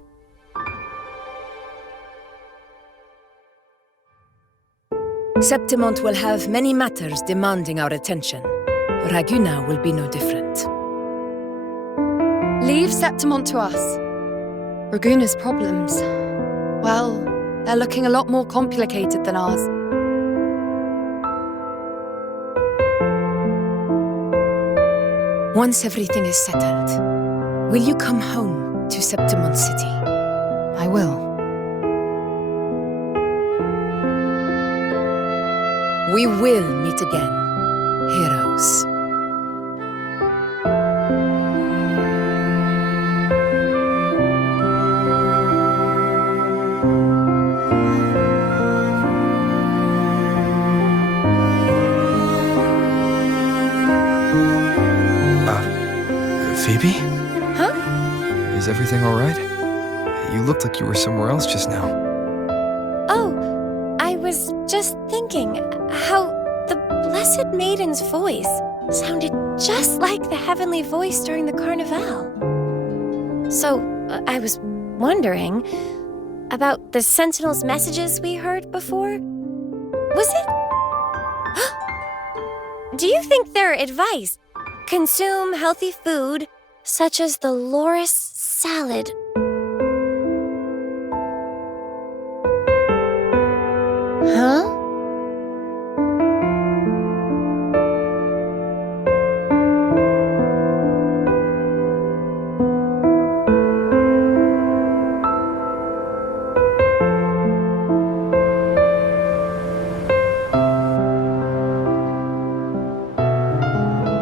Septimont will have many matters demanding our attention. Raguna will be no different. Leave Septimont to us. Raguna's problems, well, they're looking a lot more complicated than ours. Once everything is settled, will you come home to Septimont City? I will. We will meet again, heroes. Phoebe? Huh? Is everything all right? You looked like you were somewhere else just now. Oh, I was just thinking how the Blessed Maiden's voice sounded just like the heavenly voice during the Carnival. So, I was wondering about the Sentinel's messages we heard before. Was it? Do you think their advice? Consume healthy food, such as the loris salad. Huh?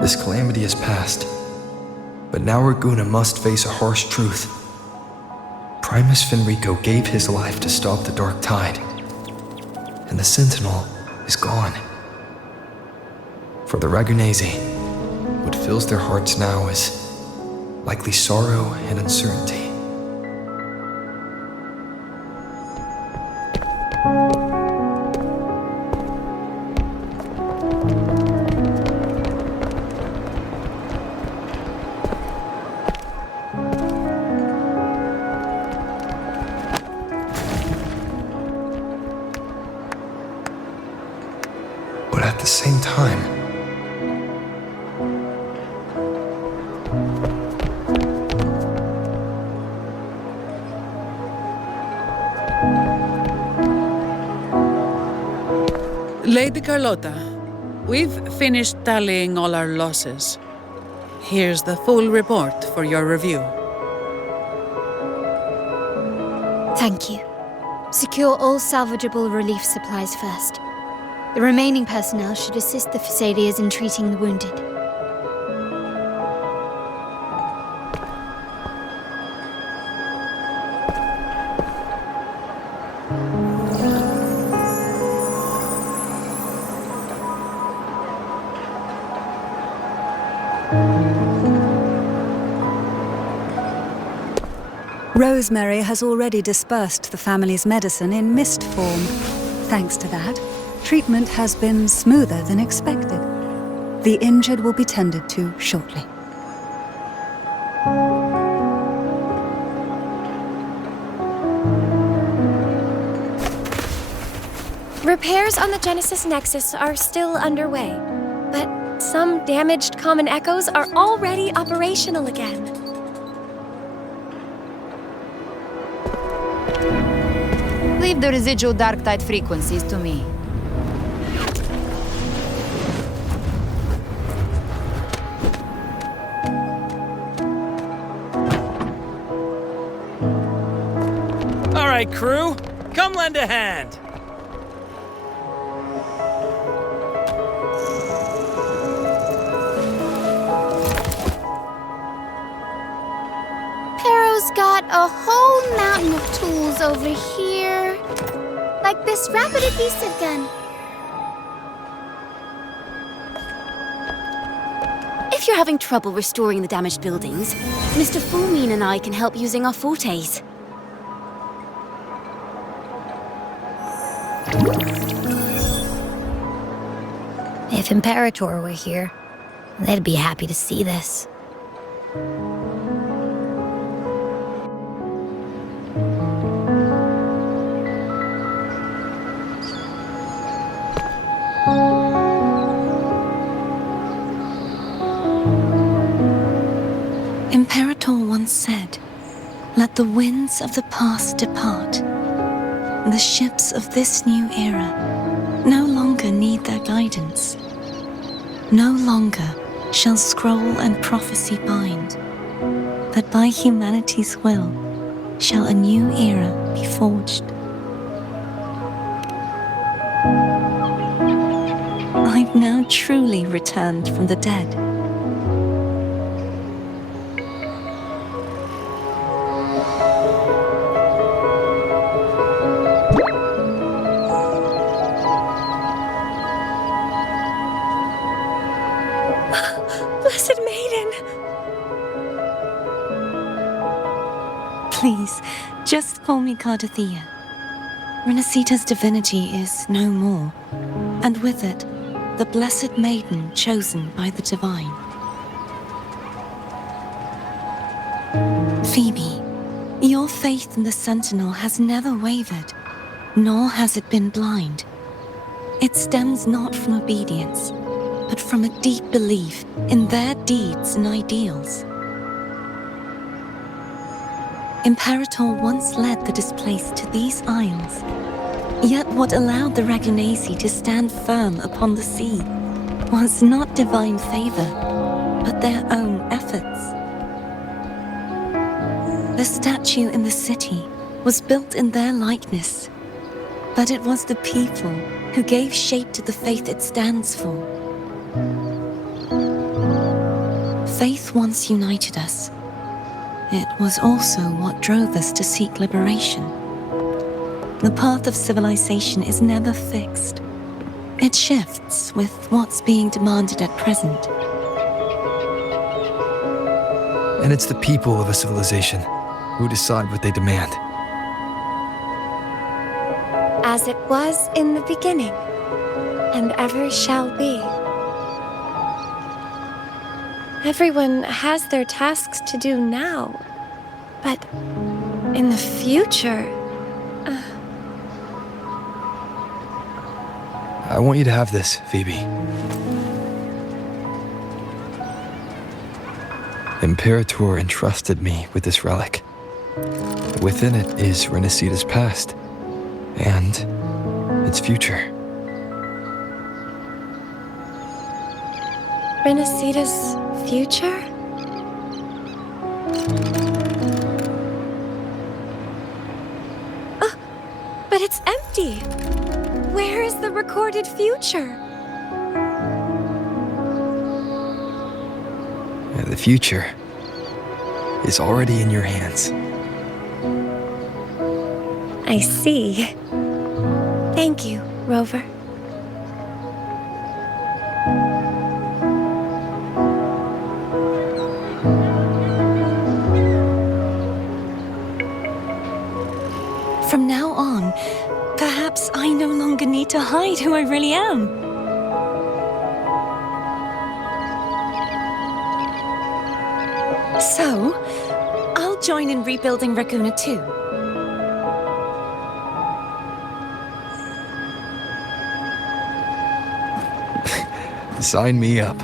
This calamity is past, but now Raguna must face a harsh truth. Primus Fenrico gave his life to stop the Dark Tide, and the Sentinel is gone. For the Ragunesi, what fills their hearts now is likely sorrow and uncertainty. But at the same time, Lady Carlotta, we've finished tallying all our losses. Here's the full report for your review. Thank you. Secure all salvageable relief supplies first. The remaining personnel should assist the Phasadeas in treating the wounded. Rosemary has already dispersed the family's medicine in mist form. Thanks to that, treatment has been smoother than expected. The injured will be tended to shortly. Repairs on the Genesis Nexus are still underway, but some damaged common echoes are already operational again. Leave the residual dark tide frequencies to me. All right, crew, come lend a hand. Pero's got a whole mountain of tools over here. Like this rapid adhesive gun. If you're having trouble restoring the damaged buildings, Mr. Fullmean and I can help using our fortes. If Imperator were here, they'd be happy to see this. Imperator once said, "Let the winds of the past depart. The ships of this new era no longer need their guidance. No longer shall scroll and prophecy bind, but by humanity's will shall a new era be forged." I've now truly returned from the dead. Blessed Maiden! Please, just call me Cardathea. Rinascita's divinity is no more, and with it, the Blessed Maiden chosen by the Divine. Phoebe, your faith in the Sentinel has never wavered, nor has it been blind. It stems not from obedience, but from a deep belief in their deeds and ideals. Imperator once led the displaced to these isles, yet what allowed the Ragunasi to stand firm upon the sea was not divine favor, but their own efforts. The statue in the city was built in their likeness, but it was the people who gave shape to the faith it stands for. Faith once united us. It was also what drove us to seek liberation. The path of civilization is never fixed. It shifts with what's being demanded at present. And it's the people of a civilization who decide what they demand. As it was in the beginning, and ever shall be. Everyone has their tasks to do now, but in the future... I want you to have this, Phoebe. Imperator entrusted me with this relic. Within it is Rinascita's past, and its future. Rinascita's future? Oh, but it's empty. Where is the recorded future? The future is already in your hands. I see. Thank you, Rover. From now on, perhaps I no longer need to hide who I really am. So, I'll join in rebuilding Raguna too. Sign me up.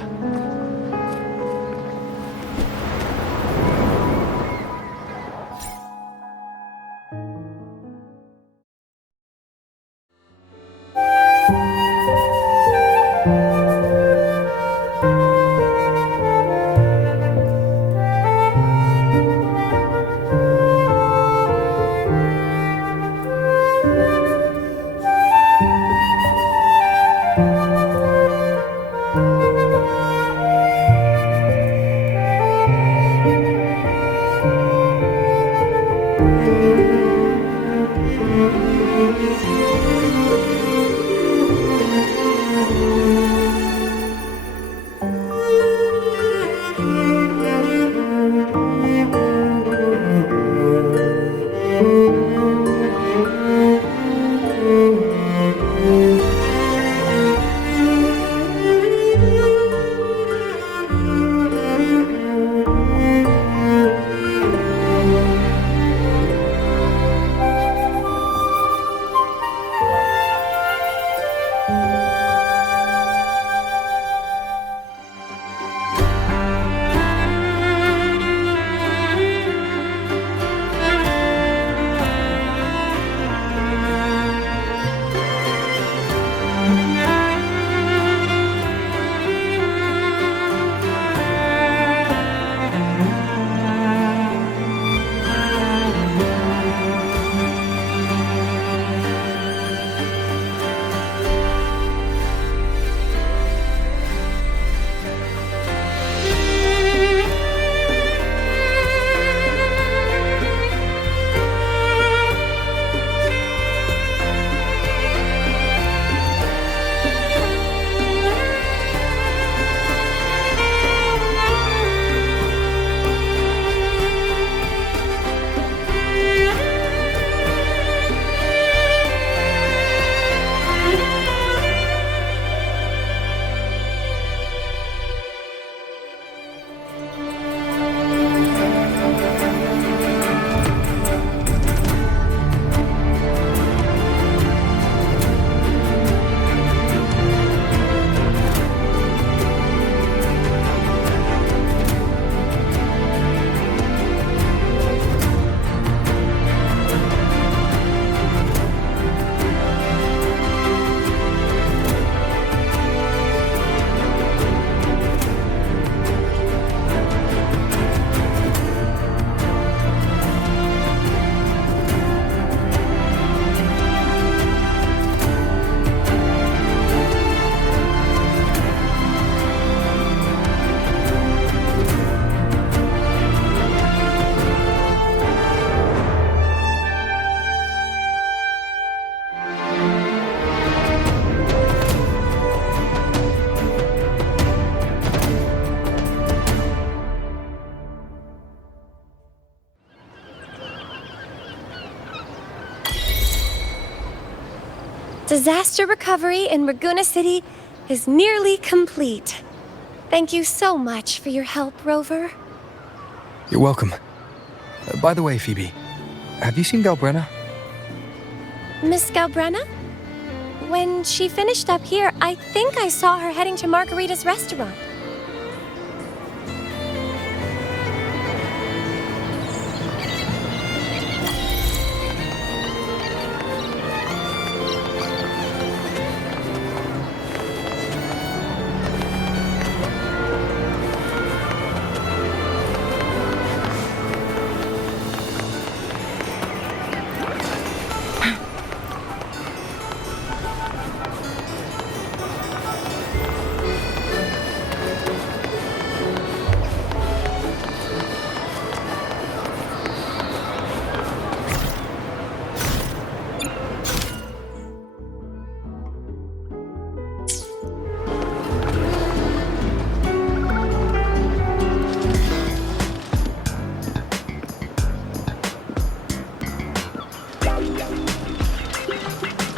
Disaster recovery in Raguna City is nearly complete. Thank you so much for your help, Rover. You're welcome. By the way, Phoebe, have you seen Galbrenna? Miss Galbrenna? When she finished up here, I think I saw her heading to Margarita's restaurant.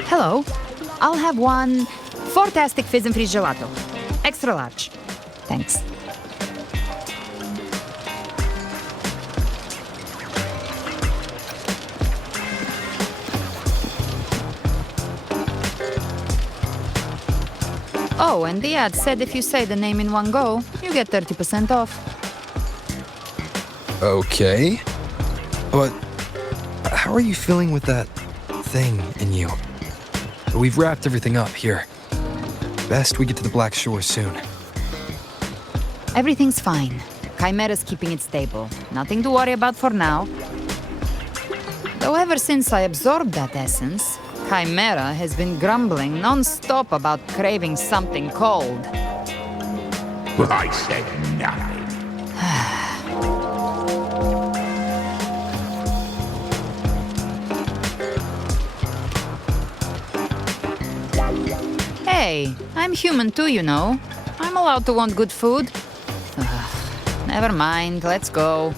Hello. I'll have one fantastic fizz and freeze gelato. Extra large. Thanks. Oh, and the ad said if you say the name in one go, you get 30% off. Okay. But how are you feeling with that thing in you? We've wrapped everything up here. Best we get to the Black Shore soon. Everything's fine. Chimera's keeping it stable. Nothing to worry about for now. Though ever since I absorbed that essence, Chimera has been grumbling non-stop about craving something cold. I said nothing. Hey, I'm human too, you know. I'm allowed to want good food. Never mind, let's go.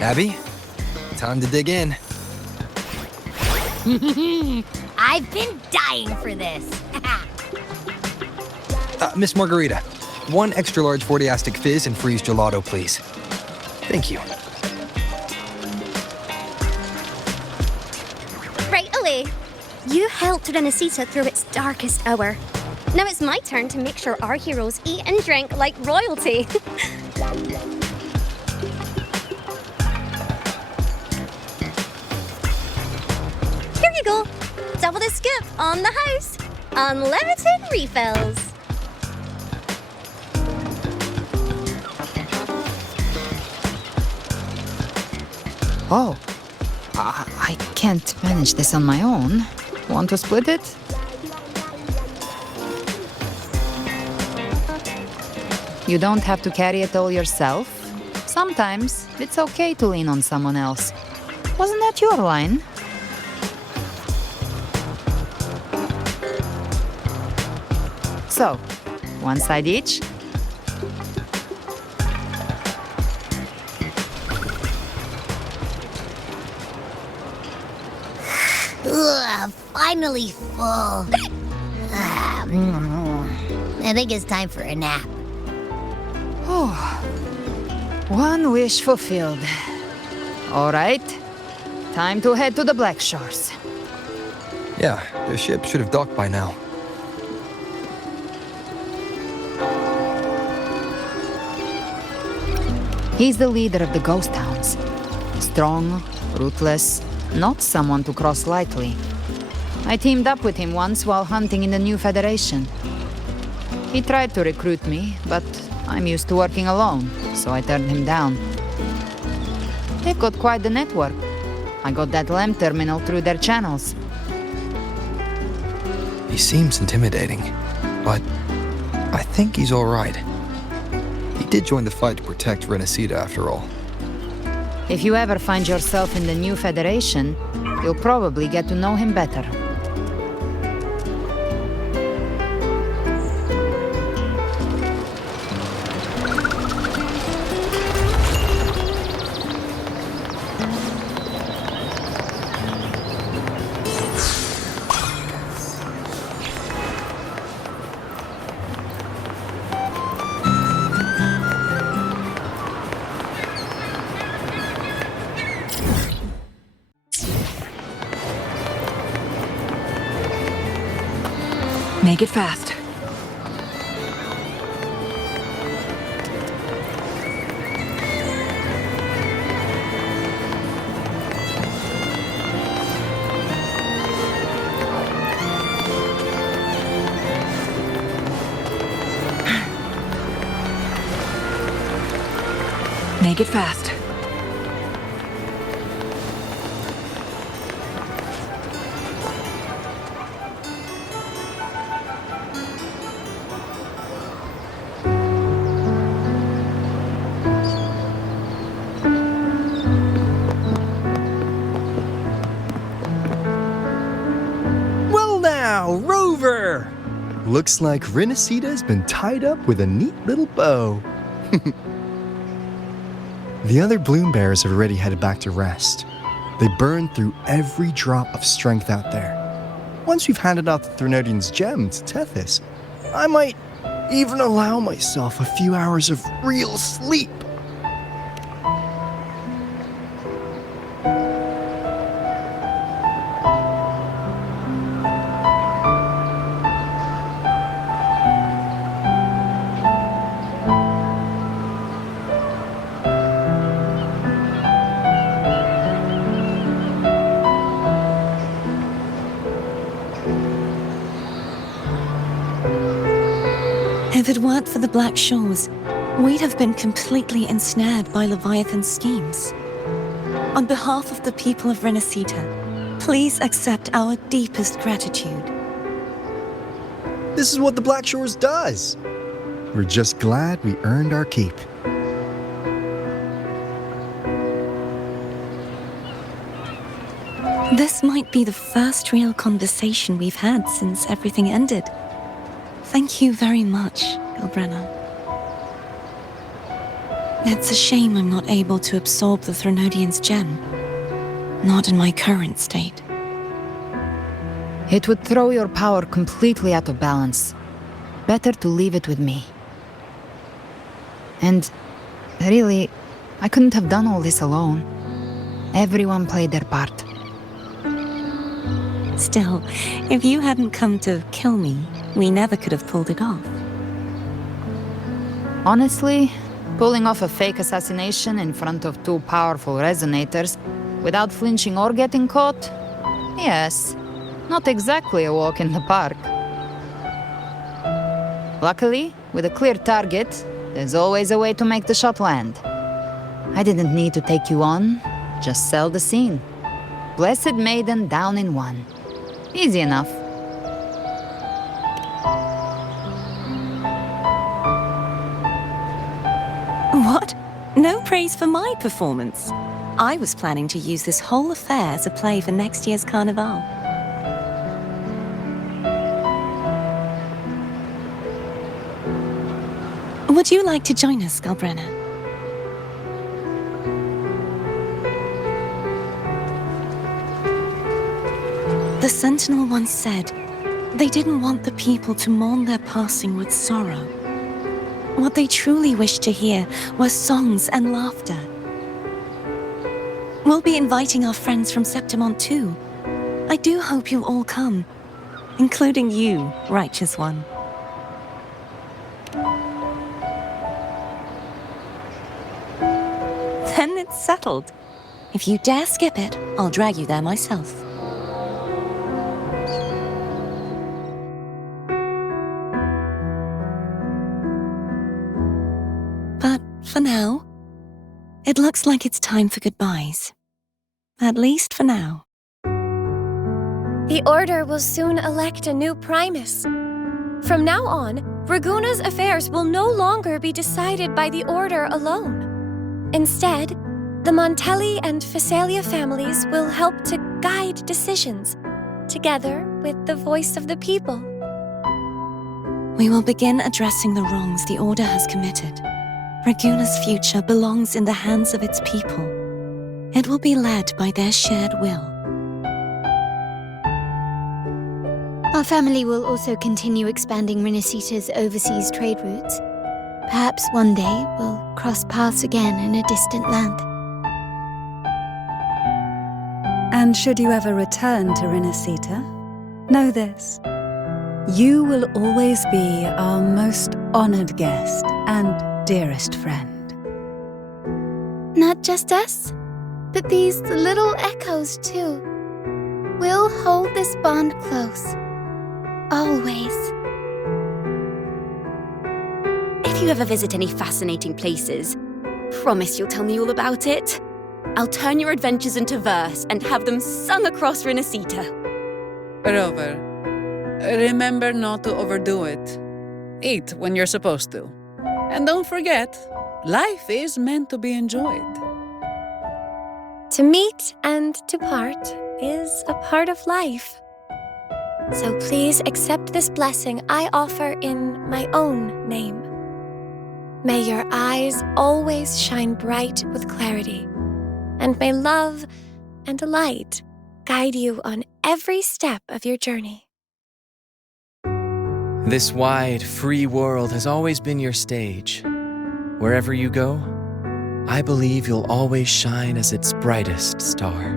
Abby, time to dig in. I've been dying for this. Miss Margarita, one extra large Fortiastic fizz and freeze gelato, please. Thank you. Right away. You helped Rinascita through its darkest hour. Now it's my turn to make sure our heroes eat and drink like royalty. Here you go. Double the scoop on the house. Unlimited refills. Oh, I can't manage this on my own. Want to split it? You don't have to carry it all yourself. Sometimes it's okay to lean on someone else. Wasn't that your line? So, one side each. Ugh, finally full. I think it's time for a nap. Oh, one wish fulfilled. All right, time to head to the Black Shores. Yeah, the ship should have docked by now. He's the leader of the ghost towns. Strong, ruthless, not someone to cross lightly. I teamed up with him once while hunting in the new Federation. He tried to recruit me, but I'm used to working alone, so I turned him down. They've got quite the network. I got that LEM terminal through their channels. He seems intimidating, but I think he's all right. He did join the fight to protect Rinascita after all. If you ever find yourself in the new Federation, you'll probably get to know him better. Make it fast. Make it fast. Well now, Rover! Looks like Rinascita's been tied up with a neat little bow. The other bloom bearers have already headed back to rest. They burned through every drop of strength out there. Once we've handed out the Threnodian's gem to Tethys, I might even allow myself a few hours of real sleep. If it weren't for the Black Shores, we'd have been completely ensnared by Leviathan's schemes. On behalf of the people of Rinascita, please accept our deepest gratitude. This is what the Black Shores does. We're just glad we earned our keep. This might be the first real conversation we've had since everything ended. Thank you very much, Galbrenna. It's a shame I'm not able to absorb the Threnodian's gem. Not in my current state. It would throw your power completely out of balance. Better to leave it with me. And really, I couldn't have done all this alone. Everyone played their part. Still, if you hadn't come to kill me, we never could have pulled it off. Honestly, pulling off a fake assassination in front of two powerful resonators without flinching or getting caught? Yes, not exactly a walk in the park. Luckily, with a clear target, there's always a way to make the shot land. I didn't need to take you on, just sell the scene. Blessed Maiden down in one. Easy enough. What? No praise for my performance. I was planning to use this whole affair as a play for next year's Carnival. Would you like to join us, Galbrenna? The Sentinel once said, they didn't want the people to mourn their passing with sorrow. What they truly wished to hear were songs and laughter. We'll be inviting our friends from Septimont too. I do hope you'll all come, including you, Righteous One. Then it's settled. If you dare skip it, I'll drag you there myself. But for now, it looks like it's time for goodbyes. At least for now. The Order will soon elect a new Primus. From now on, Raguna's affairs will no longer be decided by the Order alone. Instead, the Montelli and Phasalia families will help to guide decisions, together with the voice of the people. We will begin addressing the wrongs the Order has committed. Raguna's future belongs in the hands of its people. It will be led by their shared will. Our family will also continue expanding Rinascita's overseas trade routes. Perhaps one day we'll cross paths again in a distant land. And should you ever return to Rinascita, know this. You will always be our most honored guest and dearest friend. Not just us, but these little echoes too. We'll hold this bond close. Always. If you ever visit any fascinating places, promise you'll tell me all about it. I'll turn your adventures into verse and have them sung across Rinascita. Rover, remember not to overdo it. Eat when you're supposed to. And don't forget, life is meant to be enjoyed. To meet and to part is a part of life. So please accept this blessing I offer in my own name. May your eyes always shine bright with clarity, and may love and light guide you on every step of your journey. This wide, free world has always been your stage. Wherever you go, I believe you'll always shine as its brightest star.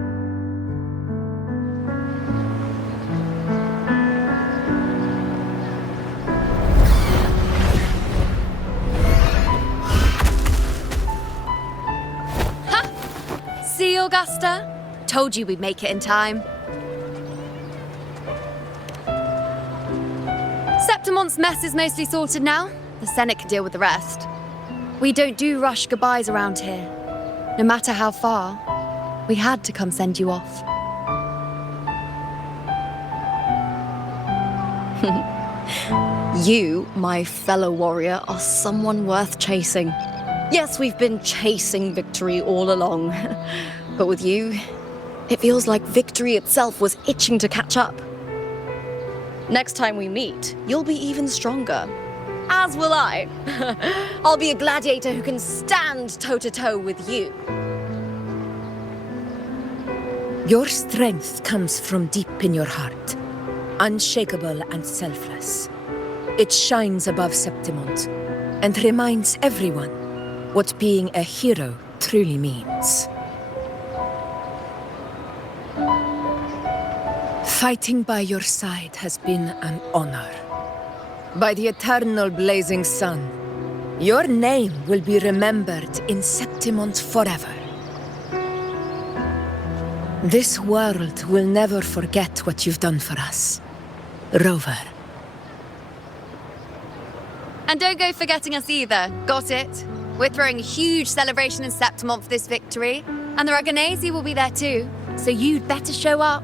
See, Augusta? Told you we'd make it in time. Septimon's mess is mostly sorted now. The Senate can deal with the rest. We don't do rush goodbyes around here. No matter how far, we had to come send you off. You, my fellow warrior, are someone worth chasing. Yes, we've been chasing victory all along. But with you, it feels like victory itself was itching to catch up. Next time we meet, you'll be even stronger. As will I. I'll be a gladiator who can stand toe-to-toe with you. Your strength comes from deep in your heart, unshakable and selfless. It shines above Septimont and reminds everyone what being a hero truly means. Fighting by your side has been an honor. By the eternal blazing sun, your name will be remembered in Septimont forever. This world will never forget what you've done for us, Rover. And don't go forgetting us either, got it? We're throwing a huge celebration in Septimont for this victory, and the Raganesi will be there too, so you'd better show up.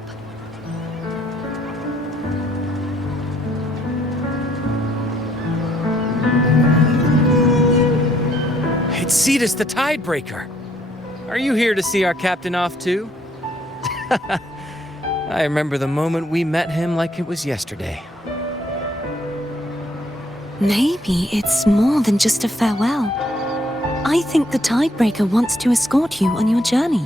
It's Cetus the Tidebreaker. Are you here to see our captain off too? I remember the moment we met him like it was yesterday. Maybe it's more than just a farewell. I think the Tidebreaker wants to escort you on your journey.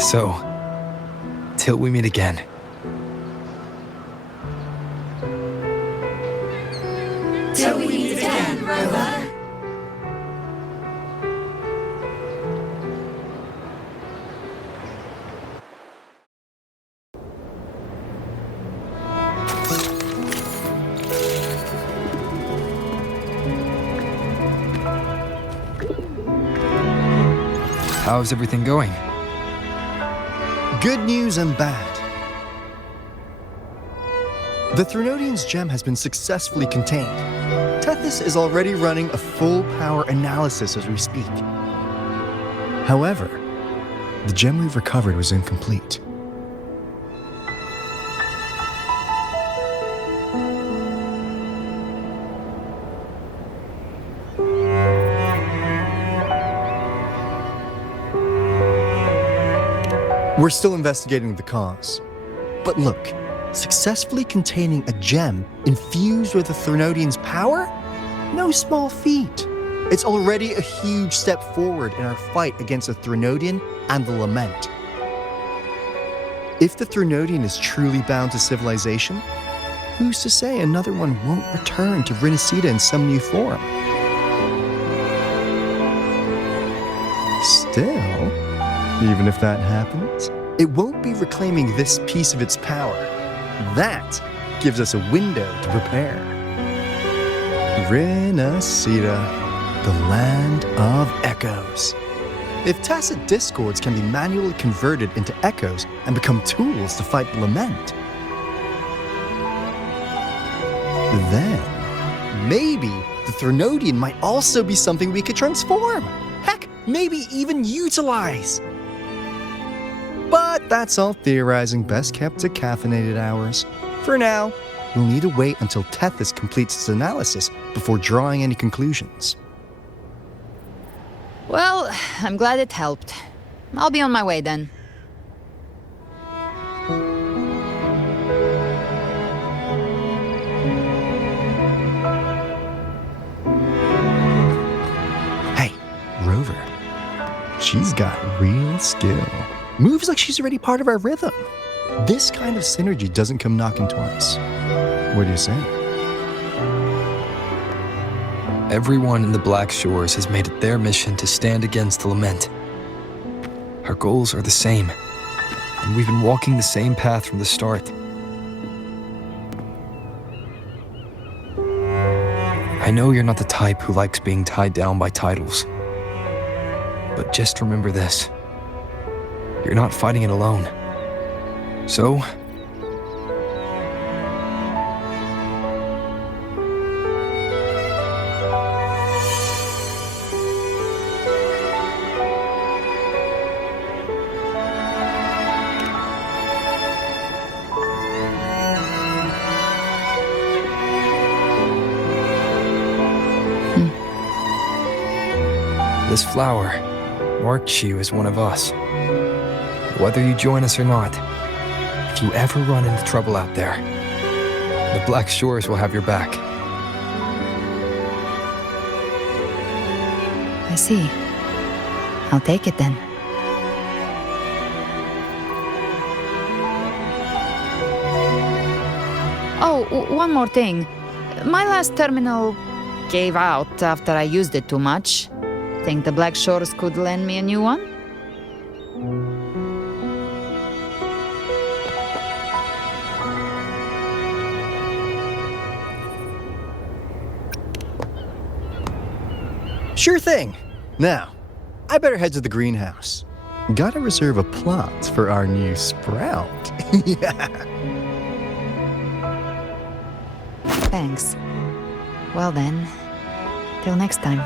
So, till we meet again. Till we meet again, Rover. How's everything going? Good news and bad. The Threnodian's gem has been successfully contained. Tethys is already running a full power analysis as we speak. However, the gem we've recovered was incomplete. We're still investigating the cause. But look, successfully containing a gem infused with the Threnodian's power? No small feat. It's already a huge step forward in our fight against the Threnodian and the Lament. If the Threnodian is truly bound to civilization, who's to say another one won't return to Rinascita in some new form? Still, even if that happens, it won't be reclaiming this piece of its power. That gives us a window to prepare. Rinascita, the land of echoes. If tacit discords can be manually converted into echoes and become tools to fight the lament, then maybe the Threnodian might also be something we could transform. Heck, maybe even utilize. But that's all theorizing best kept to caffeinated hours. For now, we'll need to wait until Tethys completes its analysis before drawing any conclusions. Well, I'm glad it helped. I'll be on my way then. Hey, Rover. She's got real skill. Moves like she's already part of our rhythm. This kind of synergy doesn't come knocking twice. What do you say? Everyone in the Black Shores has made it their mission to stand against the lament. Our goals are the same, and we've been walking the same path from the start. I know you're not the type who likes being tied down by titles, but just remember this. You're not fighting it alone. So, this flower marks you as one of us. Whether you join us or not, if you ever run into trouble out there, the Black Shores will have your back. I see. I'll take it then. Oh, one more thing. My last terminal gave out after I used it too much. Think the Black Shores could lend me a new one? Sure thing. Now, I better head to the greenhouse. Gotta reserve a plot for our new sprout. Yeah. Thanks. Well then, till next time.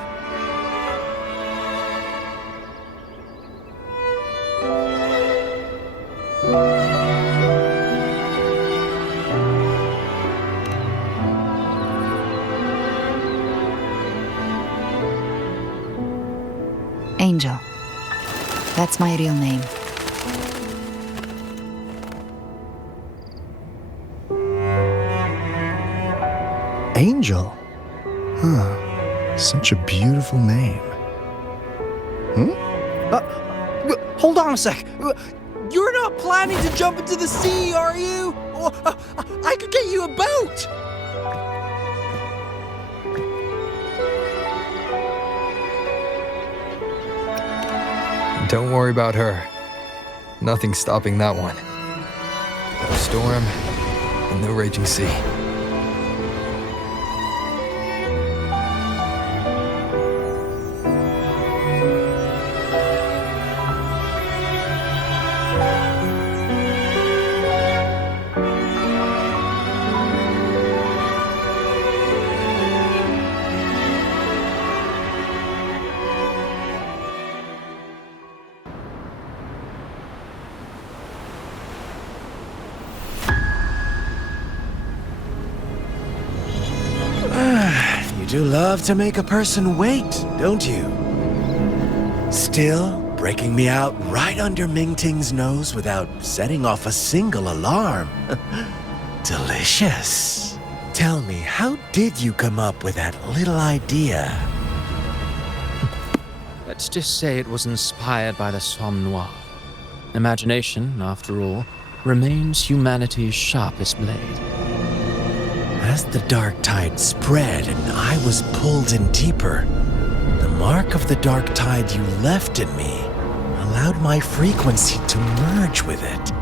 Angel. That's my real name. Angel? Huh. Such a beautiful name. Hold on a sec. You're not planning to jump into the sea, are you? I could get you a boat. Don't worry about her. Nothing's stopping that one. No storm and no raging sea. You do love to make a person wait, don't you? Still breaking me out right under Mingting's nose without setting off a single alarm. Delicious. Tell me, how did you come up with that little idea? Let's just say it was inspired by the Somme Noir. Imagination, after all. remains humanity's sharpest blade. As the dark tide spread and I was pulled in deeper, the mark of the dark tide you left in me allowed my frequency to merge with it.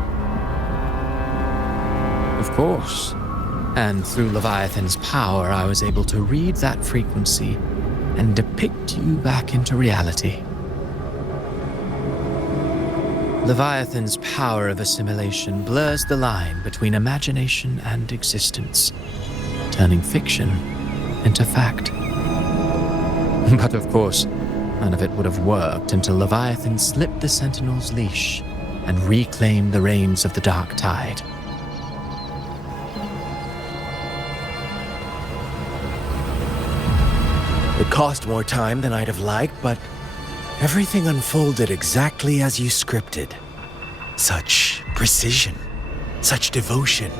Of course. And through Leviathan's power, I was able to read that frequency and depict you back into reality. Leviathan's power of assimilation blurs the line between imagination and existence, turning fiction into fact. But of course, none of it would have worked until Leviathan slipped the Sentinel's leash and reclaimed the reins of the dark tide. It cost more time than I'd have liked, but everything unfolded exactly as you scripted. Such precision, such devotion.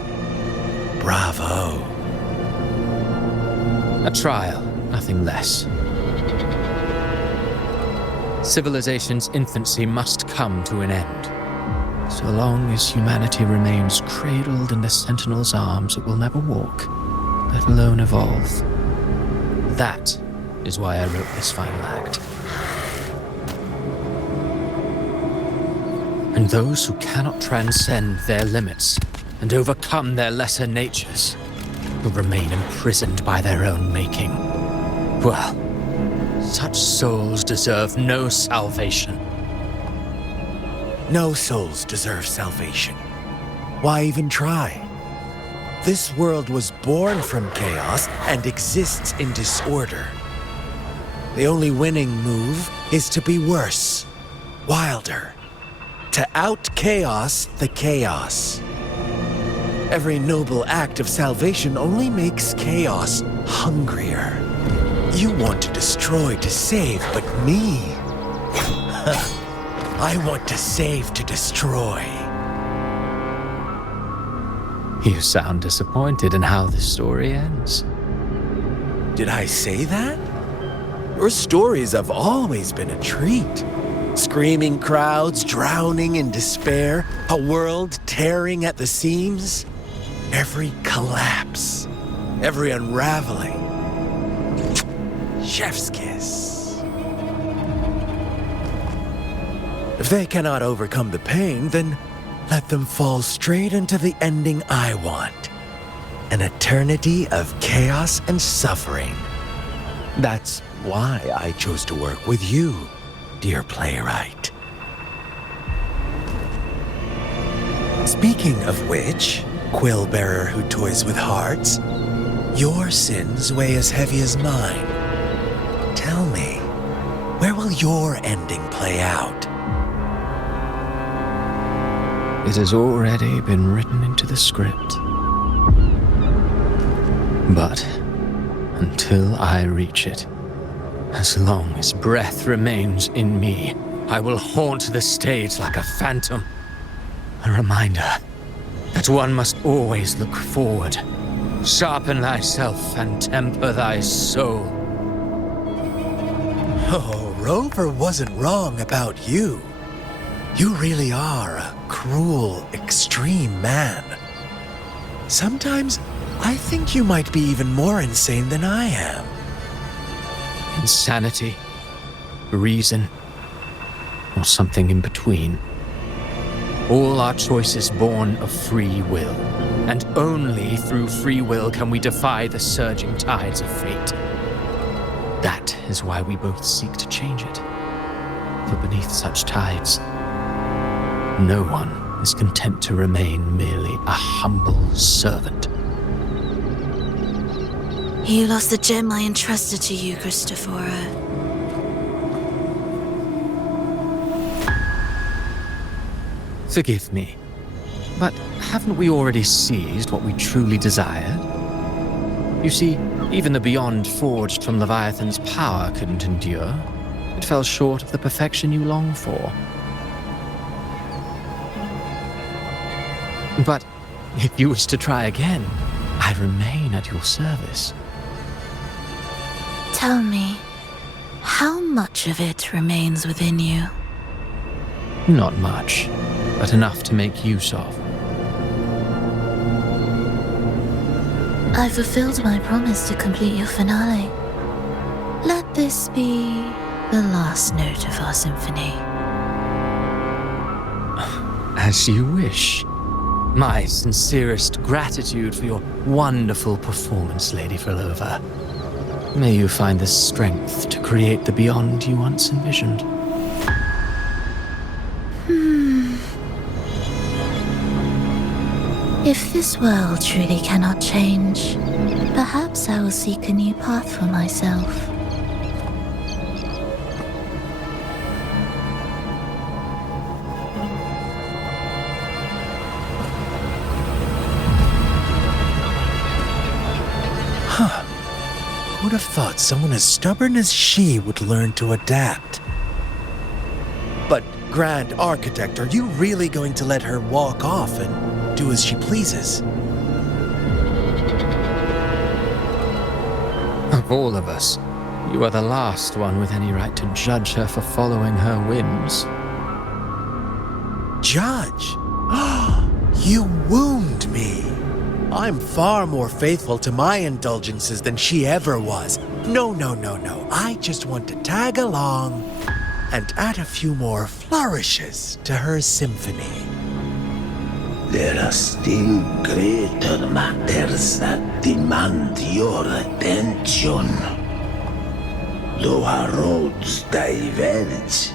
Bravo. A trial, nothing less. Civilization's infancy must come to an end. So long as humanity remains cradled in the Sentinel's arms, it will never walk, let alone evolve. That is why I wrote this final act. And those who cannot transcend their limits and overcome their lesser natures will remain imprisoned by their own making. Well, such souls deserve no salvation. No souls deserve salvation. Why even try? This world was born from chaos and exists in disorder. The only winning move is to be worse, wilder, to out-chaos the chaos. Every noble act of salvation only makes chaos hungrier. You want to destroy to save, but me? I want to save to destroy. You sound disappointed in how the story ends. Did I say that? Your stories have always been a treat. Screaming crowds drowning in despair, a world tearing at the seams. Every collapse, every unraveling. Chef's kiss. If they cannot overcome the pain, then let them fall straight into the ending I want. An eternity of chaos and suffering. That's why I chose to work with you, dear playwright. Speaking of which, quill bearer who toys with hearts, your sins weigh as heavy as mine. Tell me, where will your ending play out? It has already been written into the script. But until I reach it, as long as breath remains in me, I will haunt the stage like a phantom. A reminder that one must always look forward. Sharpen thyself and temper thy soul. Oh, Rover wasn't wrong about you. You really are a cruel, extreme man. Sometimes I think you might be even more insane than I am. Insanity, reason, or something in between. All our choices born of free will, and only through free will can we defy the surging tides of fate. That is why we both seek to change it. For beneath such tides, no one is content to remain merely a humble servant. You lost the gem I entrusted to you, Christophora. Forgive me, but haven't we already seized what we truly desired? You see, even the beyond forged from Leviathan's power couldn't endure. It fell short of the perfection you long for. But if you wish to try again, I remain at your service. Tell me, how much of it remains within you? Not much, but enough to make use of. I fulfilled my promise to complete your finale. Let this be the last note of our symphony. As you wish. My sincerest gratitude for your wonderful performance, Lady Frolova. May you find the strength to create the beyond you once envisioned. If this world truly cannot change, perhaps I will seek a new path for myself. Would have thought someone as stubborn as she would learn to adapt. But, Grand Architect, are you really going to let her walk off and do as she pleases? Of all of us, you are the last one with any right to judge her for following her whims. Judge? You wound me. I'm far more faithful to my indulgences than she ever was. No. I just want to tag along and add a few more flourishes to her symphony. There are still greater matters that demand your attention. Though our roads diverge,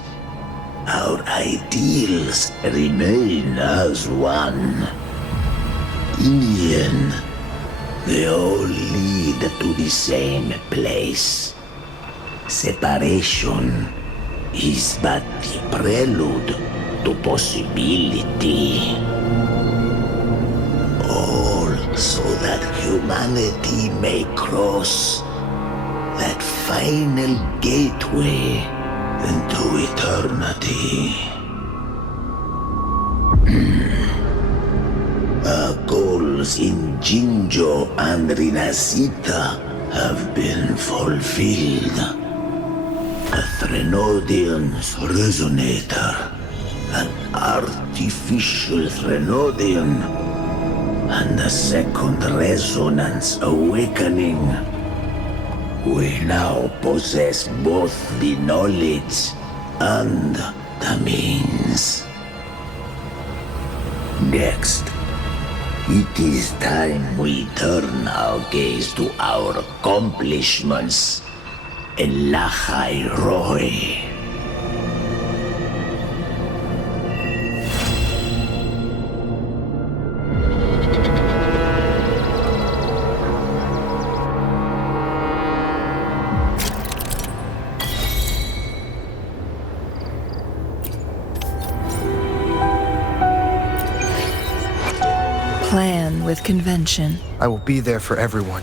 our ideals remain as one. In the end, they all lead to the same place. Separation is but the prelude to possibility. All so that humanity may cross that final gateway into eternity. Our goals in Jinjo and Rinascita have been fulfilled. A Threnodian's resonator, an artificial Threnodian, and a second resonance awakening. We now possess both the knowledge and the means. Next, it is time we turn our gaze to our accomplishments in Lahai Roy. Plan with convention. I will be there for everyone.